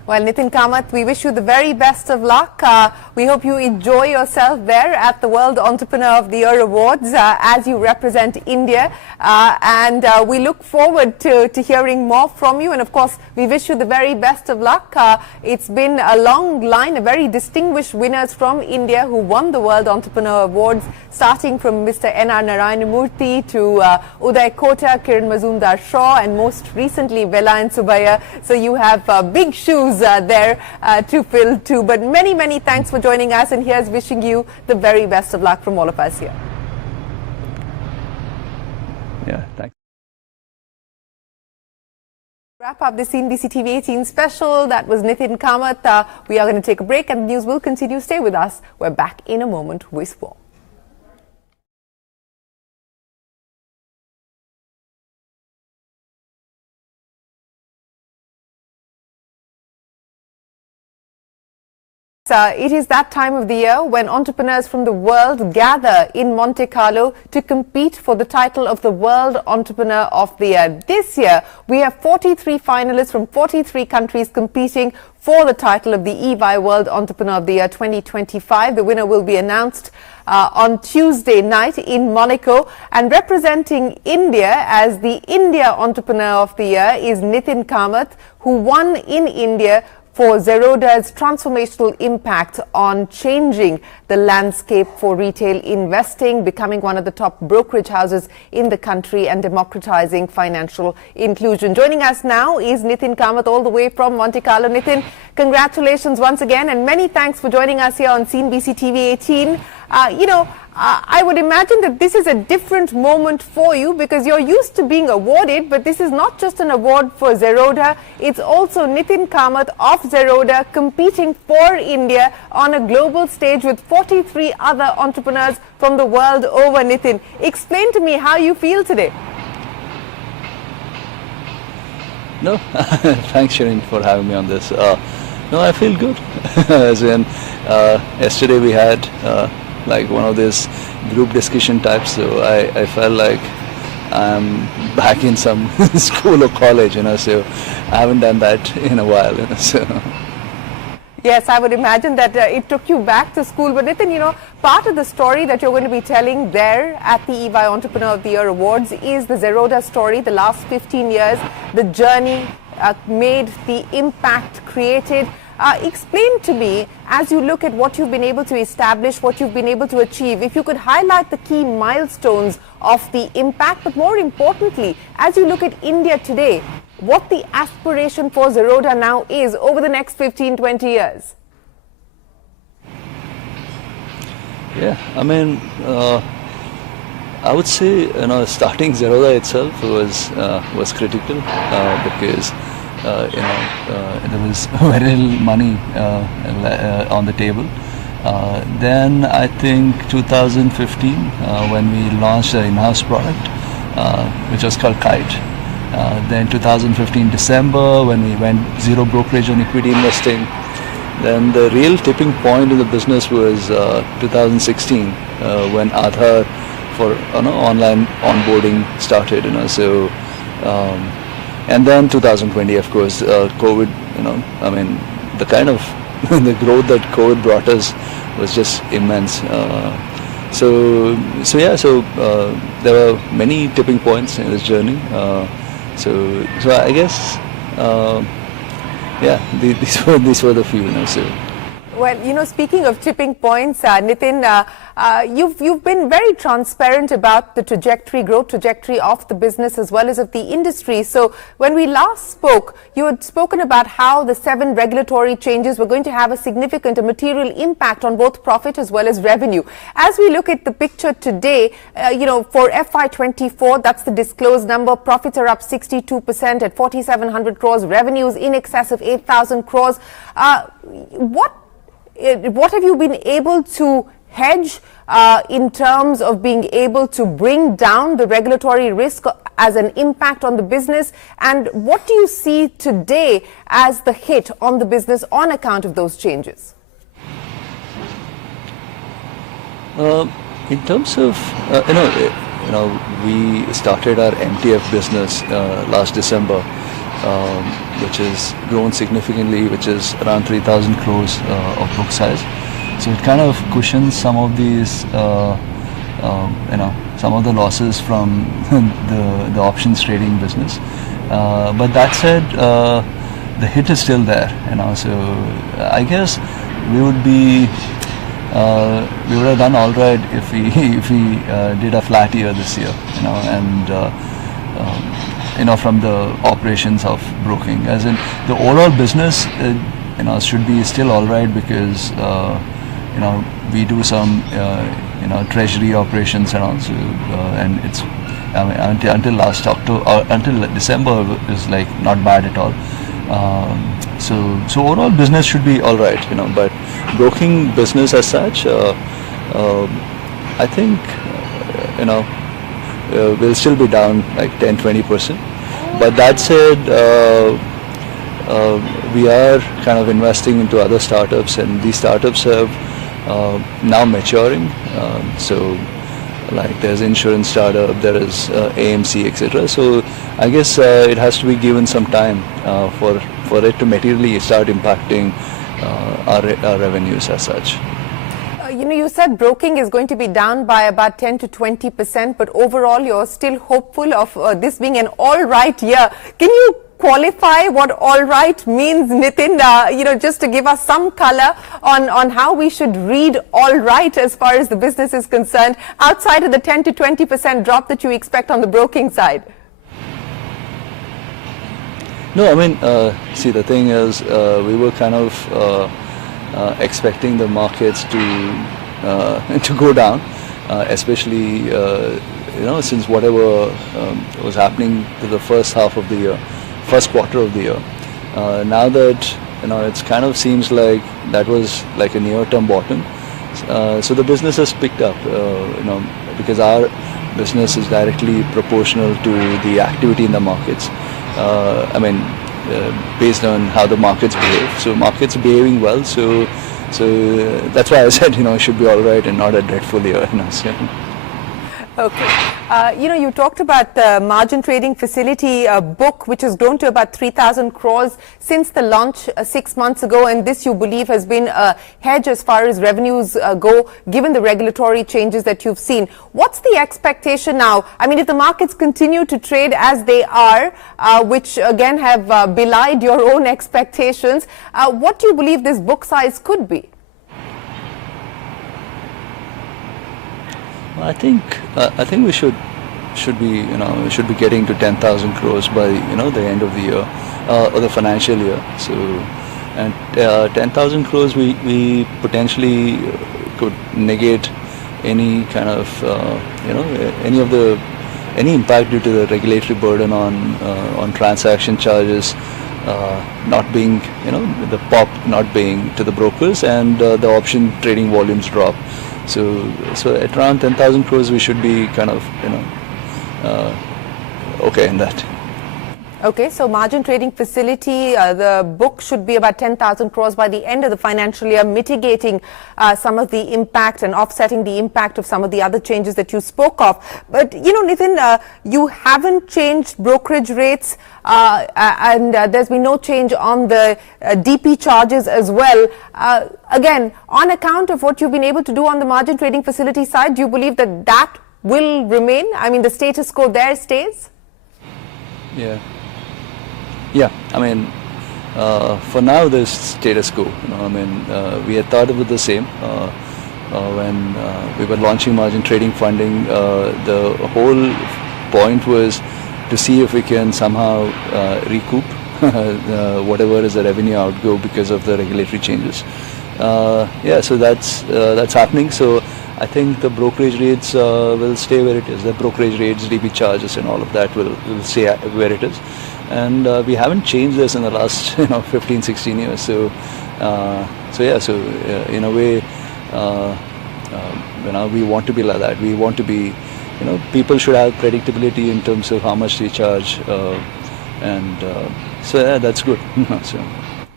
Well, Nithin Kamath, we wish you the very best of luck. We hope you enjoy yourself there at the World Entrepreneur of the Year Awards as you represent India. And we look forward to hearing more from you. And of course, we wish you the very best of luck. It's been a long line of very distinguished winners from India who won the World Entrepreneur Awards, starting from Mr. N.R. Narayanamurthy to Uday Kota, Kiran Mazumdar-Shaw, and most recently Vela and Subaya. So you have big shoes there to fill too. But many, many thanks for joining us, and here's wishing you the very best of luck from all of us here. Yeah, thanks. Wrap up the CNBC TV18 special. That was Nithin Kamath. We are going to take a break and the news will continue. Stay with us. We're back in a moment with more. It is that time of the year when entrepreneurs from the world gather in Monte Carlo to compete for the title of the World Entrepreneur of the Year. This year, we have 43 finalists from 43 countries competing for the title of the EY World Entrepreneur of the Year 2025. The winner will be announced on Tuesday night in Monaco. And representing India as the India Entrepreneur of the Year is Nithin Kamath, who won in India for Zerodha's transformational impact on changing the landscape for retail investing, becoming one of the top brokerage houses in the country and democratizing financial inclusion. Joining us now is Nithin Kamath all the way from Monte Carlo. Nithin, congratulations once again and many thanks for joining us here on CNBC TV18. I would imagine that this is a different moment for you because you're used to being awarded, but this is not just an award for Zerodha. It's also Nithin Kamath of Zerodha competing for India on a global stage with 43 other entrepreneurs from the world over. Nithin, explain to me how you feel today. No, thanks Shereen for having me on this. No, I feel good. As in, yesterday we had like one of these group discussion types, so I felt like I'm back in some school or college, so I haven't done that in a while, so. Yes, I would imagine that it took you back to school. But Nithin, part of the story that you're going to be telling there at the EY Entrepreneur of the Year Awards is the Zerodha story, the last 15 years, the journey made, the impact created. Explain to me, as you look at what you've been able to establish, what you've been able to achieve, if you could highlight the key milestones of the impact, but more importantly, as you look at India today, what the aspiration for Zerodha now is over the next 15-20 years. Yeah, I mean, I would say, starting Zerodha itself was critical because there was very little money on the table. Then I think 2015 when we launched an in-house product which was called Kite. Then 2015 December when we went zero brokerage on equity investing. Then the real tipping point in the business was 2016 when Aadhaar for online onboarding started. And then 2020, of course, COVID, the kind of the growth that COVID brought us was just immense. So there were many tipping points in this journey. So I guess, these were the few. Well, speaking of tipping points, Nithin, you've been very transparent about the growth trajectory of the business as well as of the industry. So when we last spoke, you had spoken about how the 7 regulatory changes were going to have a material impact on both profit as well as revenue. As we look at the picture today, for FY24, that's the disclosed number, profits are up 62% at 4,700 crores, revenues in excess of 8,000 crores. What have you been able to hedge in terms of being able to bring down the regulatory risk as an impact on the business? And what do you see today as the hit on the business on account of those changes? In terms of, we started our MTF business last December which has grown significantly, which is around 3,000 crores of book size. So it kind of cushions some of these, some of the losses from the options trading business. But that said, the hit is still there, So I guess we would have done all right if we did a flat year this year, from the operations of broking. As in the overall business, should be still all right because we do some treasury operations and also, and it's until last October, until December is like not bad at all. So overall business should be all right, but broking business as such, I think, will still be down like 10-20%. But that said, we are kind of investing into other startups, and these startups have now maturing. So like there's insurance startup, there is AMC, etc. So I guess it has to be given some time for it to materially start impacting our revenues as such. You said broking is going to be down by about 10-20%, but overall you're still hopeful of this being an all right year. Can you qualify what all right means, Nithin? Just to give us some color on how we should read all right as far as the business is concerned, outside of the 10-20% drop that you expect on the broking side. No, I mean, see, the thing is, we were kind of expecting the markets to go down, especially since whatever was happening to the first half of the year, first quarter of the year. Now that it's kind of seems like that was like a near-term bottom. So the business has picked up, because our business is directly proportional to the activity in the markets. Based on how the markets behave. So markets behaving well. So that's why I said it should be all right and not a dreadful year. Okay. You talked about the margin trading facility book, which has grown to about 3,000 crores since the launch 6 months ago, and this you believe has been a hedge as far as revenues go, given the regulatory changes that you've seen. What's the expectation now? I mean, if the markets continue to trade as they are, which again have belied your own expectations, what do you believe this book size could be? I think we should be getting to 10,000 crores by the end of the year or the financial year. So, and 10,000 crores we potentially could negate any kind of any impact due to the regulatory burden on transaction charges not being the pop not being to the brokers, and the option trading volumes drop. So at around 10,000 crores, we should be kind of, okay in that. Okay, so margin trading facility, the book should be about 10,000 crores by the end of the financial year, mitigating some of the impact and offsetting the impact of some of the other changes that you spoke of. But, Nithin, you haven't changed brokerage rates and there's been no change on the DP charges as well. Again, on account of what you've been able to do on the margin trading facility side, do you believe that that will remain? I mean, the status quo there stays? Yeah. Yeah, I mean, for now there's status quo. We had thought of the same when we were launching margin trading funding. The whole point was to see if we can somehow recoup whatever is the revenue outgo because of the regulatory changes. So that's happening. So I think the brokerage rates will stay where it is. The brokerage rates, DP charges, and all of that will stay where it is. And we haven't changed this in the last 15-16 years. So in a way, we want to be like that. We want to be, people should have predictability in terms of how much they charge, and that's good.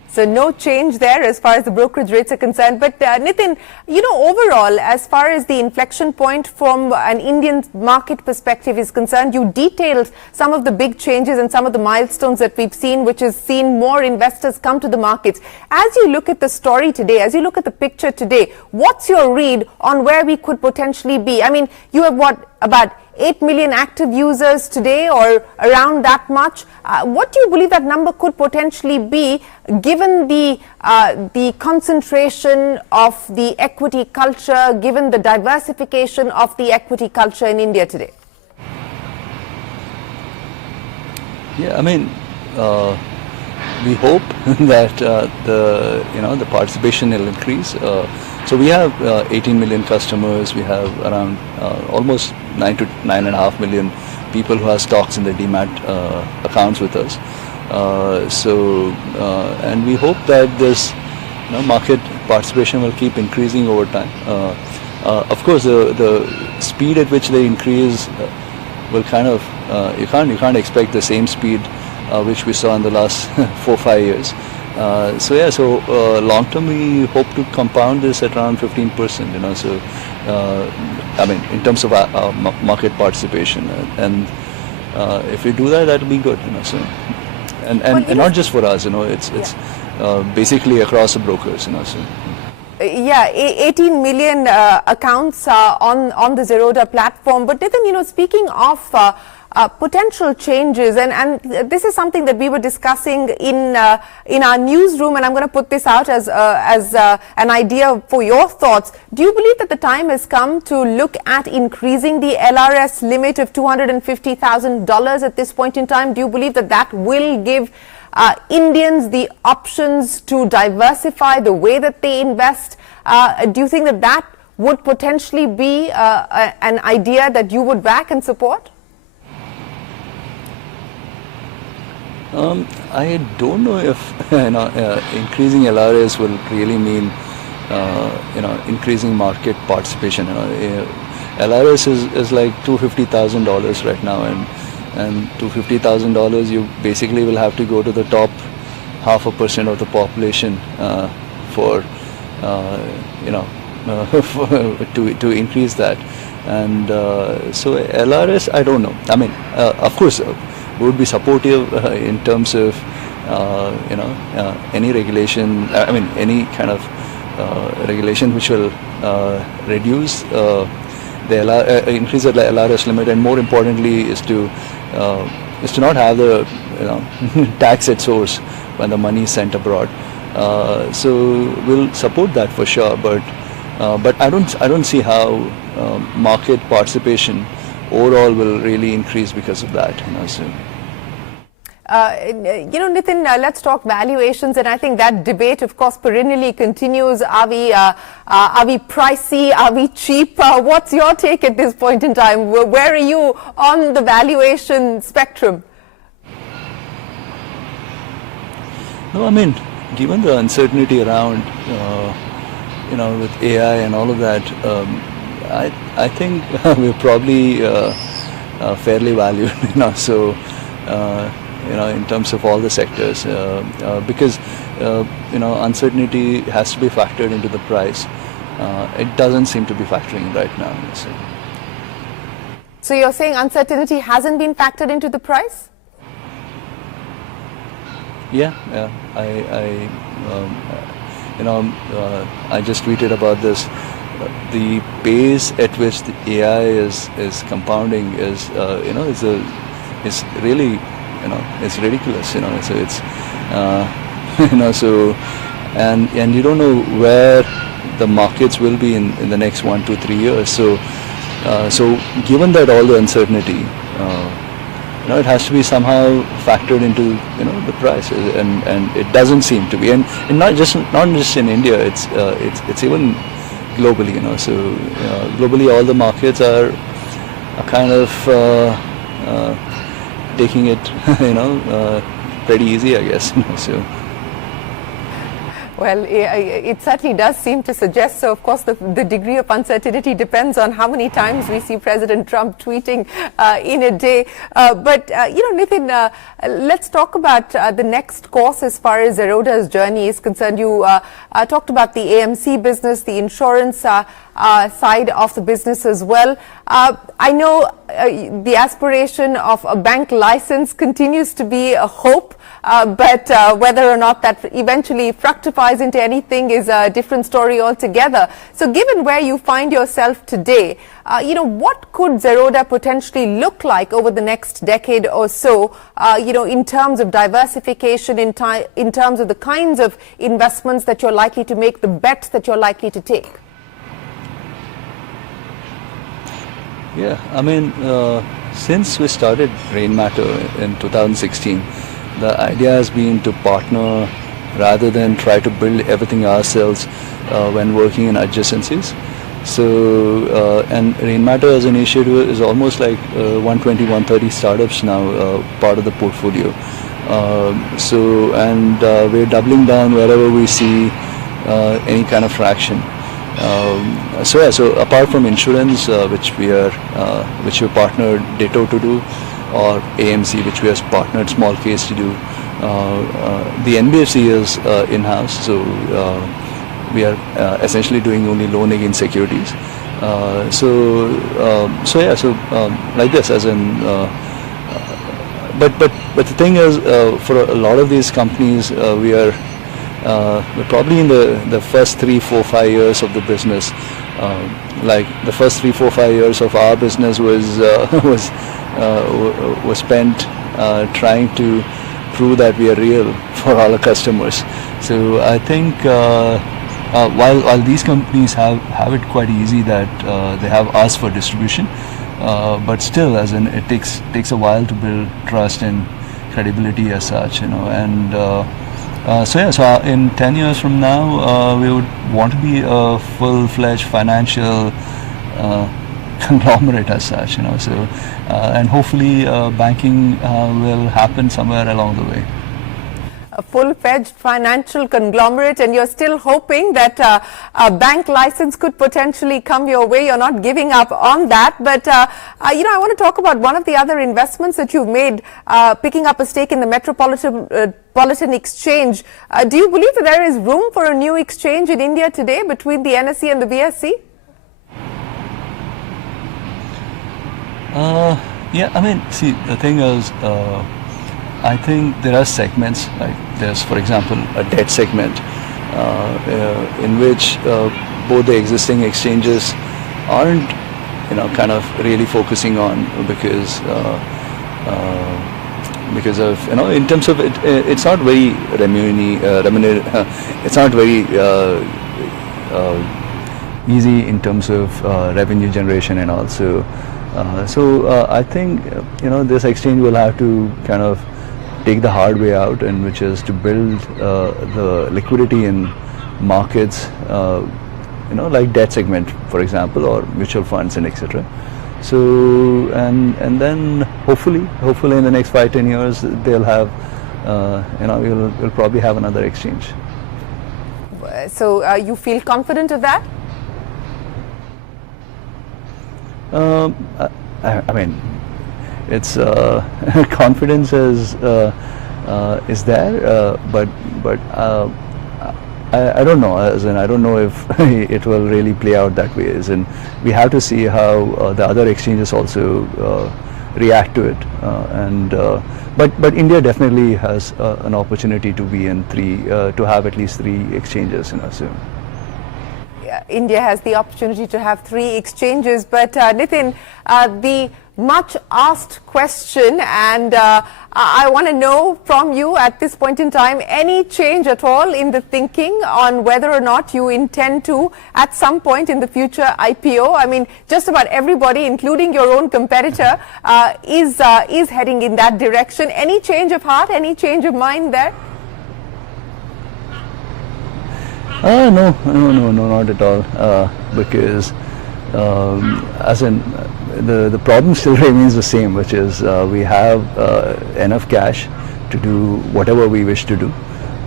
So no change there as far as the brokerage rates are concerned. But Nithin, overall, as far as the inflection point from an Indian market perspective is concerned, you detailed some of the big changes and some of the milestones that we've seen, which has seen more investors come to the markets. As you look at the story today, as you look at the picture today, what's your read on where we could potentially be? I mean, you have about 8 million active users today, or around that much. What do you believe that number could potentially be, given the concentration of the equity culture, given the diversification of the equity culture in India today? Yeah, I mean, we hope that the participation will increase. So we have 18 million customers. We have around almost 9 to 9.5 million people who have stocks in the demat accounts with us. And we hope that this market participation will keep increasing over time. Of course, the speed at which they increase will kind of you can't expect the same speed which we saw in the last 4-5 years. So long term we hope to compound this at around 15%. So I mean, in terms of market participation, and if we do that, that'll be good. So and not just for us. It's basically across the brokers. So. Yeah, 18 million accounts on the Zerodha platform. But Nithin, speaking of potential changes, and this is something that we were discussing in our newsroom, and I'm going to put this out as an idea for your thoughts. Do you believe that the time has come to look at increasing the LRS limit of $250,000 at this point in time? Do you believe that that will give Indians the options to diversify the way that they invest? Do you think that that would potentially be an idea that you would back and support? I don't know if increasing LRS will really mean increasing market participation. LRS is like $250,000 right now, and $250,000 you basically will have to go to the top 0.5% of the population for to increase that. And so LRS, I don't know. I mean, of course, we would be supportive in terms of any regulation. I mean, any kind of regulation which will reduce increase the LRS limit, and more importantly is to not have the tax at source when the money is sent abroad. So we'll support that for sure, but I don't see how market participation overall will really increase because of that. So. Nithin, let's talk valuations, and I think that debate, of course, perennially continues. Are we pricey? Are we cheap? What's your take at this point in time? Where are you on the valuation spectrum? No, I mean, given the uncertainty around, with AI and all of that, I think we're probably fairly valued. So. In terms of all the sectors, because uncertainty has to be factored into the price. It doesn't seem to be factoring right now. So you're saying uncertainty hasn't been factored into the price? Yeah. I just tweeted about this. The pace at which the AI is compounding is really. It's ridiculous. So it's so and you don't know where the markets will be in the next 1 to 3 years. So given that all the uncertainty, it has to be somehow factored into the price, and it doesn't seem to be, and not just in India. It's even globally. So globally, all the markets are kind of taking it, pretty easy, I guess. So. Well, it certainly does seem to suggest so. Of course, the degree of uncertainty depends on how many times we see President Trump tweeting in a day. But Nithin, let's talk about the next course as far as Zerodha's journey is concerned. You talked about the AMC business, the insurance side of the business as well. I know the aspiration of a bank license continues to be a hope. But whether or not that eventually fructifies into anything is a different story altogether. So given where you find yourself today, what could Zerodha potentially look like over the next decade or so, in terms of diversification, in terms of the kinds of investments that you're likely to make, the bets that you're likely to take? Yeah, I mean, since we started Rainmatter in 2016, the idea has been to partner rather than try to build everything ourselves when working in adjacencies. So, and Rainmatter as an initiative is almost like 120, 130 startups now, part of the portfolio. We're doubling down wherever we see any kind of traction. So apart from insurance, which we partnered Ditto to do, or AMC, which we have partnered Small Case to do. The NBFC is in-house, so we are essentially doing only loan against securities. Like this, as in. But the thing is, for a lot of these companies, we're probably in the first 3, 4, 5 years of the business. Like the first 3, 4, 5 years of our business was spent trying to prove that we are real for all our customers. So I think while these companies have it quite easy that they have us for distribution, but still, as in, it takes a while to build trust and credibility as such, and so in 10 years from now, we would want to be a full-fledged financial conglomerate as such, and hopefully banking will happen somewhere along the way. A full-fledged financial conglomerate, and you're still hoping that a bank license could potentially come your way. You're not giving up on that. But, I want to talk about one of the other investments that you've made, picking up a stake in the Metropolitan Exchange. Do you believe that there is room for a new exchange in India today between the NSE and the BSE? Yeah, I mean, see, the thing is, I think there are segments, like there's, for example, a debt segment in which both the existing exchanges aren't, kind of really focusing on because of, in terms of it, it's not very it's not very easy in terms of revenue generation and also. I think this exchange will have to kind of take the hard way out, and which is to build the liquidity in markets, like debt segment, for example, or mutual funds and etc. So and then hopefully in the next 5-10 years they'll have we'll probably have another exchange. So you feel confident of that? I mean, it's confidence is there, but I don't know. As in, I don't know if it will really play out that way. As in, we have to see how the other exchanges also react to it. But India definitely has an opportunity to be in to have at least 3 exchanges. So. India has the opportunity to have 3 exchanges, but Nithin, the much asked question, and I want to know from you at this point in time, any change at all in the thinking on whether or not you intend to, at some point in the future, IPO? I mean, just about everybody, including your own competitor, is heading in that direction. Any change of heart, any change of mind there? No, not at all. Because, as in, the problem still remains the same, which is we have enough cash to do whatever we wish to do,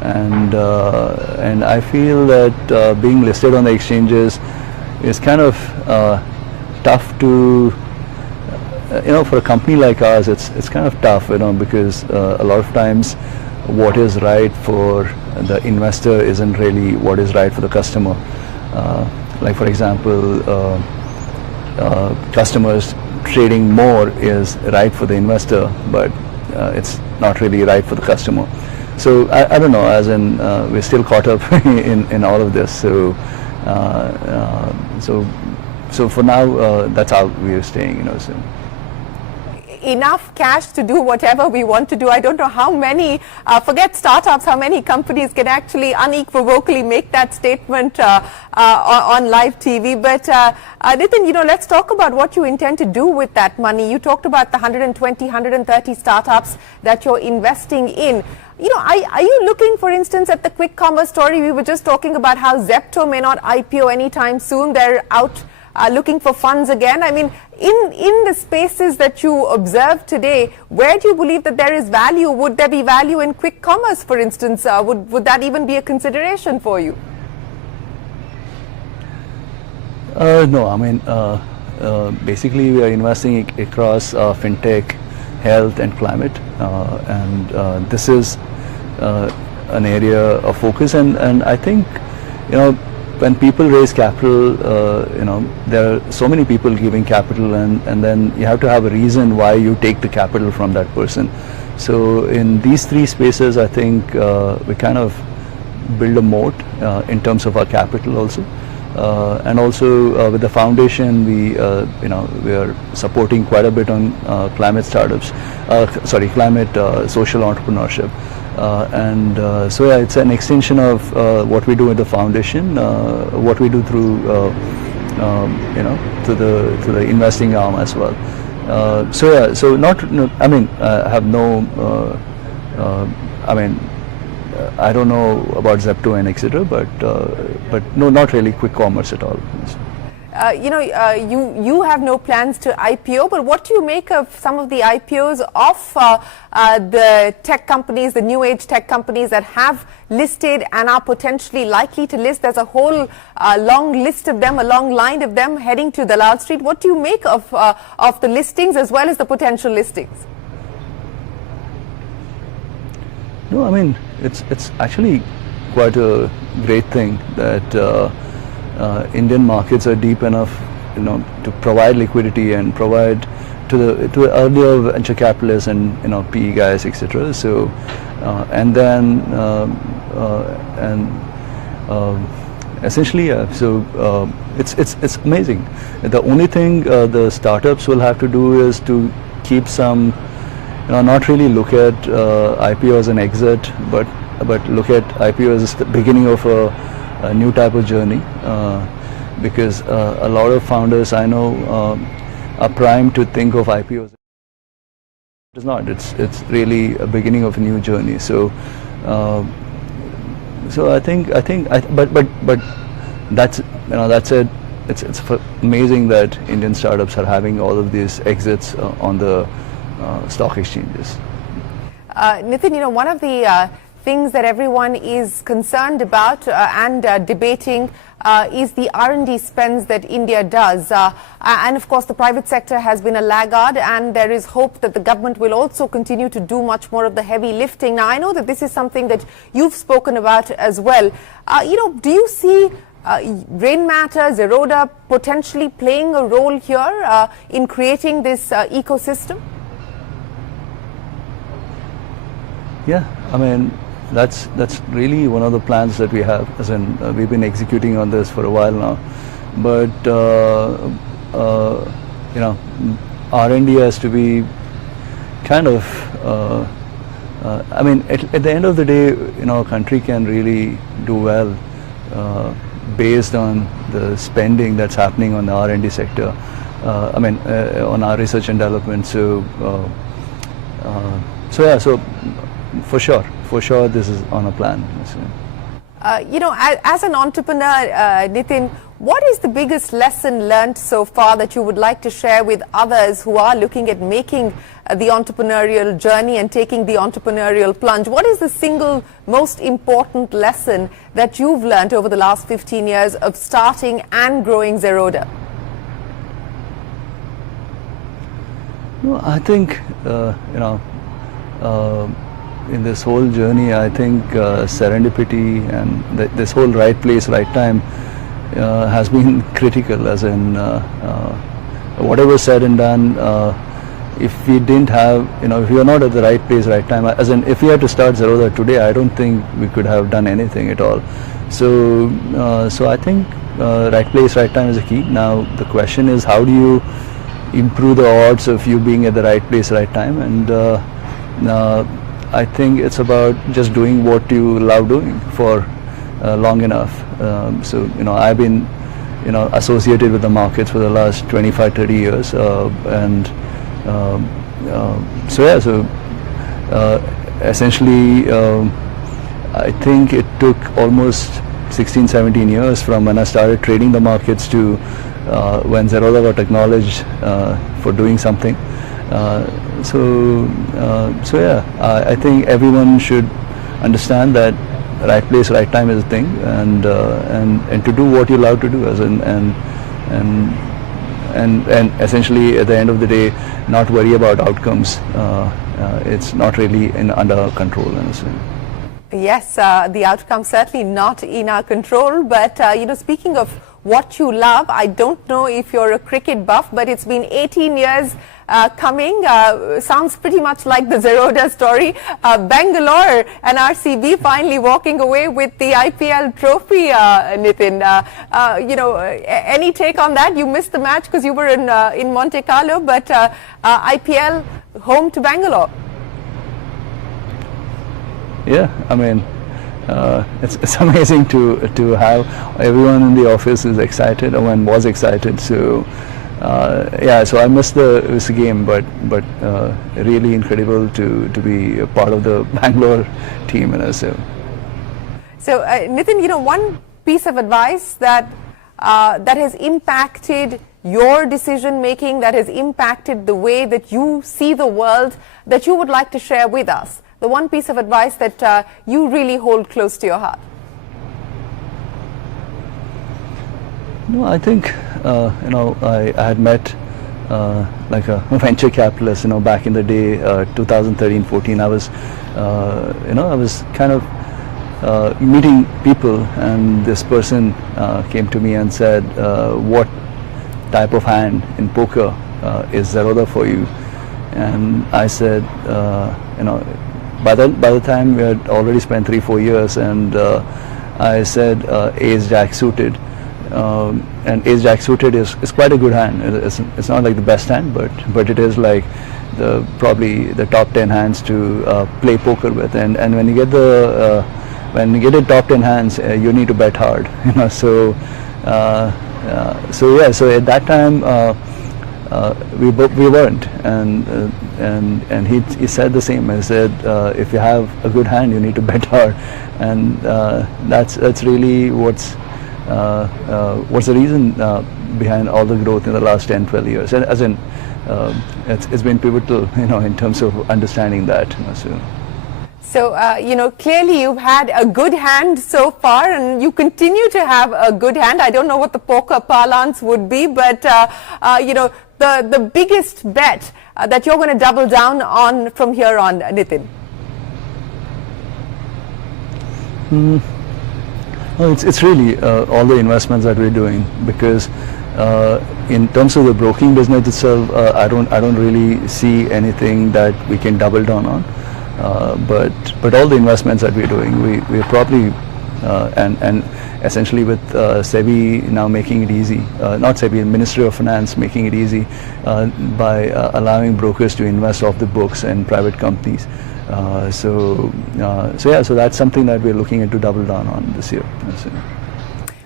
and I feel that being listed on the exchanges is kind of tough to, for a company like ours, it's kind of tough, because a lot of times what is right for the investor isn't really what is right for the customer. Like for example, customers trading more is right for the investor, but it's not really right for the customer. So I don't know, as in we're still caught up in all of this. So so for now, that's how we're staying, So. Enough cash to do whatever we want to do. I don't know how many, forget startups, how many companies can actually unequivocally make that statement on live TV. But Nithin, let's talk about what you intend to do with that money. You talked about the 120, 130 startups that you're investing in. Are you looking, for instance, at the quick commerce story? We were just talking about how Zepto may not IPO anytime soon. They're out looking for funds again. I mean, in the spaces that you observe today, where do you believe that there is value? Would there be value in quick commerce, for instance? Would that even be a consideration for you? No, I mean, basically we are investing across fintech, health and climate, and this is an area of focus, and I think, when people raise capital, there are so many people giving capital, and then you have to have a reason why you take the capital from that person. So in these three spaces, I think we kind of build a moat in terms of our capital also. And also with the foundation, we are supporting quite a bit on climate startups, climate social entrepreneurship. So yeah, it's an extension of what we do at the foundation, what we do through to the investing arm as well. So yeah, so I have no, I don't know about Zepto and etc. But no, not really quick commerce at all. You have no plans to IPO, but what do you make of some of the IPOs of the tech companies, the new age tech companies that have listed and are potentially likely to list? There's a whole long list of them, a long line of them heading to Dalal Street. What do you make of the listings as well as the potential listings? No, I mean, it's actually quite a great thing that Indian markets are deep enough, to provide liquidity and provide to earlier venture capitalists and PE guys, etc. So, and then essentially, so it's amazing. The only thing the startups will have to do is to keep some, not really look at IPO as an exit, but look at IPO as the beginning of a new type of journey, because a lot of founders I know are primed to think of IPOs. It's not. It's really a beginning of a new journey. So, I think, but that's it. It's amazing that Indian startups are having all of these exits on the stock exchanges. Nithin, one of the things that everyone is concerned about and debating is the R&D spends that India does. And of course, the private sector has been a laggard, and there is hope that the government will also continue to do much more of the heavy lifting. Now, I know that this is something that you've spoken about as well. Do you see Rainmatter, Zerodha potentially playing a role here in creating this ecosystem? Yeah, I mean, that's really one of the plans that we have, as in we've been executing on this for a while now. But R&D has to be kind of I mean, at the end of the day, a country can really do well based on the spending that's happening on the R&D sector. On our research and development. So yeah, so for sure, this is on a plan. As an entrepreneur, Nithin, What is the biggest lesson learned so far that you would like to share with others who are looking at making the entrepreneurial journey and taking the entrepreneurial plunge? What is the single most important lesson that you've learned over the last 15 years of starting and growing Zerodha? No, I think, in this whole journey, I think serendipity and this whole right place, right time has been critical, as in whatever said and done, if we didn't have, if we were not at the right place, right time, as in if we had to start Zerodha today, I don't think we could have done anything at all. So I think right place, right time is a key. Now the question is, how do you improve the odds of you being at the right place, right time? And I think it's about just doing what you love doing for long enough. So I've been associated with the markets for the last 25-30 years, and essentially I think it took almost 16-17 years from when I started trading the markets to when Zerodha got acknowledged for doing something. I think everyone should understand that right place, right time is a thing, and to do what you love to do, as and essentially at the end of the day, not worry about outcomes. It's not really under our control. Yes, the outcome certainly not in our control. But speaking of what you love, I don't know if you're a cricket buff, but it's been 18 years coming. Sounds pretty much like the Zerodha story. Bangalore and RCB finally walking away with the IPL trophy, Nithin. Any take on that? You missed the match because you were in Monte Carlo, but IPL home to Bangalore. Yeah, I mean, it's amazing to have everyone in the office is excited, or was excited. So so I missed this game, but really incredible to be a part of the Bangalore team. So Nithin, one piece of advice that has impacted your decision making, that has impacted the way that you see the world, that you would like to share with us. The one piece of advice that you really hold close to your heart. No, I think I had met like a venture capitalist, back in the day, 2013-14. I was kind of meeting people, and this person came to me and said, "What type of hand in poker is Zerodha for you?" And I said, By the time we had already spent 3-4 years, and I said Ace Jack suited, and Ace Jack suited is quite a good hand. It's not like the best hand, but it is like probably the top 10 hands to play poker with. And when you get the top 10 hands, you need to bet hard. So at that time. We weren't, and he said the same. He said, if you have a good hand, you need to bet hard, and that's really what's the reason behind all the growth in the last 10-12 years. And as in, it's been pivotal, in terms of understanding that. So, clearly you've had a good hand so far, and you continue to have a good hand. I don't know what the poker parlance would be, but, the biggest bet that you're going to double down on from here on, Nithin? Well, it's really all the investments that we're doing, because in terms of the broking business itself, I don't really see anything that we can double down on. But all the investments that we're doing, we're probably and essentially with SEBI now making it easy, not SEBI, Ministry of Finance making it easy by allowing brokers to invest off the books in private companies. So that's something that we're looking at to double down on this year.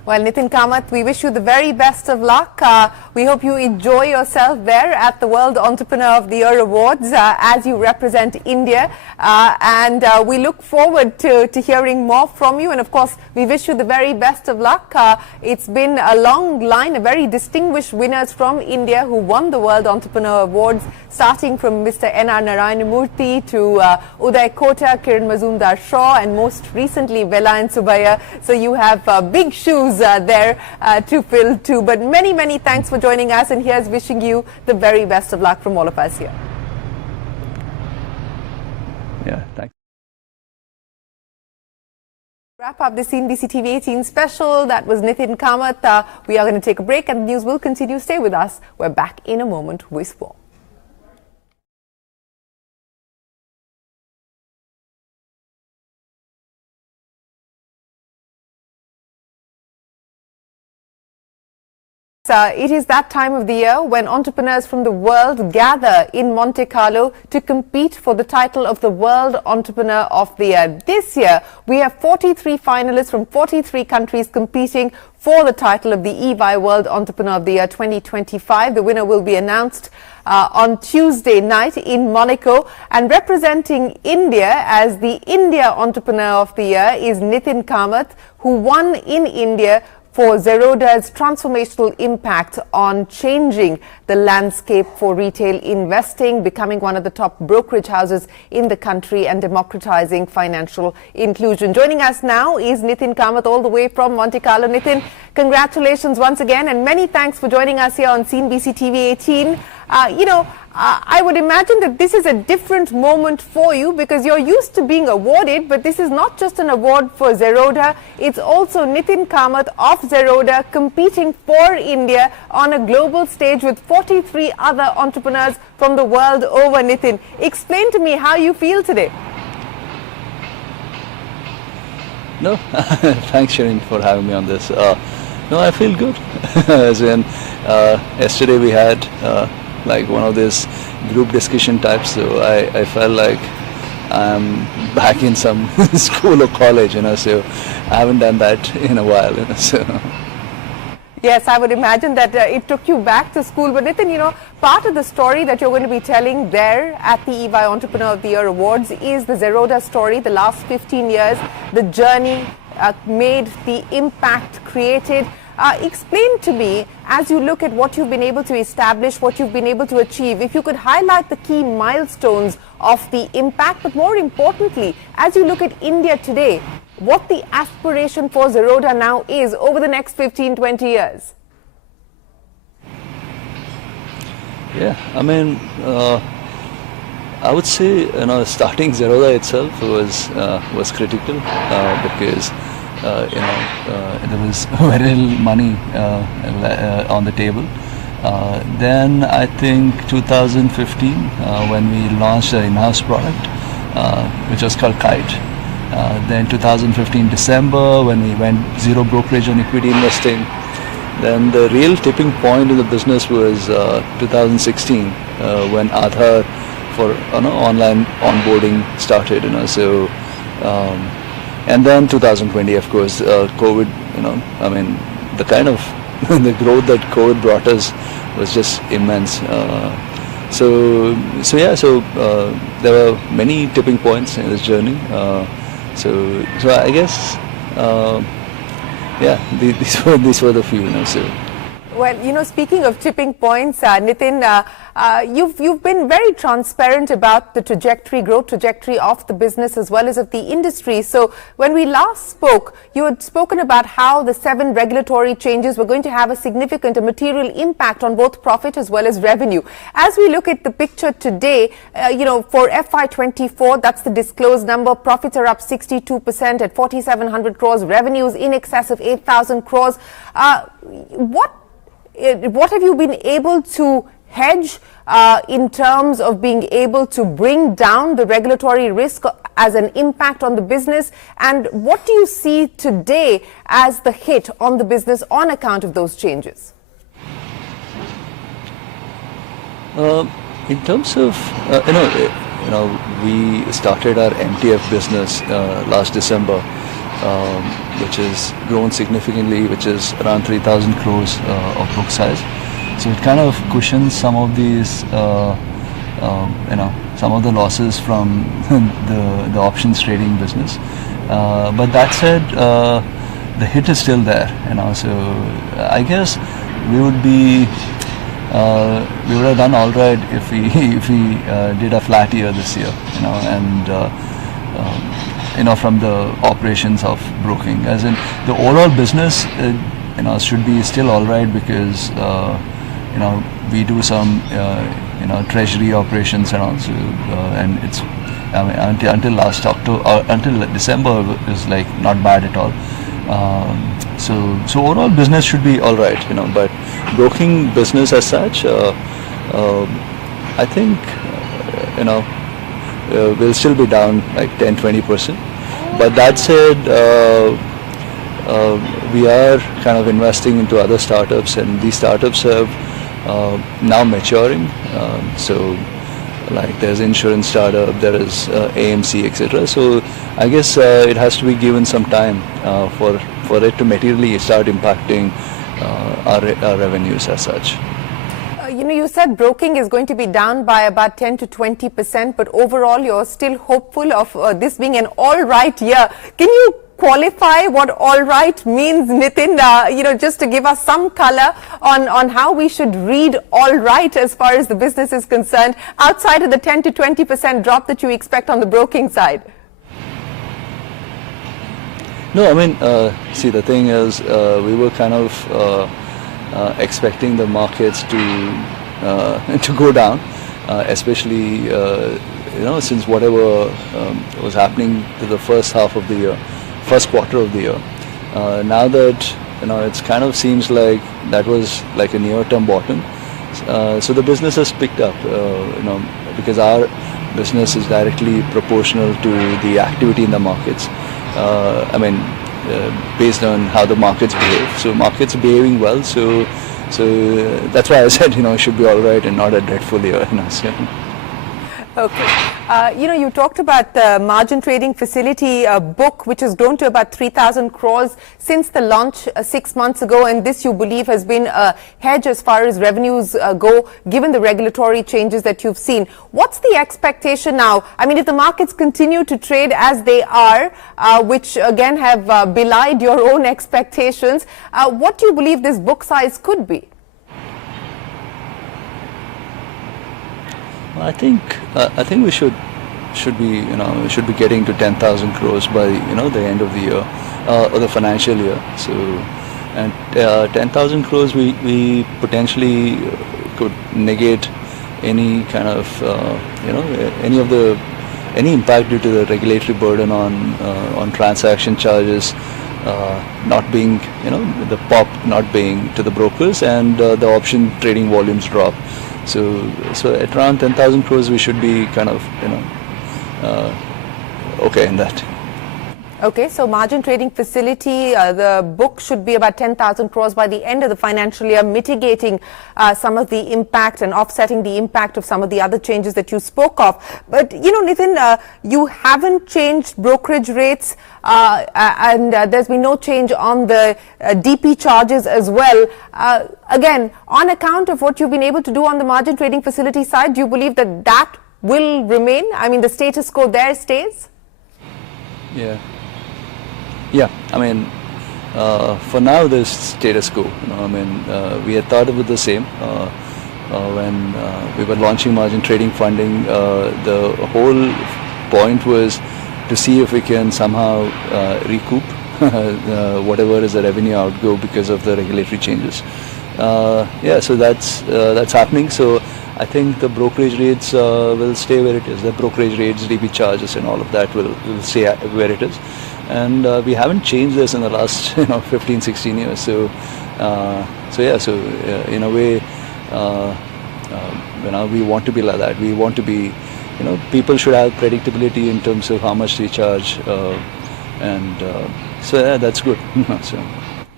Well, Nithin Kamath, we wish you the very best of luck. We hope you enjoy yourself there at the World Entrepreneur of the Year Awards as you represent India. And we look forward to hearing more from you. And of course, we wish you the very best of luck. It's been a long line of very distinguished winners from India who won the World Entrepreneur Awards, starting from Mr. N.R. Narayanamurthy to Uday Kota, Kiran Mazumdar-Shaw, and most recently Vela and Subaya. So you have big shoes there to fill too. But many thanks for joining us, and here's wishing you the very best of luck from all of us here. Yeah, thanks. Wrap up the CNBC TV18 special. That was Nithin Kamath. We are going to take a break and the news will continue. Stay with us. We're back in a moment with more. It is that time of the year when entrepreneurs from the world gather in Monte Carlo to compete for the title of the World Entrepreneur of the Year. This year, we have 43 finalists from 43 countries competing for the title of the EY World Entrepreneur of the Year 2025. The winner will be announced on Tuesday night in Monaco. And representing India as the India Entrepreneur of the Year is Nithin Kamath, who won in India for Zerodha's transformational impact on changing the landscape for retail investing, becoming one of the top brokerage houses in the country and democratizing financial inclusion. Joining us now is Nithin Kamath all the way from Monte Carlo. Nithin, congratulations once again and many thanks for joining us here on CNBC TV18. I would imagine that this is a different moment for you because you're used to being awarded, but this is not just an award for Zerodha. It's also Nithin Kamath of Zerodha competing for India on a global stage with 43 other entrepreneurs from the world over. Nithin, explain to me how you feel today. No, thanks Shereen for having me on this. No, I feel good. As in, yesterday we had like one of these group discussion types, so I felt like I'm back in some school or college, so I haven't done that in a while, so. Yes, I would imagine that it took you back to school. But Nithin, part of the story that you're going to be telling there at the EY Entrepreneur of the Year Awards is the Zerodha story, the last 15 years, the journey made, the impact created. Explain to me, as you look at what you've been able to establish, what you've been able to achieve, if you could highlight the key milestones of the impact, but more importantly, as you look at India today, what the aspiration for Zerodha now is over the next 15-20 years. Yeah, I mean, I would say, starting Zerodha itself was critical because there was very little money on the table. Then I think 2015 when we launched an in-house product which was called Kite. Then 2015 December when we went zero brokerage on equity investing. Then the real tipping point in the business was 2016 when Aadhaar for online onboarding started. So. And then 2020, of course, COVID, the kind of the growth that COVID brought us was just immense. So there were many tipping points in this journey. So I guess, these were the few. So. Well, speaking of tipping points, Nithin, you've been very transparent about the growth trajectory of the business as well as of the industry. So when we last spoke, you had spoken about how the 7 regulatory changes were going to have a material impact on both profit as well as revenue. As we look at the picture today, for FY24, that's the disclosed number, profits are up 62% at 4,700 crores, revenues in excess of 8,000 crores. What have you been able to hedge in terms of being able to bring down the regulatory risk as an impact on the business? And what do you see today as the hit on the business on account of those changes? In terms of, we started our MTF business last December. which has grown significantly, which is around 3,000 crores of book size. So it kind of cushions some of these, some of the losses from the options trading business. But that said, the hit is still there, So I guess we would have done all right if we did a flat year this year, and from the operations of broking, as in the overall business, should be still all right because we do some treasury operations and also, and it's until last October, until December is like not bad at all. So overall business should be all right, but broking business as such, I think, will still be down like 10-20%. But that said, we are kind of investing into other startups, and these startups have now maturing. So like there's insurance startup, there is AMC, etc. So I guess it has to be given some time for it to materially start impacting our revenues as such. You said broking is going to be down by about 10 to 20%, but overall you're still hopeful of this being an all right year. Can you qualify what all right means, Nithin? Just to give us some color on how we should read all right as far as the business is concerned, outside of the 10 to 20% drop that you expect on the broking side. No, I mean, see, the thing is, we were kind of expecting the markets to go down, especially since whatever was happening to the first half of the year, first quarter of the year. Now that it's kind of seems like that was like a near-term bottom. So the business has picked up, because our business is directly proportional to the activity in the markets. Based on how the markets behave. So markets are behaving well. So that's why I said it should be all right and not a dreadful year. So. Okay. You talked about the margin trading facility book, which has grown to about 3,000 crores since the launch 6 months ago, and this you believe has been a hedge as far as revenues go, given the regulatory changes that you've seen. What's the expectation now? I mean, if the markets continue to trade as they are, which again have belied your own expectations, what do you believe this book size could be? I think we should be getting to 10,000 crores by the end of the year or the financial year. So, and 10,000 crores we potentially could negate any kind of any impact due to the regulatory burden on transaction charges not being the pop not being to the brokers, and the option trading volumes drop. So at around 10,000 crores, we should be kind of, okay in that. Okay, so margin trading facility, the book should be about 10,000 crores by the end of the financial year, mitigating some of the impact and offsetting the impact of some of the other changes that you spoke of. But, Nithin, you haven't changed brokerage rates and there's been no change on the DP charges as well. Again, on account of what you've been able to do on the margin trading facility side, do you believe that that will remain? I mean, the status quo there stays? Yeah. Yeah, I mean, for now there's status quo. We had thought of it the same when we were launching margin trading funding. The whole point was to see if we can somehow recoup whatever is the revenue outgo because of the regulatory changes. So that's happening. So I think the brokerage rates will stay where it is. The brokerage rates, DP charges, and all of that will stay where it is. And we haven't changed this in the last 15-16 years. So in a way, we want to be like that. We want to be, people should have predictability in terms of how much they charge, and that's good.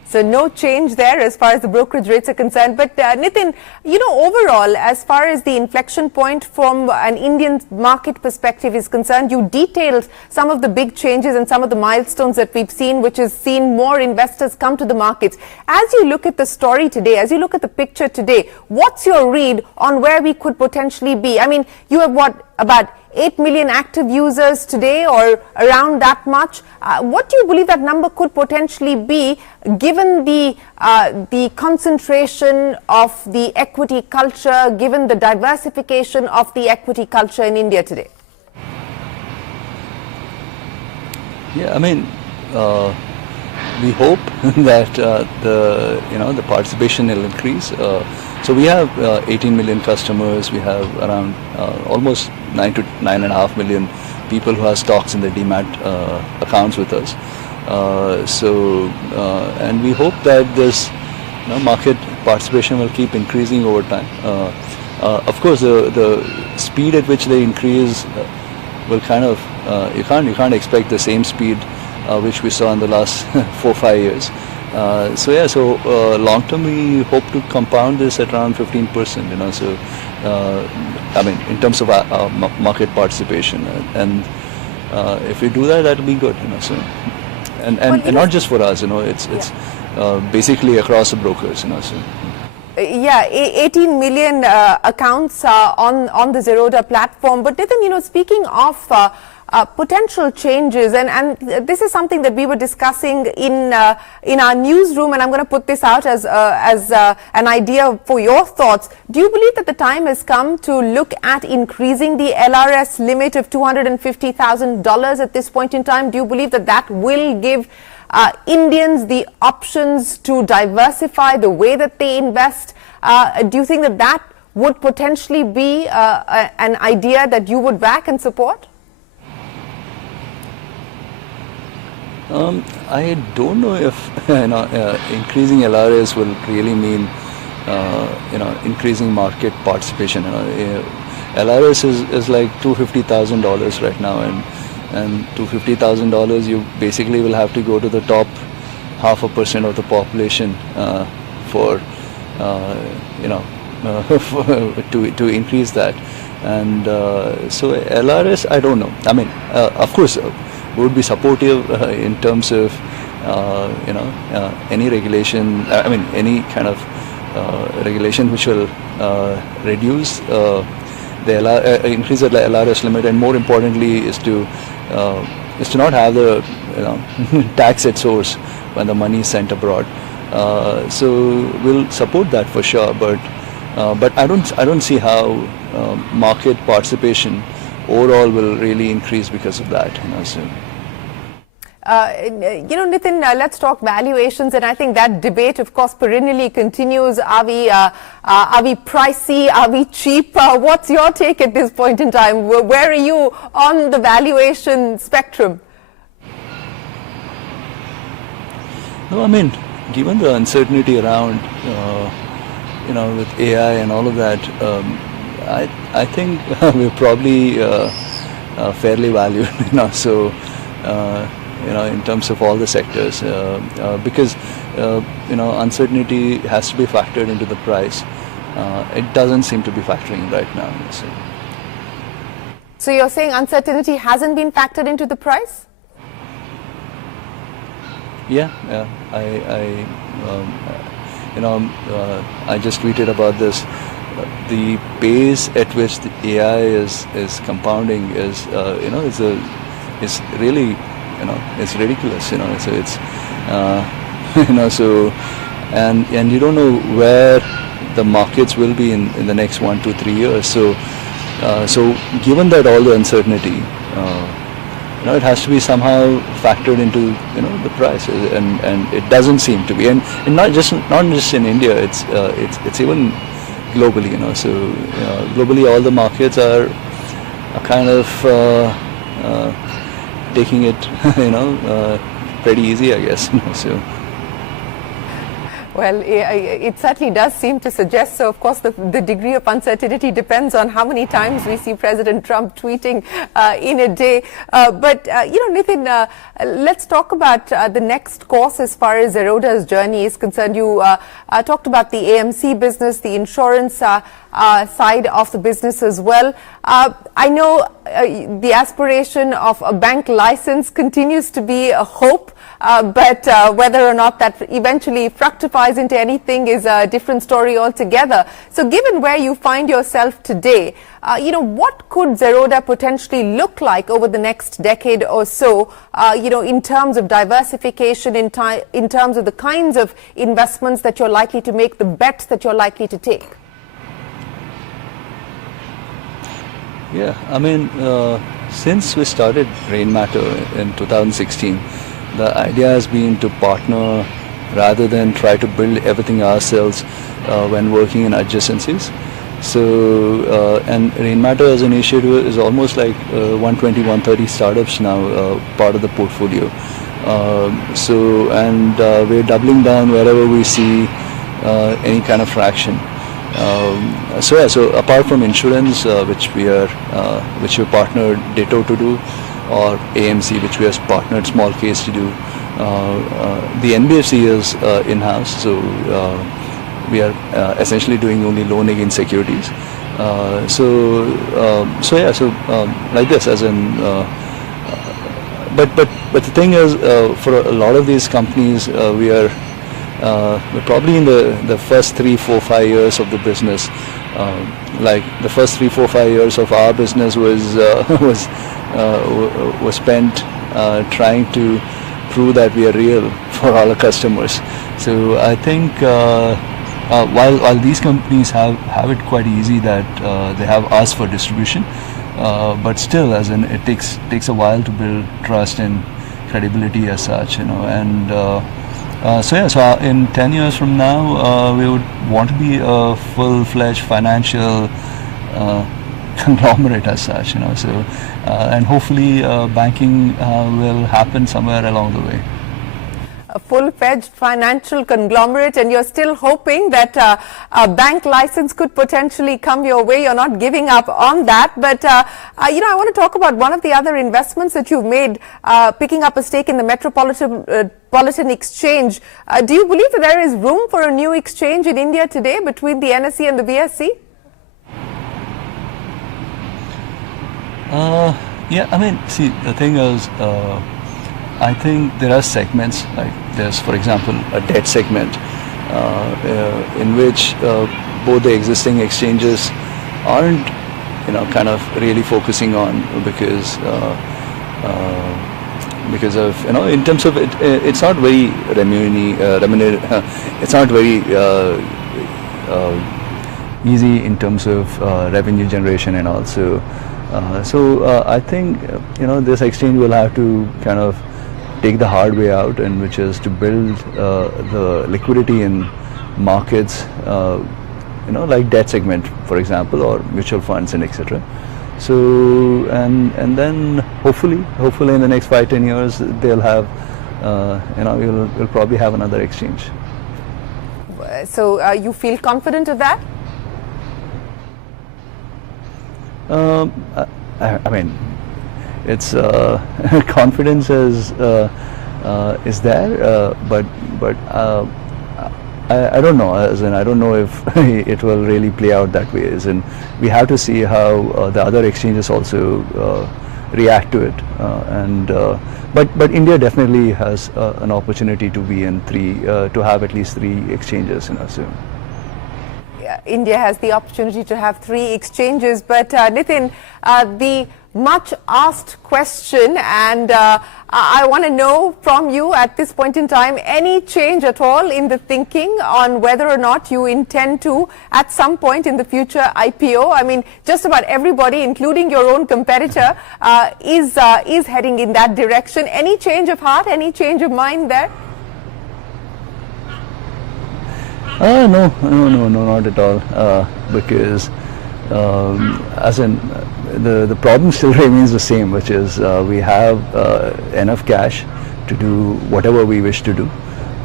So no change there as far as the brokerage rates are concerned. But Nithin, overall, as far as the inflection point from an Indian market perspective is concerned, you detailed some of the big changes and some of the milestones that we've seen, which has seen more investors come to the markets. As you look at the story today, as you look at the picture today, what's your read on where we could potentially be? I mean, you have about 8 million active users today, or around that much. What do you believe that number could potentially be, given the concentration of the equity culture, given the diversification of the equity culture in India today? Yeah, I mean, we hope that the participation will increase. So we have 18 million customers. We have around almost 9 to 9.5 million people who have stocks in their demat accounts with us. And we hope that this market participation will keep increasing over time. Of course, the speed at which they increase will kind of you can't expect the same speed which we saw in the last 4-5 years. So long term we hope to compound this at around 15%. So I mean, in terms of market participation, and if we do that, that'll be good. So and not just for us. It's basically across the brokers. So. Yeah, 18 million accounts on the Zerodha platform. But Nithin, speaking of potential changes, and this is something that we were discussing in our newsroom, and I'm going to put this out as an idea for your thoughts. Do you believe that the time has come to look at increasing the LRS limit of $250,000 at this point in time? Do you believe that that will give Indians the options to diversify the way that they invest? Do you think that that would potentially be an idea that you would back and support? I don't know if increasing LRS will really mean increasing market participation. LRS is like $250,000 right now, and $250,000 you basically will have to go to the top 0.5% of the population for to increase that. And so LRS, I don't know. I mean, of course, would be supportive in terms of any regulation. I mean, any kind of regulation which will reduce the increase the LRS limit, and more importantly is to not have the tax at source when the money is sent abroad. So we'll support that for sure, but I don't see how market participation overall will really increase because of that. So. Nithin, let's talk valuations, and I think that debate, of course, perennially continues. Are we pricey? Are we cheap? What's your take at this point in time? Where are you on the valuation spectrum? No, I mean, given the uncertainty around, with AI and all of that, I think we're probably fairly valued. So. In terms of all the sectors, because uncertainty has to be factored into the price. It doesn't seem to be factoring right now. So you're saying uncertainty hasn't been factored into the price? Yeah. I just tweeted about this. The pace at which the AI is compounding is really. It's ridiculous. So it's so and you don't know where the markets will be in the next 1, 2, 3 years. So given that all the uncertainty, it has to be somehow factored into the price, and it doesn't seem to be, and not just in India. It's even globally. So globally, all the markets are kind of. Taking it, pretty easy, I guess. So. Well, it certainly does seem to suggest so. Of course, the degree of uncertainty depends on how many times we see President Trump tweeting in a day. But Nithin, let's talk about the next course as far as Zerodha's journey is concerned. You talked about the AMC business, the insurance side of the business as well. I know the aspiration of a bank license continues to be a hope, but whether or not that eventually fructifies into anything is a different story altogether. So given where you find yourself today, what could Zerodha potentially look like over the next decade or so, in terms of diversification, in terms of the kinds of investments that you're likely to make, the bets that you're likely to take? Yeah, I mean, since we started Rainmatter in 2016, the idea has been to partner rather than try to build everything ourselves when working in adjacencies. So, and Rainmatter as an initiative is almost like 120, 130 startups now, part of the portfolio. We're doubling down wherever we see any kind of traction. So apart from insurance, which we partnered Ditto to do, or AMC, which we have partnered Small Case to do, the NBFC is in-house, so we are essentially doing only loan against securities. Like this, as in. But the thing is, for a lot of these companies, we're probably in the first 3, 4, 5 years of the business. Like the first 3, 4, 5 years of our business was spent trying to prove that we are real for all our customers. So I think while these companies have it quite easy that they have us for distribution, but still, as in, it takes a while to build trust and credibility as such, and. So in 10 years from now, we would want to be a full-fledged financial conglomerate as such, and hopefully banking will happen somewhere along the way. A full-fledged financial conglomerate, and you're still hoping that a bank license could potentially come your way. You're not giving up on that, but I want to talk about one of the other investments that you've made, picking up a stake in the Metropolitan Exchange. Do you believe that there is room for a new exchange in India today between the NSE and the BSE? Yeah, I mean, see, the thing is, I think there are segments, like there's, for example, a debt segment in which both the existing exchanges aren't, kind of really focusing on because of, in terms of it, it's not very it's not very easy in terms of revenue generation and also. I think, this exchange will have to kind of take the hard way out, and which is to build the liquidity in markets, like debt segment, for example, or mutual funds and etc. So and then hopefully in the next 5-10 years they'll have, we'll probably have another exchange. So you feel confident of that? I mean, it's confidence is there, but I don't know. As in, I don't know if it will really play out that way. As in, we have to see how the other exchanges also react to it. But India definitely has an opportunity to be in to have at least 3 exchanges, soon. India has the opportunity to have 3 exchanges, but Nithin, the much asked question, and I want to know from you at this point in time, any change at all in the thinking on whether or not you intend to at some point in the future IPO? I mean, just about everybody, including your own competitor, is heading in that direction. Any change of heart, any change of mind there? No, not at all. Because as in, the problem still remains the same, which is we have enough cash to do whatever we wish to do,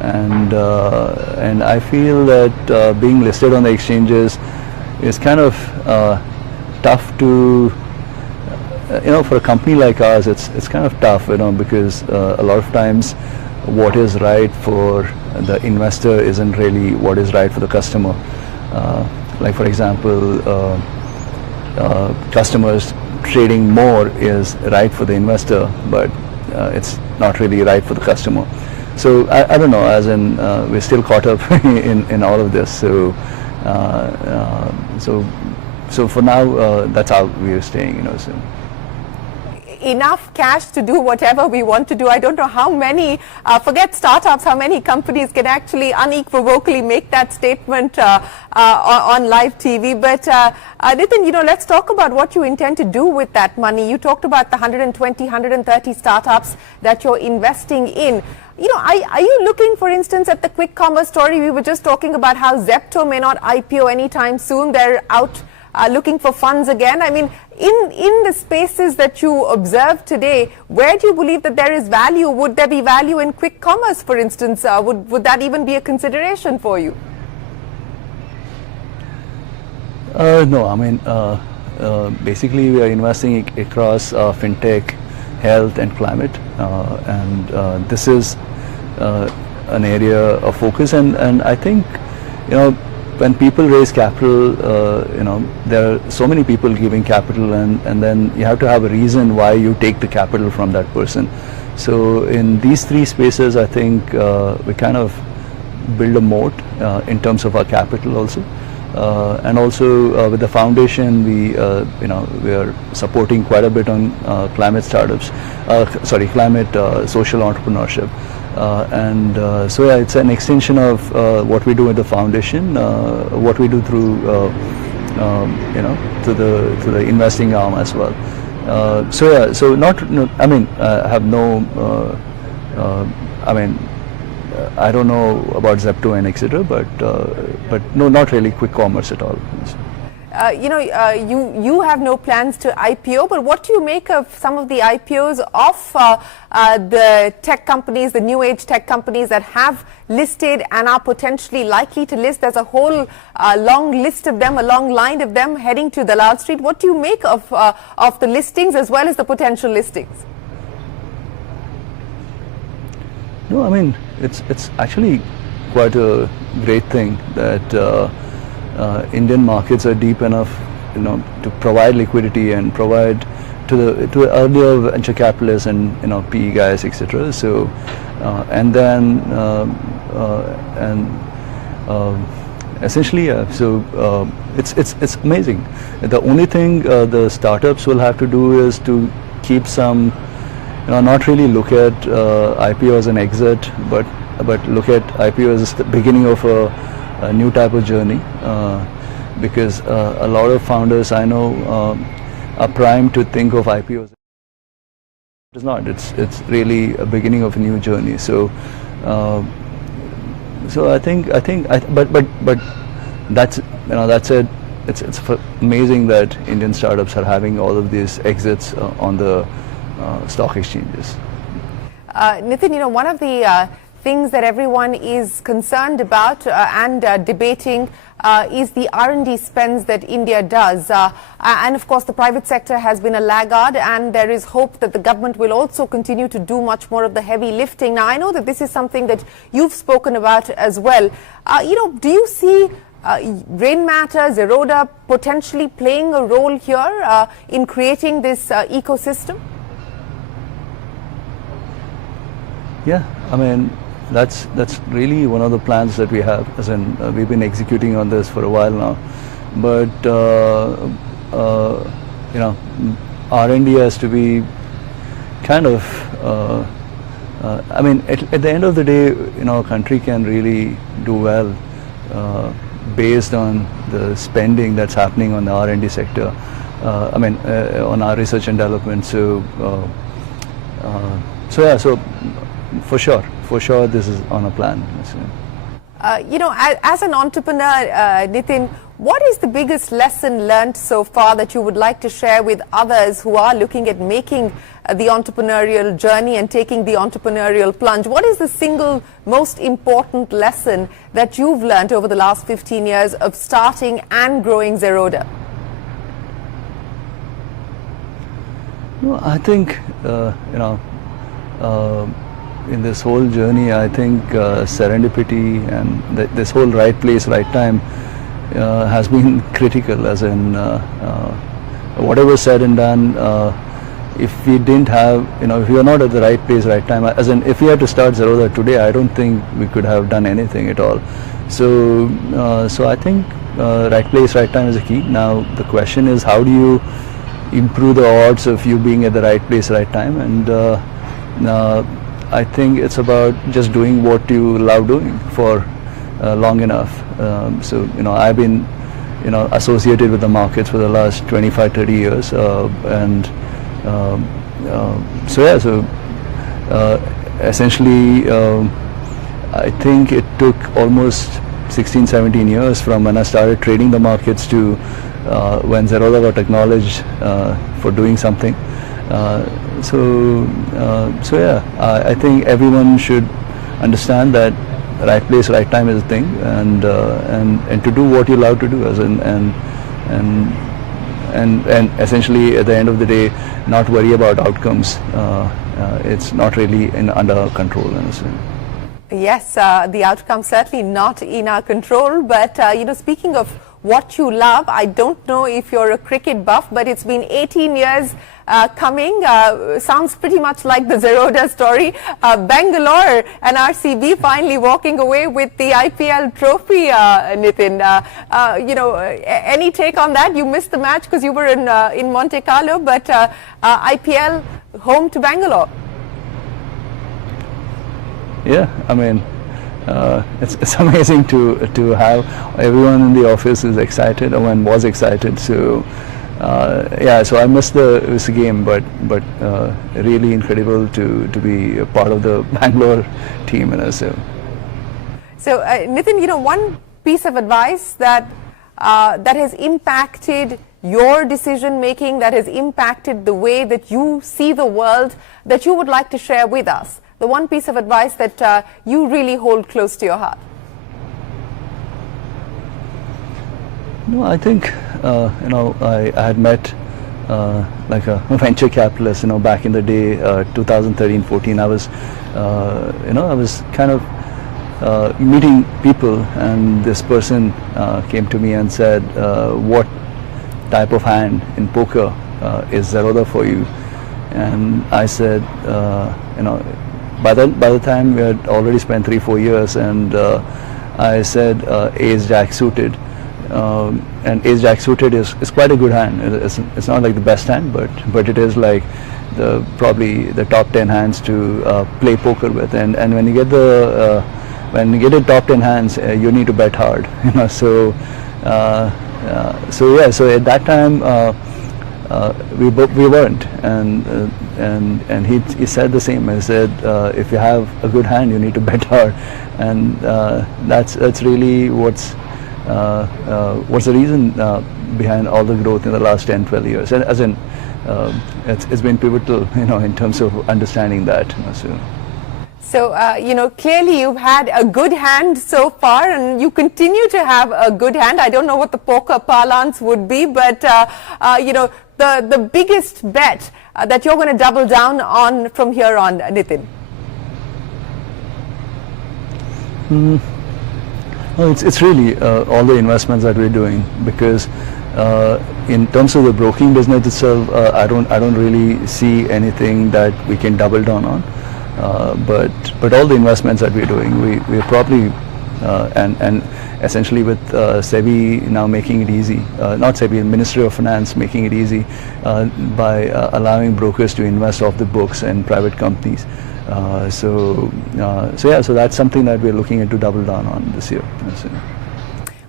and I feel that being listed on the exchanges is kind of tough to, for a company like ours, it's kind of tough, because a lot of times what is right for the investor isn't really what is right for the customer. Like for example, customers trading more is right for the investor, but it's not really right for the customer. So I don't know, as in we're still caught up in all of this. So so for now, that's how we're staying, So. Enough cash to do whatever we want to do. I don't know how many, forget startups, how many companies can actually unequivocally make that statement on live TV. But Nithin, let's talk about what you intend to do with that money. You talked about the 120, 130 startups that you're investing in. Are you looking, for instance, at the quick commerce story? We were just talking about how Zepto may not IPO anytime soon. They're out looking for funds again. I mean, in the spaces that you observe today, where do you believe that there is value? Would there be value in quick commerce, for instance? Would that even be a consideration for you? No, I mean, basically we are investing across fintech, health and climate, and this is an area of focus, and I think, when people raise capital, there are so many people giving capital, and then you have to have a reason why you take the capital from that person. So in these three spaces, I think we kind of build a moat in terms of our capital also. And also with the foundation, we are supporting quite a bit on climate startups, climate social entrepreneurship. So yeah, it's an extension of what we do with the foundation, what we do through to the investing arm as well. So yeah, so I mean, I have no, I don't know about Zepto and etc. But no, not really quick commerce at all. You have no plans to IPO, but what do you make of some of the IPOs of the tech companies, the new age tech companies that have listed and are potentially likely to list? There's a whole long list of them, a long line of them heading to Dalal Street. What do you make of the listings as well as the potential listings? No, I mean, it's actually quite a great thing that Indian markets are deep enough, to provide liquidity and provide to the earlier venture capitalists and PE guys, etc. So, and then essentially, so it's amazing. The only thing the startups will have to do is to keep some, not really look at IPO as an exit, but look at IPO as the beginning of a new type of journey, because a lot of founders I know are primed to think of IPO as it's not. It's really a beginning of a new journey. So so I think but that's that's it. It's amazing that Indian startups are having all of these exits on the stock exchanges. Nithin, one of the things that everyone is concerned about and debating is the R&D spends that India does. And of course, the private sector has been a laggard, and there is hope that the government will also continue to do much more of the heavy lifting. Now, I know that this is something that you've spoken about as well. Do you see Rainmatter, Zerodha potentially playing a role here in creating this ecosystem? Yeah, I mean, that's really one of the plans that we have, as in we've been executing on this for a while now. But R&D has to be kind of I mean, at the end of the day, a country can really do well based on the spending that's happening on the R&D sector. I mean, on our research and development. So yeah, so for sure, this is on a plan. As an entrepreneur, Nithin, What is the biggest lesson learned so far that you would like to share with others who are looking at making the entrepreneurial journey and taking the entrepreneurial plunge? What is the single most important lesson that you've learned over the last 15 years of starting and growing Zerodha? No, I think, in this whole journey, I think serendipity and this whole right place, right time has been critical, as in whatever said and done, if we didn't have, if we were not at the right place, right time, as in if we had to start Zerodha today, I don't think we could have done anything at all. So, so I think right place, right time is a key. Now the question is, how do you improve the odds of you being at the right place, right time? And I think it's about just doing what you love doing for long enough. So I've been associated with the markets for the last 25-30 years, and so yeah, so essentially I think it took almost 16-17 years from when I started trading the markets to when Zerodha got acknowledged for doing something. So yeah, I think everyone should understand that right place, right time is a thing, and to do what you love to do, as in, and essentially at the end of the day, not worry about outcomes. It's not really under our control, honestly. Yes, the outcome certainly not in our control, but speaking of what you love, I don't know if you're a cricket buff, but it's been 18 years coming. Sounds pretty much like the Zerodha story. Bangalore and RCB finally walking away with the IPL trophy, Nithin. Any take on that? You missed the match because you were in Monte Carlo, but IPL home to Bangalore. Yeah, I mean, it's amazing to have everyone in the office is excited, or was excited. So yeah, so I missed the game, but really incredible to be a part of the Bangalore team, So Nithin, one piece of advice that has impacted your decision making, that has impacted the way that you see the world, that you would like to share with us. The one piece of advice that you really hold close to your heart. No, I think I had met like a venture capitalist, back in the day, 2013-14. I was I was kind of meeting people, and this person came to me and said, what type of hand in poker is Zerodha for you? And I said, by the time we had already spent 3-4 years, and I said ace jack suited, and ace jack suited is quite a good hand. It's not like the best hand, but it is like probably the top 10 hands to play poker with. And when you get the top 10 hands, you need to bet hard. So yeah, so at that time we weren't, and he said the same. He said, if you have a good hand, you need to bet hard, and that's really what's the reason behind all the growth in the last 10-12 years. And as in, it's been pivotal, in terms of understanding that. So, clearly you've had a good hand so far, and you continue to have a good hand. I don't know what the poker parlance would be, but, the biggest bet that you're going to double down on from here on, Nithin? Well, it's really all the investments that we're doing, because in terms of the broking business itself, I don't really see anything that we can double down on. But all the investments that we're doing, we're probably and essentially with SEBI now making it easy, not SEBI, Ministry of Finance making it easy by allowing brokers to invest off the books and private companies. So yeah, so that's something that we're looking at to double down on this year.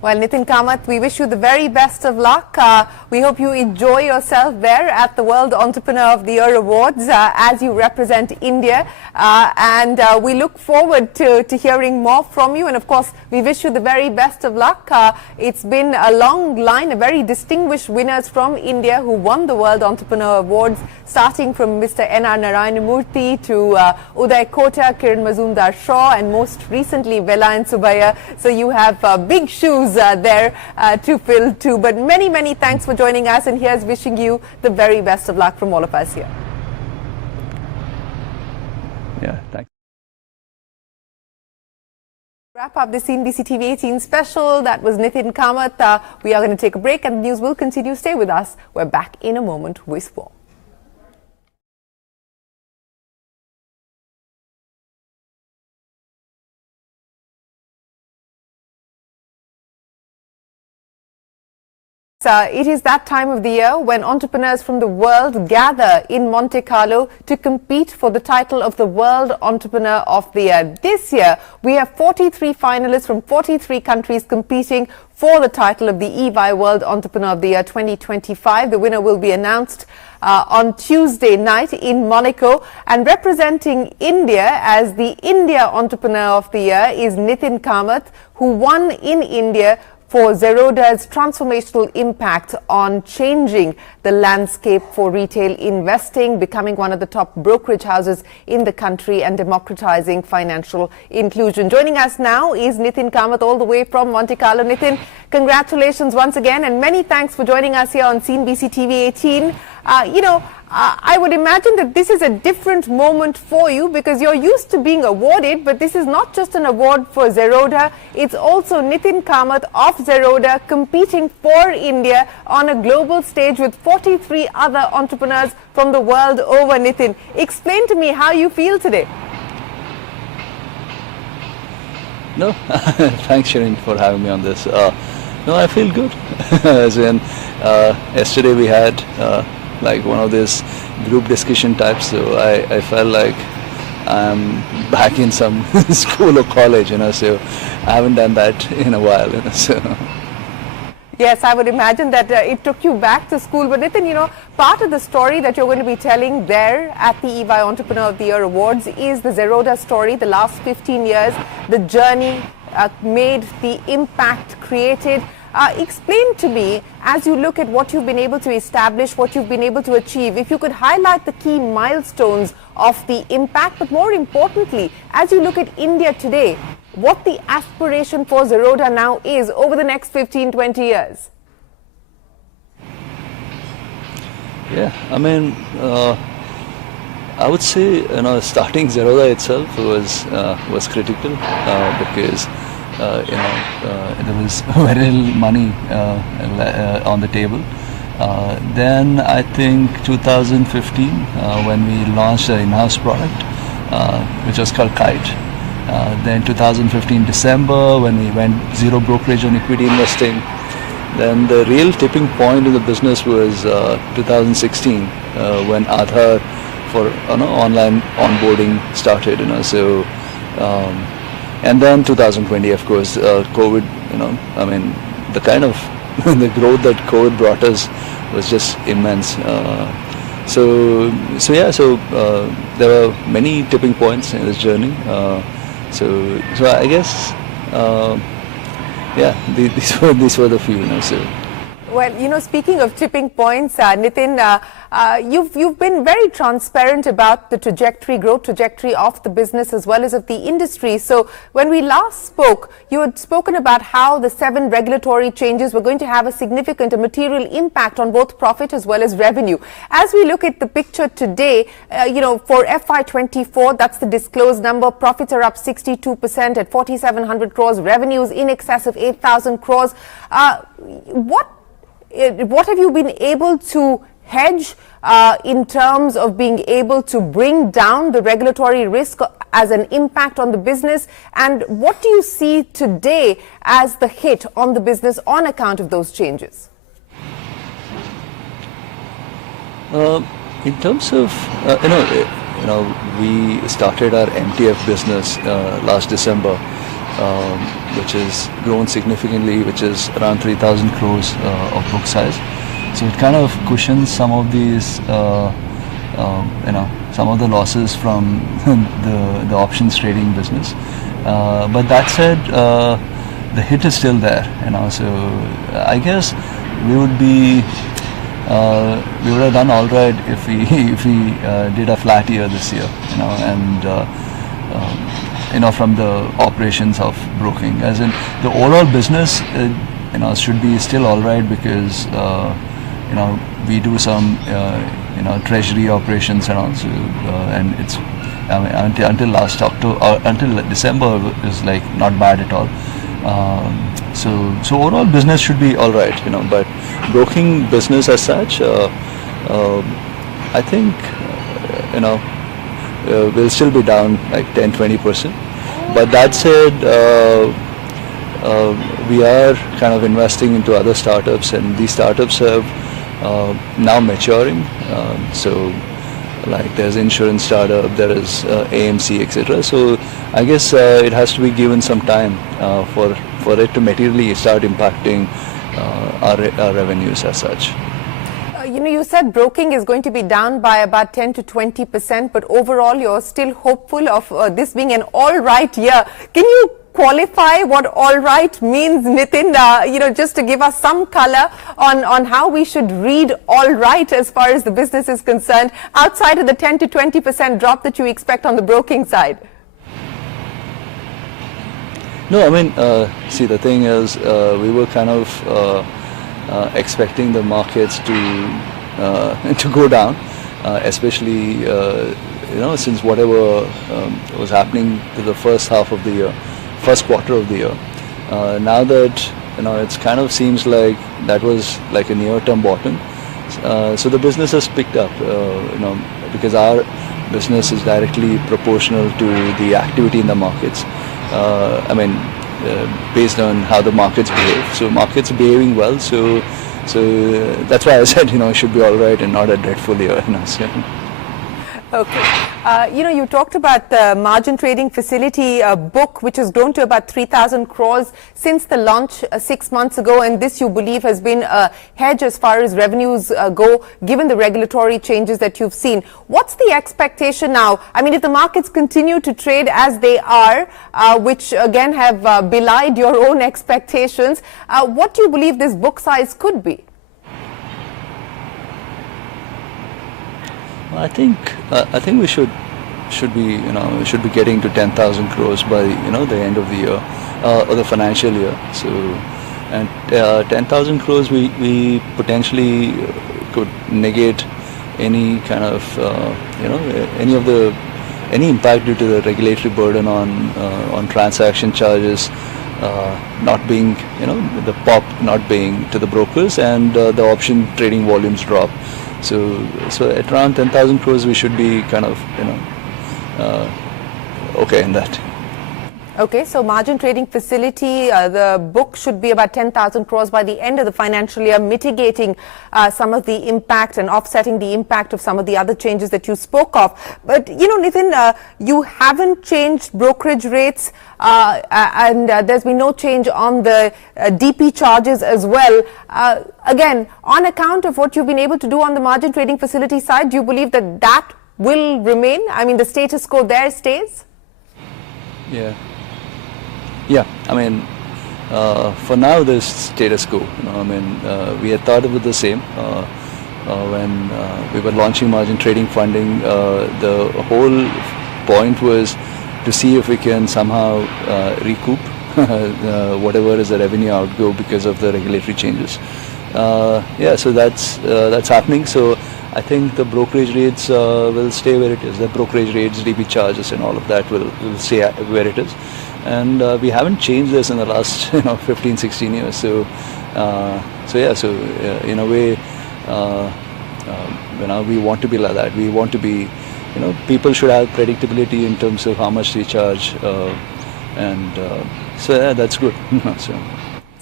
Well, Nithin Kamath, we wish you the very best of luck. We hope you enjoy yourself there at the World Entrepreneur of the Year Awards as you represent India. And we look forward to hearing more from you. And of course, we wish you the very best of luck. It's been a long line of very distinguished winners from India who won the World Entrepreneur Awards, starting from Mr. N.R. Narayanamurthy to Uday Kota, Kiran Mazumdar-Shaw, and most recently Vellayan Subbiah. So you have big shoes there to fill too. But many, many thanks for joining us, and here's wishing you the very best of luck from all of us here. Yeah, thanks. Wrap up the CNBC TV18 special. That was Nithin Kamath. We are going to take a break and the news will continue. Stay with us. We're back in a moment with more. It is that time of the year when entrepreneurs from the world gather in Monte Carlo to compete for the title of the World Entrepreneur of the Year. This year, we have 43 finalists from 43 countries competing for the title of the EY World Entrepreneur of the Year 2025. The winner will be announced on Tuesday night in Monaco. And representing India as the India Entrepreneur of the Year is Nithin Kamath, who won in India for Zerodha's transformational impact on changing the landscape for retail investing, becoming one of the top brokerage houses in the country and democratizing financial inclusion. Joining us now is Nithin Kamath all the way from Monte Carlo. Nithin, congratulations once again and many thanks for joining us here on CNBC TV18. I would imagine that this is a different moment for you because you're used to being awarded, but this is not just an award for Zerodha. It's also Nithin Kamath of Zerodha competing for India on a global stage with 43 other entrepreneurs from the world over. Nithin, explain to me how you feel today. No, thanks Shereen for having me on this. No, I feel good. As in, yesterday we had like one of these group discussion types, so I felt like I'm back in some school or college, so I haven't done that in a while, so. Yes, I would imagine that it took you back to school. But Nithin, part of the story that you're going to be telling there at the EY Entrepreneur of the Year Awards is the Zerodha story, the last 15 years, the journey made, the impact created. Explain to me, as you look at what you've been able to establish, what you've been able to achieve, if you could highlight the key milestones of the impact, but more importantly, as you look at India today, what the aspiration for Zerodha now is over the next 15, 20 years. Yeah, I would say, starting Zerodha itself was critical because there was very little money on the table. Then I think 2015 when we launched an in-house product which was called Kite. Then 2015 December when we went zero brokerage on equity investing. Then the real tipping point in the business was 2016 when Aadhaar for online onboarding started. And then 2020, of course, COVID, the kind of the growth that COVID brought us was just immense. So there were many tipping points in this journey. So I guess, these were the few, so. Well, speaking of tipping points, Nithin, you've been very transparent about the growth trajectory of the business as well as of the industry. So when we last spoke, you had spoken about how the 7 regulatory changes were going to have a material impact on both profit as well as revenue. As we look at the picture today, for FY24, that's the disclosed number, profits are up 62% at 4,700 crores, revenues in excess of 8,000 crores. What have you been able to hedge in terms of being able to bring down the regulatory risk as an impact on the business? And what do you see today as the hit on the business on account of those changes? In terms of, we started our MTF business last December. which has grown significantly, which is around 3,000 crores of book size. So it kind of cushions some of these, some of the losses from the options trading business. But that said, the hit is still there, So I guess we would have done all right if we did a flat year this year, and from the operations of broking, as in the overall business, should be still all right because we do some treasury operations and also, and it's until last October, until December is like not bad at all. So overall business should be all right, but broking business as such, I think, will still be down like 10-20%. But that said, we are kind of investing into other startups, and these startups have now maturing. So like there's insurance startup, there is AMC, etc. So I guess it has to be given some time for it to materially start impacting our revenues as such. You said broking is going to be down by about 10 to 20%, but overall you're still hopeful of this being an all right year. Can you qualify what all right means, Nithin, just to give us some color on how we should read all right as far as the business is concerned, outside of the 10 to 20% drop that you expect on the broking side? No, I mean, see, the thing is, we were kind of expecting the markets to go down, especially since whatever was happening to the first quarter of the year. Now that it's kind of seems like that was like a near-term bottom. So the business has picked up, because our business is directly proportional to the activity in the markets. Based on how the markets behave. So markets are behaving well. So that's why I said, it should be all right and not a dreadful year. Okay. You talked about the margin trading facility book, which has grown to about 3,000 crores since the launch 6 months ago, and this you believe has been a hedge as far as revenues go, given the regulatory changes that you've seen. What's the expectation now? I mean, if the markets continue to trade as they are, which again have belied your own expectations, what do you believe this book size could be? I think we should be getting to 10,000 crores by the end of the year or the financial year. So, and 10,000 crores we potentially could negate any kind of any impact due to the regulatory burden on transaction charges not being the pop not being to the brokers, and the option trading volumes drop. So at around 10,000 crores we should be kind of okay in that. Okay, so margin trading facility, the book should be about 10,000 crores by the end of the financial year, mitigating some of the impact and offsetting the impact of some of the other changes that you spoke of. But, Nithin, you haven't changed brokerage rates and there's been no change on the DP charges as well. Again, on account of what you've been able to do on the margin trading facility side, do you believe that that will remain? I mean, the status quo there stays? Yeah, I mean, for now there's status quo. We had thought of it the same when we were launching margin trading funding. The whole point was to see if we can somehow recoup whatever is the revenue outgo because of the regulatory changes. So that's happening. So I think the brokerage rates will stay where it is. The brokerage rates, DB charges, and all of that will stay where it is. And we haven't changed this in the last 15-16 years. So in a way, we want to be like that. We want to be, people should have predictability in terms of how much they charge, and that's good.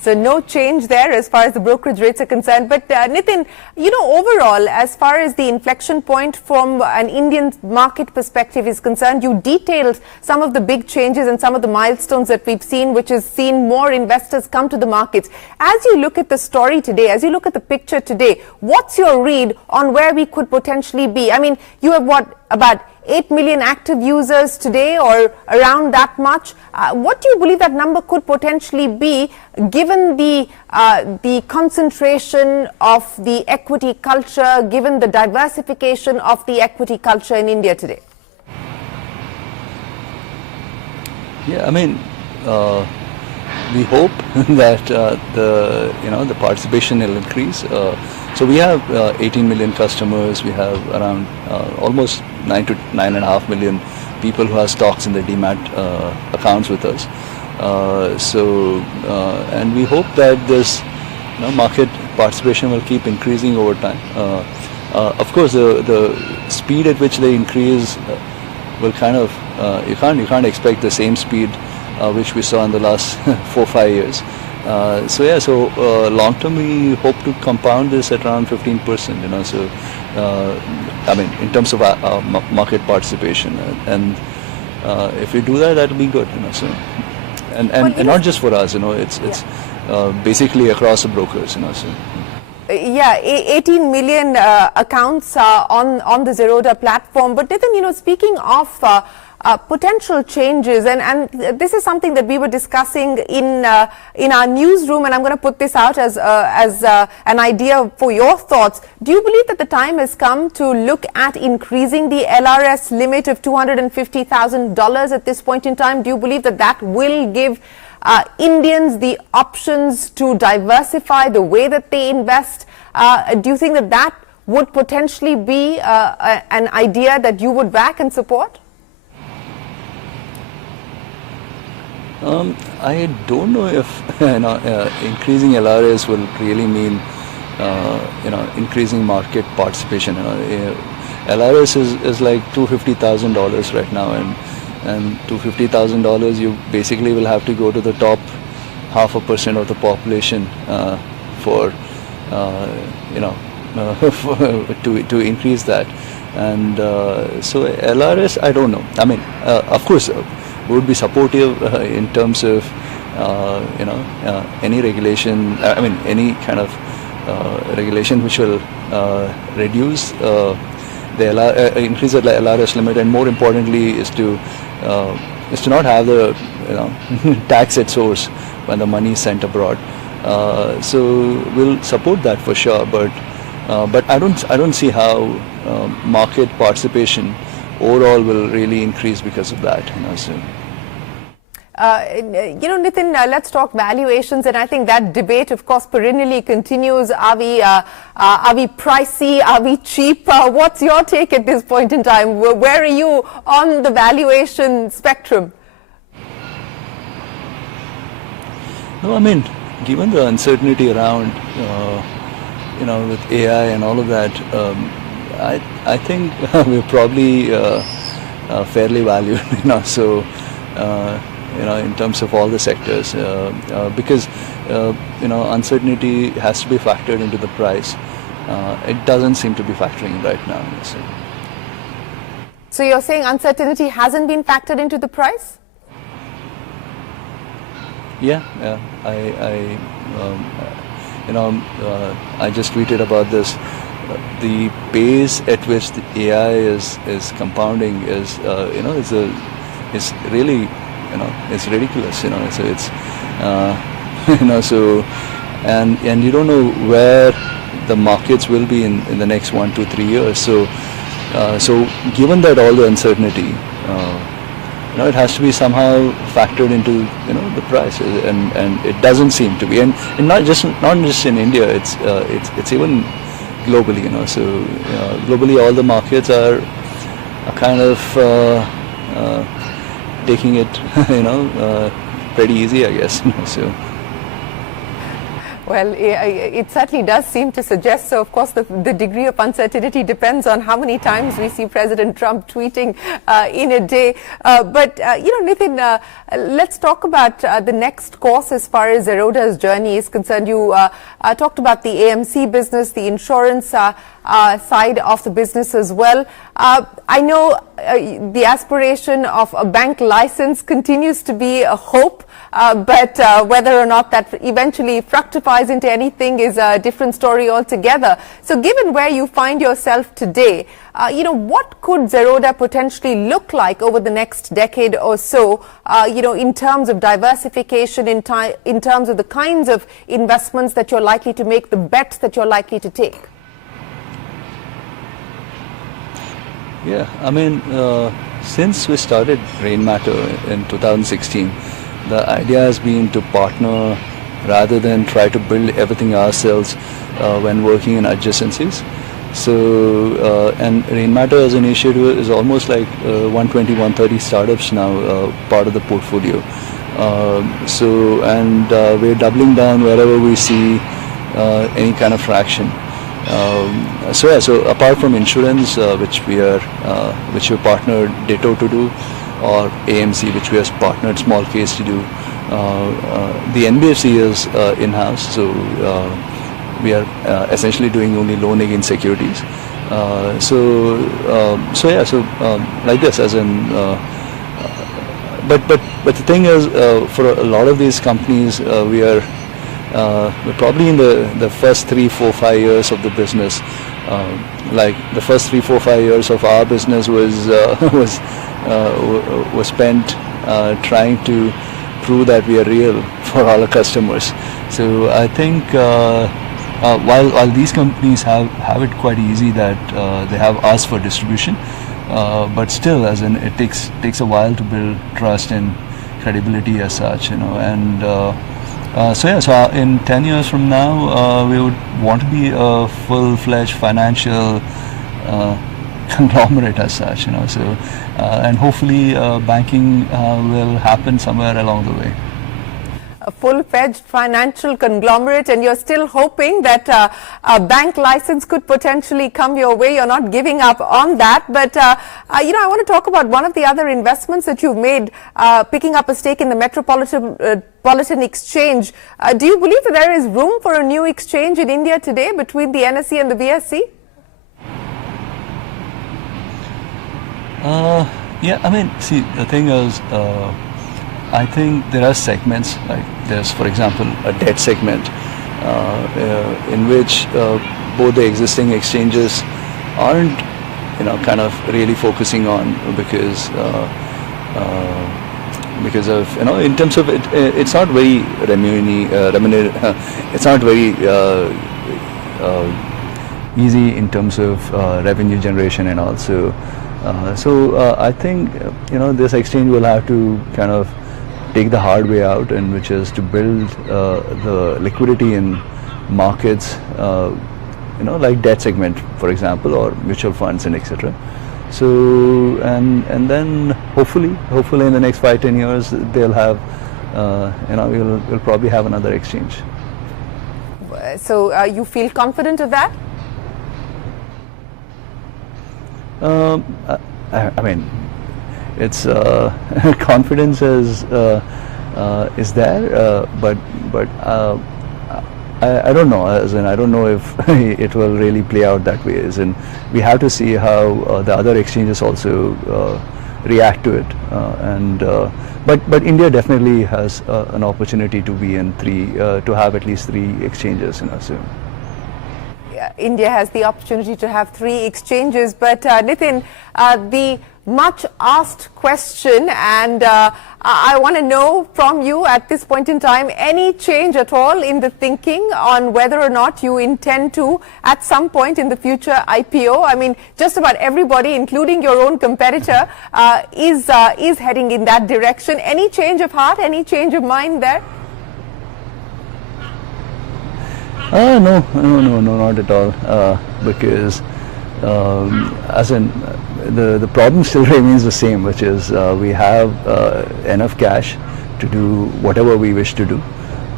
So no change there as far as the brokerage rates are concerned. But Nithin, overall, as far as the inflection point from an Indian market perspective is concerned, you detailed some of the big changes and some of the milestones that we've seen, which has seen more investors come to the markets. As you look at the story today, as you look at the picture today, what's your read on where we could potentially be? I mean, you have about 8 million active users today, or around that much. What do you believe that number could potentially be, given the concentration of the equity culture, given the diversification of the equity culture in India today? Yeah, I mean, we hope that the participation will increase. So we have 18 million customers. We have around almost 9 to 9.5 million people who have stocks in their demat accounts with us. And we hope that this market participation will keep increasing over time. Of course, the speed at which they increase will kind of you can't expect the same speed which we saw in the last 4-5 years. So long term we hope to compound this at around 15%. So I mean, in terms of market participation, and if we do that, that will be good. So and not just for us. It's basically across the brokers. So. Yeah, 18 million accounts on the Zerodha platform. But Nithin, speaking of potential changes, and this is something that we were discussing in our newsroom, and I'm going to put this out as an idea for your thoughts. Do you believe that the time has come to look at increasing the LRS limit of $250,000 at this point in time? Do you believe that that will give Indians the options to diversify the way that they invest? Do you think that that would potentially be an idea that you would back and support? I don't know if increasing LRS will really mean increasing market participation. LRS is like $250,000 right now, and $250,000 you basically will have to go to the top 0.5% of the population for to increase that. And so LRS, I don't know. I mean, of course, would be supportive in terms of any regulation. I mean, any kind of regulation which will reduce the increase the LRS limit, and more importantly is to not have the tax at source when the money is sent abroad. So we'll support that for sure, but I don't see how market participation overall will really increase because of that. So. Nithin, let's talk valuations, and I think that debate, of course, perennially continues. Are we pricey? Are we cheap? What's your take at this point in time? Where are you on the valuation spectrum? No, I mean, given the uncertainty around, with AI and all of that, I think we're probably fairly valued. So. In terms of all the sectors, because uncertainty has to be factored into the price. It doesn't seem to be factoring right now. So you're saying uncertainty hasn't been factored into the price? Yeah. I just tweeted about this. The pace at which the AI is compounding is really. It's ridiculous. It's so, and you don't know where the markets will be in the next 1, 2, 3 years. So given that all the uncertainty, it has to be somehow factored into the price, and it doesn't seem to be, and not just in India. It's even globally. So globally, all the markets are kind of. Taking it, pretty easy, I guess. So. Well, it certainly does seem to suggest so. Of course, the degree of uncertainty depends on how many times we see President Trump tweeting in a day. But Nithin, let's talk about the next course as far as Zerodha's journey is concerned. You talked about the AMC business, the insurance side of the business as well. I know the aspiration of a bank license continues to be a hope, but whether or not that eventually fructifies into anything is a different story altogether. So given where you find yourself today, what could Zerodha potentially look like over the next decade or so, in terms of diversification, in terms of the kinds of investments that you're likely to make, the bets that you're likely to take? Yeah, I mean, since we started Rainmatter in 2016, the idea has been to partner rather than try to build everything ourselves when working in adjacencies. So, and Rainmatter as an initiative is almost like 120, 130 startups now, part of the portfolio. We're doubling down wherever we see any kind of traction. So apart from insurance, which we partnered Ditto to do, or AMC, which we have partnered Small Case to do, the NBFC is in-house, so we are essentially doing only loan against securities. Like this, as in. But the thing is, for a lot of these companies, we're probably in the first 3, 4, 5 years of the business. Like the first 3, 4, 5 years of our business was spent trying to prove that we are real for all our customers. So I think while these companies have it quite easy that they have us for distribution, but still, as in, it takes a while to build trust and credibility as such, and. So in 10 years from now, we would want to be a full-fledged financial conglomerate as such, and hopefully banking will happen somewhere along the way. A full-fledged financial conglomerate, and you're still hoping that a bank license could potentially come your way. You're not giving up on that. But, I want to talk about one of the other investments that you've made, picking up a stake in the Metropolitan Exchange. Do you believe that there is room for a new exchange in India today between the NSE and the BSE? Yeah, I mean, see, the thing is, I think there are segments, like there's, for example, a debt segment in which both the existing exchanges aren't, kind of really focusing on because of, in terms of it, it's not very it's not very easy in terms of revenue generation and all. So I think, this exchange will have to kind of take the hard way out, and which is to build the liquidity in markets, like debt segment, for example, or mutual funds and etc. So and then hopefully in the next 5-10 years they'll have, we'll probably have another exchange. So you feel confident of that? I mean, it's confidence is there, but I don't know. As in, I don't know if it will really play out that way. As in, we have to see how the other exchanges also react to it. But India definitely has an opportunity to be in to have at least 3 exchanges. So. India has the opportunity to have 3 exchanges, but Nithin, the much asked question, and I want to know from you at this point in time, any change at all in the thinking on whether or not you intend to at some point in the future IPO? I mean, just about everybody, including your own competitor, is heading in that direction. Any change of heart, any change of mind there? No, not at all. Because as in, the problem still remains the same, which is we have enough cash to do whatever we wish to do,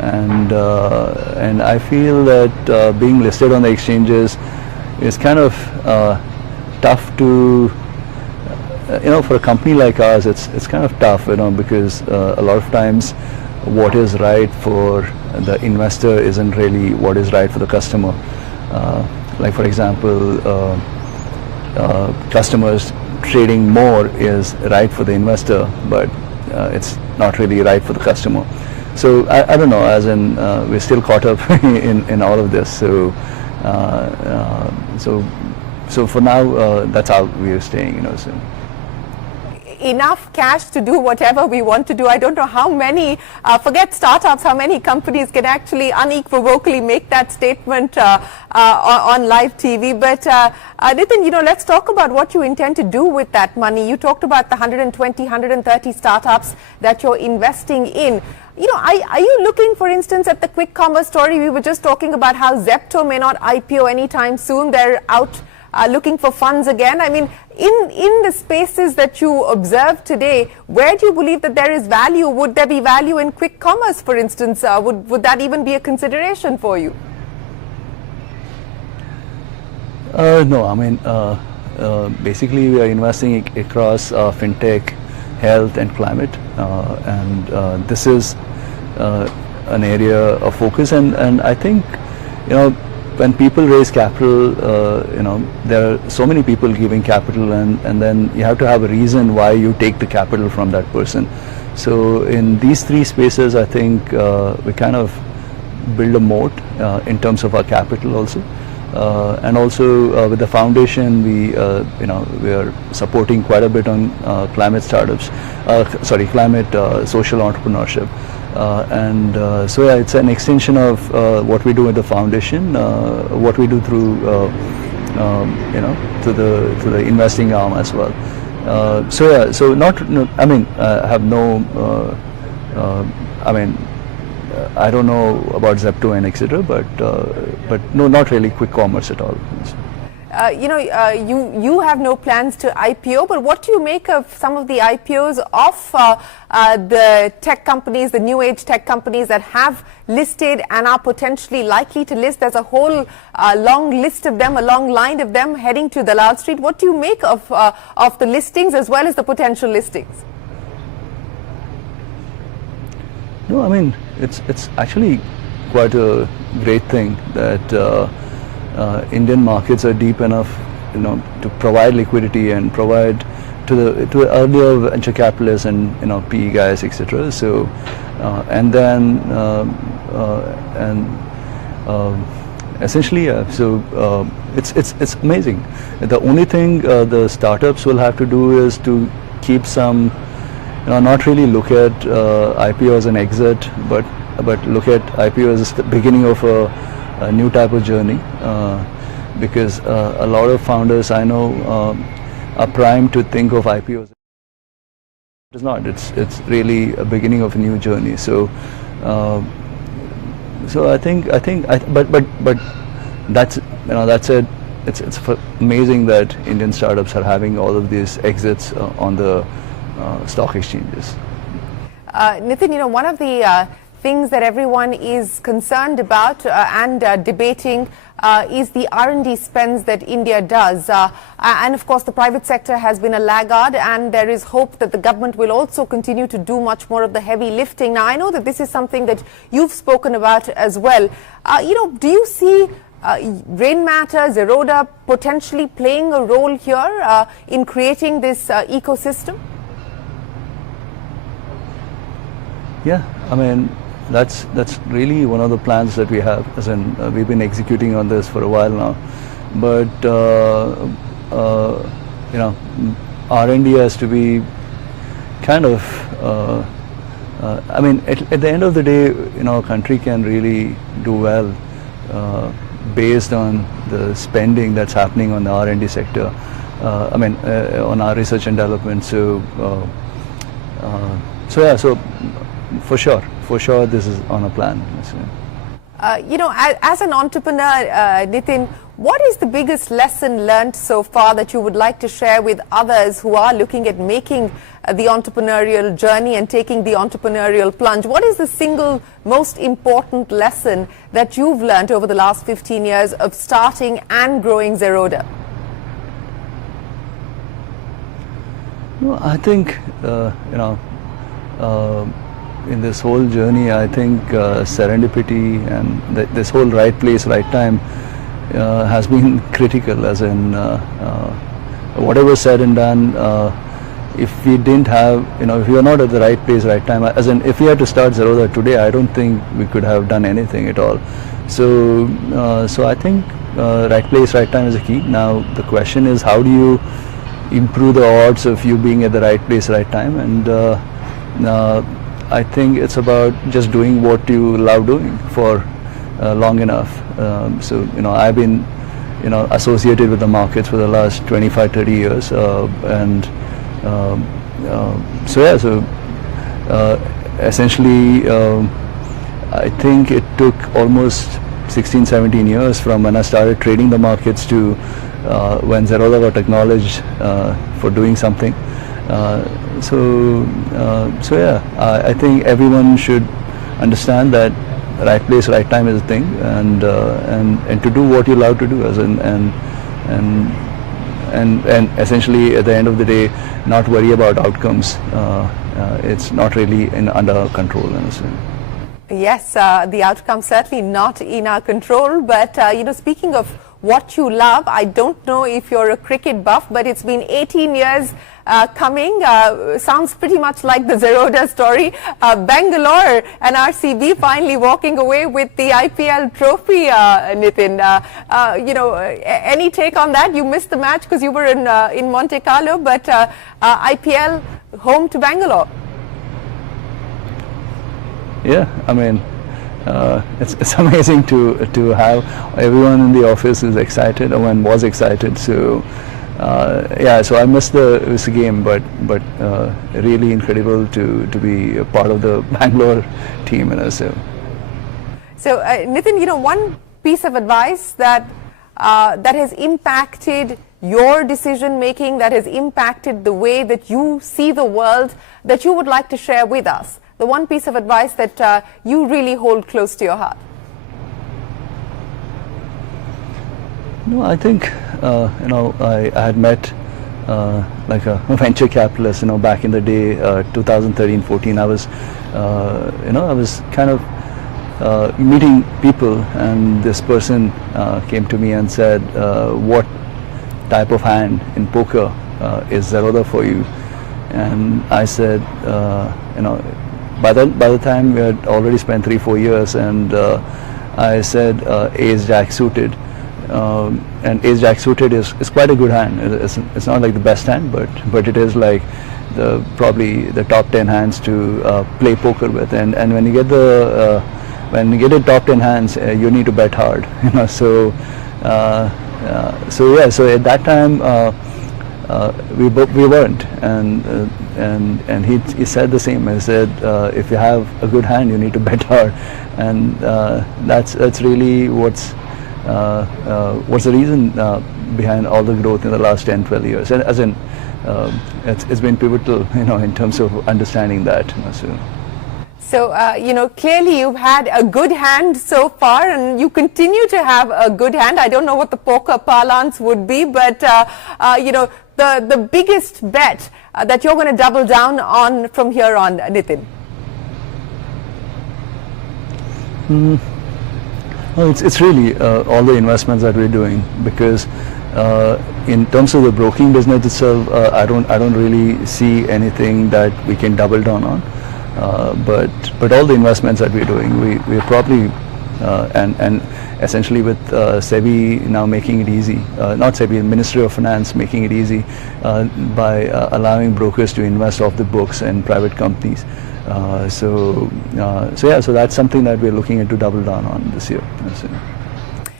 and I feel that being listed on the exchanges is kind of tough to, for a company like ours, it's kind of tough, because a lot of times what is right for the investor isn't really what is right for the customer. Like for example, customers trading more is right for the investor, but it's not really right for the customer. So I don't know, as in we're still caught up in all of this. So so for now, that's how we're staying, so. Enough cash to do whatever we want to do. I don't know how many, forget startups, how many companies can actually unequivocally make that statement on live TV. But Nithin, let's talk about what you intend to do with that money. You talked about the 120, 130 startups that you're investing in. Are you looking, for instance, at the quick commerce story? We were just talking about how Zepto may not IPO anytime soon. They're out looking for funds again. I mean, in the spaces that you observe today, where do you believe that there is value? Would there be value in quick commerce, for instance? Would that even be a consideration for you? No, I mean, basically we are investing across fintech, health and climate, and this is an area of focus, and I think, when people raise capital, there are so many people giving capital, and then you have to have a reason why you take the capital from that person. So in these three spaces, I think we kind of build a moat in terms of our capital also. And also with the foundation, we are supporting quite a bit on climate startups, climate social entrepreneurship. So yeah, it's an extension of what we do with the foundation, what we do through to the investing arm as well. So yeah, so I mean, I have no, I mean, I don't know about Zepto and etc., but no, not really quick commerce at all. You have no plans to IPO, but what do you make of some of the IPOs of the tech companies, the new age tech companies that have listed and are potentially likely to list? There's a whole long list of them, a long line of them heading to Dalal Street. What do you make of the listings as well as the potential listings? No, I mean, it's actually quite a great thing that Indian markets are deep enough, to provide liquidity and provide to the earlier venture capitalists and PE guys, etc. So, and then essentially, so it's amazing. The only thing the startups will have to do is to keep some, not really look at IPO as an exit, but look at IPO as the beginning of a new type of journey, because a lot of founders I know are primed to think of IPOs. It's not. It's really a beginning of a new journey. So, so I think, but that's that's it. It's amazing that Indian startups are having all of these exits on the stock exchanges. Nithin, one of the things that everyone is concerned about and debating is the R&D spends that India does. And of course, the private sector has been a laggard, and there is hope that the government will also continue to do much more of the heavy lifting. Now, I know that this is something that you've spoken about as well. Do you see Rainmatter, Zerodha potentially playing a role here in creating this ecosystem? Yeah, I mean, that's really one of the plans that we have, as in we've been executing on this for a while now. But R&D has to be kind of I mean, at the end of the day, a country can really do well based on the spending that's happening on the R&D sector. I mean, on our research and development. So yeah, so for sure, this is on a plan. As an entrepreneur, Nithin, What is the biggest lesson learned so far that you would like to share with others who are looking at making the entrepreneurial journey and taking the entrepreneurial plunge? What is the single most important lesson that you've learned over the last 15 years of starting and growing Zerodha? No, I think, in this whole journey, I think serendipity and this whole right place, right time has been critical, as in whatever said and done, if we didn't have, if we were not at the right place, right time, as in if we had to start Zerodha today, I don't think we could have done anything at all. So, so I think right place, right time is a key. Now the question is, how do you improve the odds of you being at the right place, right time? And I think it's about just doing what you love doing for long enough. So I've been associated with the markets for the last 25-30 years, and so yeah, so essentially I think it took almost 16-17 years from when I started trading the markets to when Zerodha got acknowledged for doing something. So yeah, I think everyone should understand that right place, right time is a thing, and to do what you love to do, as in, and essentially at the end of the day, not worry about outcomes. It's not really under our control, honestly. Yes, the outcome certainly not in our control, but speaking of what you love, I don't know if you're a cricket buff, but it's been 18 years coming. Sounds pretty much like the Zerodha story. Bangalore and RCB finally walking away with the IPL trophy, Nithin. Any take on that? You missed the match because you were in Monte Carlo, but IPL home to Bangalore. Yeah, I mean, it's amazing to have everyone in the office is excited, or was excited. So yeah, so I missed the game, but really incredible to be a part of the Bangalore team, So Nithin, one piece of advice that has impacted your decision making, that has impacted the way that you see the world, that you would like to share with us. The one piece of advice that you really hold close to your heart. No, I think I had met like a venture capitalist, back in the day, 2013-14. I was I was kind of meeting people, and this person came to me and said, what type of hand in poker is Zerodha for you? And I said, by the time we had already spent 3-4 years, and I said ace jack suited, and ace jack suited is quite a good hand. It's not like the best hand, but it is like probably the top 10 hands to play poker with. And when you get the top 10 hands, you need to bet hard. So yeah, so at that time we weren't, and he said the same. He said, if you have a good hand, you need to bet hard, and that's really what's the reason behind all the growth in the last 10-12 years. And as in, it's been pivotal, in terms of understanding that. So, clearly you've had a good hand so far, and you continue to have a good hand. I don't know what the poker parlance would be, but, the biggest bet that you're going to double down on from here on, Nithin? Well, it's really all the investments that we're doing, because in terms of the broking business itself, I don't really see anything that we can double down on. But all the investments that we're doing, we're probably and essentially with SEBI now making it easy, not SEBI, Ministry of Finance making it easy by allowing brokers to invest off the books in private companies. So yeah, so that's something that we're looking at to double down on this year.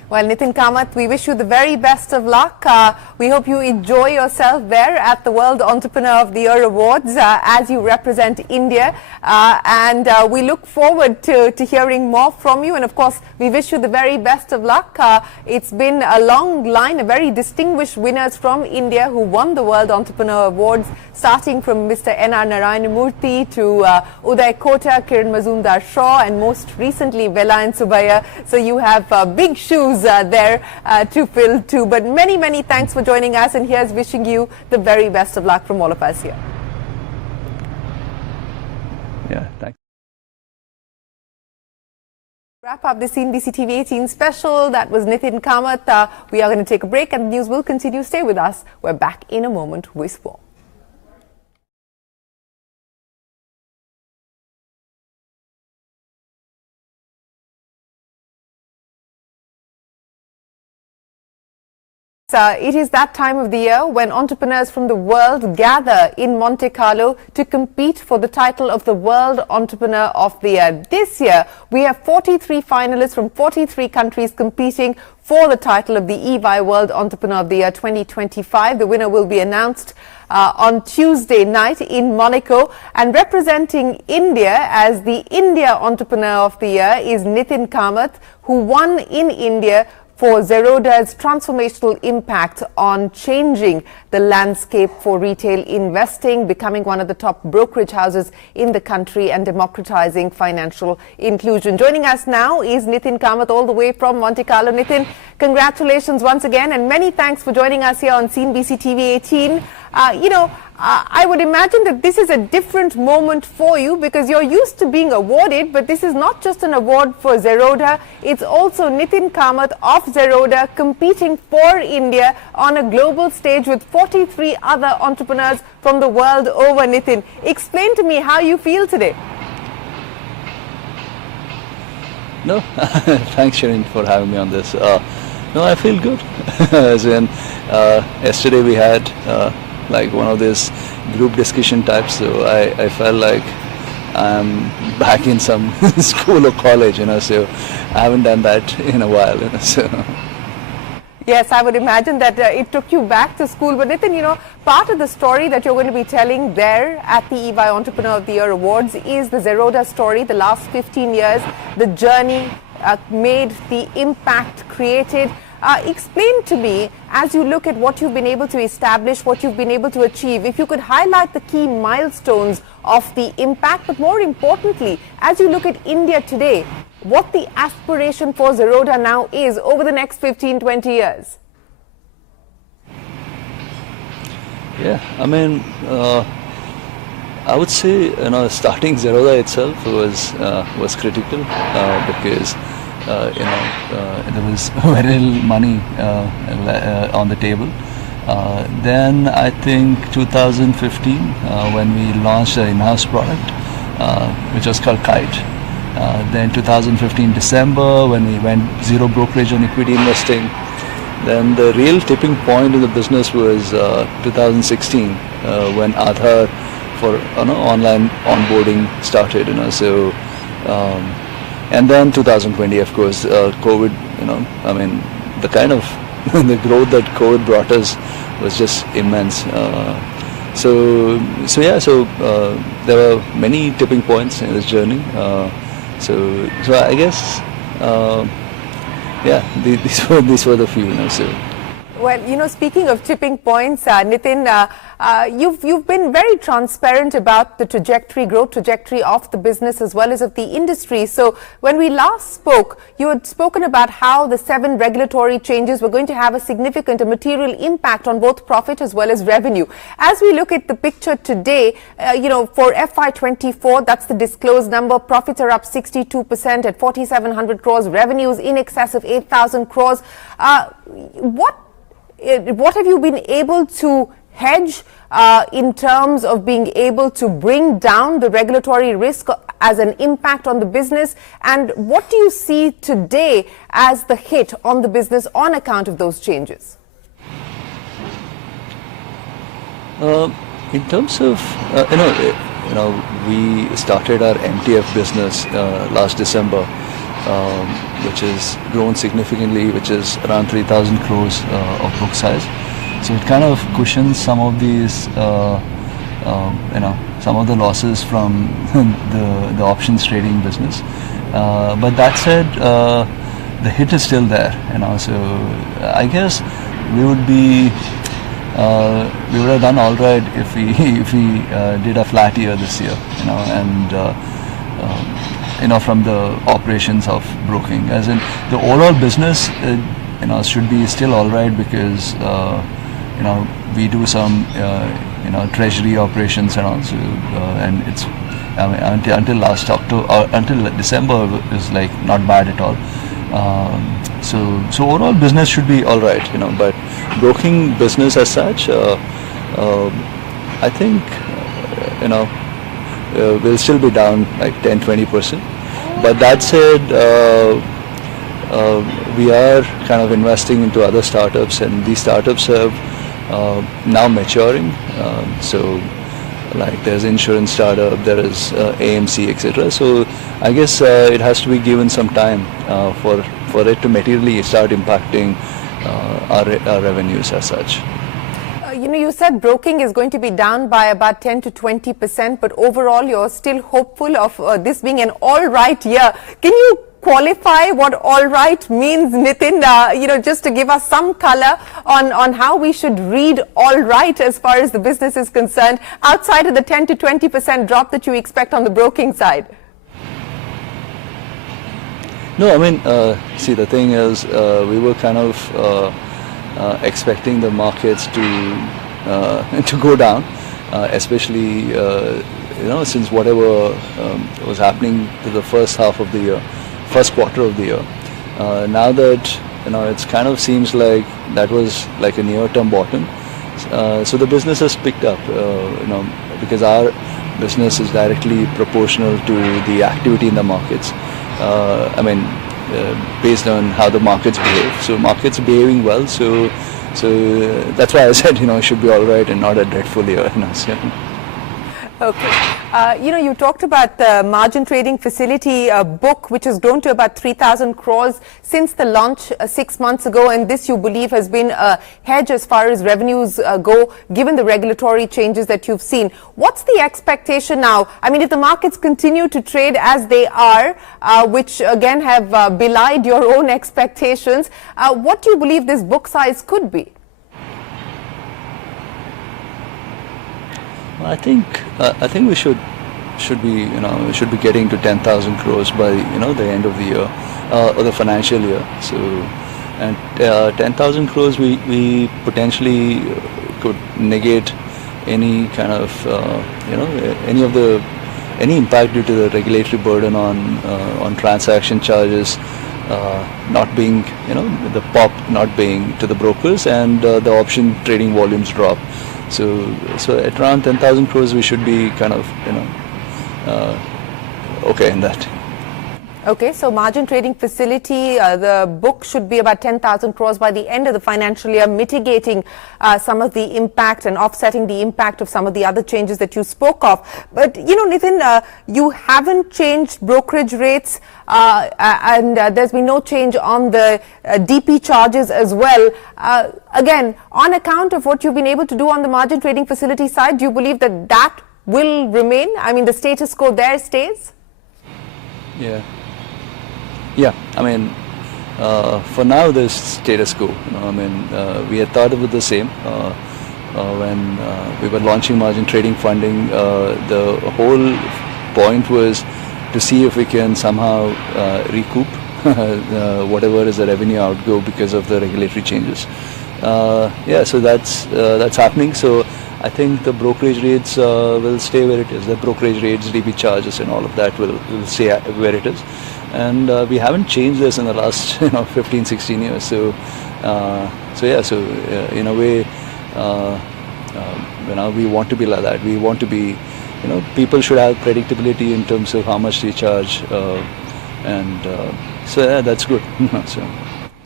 Well, Nithin Kamath, we wish you the very best of luck. We hope you enjoy yourself there at the World Entrepreneur of the Year Awards as you represent India. And we look forward to hearing more from you. And of course, we wish you the very best of luck. It's been a long line of very distinguished winners from India who won the World Entrepreneur Awards, starting from Mr. N.R. Narayanamurthy to Uday Kota, Kiran Mazumdar-Shaw, and most recently Velayan Subaya. So you have big shoes there to fill too. But many, many thanks for joining us, and here's wishing you the very best of luck from all of us here. Yeah, thanks. Wrap up the CNBC TV18 special. That was Nithin Kamath. We are going to take a break and the news will continue. Stay with us. We're back in a moment with more. It is that time of the year when entrepreneurs from the world gather in Monte Carlo to compete for the title of the World Entrepreneur of the Year. This year, we have 43 finalists from 43 countries competing for the title of the EY World Entrepreneur of the Year 2025. The winner will be announced on Tuesday night in Monaco. And representing India as the India Entrepreneur of the Year is Nithin Kamath, who won in India for Zerodha's transformational impact on changing the landscape for retail investing, becoming one of the top brokerage houses in the country and democratizing financial inclusion. Joining us now is Nithin Kamath all the way from Monte Carlo. Nithin, congratulations once again and many thanks for joining us here on CNBC TV18. I would imagine that this is a different moment for you because you're used to being awarded, but this is not just an award for Zerodha. It's also Nithin Kamath of Zerodha competing for India on a global stage with 43 other entrepreneurs from the world over. Nithin, explain to me how you feel today. No, thanks Shereen for having me on this. No, I feel good. As in, yesterday we had like one of these group discussion types, so I felt like I'm back in some school or college, so I haven't done that in a while, so. Yes, I would imagine that it took you back to school. But Nithin, part of the story that you're going to be telling there at the EY Entrepreneur of the Year Awards is the Zerodha story, the last 15 years, the journey made, the impact created. Explain to me, as you look at what you've been able to establish, what you've been able to achieve, if you could highlight the key milestones of the impact, but more importantly, as you look at India today, what the aspiration for Zerodha now is over the next 15, 20 years. Yeah, I mean, I would say, starting Zerodha itself was critical because there was very little money on the table. Then I think 2015 when we launched an in-house product which was called Kite. Then 2015 December when we went zero brokerage on equity investing. Then the real tipping point in the business was 2016 when Aadhaar for online onboarding started. And then 2020, of course, COVID, the kind of the growth that COVID brought us was just immense. So there were many tipping points in this journey. So I guess, these were the few, so. Well, speaking of tipping points, Nithin, you've been very transparent about the growth trajectory of the business as well as of the industry. So when we last spoke, you had spoken about how the 7 regulatory changes were going to have a material impact on both profit as well as revenue. As we look at the picture today, for FY24, that's the disclosed number, profits are up 62% at 4,700 crores, revenues in excess of 8,000 crores. What have you been able to hedge in terms of being able to bring down the regulatory risk as an impact on the business? And what do you see today as the hit on the business on account of those changes? In terms of, we started our MTF business last December. which has grown significantly, which is around 3,000 crores of book size. So it kind of cushions some of these, some of the losses from the options trading business. But that said, the hit is still there, So I guess we would have done all right if we did a flat year this year, and from the operations of broking, as in the overall business, should be still all right because we do some treasury operations and also, and it's until last October, until December is like not bad at all. So overall business should be all right, but broking business as such, I think, will still be down like 10-20%. But that said, we are kind of investing into other startups, and these startups have now maturing. So like there's insurance startup, there is AMC, etc. So I guess it has to be given some time for it to materially start impacting our revenues as such. You said broking is going to be down by about 10 to 20%, but overall you're still hopeful of this being an all right year. Can you qualify what all right means, Nithin, just to give us some color on how we should read all right as far as the business is concerned, outside of the 10 to 20% drop that you expect on the broking side? No, I mean, see, the thing is, we were kind of expecting the markets to go down, especially, since whatever was happening to the first half of the year, first quarter of the year. Now that, it's kind of seems like that was like a near-term bottom. So the business has picked up, because our business is directly proportional to the activity in the markets. Based on how the markets behave. So markets behaving well. So that's why I said, it should be all right and not a dreadful year. Okay. You talked about the margin trading facility book, which has grown to about 3,000 crores since the launch 6 months ago, and this you believe has been a hedge as far as revenues go, given the regulatory changes that you've seen. What's the expectation now? I mean, if the markets continue to trade as they are, which again have belied your own expectations, what do you believe this book size could be? I think we should be getting to 10,000 crores by the end of the year or the financial year. So, and 10,000 crores we potentially could negate any kind of any impact due to the regulatory burden on transaction charges not being the pop not being to the brokers, and the option trading volumes drop. So at around 10,000 crores, we should be kind of, okay in that. Okay, so margin trading facility, the book should be about 10,000 crores by the end of the financial year, mitigating some of the impact and offsetting the impact of some of the other changes that you spoke of. But, Nithin, you haven't changed brokerage rates and there's been no change on the DP charges as well. Again, on account of what you've been able to do on the margin trading facility side, do you believe that that will remain? I mean, the status quo there stays? Yeah, for now there's status quo. We had thought of it the same when we were launching margin trading funding. The whole point was to see if we can somehow recoup whatever is the revenue outgo because of the regulatory changes. So that's happening. So I think the brokerage rates will stay where it is. The brokerage rates, DB charges, and all of that will stay where it is. And we haven't changed this in the last 15-16 years. So in a way, we want to be like that. We want to be, people should have predictability in terms of how much they charge, and that's good.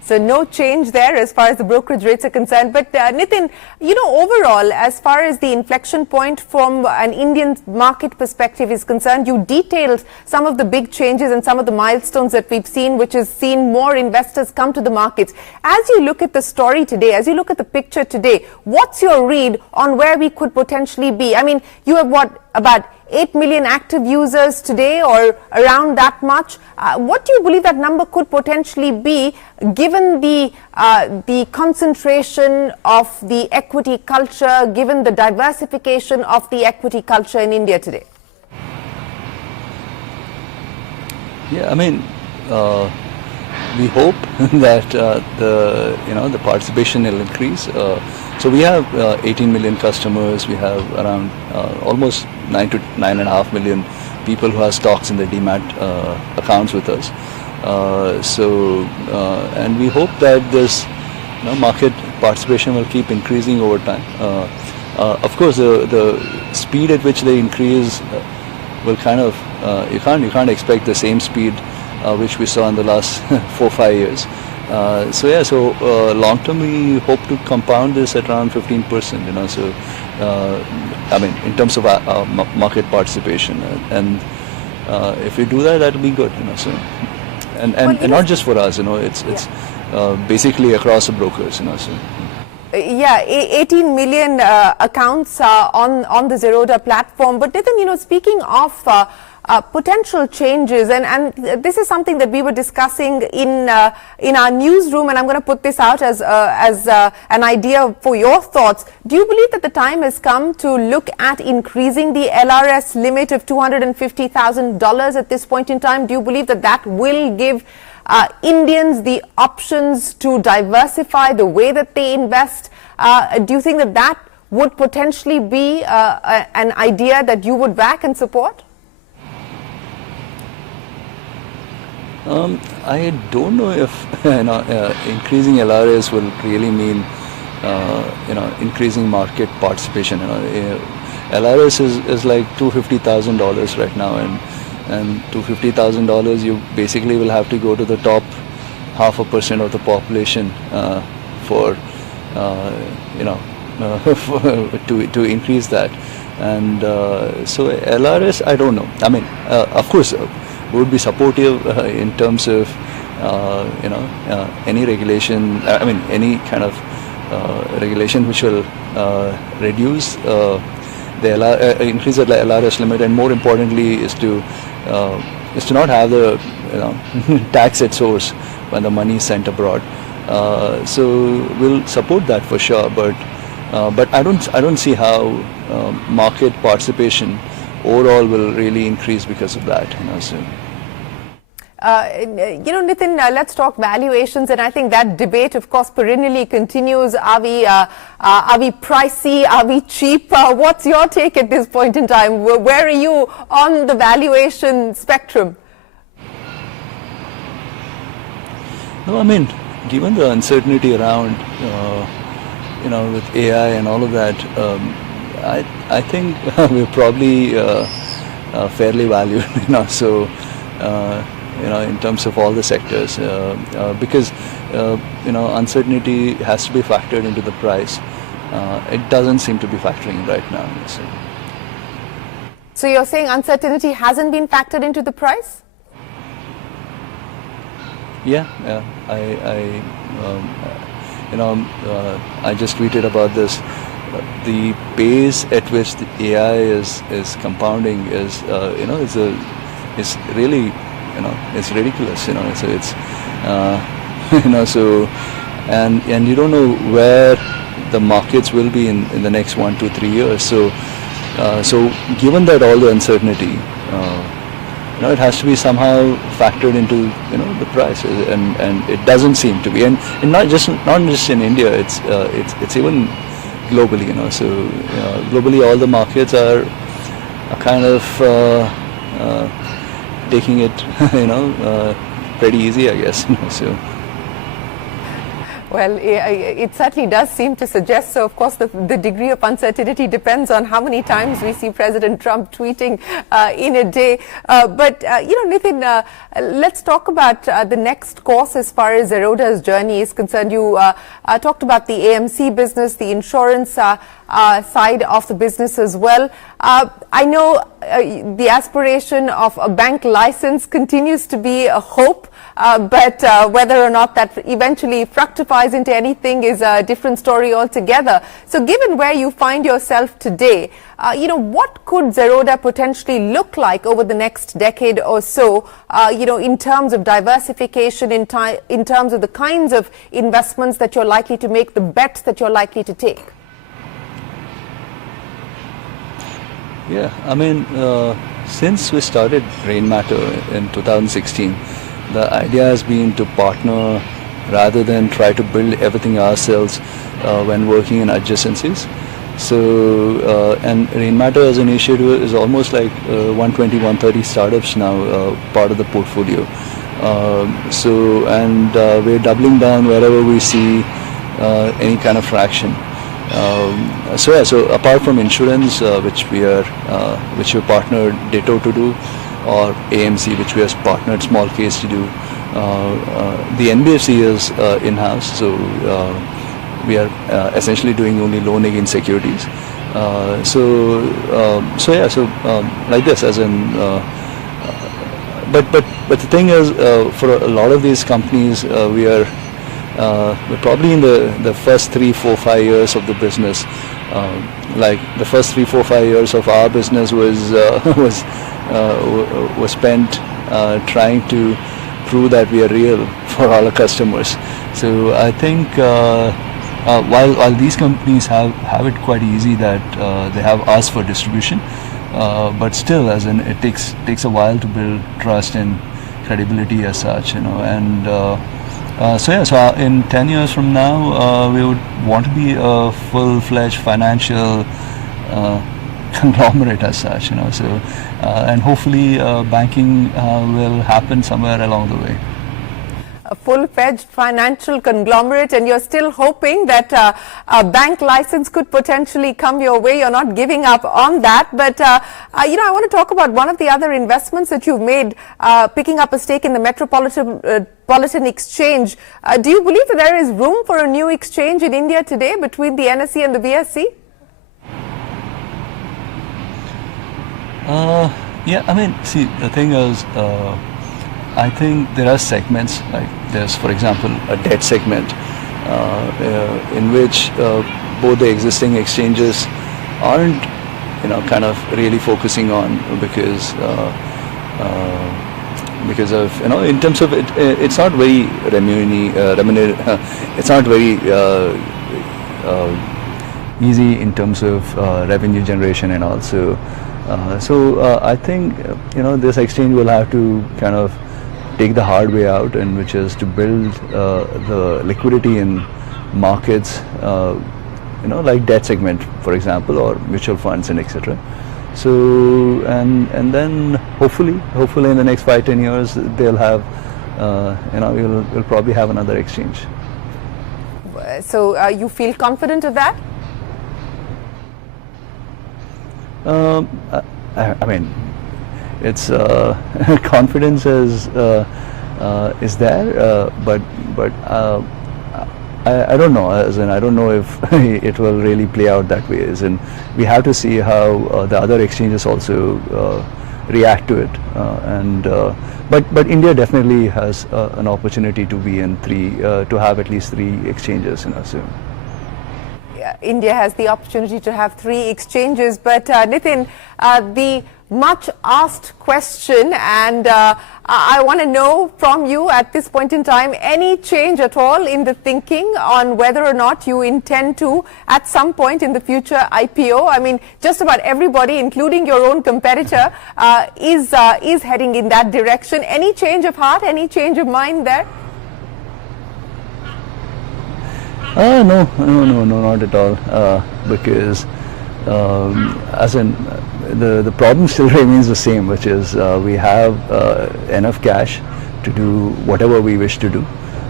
So no change there as far as the brokerage rates are concerned. But Nithin, overall, as far as the inflection point from an Indian market perspective is concerned, you detailed some of the big changes and some of the milestones that we've seen, which has seen more investors come to the markets. As you look at the story today, as you look at the picture today, what's your read on where we could potentially be? I mean, you have about 8 million active users today, or around that much. What do you believe that number could potentially be, given the concentration of the equity culture, given the diversification of the equity culture in India today? Yeah, I mean, we hope that the participation will increase. So we have 18 million customers. We have around almost 9 to 9.5 million people who have stocks in their demat accounts with us. And we hope that this market participation will keep increasing over time. Of course, the speed at which they increase will kind of you can't expect the same speed which we saw in the last 4-5 years. So long term we hope to compound this at around 15%. So I mean, in terms of market participation, and if we do that, that will be good. So and not just for us. It's basically across the brokers. So. Yeah, 18 million accounts on the Zerodha platform. But Nithin, speaking of potential changes, and this is something that we were discussing in our newsroom, and I'm going to put this out as an idea for your thoughts. Do you believe that the time has come to look at increasing the LRS limit of $250,000 at this point in time? Do you believe that that will give Indians the options to diversify the way that they invest? Do you think that that would potentially be an idea that you would back and support? I don't know if increasing LRS will really mean increasing market participation. LRS is like $250,000 right now, and $250,000 you basically will have to go to the top 0.5% of the population for to increase that. And so LRS, I don't know. I mean, of course, would be supportive in terms of any regulation. I mean, any kind of regulation which will reduce increase the LRS limit, and more importantly is to not have the tax at source when the money is sent abroad. So we'll support that for sure, but I don't see how market participation overall will really increase because of that. So. Nithin, let's talk valuations, and I think that debate, of course, perennially continues. Are we pricey? Are we cheap? What's your take at this point in time? Where are you on the valuation spectrum? No, I mean, given the uncertainty around, with AI and all of that, I think we're probably fairly valued. So. In terms of all the sectors, because uncertainty has to be factored into the price. It doesn't seem to be factoring right now. So you're saying uncertainty hasn't been factored into the price? Yeah. I just tweeted about this. The pace at which the AI is compounding is really. It's ridiculous. So it's so and you don't know where the markets will be in the next 1, 2, 3 years. So given that all the uncertainty, it has to be somehow factored into the price, and it doesn't seem to be, and not just in India. It's even globally. So globally all the markets are kind of taking it, pretty easy, I guess. So. Well, it certainly does seem to suggest so. Of course, the degree of uncertainty depends on how many times we see President Trump tweeting in a day. But Nithin, let's talk about the next course as far as Zerodha's journey is concerned. You talked about the AMC business, the insurance side of the business as well. I know the aspiration of a bank license continues to be a hope, but whether or not that eventually fructifies into anything is a different story altogether. So given where you find yourself today, what could Zerodha potentially look like over the next decade or so, in terms of diversification, in terms of the kinds of investments that you're likely to make, the bets that you're likely to take? Yeah, I mean, since we started Rainmatter in 2016, the idea has been to partner rather than try to build everything ourselves when working in adjacencies. So, and Rainmatter as an initiative is almost like 120, 130 startups now, part of the portfolio. We're doubling down wherever we see any kind of traction. So apart from insurance, which we partnered Ditto to do, or AMC, which we have partnered Small Case to do, the NBFC is in-house, so we are essentially doing only loan against securities. Like this, as in. But the thing is, for a lot of these companies, we're probably in the first 3, 4, 5 years of the business. Like the first 3, 4, 5 years of our business was spent trying to prove that we are real for all our customers. So I think while these companies have it quite easy that they have us for distribution, but still, as in, it takes a while to build trust and credibility as such, and. So in 10 years from now, we would want to be a full-fledged financial conglomerate as such, and hopefully banking will happen somewhere along the way. A full-fledged financial conglomerate, and you're still hoping that a bank license could potentially come your way. You're not giving up on that. But, I want to talk about one of the other investments that you've made, picking up a stake in the Metropolitan Exchange. Do you believe that there is room for a new exchange in India today between the NSE and the BSE? Yeah, I mean, see, the thing is, I think there are segments, like there's, for example, a debt segment in which both the existing exchanges aren't, kind of really focusing on because of, in terms of it, it's not very it's not very easy in terms of revenue generation and all. So I think, this exchange will have to kind of take the hard way out, and which is to build the liquidity in markets, like debt segment, for example, or mutual funds and etc. So and then hopefully in the next 5-10 years they'll have, we'll probably have another exchange. So you feel confident of that? I mean, it's confidence is there, but I don't know. As in, I don't know if it will really play out that way. As in, we have to see how the other exchanges also react to it. But India definitely has an opportunity to be in to have at least 3 exchanges. So. India has the opportunity to have 3 exchanges, but Nithin, the much asked question, and I want to know from you at this point in time, any change at all in the thinking on whether or not you intend to, at some point in the future, IPO? I mean, just about everybody, including your own competitor, is heading in that direction. Any change of heart, any change of mind there? No, not at all. Because as in, the problem still remains the same, which is we have enough cash to do whatever we wish to do.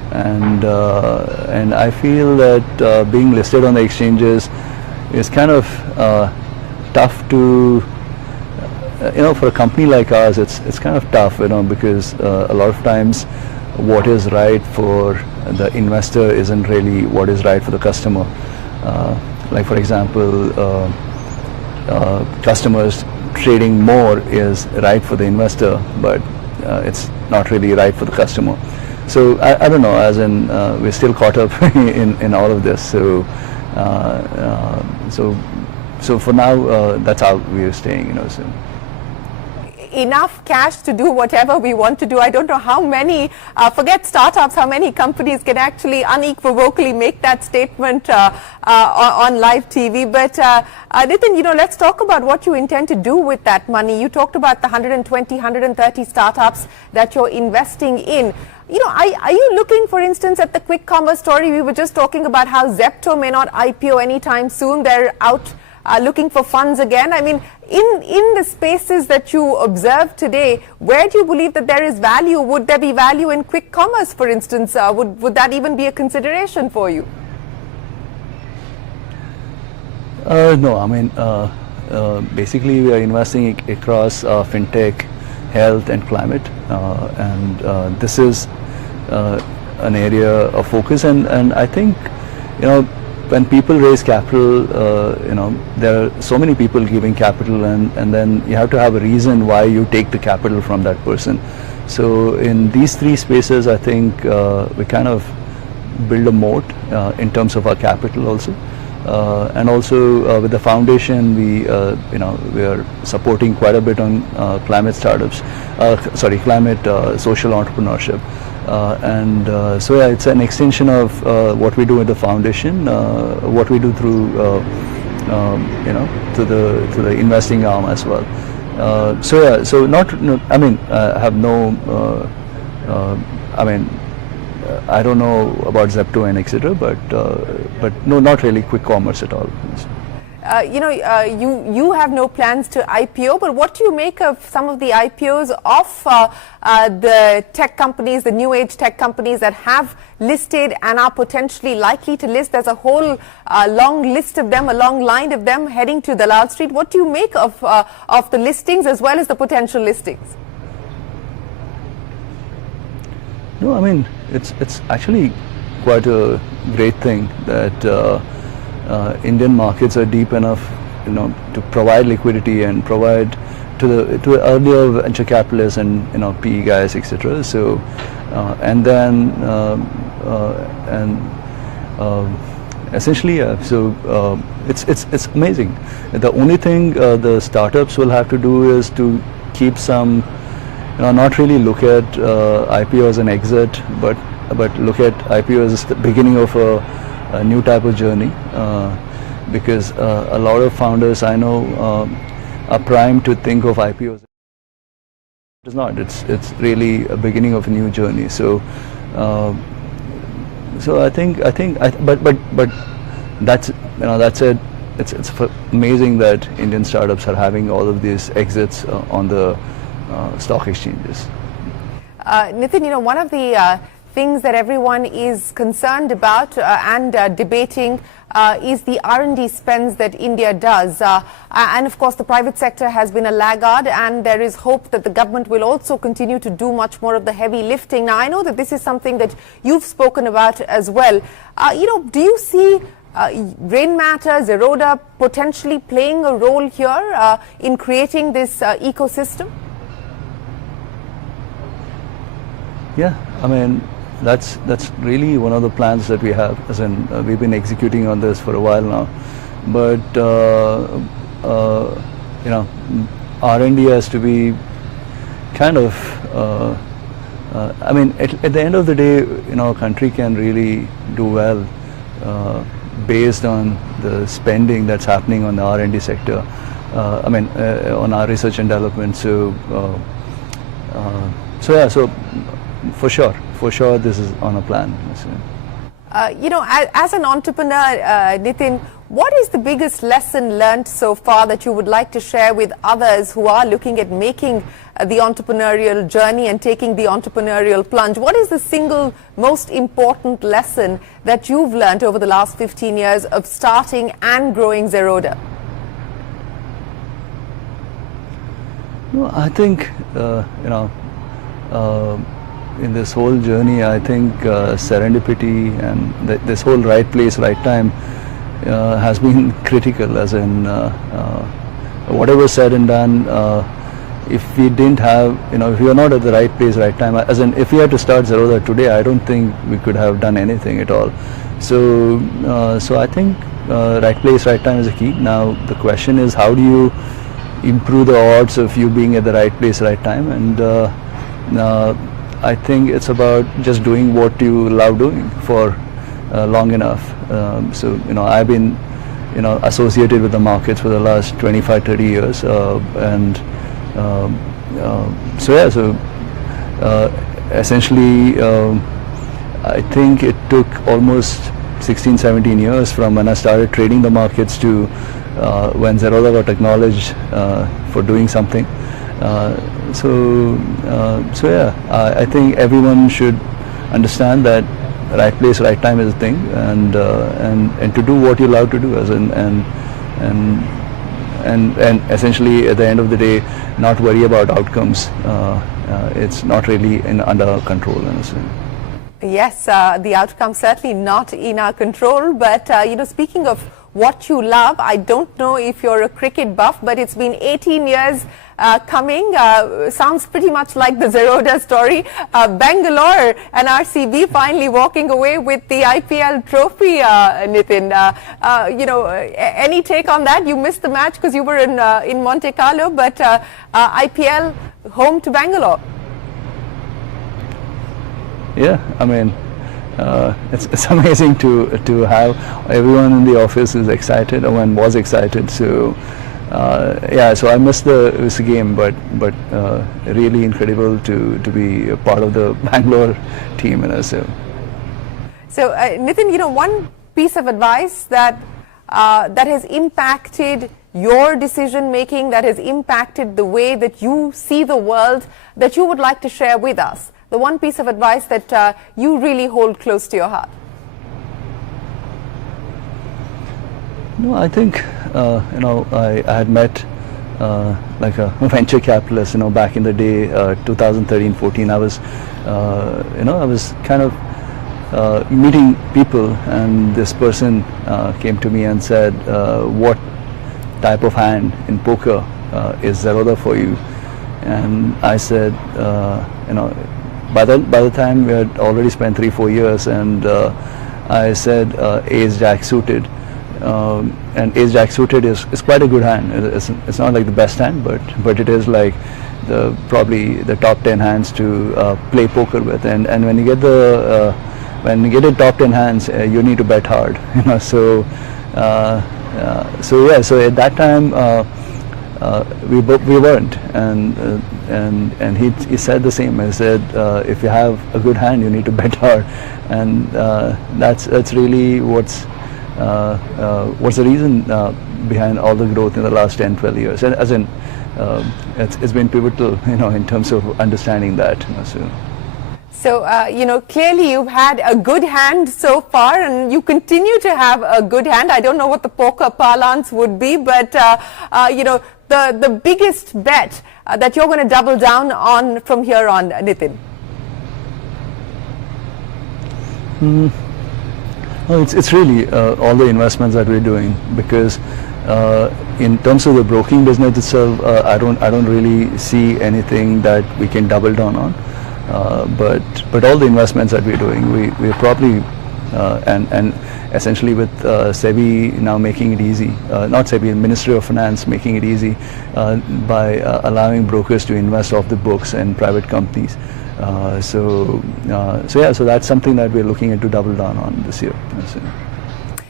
and I feel that being listed on the exchanges is kind of tough to, for a company like ours, it's kind of tough, because a lot of times what is right for the investor isn't really what is right for the customer. Like for example, customers trading more is right for the investor, but it's not really right for the customer. So I don't know, as in we're still caught up in all of this. So so for now, that's how we're staying. So. Enough cash to do whatever we want to do. I don't know how many, forget startups, how many companies can actually unequivocally make that statement on live TV. But Nithin, let's talk about what you intend to do with that money. You talked about the 120, 130 startups that you're investing in. Are you looking, for instance, at the quick commerce story? We were just talking about how Zepto may not IPO anytime soon. They're out looking for funds again. I mean, in the spaces that you observe today, where do you believe that there is value? Would there be value in quick commerce, for instance? Would that even be a consideration for you? No, I mean, basically we are investing across fintech, health and climate, and this is an area of focus, and I think, when people raise capital, there are so many people giving capital, and then you have to have a reason why you take the capital from that person. So in these three spaces, I think we kind of build a moat in terms of our capital also. And also with the foundation, we are supporting quite a bit on climate startups, climate social entrepreneurship. So yeah, it's an extension of what we do with the foundation, what we do through to the investing arm as well. So yeah, so I mean, I have no, I mean, I don't know about Zepto and etc. But no, not really quick commerce at all. You have no plans to IPO, but what do you make of some of the IPOs of the tech companies, the new age tech companies that have listed and are potentially likely to list? There's a whole long list of them, a long line of them heading to Dalal Street. What do you make of the listings as well as the potential listings? No, I mean, it's actually quite a great thing that Indian markets are deep enough, to provide liquidity and provide to earlier venture capitalists and PE guys, etc. So, and then essentially, so it's amazing. The only thing the startups will have to do is to keep some, not really look at IPO as an exit, but look at IPO as the beginning of a new type of journey, because a lot of founders I know are primed to think of IPOs. It's not. It's really a beginning of a new journey. So, so I think, but that's that's it. It's amazing that Indian startups are having all of these exits on the stock exchanges. Nithin, one of the things that everyone is concerned about and debating is the R&D spends that India does. And of course, the private sector has been a laggard, and there is hope that the government will also continue to do much more of the heavy lifting. Now, I know that this is something that you've spoken about as well. Do you see Rainmatter, Zerodha potentially playing a role here in creating this ecosystem? Yeah, I mean, that's really one of the plans that we have, as in we've been executing on this for a while now. But R&D has to be kind of I mean, at the end of the day, a country can really do well based on the spending that's happening on the R&D sector. I mean, on our research and development. So yeah, so for sure this is on a plan. As an entrepreneur, Nithin, What is the biggest lesson learned so far that you would like to share with others who are looking at making the entrepreneurial journey and taking the entrepreneurial plunge? What is the single most important lesson that you've learned over the last 15 years of starting and growing Zerodha? No, I think, in this whole journey, I think serendipity and this whole right place, right time has been critical, as in whatever said and done, if we didn't have, if we were not at the right place, right time, as in if we had to start Zerodha today, I don't think we could have done anything at all. So, so I think right place, right time is a key. Now the question is, how do you improve the odds of you being at the right place, right time? And I think it's about just doing what you love doing for long enough. So I've been associated with the markets for the last 25-30 years, and so yeah, so essentially I think it took almost 16-17 years from when I started trading the markets to when Zerodha got acknowledged for doing something. So yeah, I think everyone should understand that right place, right time is a thing, and to do what you love to do, as in and essentially at the end of the day, not worry about outcomes. It's not really under our control, in a sense. Yes, the outcome certainly not in our control. But speaking of what you love, I don't know if you're a cricket buff, but it's been 18 years coming. Sounds pretty much like the Zerodha story. Bangalore and RCB finally walking away with the IPL trophy, Nithin. Any take on that? You missed the match because you were in Monte Carlo, but IPL home to Bangalore. Yeah, I mean, it's amazing to have everyone in the office is excited, or was excited. So yeah, so I missed this game, but really incredible to be a part of the Bangalore team, So Nithin, one piece of advice that has impacted your decision making, that has impacted the way that you see the world, that you would like to share with us. The one piece of advice that you really hold close to your heart. No, I think I had met like a venture capitalist, back in the day, 2013-14. I was kind of meeting people, and this person came to me and said, "What type of hand in poker is Zerodha for you?" And I said, by the time we had already spent 3-4 years, and I said ace jack suited, and ace jack suited is quite a good hand. It's not like the best hand, but it is like probably the top 10 hands to play poker with. And when you get the top 10 hands, you need to bet hard. So yeah, so at that time we weren't, and he said the same. He said, if you have a good hand, you need to bet hard, and that's really what's the reason behind all the growth in the last 10-12 years, and as in it's been pivotal, in terms of understanding that. So, clearly you've had a good hand so far, and you continue to have a good hand. I don't know what the poker parlance would be, but, the biggest bet that you're going to double down on from here on, Nithin? Well, it's really all the investments that we're doing, because in terms of the broking business itself, I don't really see anything that we can double down on. But all the investments that we're doing, we're probably and essentially with SEBI now making it easy, not SEBI, Ministry of Finance making it easy by allowing brokers to invest off the books in private companies. So yeah, so that's something that we're looking at to double down on this year.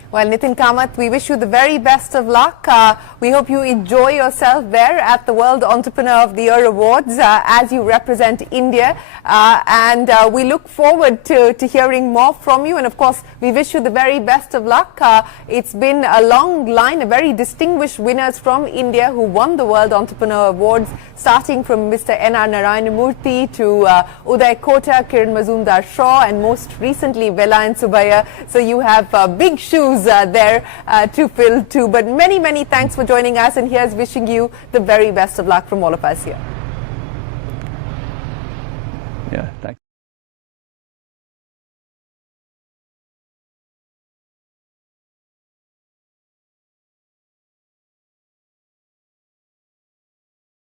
Well, Nithin Kamath, we wish you the very best of luck. We hope you enjoy yourself there at the World Entrepreneur of the Year Awards as you represent India. And we look forward to hearing more from you. And of course, we wish you the very best of luck. It's been a long line, a very distinguished winners from India who won the World Entrepreneur Awards, starting from Mr. N.R. Narayanamurthy to Uday Kota, Kiran Mazumdar-Shaw, and most recently Velayan Subaya. So you have big shoes there to fill too. But many, many thanks for joining us, and here's wishing you the very best of luck from all of us here. Yeah, thanks.